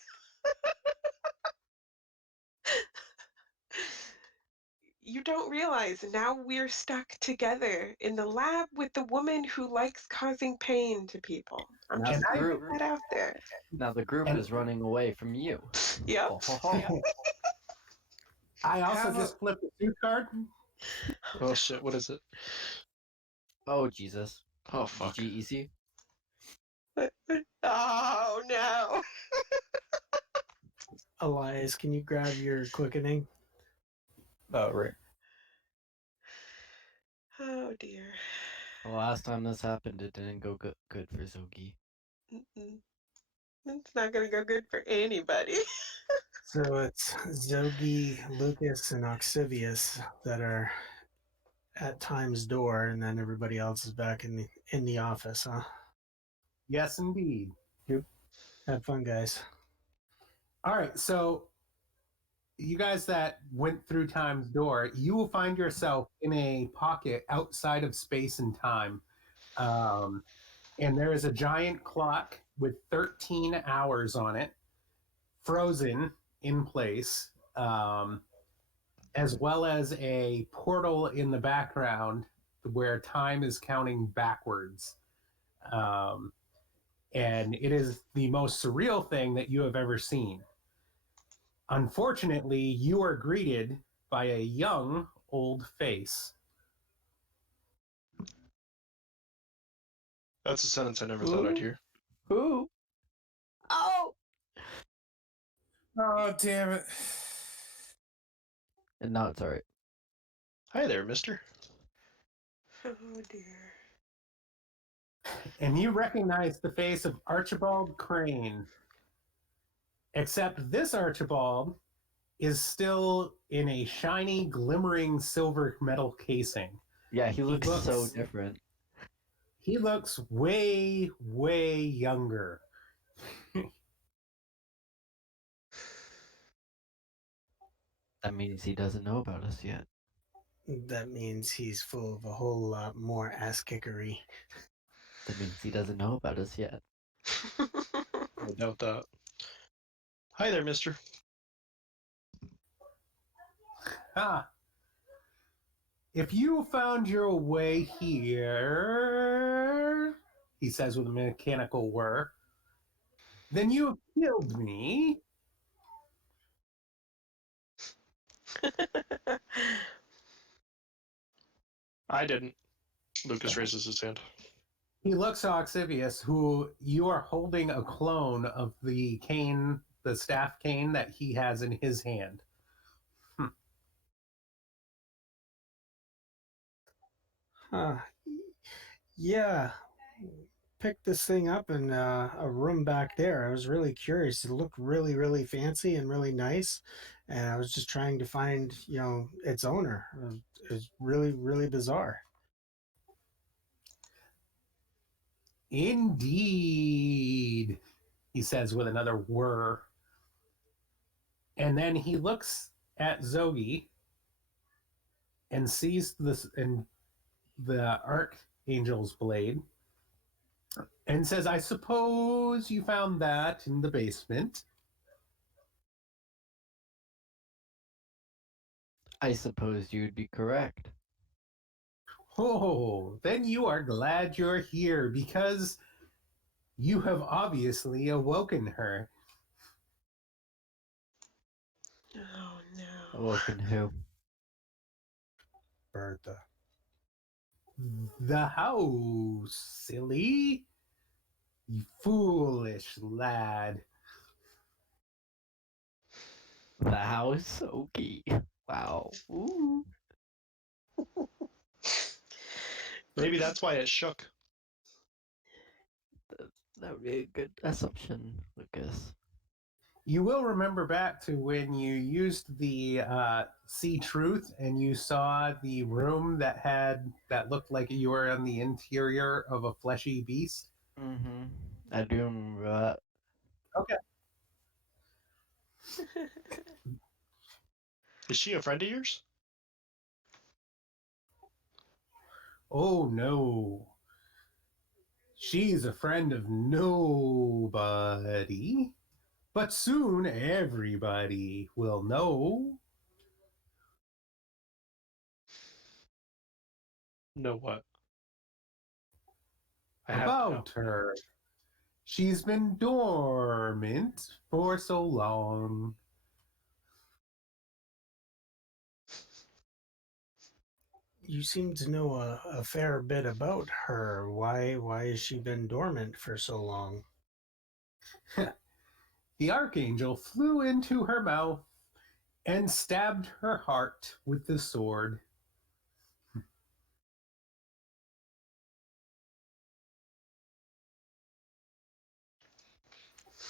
You don't realize now we're stuck together in the lab with the woman who likes causing pain to people. I'm Now just the putting group. that out there. Now the group And is running away from you. Yep. Ho, ho, ho. I also Have a- just flipped the suit card. Oh shit, what is it? Oh Jesus. Oh fuck. GG easy. Oh no. Elias, can you grab your quickening? Right. Oh dear. The last time this happened, it didn't go good for Zogi. Mm-mm. It's not gonna go good for anybody. So it's Zogi, Lucas, and Oxivius that are at Time's door, and then everybody else is back in the office, huh? Yes, indeed. Have fun, guys. All right, so you guys that went through time's door, you will find yourself in a pocket outside of space and time. Um, and there is a giant clock with 13 hours on it, frozen in place, as well as a portal in the background where time is counting backwards. Um, and it is the most surreal thing that you have ever seen. Unfortunately, you are greeted by a young old face. That's a sentence I never thought I'd hear. Who? Oh! Oh, damn it. And now it's alright. Hi there, mister. Oh dear. And you recognize the face of Archibald Crane. Except this Archibald is still in a shiny, glimmering silver metal casing. Yeah, he looks so looks- different. He looks way, way younger. That means he doesn't know about us yet. That means he's full of a whole lot more ass kickery. That means he doesn't know about us yet. I doubt that. Hi there, mister. Ah, if you found your way here, he says with a mechanical whir, then you have killed me. I didn't. Lucas raises his hand. He looks to Oxivius, who you are holding a clone of the cane, the staff cane that he has in his hand. Huh. Yeah. Picked this thing up in a room back there. I was really curious. It looked really, really fancy and really nice. And I was just trying to find, its owner. It was really, really bizarre. Indeed, he says with another whir. And then he looks at Zogi and sees this in the Archangel's blade and says, I suppose you found that in the basement. I suppose you'd be correct. Oh, then you are glad you're here because you have obviously awoken her. Oh no. Awoken who? Bertha. The house, silly. You foolish lad. The house? Okay. Wow. Ooh. Maybe that's why it shook. That would be a good assumption, Lucas. You will remember back to when you used the see truth and you saw the room that looked like you were on the interior of a fleshy beast. Mm-hmm. I do remember that. Okay. Is she a friend of yours? Oh no. She's a friend of nobody. But soon everybody will know. No, what? I have to know. About her. She's been dormant for so long. You seem to know a fair bit about her. Why has she been dormant for so long? The archangel flew into her mouth and stabbed her heart with the sword.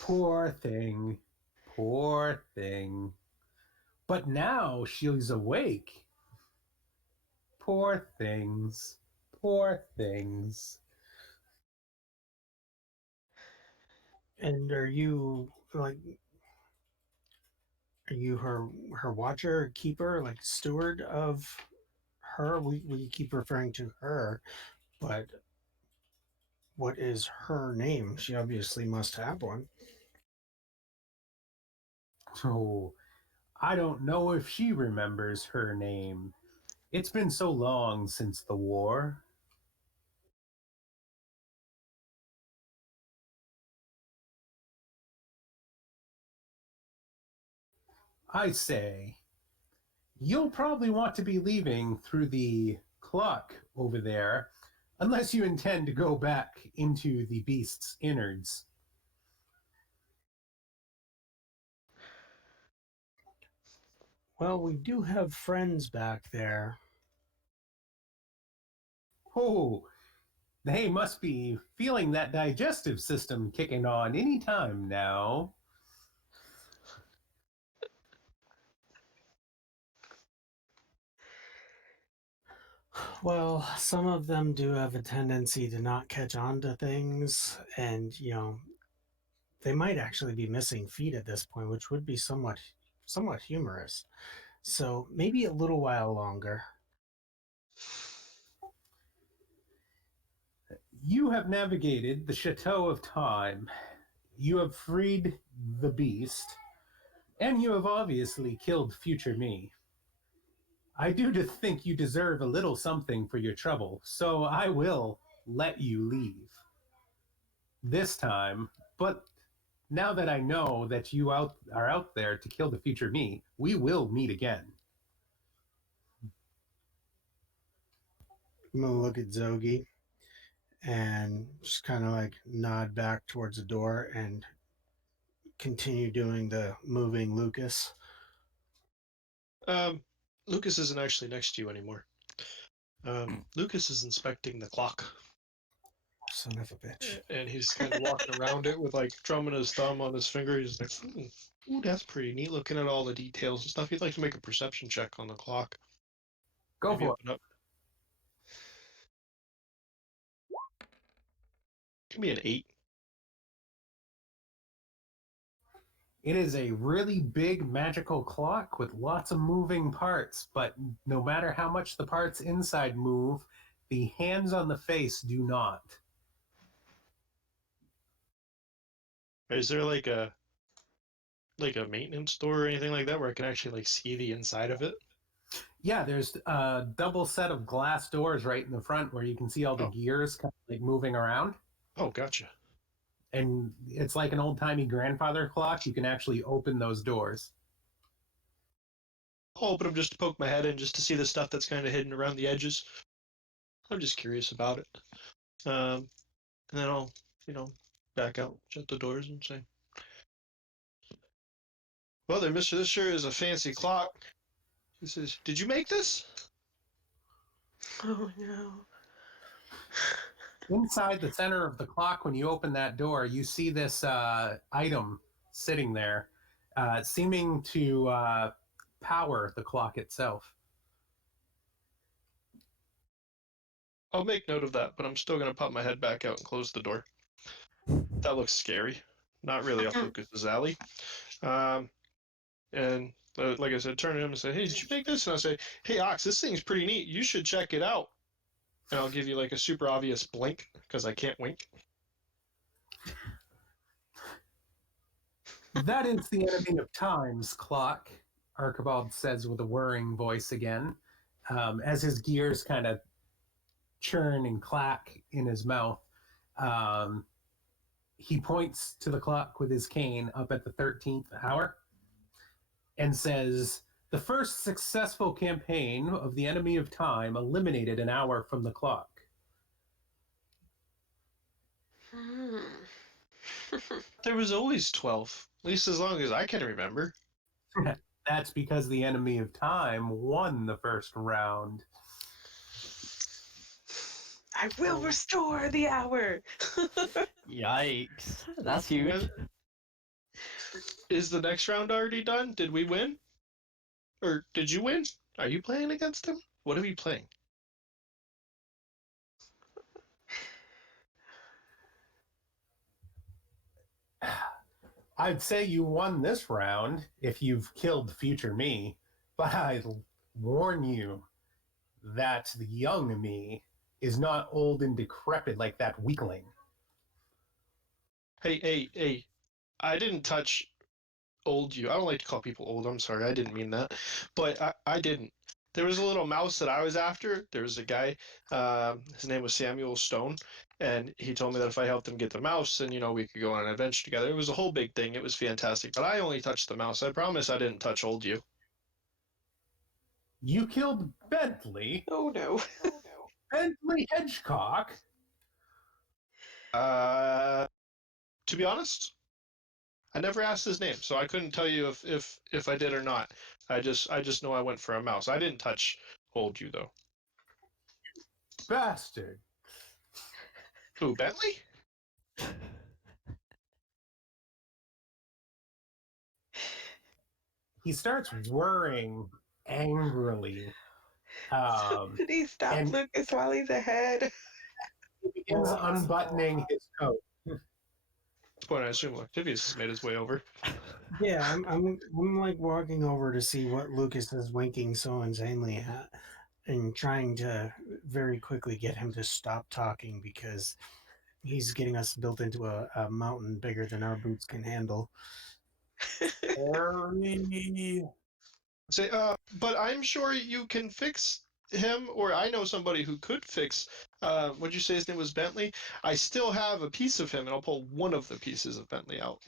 Poor thing. Poor thing. But now she's awake. Poor things. Poor things. And are you her watcher, keeper, like steward of her? We keep referring to her, but what is her name? She obviously must have one. Oh, I don't know if she remembers her name. It's been so long since the war. I say, you'll probably want to be leaving through the clock over there, unless you intend to go back into the beast's innards. Well, we do have friends back there. Oh, they must be feeling that digestive system kicking on any time now. Well, some of them do have a tendency to not catch on to things, and they might actually be missing feet at this point, which would be somewhat humorous. So maybe a little while longer. You have navigated the Chateau of Time. You have freed the beast, and you have obviously killed future me. I do think you deserve a little something for your trouble, so I will let you leave. This time, but now that I know that you are out there to kill the future me, we will meet again. I'm gonna look at Zogi and just kind of like nod back towards the door and continue doing the moving Lucas. Lucas isn't actually next to you anymore. Lucas is inspecting the clock, Son of a bitch. and he's kind of walking around it with like drumming his thumb on his finger. He's like, "Ooh, that's pretty neat." Looking at all the details and stuff. He'd like to make a perception check on the clock. Go Maybe for open up. Give me an 8. it. It is a really big magical clock with lots of moving parts, but no matter how much the parts inside move, the hands on the face do not. Is there like a maintenance store or anything like that where I can actually like see the inside of it? Yeah, there's a double set of glass doors right in the front where you can see all the Oh. gears kind of like moving around. Oh, gotcha. And it's like an old timey grandfather clock. You can actually open those doors. I'll open them just to poke my head in, just to see the stuff that's kind of hidden around the edges. I'm just curious about it. And then I'll, back out, shut the doors, and say, "Well, there, Mister. This sure is a fancy clock." He says, "Did you make this?" Oh no. Inside the center of the clock, when you open that door, you see this item sitting there, seeming to power the clock itself. I'll make note of that, but I'm still gonna pop my head back out and close the door. That looks scary. Not really up Lucas's alley. And like I said, turn to him and say, "Hey, did you make this?" And I'll say, "Hey, Ox, this thing's pretty neat. You should check it out." And I'll give you like a super obvious blink because I can't wink. That is the enemy of time's clock, Archibald says with a whirring voice again, as his gears kind of churn and clack in his mouth. He points to the clock with his cane up at the 13th hour and says, "The first successful campaign of the enemy of time eliminated an hour from the clock." There was always 12, at least as long as I can remember. That's because the enemy of time won the first round. I will restore the hour. Yikes. That's huge. Is the next round already done? Did we win? Or did you win? Are you playing against him? What are we playing? I'd say you won this round if you've killed future me, but I warn you that the young me is not old and decrepit like that weakling. Hey. I didn't touch old you. I don't like to call people old. I'm sorry. I didn't mean that. But I didn't. There was a little mouse that I was after. There was a guy, his name was Samuel Stone, and he told me that if I helped him get the mouse, then, we could go on an adventure together. It was a whole big thing. It was fantastic. But I only touched the mouse. I promise I didn't touch old you. You killed Bentley. Oh no. Bentley Hedgecock. To be honest, I never asked his name, so I couldn't tell you if I did or not. I just know I went for a mouse. I didn't touch old you though. Bastard. Who, Bentley? He starts whirring angrily. Did he stop and- Lucas while he's ahead? He begins unbuttoning his coat. At this point, I assume Octavius has made his way over. Yeah, I'm like walking over to see what Lucas is winking so insanely at. and trying to very quickly get him to stop talking because he's getting us built into a mountain bigger than our boots can handle. Harry. Say, but I'm sure you can fix him, or I know somebody who could fix. What'd you say his name was Bentley? I still have a piece of him, and I'll pull one of the pieces of Bentley out,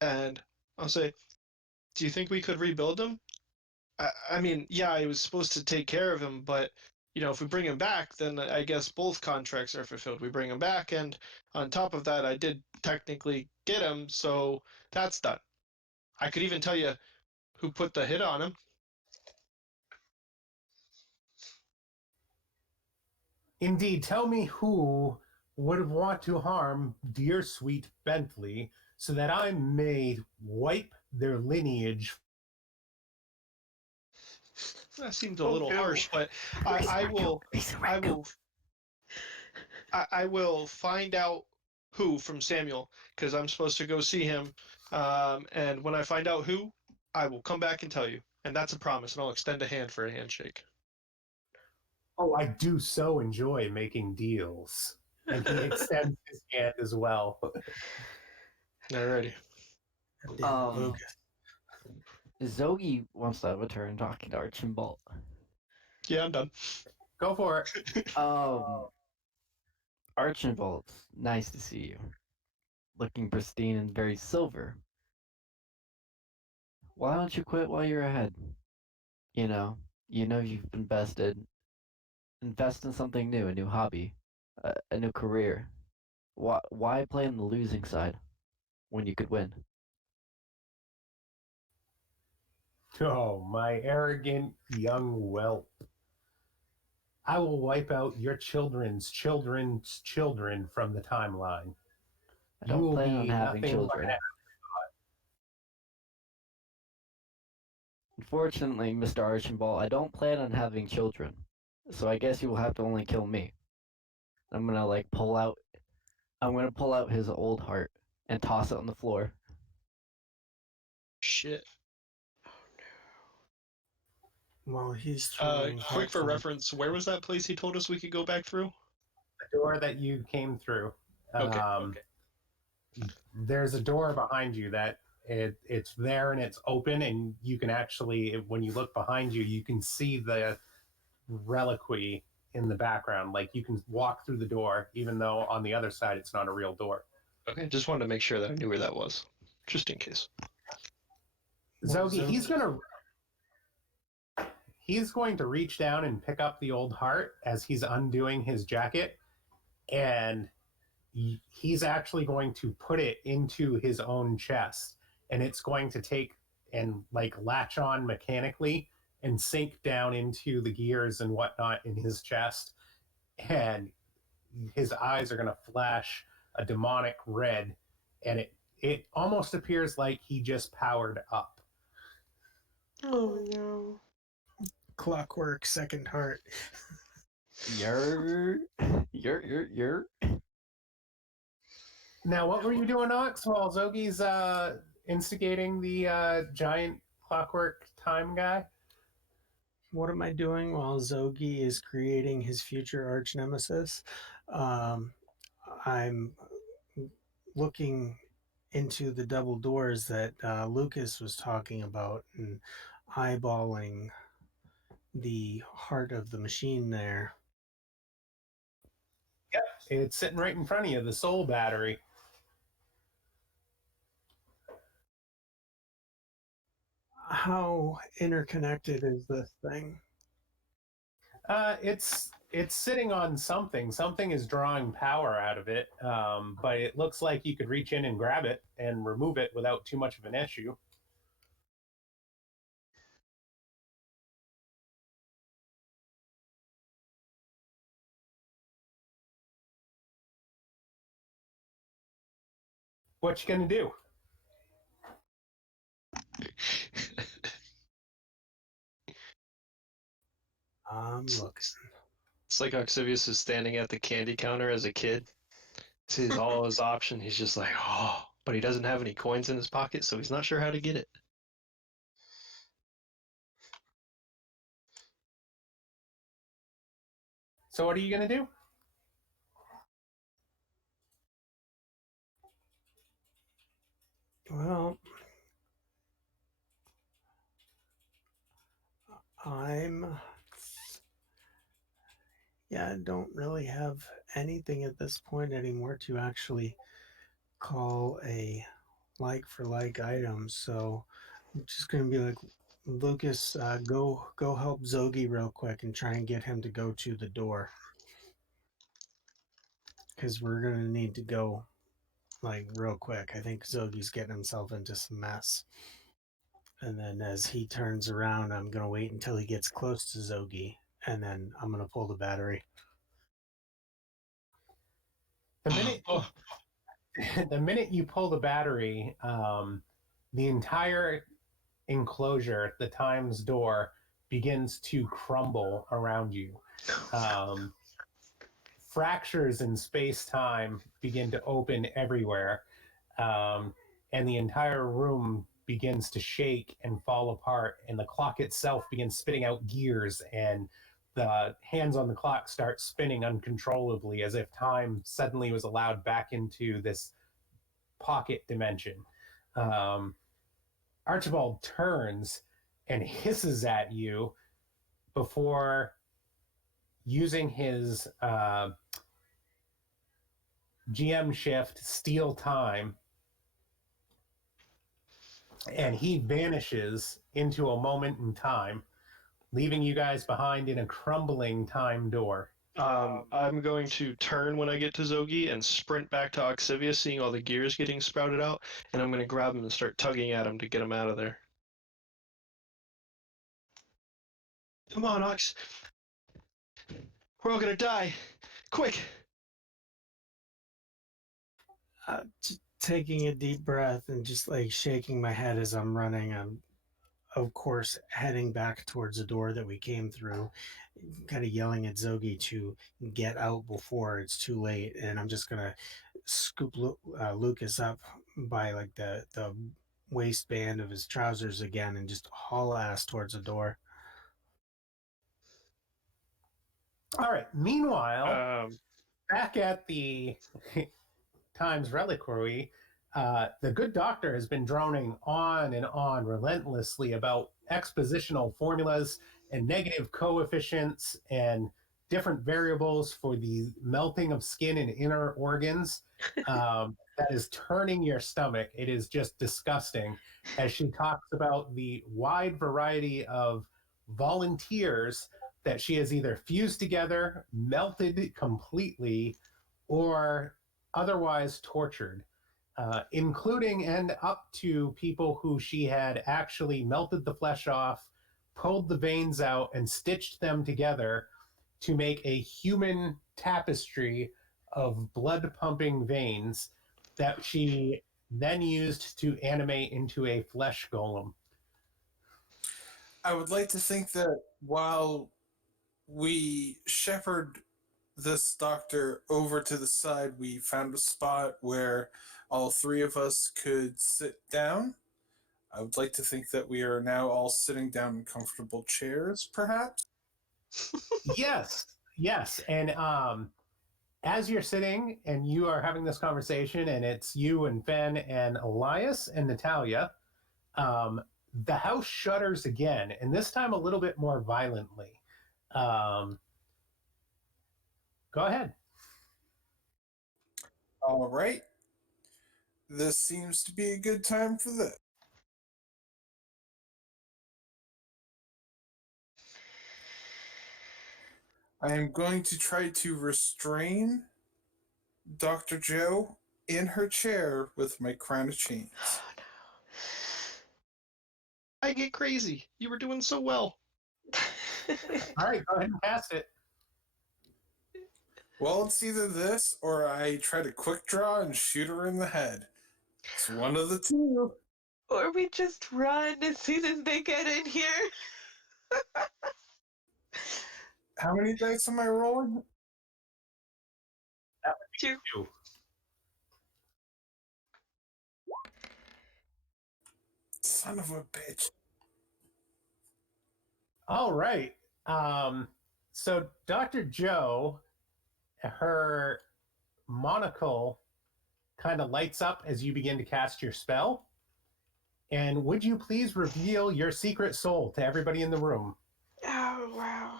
and I'll say, "Do you think we could rebuild him?" I mean, yeah, I was supposed to take care of him, but if we bring him back, then I guess both contracts are fulfilled. We bring him back, and on top of that, I did technically get him, so that's done. I could even tell you who put the hit on him. Indeed, tell me who would want to harm dear sweet Bentley so that I may wipe their lineage. That seems a Oh little no. harsh, but I will. I will. I will find out who from Samuel because I'm supposed to go see him. And when I find out who, I will come back and tell you. And that's a promise. And I'll extend a hand for a handshake. Oh, I do so enjoy making deals. And he extends his hand as well. Alrighty. Damn Lucas. Zogi wants to have a turn talking to Archibald. Yeah, I'm done. Go for it. Archibald, nice to see you. Looking pristine and very silver. Why don't you quit while you're ahead? You know, you've invested. Invest in something new, a new hobby, a new career. Why play on the losing side when you could win? Oh, my arrogant young whelp. I will wipe out your children's children's children from the timeline. I You don't will plan on be having nothing but children. an. Unfortunately, Mr. Archibald, I don't plan on having children. So I guess you will have to only kill me. I'm gonna pull out his old heart and toss it on the floor. Shit. While he's throwing Quick for heartfelt. reference, where was that place he told us we could go back through? The door that you came through. Okay. There's a door behind you that it's there and it's open, and you can actually, when you look behind you, you can see the reliquary in the background. Like you can walk through the door, even though on the other side it's not a real door. Okay. Just wanted to make sure that I knew where that was, just in case. Zogi, he's going to reach down and pick up the old heart as he's undoing his jacket, and he's actually going to put it into his own chest, and it's going to take and like latch on mechanically and sink down into the gears and whatnot in his chest, and his eyes are going to flash a demonic red, and it almost appears like he just powered up. Oh no. Clockwork second heart. Yer. Now, what were you doing, Ox, while Zogi's instigating the giant clockwork time guy? What am I doing while Zogi is creating his future arch nemesis? Um, I'm looking into the double doors that Lucas was talking about and eyeballing the heart of the machine there. Yep, it's sitting right in front of you, the soul battery. How interconnected is this thing? It's sitting on something. Something is drawing power out of it, but it looks like you could reach in and grab it and remove it without too much of an issue. What you gonna do? I'm looking. It's like Octavius is standing at the candy counter as a kid. Sees all his options. He's just like, oh, but he doesn't have any coins in his pocket, so he's not sure how to get it. So what are you going to do? Well, I'm. Yeah, I don't really have anything at this point anymore to actually call a like for like item. So I'm just gonna be like, Lucas, go help Zogi real quick and try and get him to go to the door because we're gonna need to go like real quick. I think Zogi's getting himself into some mess. And then as he turns around, I'm gonna wait until he gets close to Zogi, and then I'm gonna pull the battery. The minute Oh, the minute you pull the battery, the entire enclosure, the Times door, begins to crumble around you. Um, Fractures in space time begin to open everywhere, um, and the entire room begins to shake and fall apart, and the clock itself begins spitting out gears, and the hands on the clock start spinning uncontrollably as if time suddenly was allowed back into this pocket dimension. Um, Archibald turns and hisses at you before using his GM shift, steal time, and he vanishes into a moment in time, leaving you guys behind in a crumbling time door. I'm going to turn when I get to Zogi and sprint back to Oxivia, seeing all the gears getting sprouted out, and I'm going to grab him and start tugging at him to get him out of there. Come on, Ox. We're all going to die. Quick! Just taking a deep breath and just like shaking my head as I'm running. I'm, of course, heading back towards the door that we came through, kind of yelling at Zogi to get out before it's too late. And I'm just gonna scoop Lucas up by like the waistband of his trousers again and just haul ass towards the door. All right. Meanwhile, Um, back at the Times Reliquary, the good doctor has been droning on and on relentlessly about expositional formulas and negative coefficients and different variables for the melting of skin and inner organs. That is turning your stomach. It is just disgusting as she talks about the wide variety of volunteers that she has either fused together, melted completely, or otherwise tortured, including and up to people who she had actually melted the flesh off, pulled the veins out, and stitched them together to make a human tapestry of blood pumping veins that she then used to animate into a flesh golem. I would like to think that while we shepherd this doctor over to the side, we found a spot where all three of us could sit down. I would like to think that we are now all sitting down in comfortable chairs, perhaps. Yes, yes. And as you're sitting and you are having this conversation, and it's you and Fen and Elias and Natalia, um, the house shudders again, and this time a little bit more violently. Um, Go ahead. All right. This seems to be a good time for this. I am going to try to restrain Dr. Joe in her chair with my crown of chains. Oh, no. I get crazy. You were doing so well. All right, go ahead and cast it. Well, it's either this or I try to quick draw and shoot her in the head. It's one of the two. Or we just run as soon as they get in here. How many dice am I rolling? That would be Two. two. Son of a bitch. All right. Um, So Dr. Joe, her monocle kind of lights up as you begin to cast your spell. And would you please reveal your secret soul to everybody in the room? Oh, wow.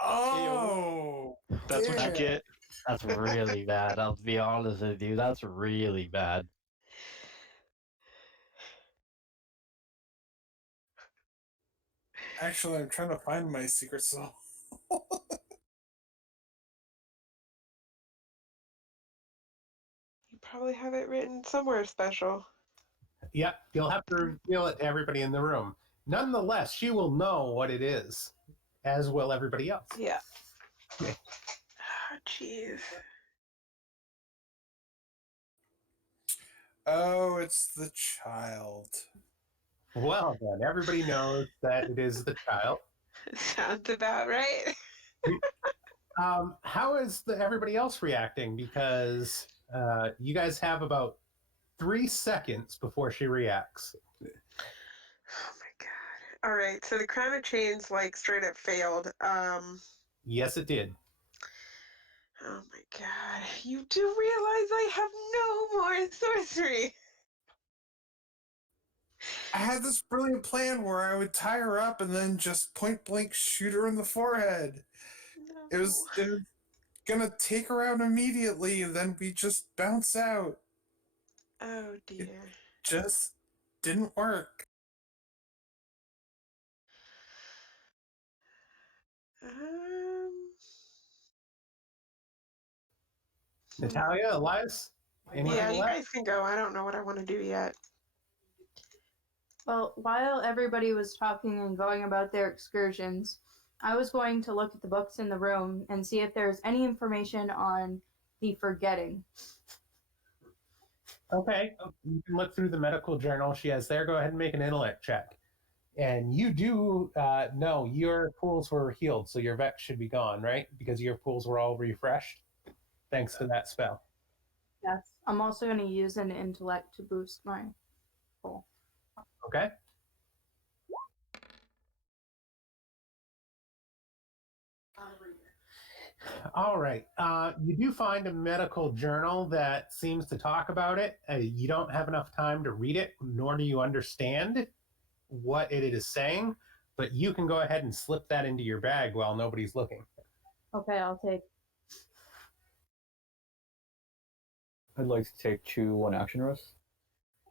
Oh, That's what you yeah. get. That's really bad. I'll be honest with you. That's really bad. Actually, I'm trying to find my secret soul. You probably have it written somewhere special. Yep, you'll have to reveal it to everybody in the room. Nonetheless, she will know what it is, as will everybody else. Yeah. Okay. Oh, jeez. Oh, it's the child. Well, then, everybody knows that it is the child. Sounds about right. How is everybody else reacting? Because you guys have about 3 seconds before she reacts. Oh my god. All right, so the crown of chains like straight up failed. Yes, it did. Oh my god. You do realize I have no more sorcery. I had this brilliant plan where I would tie her up and then just point blank shoot her in the forehead. No. It was gonna take her out immediately, and then we just bounce out. Oh dear. Just didn't work. Um Natalia, Elias, anything Yeah, you left? guys can go. I don't know what I want to do yet. Well, while everybody was talking and going about their excursions, I was going to look at the books in the room and see if there's any information on the forgetting. Okay, you can look through the medical journal she has there. Go ahead and make an intellect check. And you do know your pools were healed, so your vex should be gone, right? Because your pools were all refreshed thanks to that spell. Yes. I'm also going to use an intellect to boost my pool. Okay? All right. You do find a medical journal that seems to talk about it. You don't have enough time to read it, nor do you understand what it is saying, but you can go ahead and slip that into your bag while nobody's looking. Okay, I'll take. I'd like to take 2 1-action rests.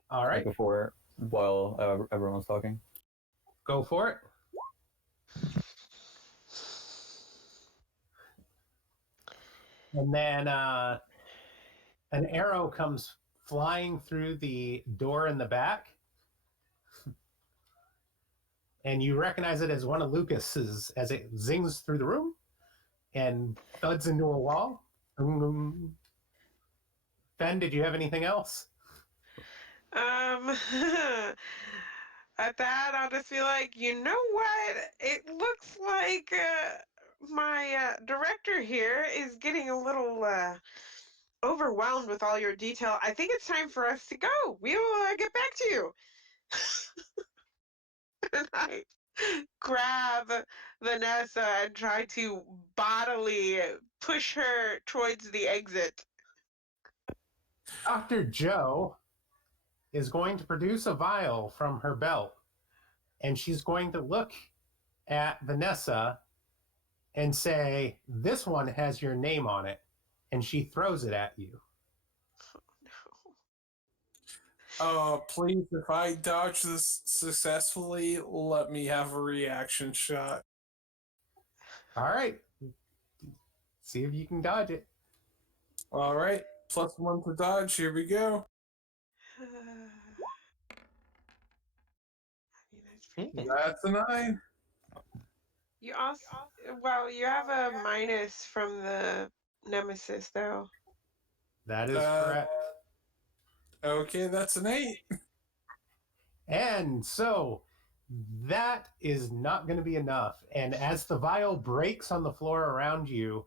All right. Like before, while everyone's talking. Go for it. And then an arrow comes flying through the door in the back. And you recognize it as one of Lucas's as it zings through the room and thuds into a wall. Ben, did you have anything else? At that, I'll just be like, you know what? It looks like my director here is getting a little overwhelmed with all your detail. I think it's time for us to go. We will get back to you. And I grab Vanessa and try to bodily push her towards the exit. Dr. Joe is going to produce a vial from her belt, and she's going to look at Vanessa and say, "This one has your name on it," and she throws it at you. Please, if I dodge this successfully, let me have a reaction shot. All right. See if you can dodge it. All right, +1 to dodge. Here we go. I mean, that's pretty good. That's a 9. You also, well, you have a minus from the nemesis, though. That is correct. Okay, that's an 8. And so that is not going to be enough. And as the vial breaks on the floor around you,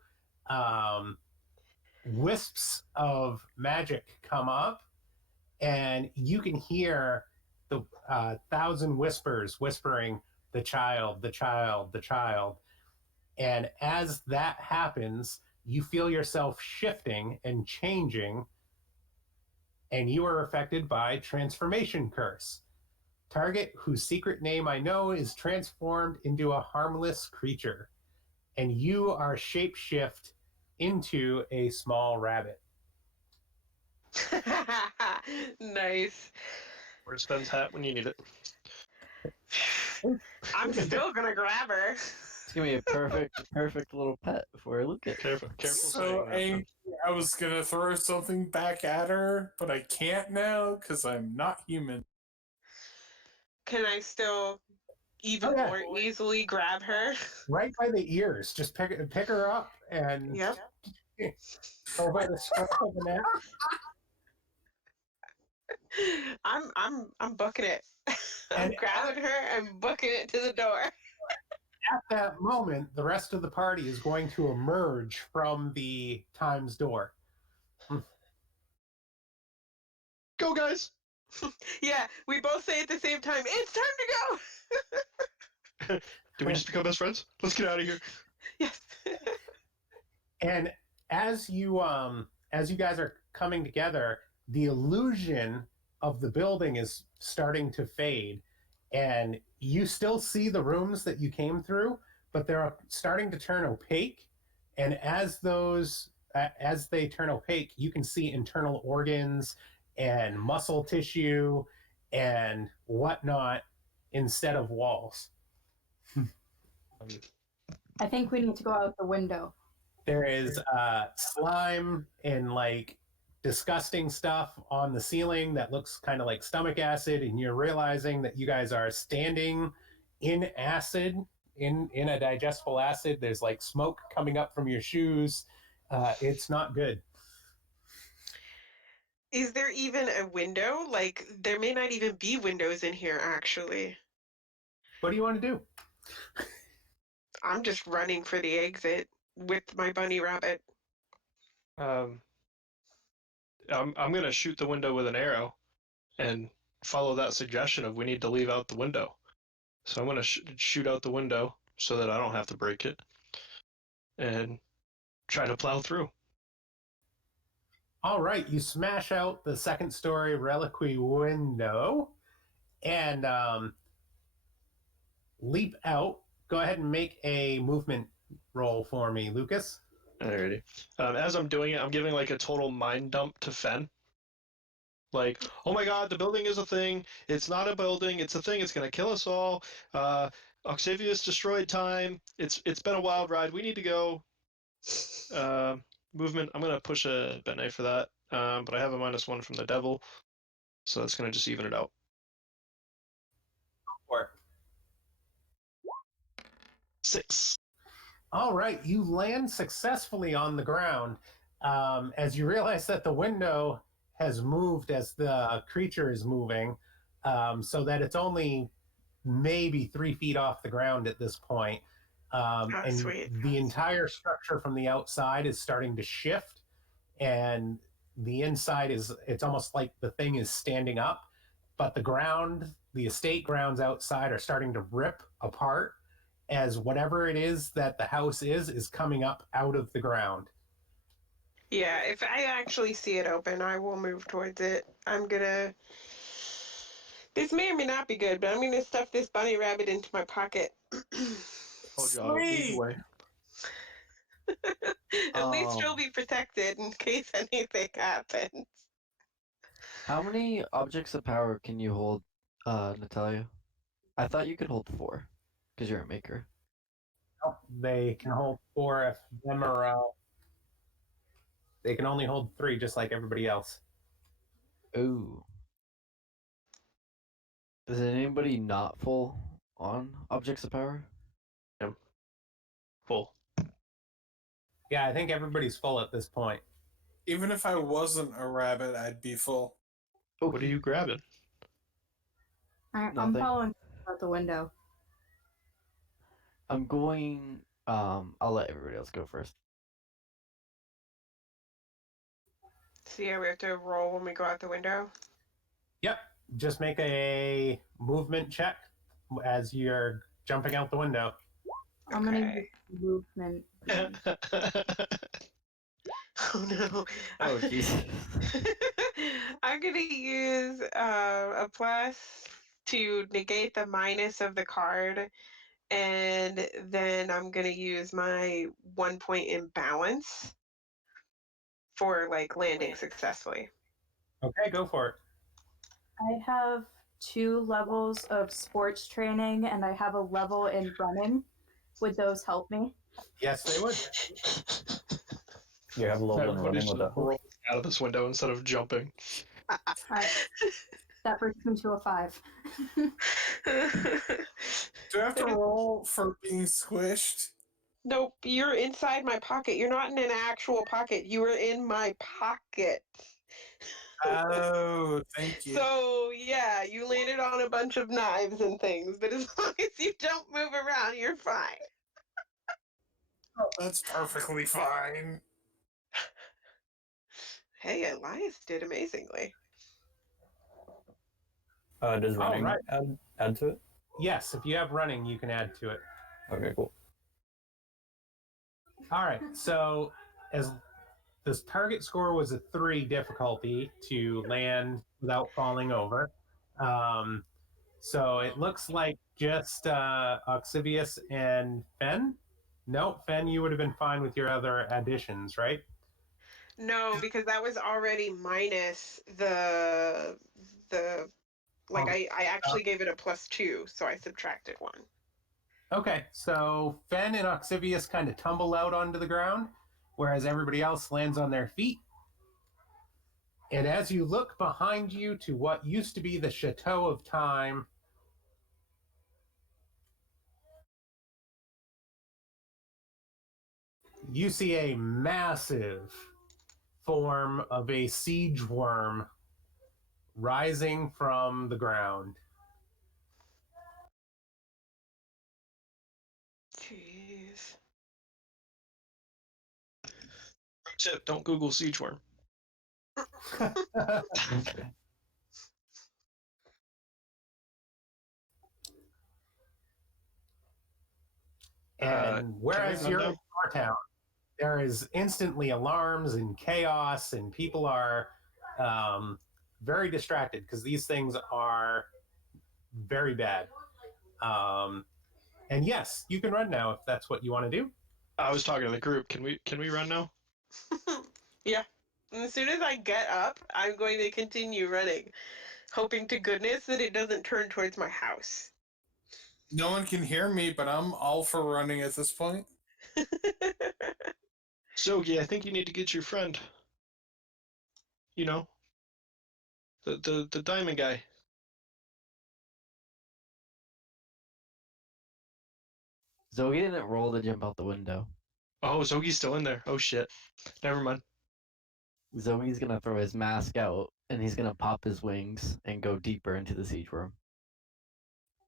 wisps of magic come up, and you can hear the 1,000 whispers whispering, "The child, the child, the child." And as that happens, you feel yourself shifting and changing, and you are affected by Transformation Curse. Target whose secret name I know is transformed into a harmless creature, and you are shapeshift into a small rabbit. Nice. Where's Ben's hat when you need it? I'm still gonna grab her. It's gonna be a perfect little pet for Lucas. Careful So saying that. angry, I was gonna throw something back at her, but I can't now because I'm not human. Can I still even more easily grab her? Right by the ears. Just pick her up and Yep. go by the scruff of the neck. I'm booking it. I'm And grabbing her and booking it to the door. at that moment, the rest of the party is going to emerge from the Times door. Go, guys! Yeah, we both say at the same time, it's time to go! Did we just become best friends? Let's get out of here. Yes. And as you guys are coming together, the illusion of the building is starting to fade, and you still see the rooms that you came through, but they're starting to turn opaque. And as they turn opaque, you can see internal organs and muscle tissue and whatnot instead of walls. I think we need to go out the window. There is slime and like disgusting stuff on the ceiling that looks kind of like stomach acid, and you're realizing that you guys are standing in acid, in a digestible acid. There's like smoke coming up from your shoes. It's not good. Is there even a window? Like, there may not even be windows in here, actually. What do you want to do? I'm just running for the exit with my bunny rabbit. I'm gonna shoot the window with an arrow, and follow that suggestion of we need to leave out the window. So I'm gonna shoot out the window so that I don't have to break it, and try to plow through. All right, you smash out the second story reliquary window and leap out. Go ahead and make a movement roll for me, Lucas. Alrighty. As I'm doing it, I'm giving like a total mind dump to Fen. Like, oh my god, the building is a thing. It's not a building. It's a thing. It's gonna kill us all. Octavius destroyed time. It's been a wild ride. We need to go. Movement. I'm gonna push a Bene for that. But I have a -1 from the devil, so that's gonna just even it out. Or 6. all right, you land successfully on the ground as you realize that the window has moved as the creature is moving, so that it's only maybe 3 feet off the ground at this point. And Sweet. the entire structure from the outside is starting to shift, and the inside it's almost like the thing is standing up, but the estate grounds outside are starting to rip apart as whatever it is that the house is coming up out of the ground. Yeah, if I actually see it open, I will move towards it. This may or may not be good, but I'm gonna stuff this bunny rabbit into my pocket. Oh god, lead the way. At least she'll be protected in case anything happens. How many objects of power can you hold, Natalia? I thought you could hold 4, because you're a maker. They can hold 4 if them are they can only hold 3 just like everybody else. Ooh. Is anybody not full on objects of power? Full. Yeah, I think everybody's full at this point. Even if I wasn't a rabbit, I'd be full. Okay. What are you grabbing? I'm Nothing. following out the window. I'm going. I'll let everybody else go first. So yeah, we have to roll when we go out the window. Yep, just make a movement check as you're jumping out the window. I'm gonna Okay. use movement. Oh no. Oh Jesus. I'm gonna use a plus to negate the minus of the card, and then I'm gonna use my 1 point imbalance for like landing successfully. Okay, go for it. I have 2 levels of sports training, and I have a level in running. Would those help me? Yes, they would. You have a level in Everybody running with should that. roll out of this window instead of jumping. Alright, that brings me to a 5. Do I have to roll for being squished? Nope, you're inside my pocket. You're not in an actual pocket. You are in my pocket. Oh, thank you. So, yeah, you landed on a bunch of knives and things, but as long as you don't move around, you're fine. That's perfectly fine. Hey, Elias did amazingly. Does All running right. add to it? Yes, if you have running, you can add to it. Okay, cool. All right. So as this target score was a 3 difficulty to land without falling over. So it looks like just Oxivius and Fen. No, Fen, you would have been fine with your other additions, right? No, because that was already minus the like Oh, I actually gave it a +2, so I subtracted 1. Okay, so Fen and Oxivius kind of tumble out onto the ground, whereas everybody else lands on their feet. And as you look behind you to what used to be the Chateau of Time, you see a massive form of a siege worm rising from the ground. Jeez. Pro tip: don't Google siege worm. Okay. And whereas run you're now? in our town, there is instantly alarms and chaos, and people are very distracted because these things are very bad. Um, and yes, you can run now if that's what you want to do. I was talking to the group. Can we run now? Yeah. And as soon as I get up, I'm going to continue running, hoping to goodness that it doesn't turn towards my house. No one can hear me, but I'm all for running at this point. Zogi, I think you need to get your friend. You know, the diamond guy. Zoe didn't roll to jump out the window. Oh, Zogi's still in there. Oh shit. Never mind. Zoe's gonna throw his mask out and he's gonna pop his wings and go deeper into the siege room,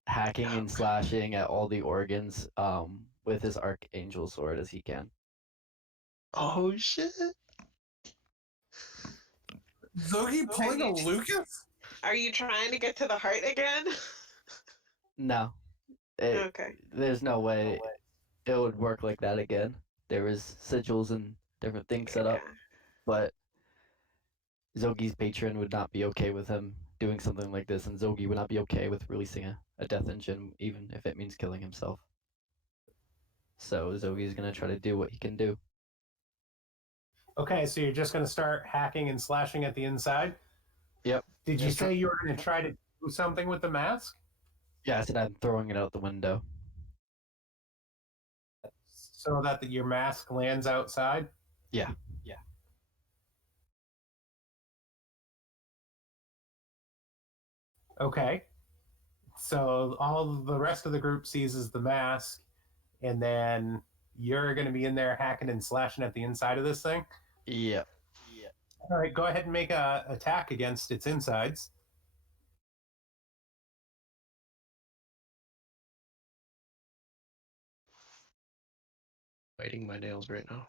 hacking and slashing at all the organs with his archangel sword as he can. Oh shit. Zogi pulling a Lucas? Are you trying to get to the heart again? No, Okay. there's no way it would work like that again. There was sigils and different things set up, Okay. but Zogi's patron would not be okay with him doing something like this, and Zogi would not be okay with releasing a death engine, even if it means killing himself. So Zogi's gonna try to do what he can do. Okay, so you're just going to start hacking and slashing at the inside. Yep. Did you Yes, say you were going to try to do something with the mask? Yeah, I said I'm throwing it out the window. So that your mask lands outside? Yeah. Okay. So all the rest of the group seizes the mask, and then you're going to be in there hacking and slashing at the inside of this thing. Yeah. All right, go ahead and make a attack against its insides. Biting my nails right now.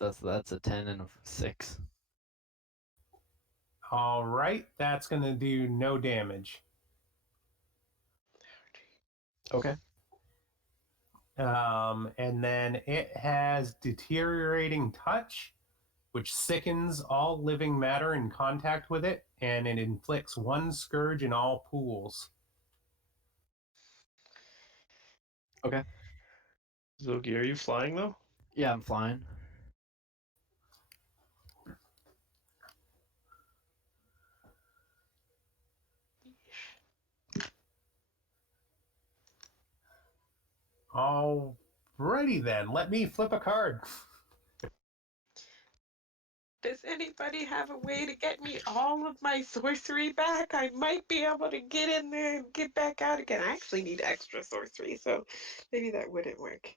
That's a 10 and a 6. All right, that's going to do no damage. Okay. And then it has deteriorating touch, which sickens all living matter in contact with it, and it inflicts 1 scourge in all pools. Okay. Zogi, are you flying though? Yeah, I'm flying. Alrighty then, let me flip a card. Does anybody have a way to get me all of my sorcery back? I might be able to get in there and get back out again. I actually need extra sorcery, so maybe that wouldn't work.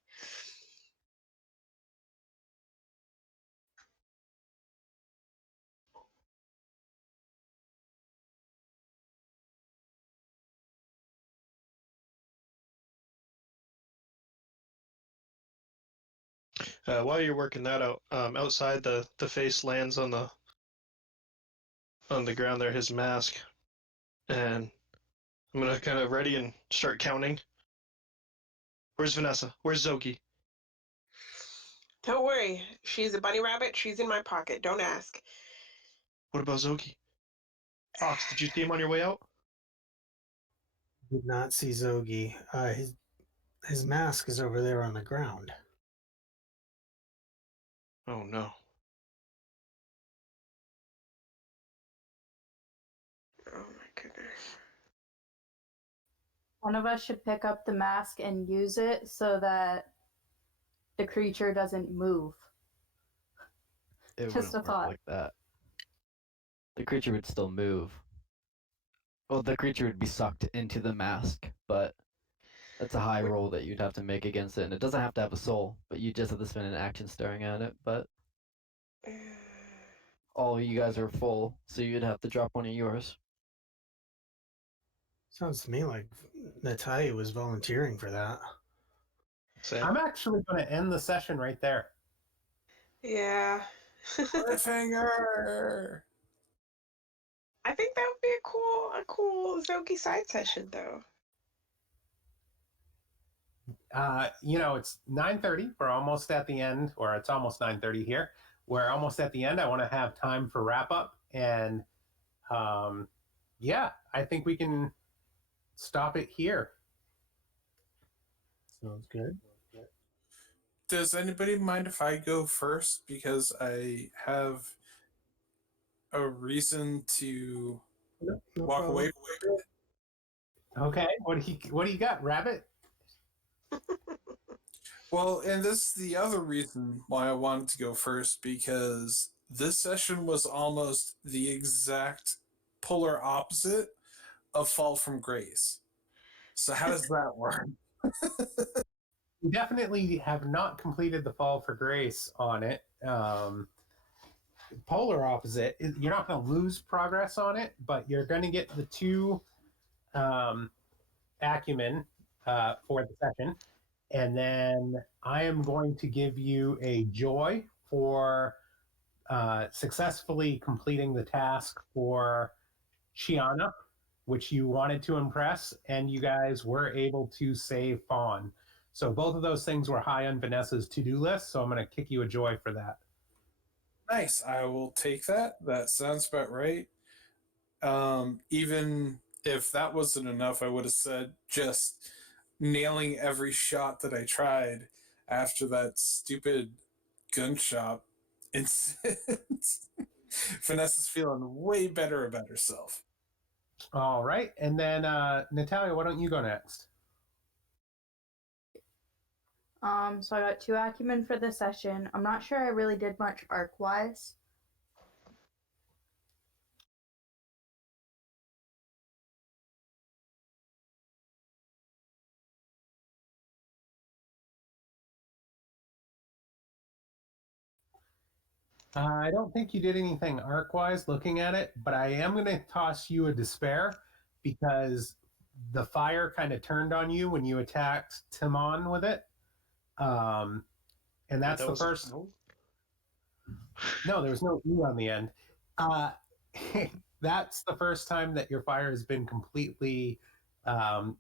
While you're working that out, outside the face lands on the ground there, his mask, and I'm gonna kind of ready and start counting. Where's Vanessa? Where's Zoki? Don't worry. She's a bunny rabbit. She's in my pocket. Don't ask. What about Zoki? Fox, did you see him on your way out? Did not see Zogi. His mask is over there on the ground. Oh no. Oh my goodness. One of us should pick up the mask and use it so that the creature doesn't move. It Just wouldn't a work thought. like that. The creature would still move. Well, the creature would be sucked into the mask, but that's a high roll that you'd have to make against it, and it doesn't have to have a soul, but you just have to spend an action staring at it. But all of you guys are full, so you'd have to drop one of yours. Sounds to me like Natalia was volunteering for that. Same. I'm actually going to end the session right there. Yeah. Cliffhanger! I think that would be a cool Zoki side session though. It's 9:30. We're almost at the end, or it's almost 9:30 here. We're almost at the end. I want to have time for wrap up, and yeah, I think we can stop it here. Sounds good. Does anybody mind if I go first? Because I have a reason to No walk problem. away. Okay, what do you got, Rabbit? Well, and this is the other reason why I wanted to go first, because this session was almost the exact polar opposite of Fall from Grace. So how does that work? We definitely have not completed the Fall for Grace on it. Polar opposite. You're not going to lose progress on it, but you're going to get the 2 acumen for the session. And then I am going to give you a joy for successfully completing the task for Chiana, which you wanted to impress, and you guys were able to save Fawn. So both of those things were high on Vanessa's to-do list, so I'm going to kick you a joy for that. Nice. I will take that. That sounds about right. Even if that wasn't enough, I would have said just nailing every shot that I tried after that stupid gun shop incident. Vanessa's feeling way better about herself. All right, and then Natalia, why don't you go next? So I got 2 acumen for this session. I'm not sure I really did much arc-wise. I don't think you did anything arc-wise looking at it, but I am going to toss you a despair because the fire kind of turned on you when you attacked Timon with it. And that's That the was first. no? No, there was no E on the end. Uh, that's the first time that your fire has been completely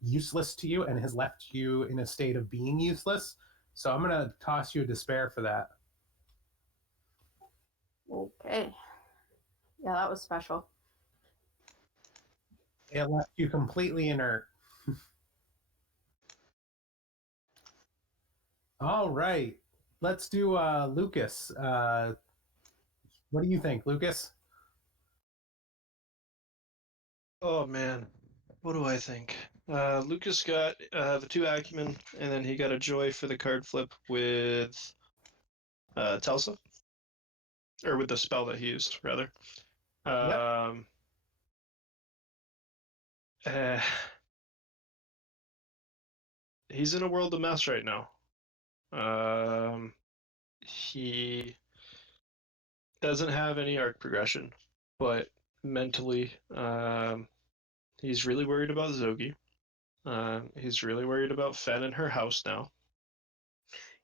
useless to you and has left you in a state of being useless. So I'm going to toss you a despair for that. Okay. Yeah, that was special. It left you completely inert. All right. Let's do Lucas. What do you think, Lucas? Oh man, what do I think? Lucas got the 2 acumen, and then he got a joy for the card flip with Telsa, or with the spell that he used, rather. Yep. Uh, he's in a world of mess right now. He doesn't have any arc progression, but mentally, he's really worried about Zogi. He's really worried about Fen and her house now.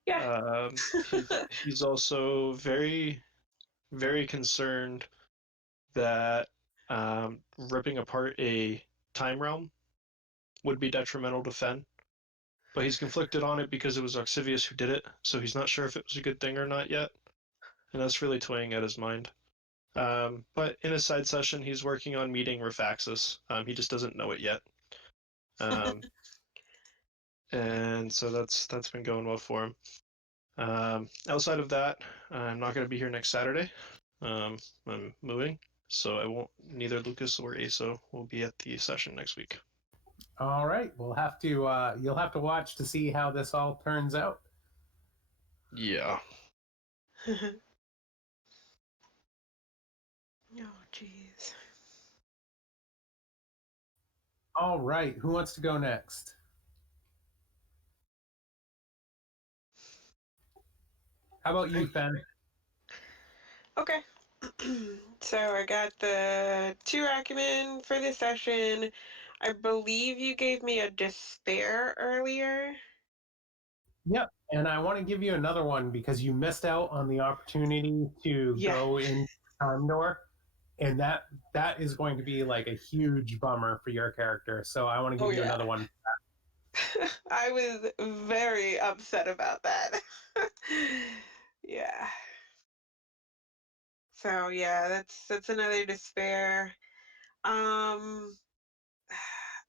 Yeah. He's also very, very concerned that ripping apart a time realm would be detrimental to Fen. But he's conflicted on it because it was Oxivius who did it, so he's not sure if it was a good thing or not yet. And that's really toying at his mind. But in a side session, he's working on meeting Refaxis. He just doesn't know it yet. And so that's been going well for him. Outside of that, I'm not going to be here next Saturday. I'm moving, so I won't. Neither Lucas or Aso will be at the session next week. All right. We'll have to. You'll have to watch to see how this all turns out. Yeah. Oh, jeez. All right. Who wants to go next? How about you, Fen? Okay. So I got the 2 acumen for this session. I believe you gave me a despair earlier. Yep. And I want to give you another one because you missed out on the opportunity to Yeah. go in Time Door, and that is going to be like a huge bummer for your character. So I want to Oh, give you yeah. another one. I was very upset about that. Yeah. So yeah, that's another despair. Um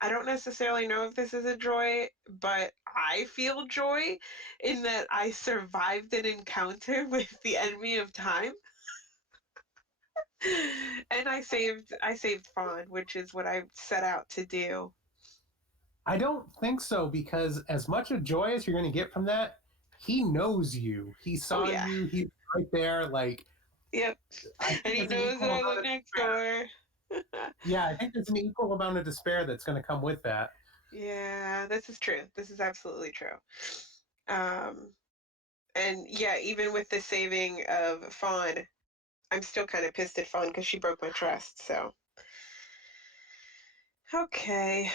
I don't necessarily know if this is a joy, but I feel joy in that I survived an encounter with the enemy of time. And I saved Fawn, which is what I set out to do. I don't think so because as much a joy as you're going to get from that, he knows you. He Oh saw yeah. you. He's right there. Like Yep. I think And he there's an knows equal that I amount live of next despair. door. Yeah, I think there's an equal amount of despair that's going to come with that. Yeah, this is true. This is absolutely true. Um, and yeah, even with the saving of Fawn, I'm still kind of pissed at Fawn because she broke my trust. So okay,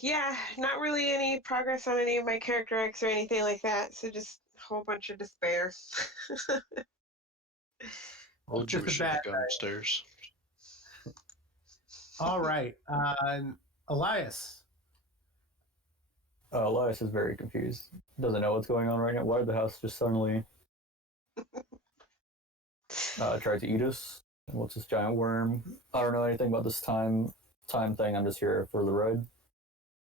yeah, not really any progress on any of my character arcs or anything like that. So just a whole bunch of despair. Told you Just we a shouldn't bad. have gone upstairs. All right, Elias. Elias is very confused. Doesn't know what's going on right now. Why did the house just suddenly try to eat us? And what's this giant worm? I don't know anything about this time thing. I'm just here for the ride.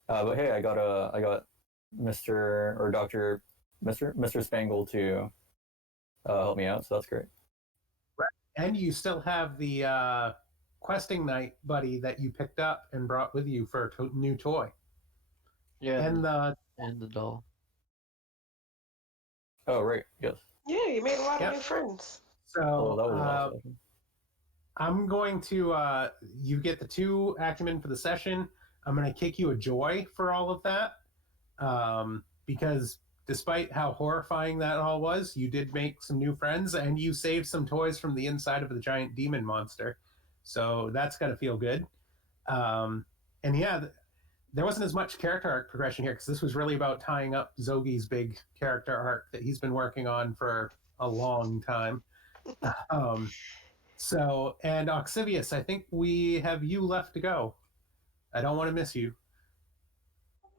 But hey, I got Mr. or Doctor Mr. Spangle to help me out, so that's great. And you still have the questing night buddy that you picked up and brought with you for a new toy. Yeah, And the and the doll. Oh right, yes. Yeah, you made a lot Yep. of new friends. Oh, so that was a last session. I'm going to you get the 2 acumen for the session. I'm going to kick you a joy for all of that because despite how horrifying that all was, you did make some new friends and you saved some toys from the inside of the giant demon monster. So that's got to feel good. And yeah, there wasn't as much character arc progression here because this was really about tying up Zogi's big character arc that he's been working on for a long time. Um, so, and Oxivius, I think we have you left to go. I don't want to miss you.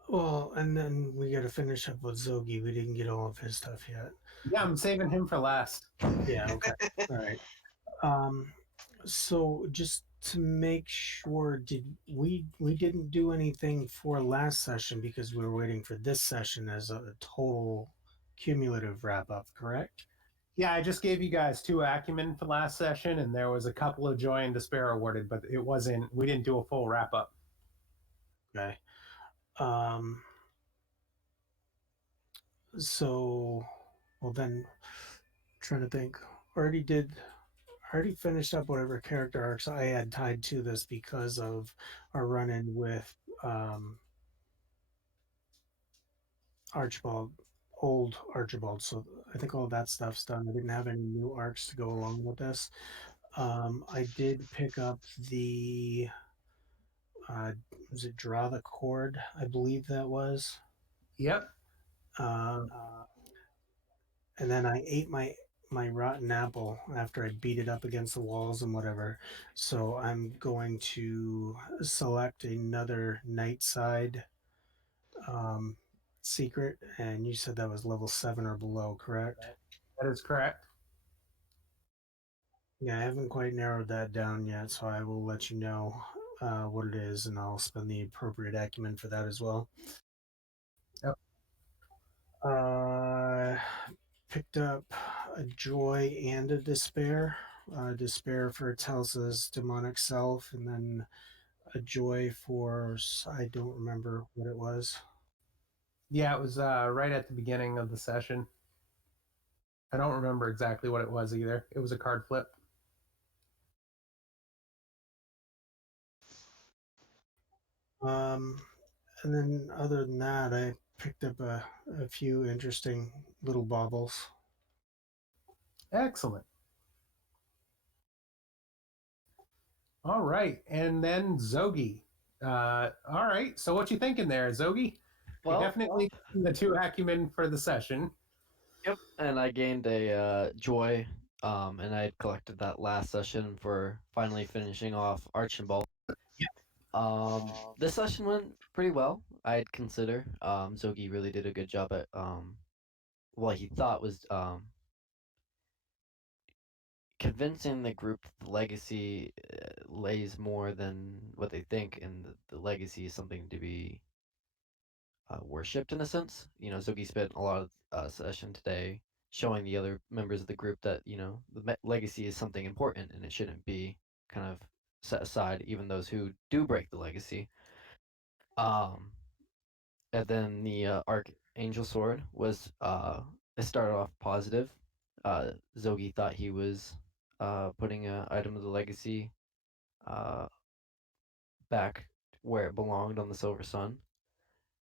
Well, and then we got to finish up with Zogi. We didn't get all of his stuff yet. Yeah, I'm saving him for last. Yeah. Okay. All right. Um, so just to make sure, did we didn't do anything for last session because we were waiting for this session as a total cumulative wrap up, correct? Yeah, I just gave you guys 2 acumen for last session, and there was a couple of joy and despair awarded, but it wasn't. We didn't do a full wrap up. Okay. Um, so, well then, trying to think. Already did. Already finished up whatever character arcs I had tied to this because of our run in with um, Archibald, old Archibald. So I think all that stuff's done. I didn't have any new arcs to go along with this. I did pick up the uh, was it Draw the Cord? I believe that was. Yep. Uh, and then I ate my rotten apple after I beat it up against the walls and whatever. So I'm going to select another night side um, secret, and you said that was level 7 or below, correct? That is correct. Yeah, I haven't quite narrowed that down yet, so I will let you know what it is, and I'll spend the appropriate acumen for that as well. Yep. Picked up a joy and a despair. Despair for Telsa's demonic self, and then a joy for I don't remember what it was. Yeah, it was right at the beginning of the session. I don't remember exactly what it was either. It was a card flip. Um, and then other than that, I picked up a few interesting little baubles. Excellent. All right, and then Zogi. All right, so what you thinking there, Zogi? You Well, definitely the 2 acumen for the session. yep. And I gained a joy, and I had collected that last session for finally finishing off Archibald. This session went pretty well. I'd consider. Zogi really did a good job at what he thought was convincing the group that the legacy lays more than what they think, and the legacy is something to be worshipped in a sense. You know, Zogi spent a lot of session today showing the other members of the group that the legacy is something important and it shouldn't be kind of set aside, even those who do break the legacy. Um, and then the Archangel Sword was it started off positive. Zogi thought he was putting an item of the legacy uh, back where it belonged on the Silver Sun.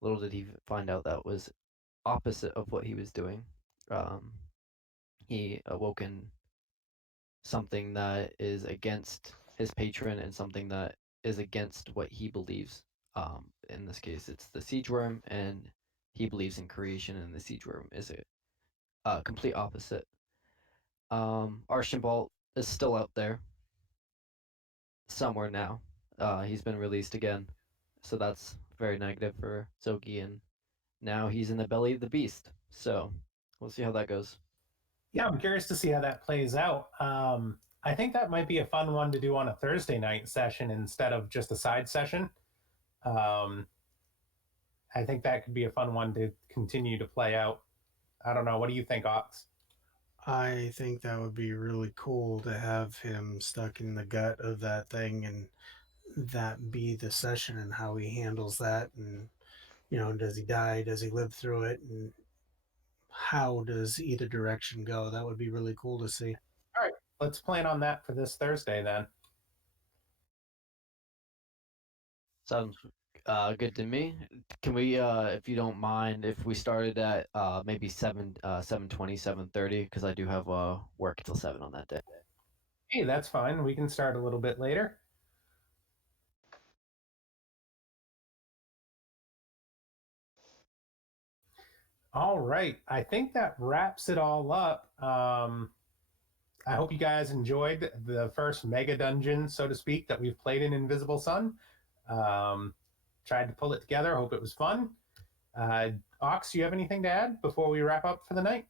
Little did he find out that was opposite of what he was doing. Um, he awoken something that is against his patron and something that is against what he believes. In this case, it's the siege worm, and he believes in creation, and the siege worm is a complete opposite. Archambault is still out there somewhere now. He's been released again, so that's very negative for Zogi, and now he's in the belly of the beast. So we'll see how that goes. Yeah, I'm curious to see how that plays out. I think that might be a fun one to do on a Thursday night session instead of just a side session. Um, I think that could be a fun one to continue to play out. I don't know. What do you think, Ox? I think that would be really cool to have him stuck in the gut of that thing and that be the session and how he handles that. And, does he die? Does he live through it? And how does either direction go? That would be really cool to see. All right, let's plan on that for this Thursday then. Sounds good to me. Can we, if you don't mind, if we started at maybe 7:20, 7:30, because I do have work till 7 on that day. Hey, that's fine. We can start a little bit later. All right. I think that wraps it all up. I hope you guys enjoyed the first mega dungeon, so to speak, that we've played in Invisible Sun. Tried to pull it together. Hope it was fun. Ox, do you have anything to add before we wrap up for the night?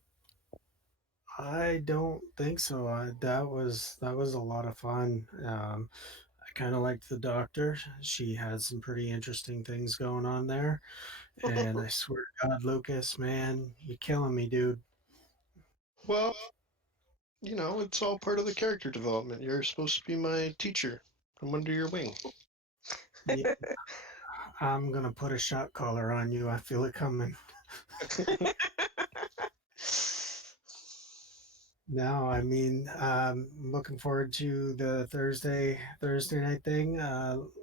I don't think so. That was a lot of fun. I kind of liked the doctor. She had some pretty interesting things going on there. And I swear to God, Lucas, man, you're killing me, dude. Well, it's all part of the character development. You're supposed to be my teacher. I'm under your wing. Yeah, I'm gonna put a shot collar on you. I feel it coming. No, I mean, looking forward to the Thursday night thing.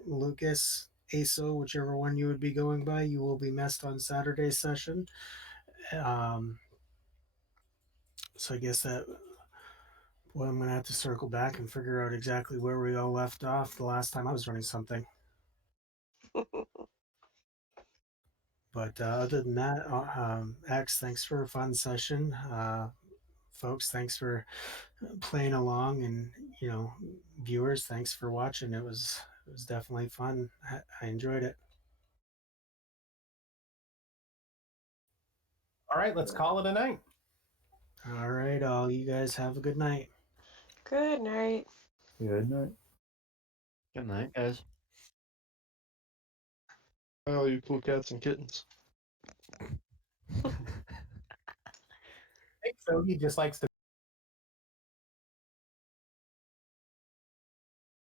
Lucas, ASO, whichever one you would be going by, you will be messed on Saturday session. Um, so I guess that well, I'm gonna have to circle back and figure out exactly where we all left off the last time I was running something. But other than that, X, thanks for a fun session. Folks, thanks for playing along, and viewers, thanks for watching. It was definitely fun. I enjoyed it. All right, let's call it a night. All right, all you guys have a good night. Good night. Good night. Good night, guys. Oh, you cool cats and kittens. I think Sogi just likes to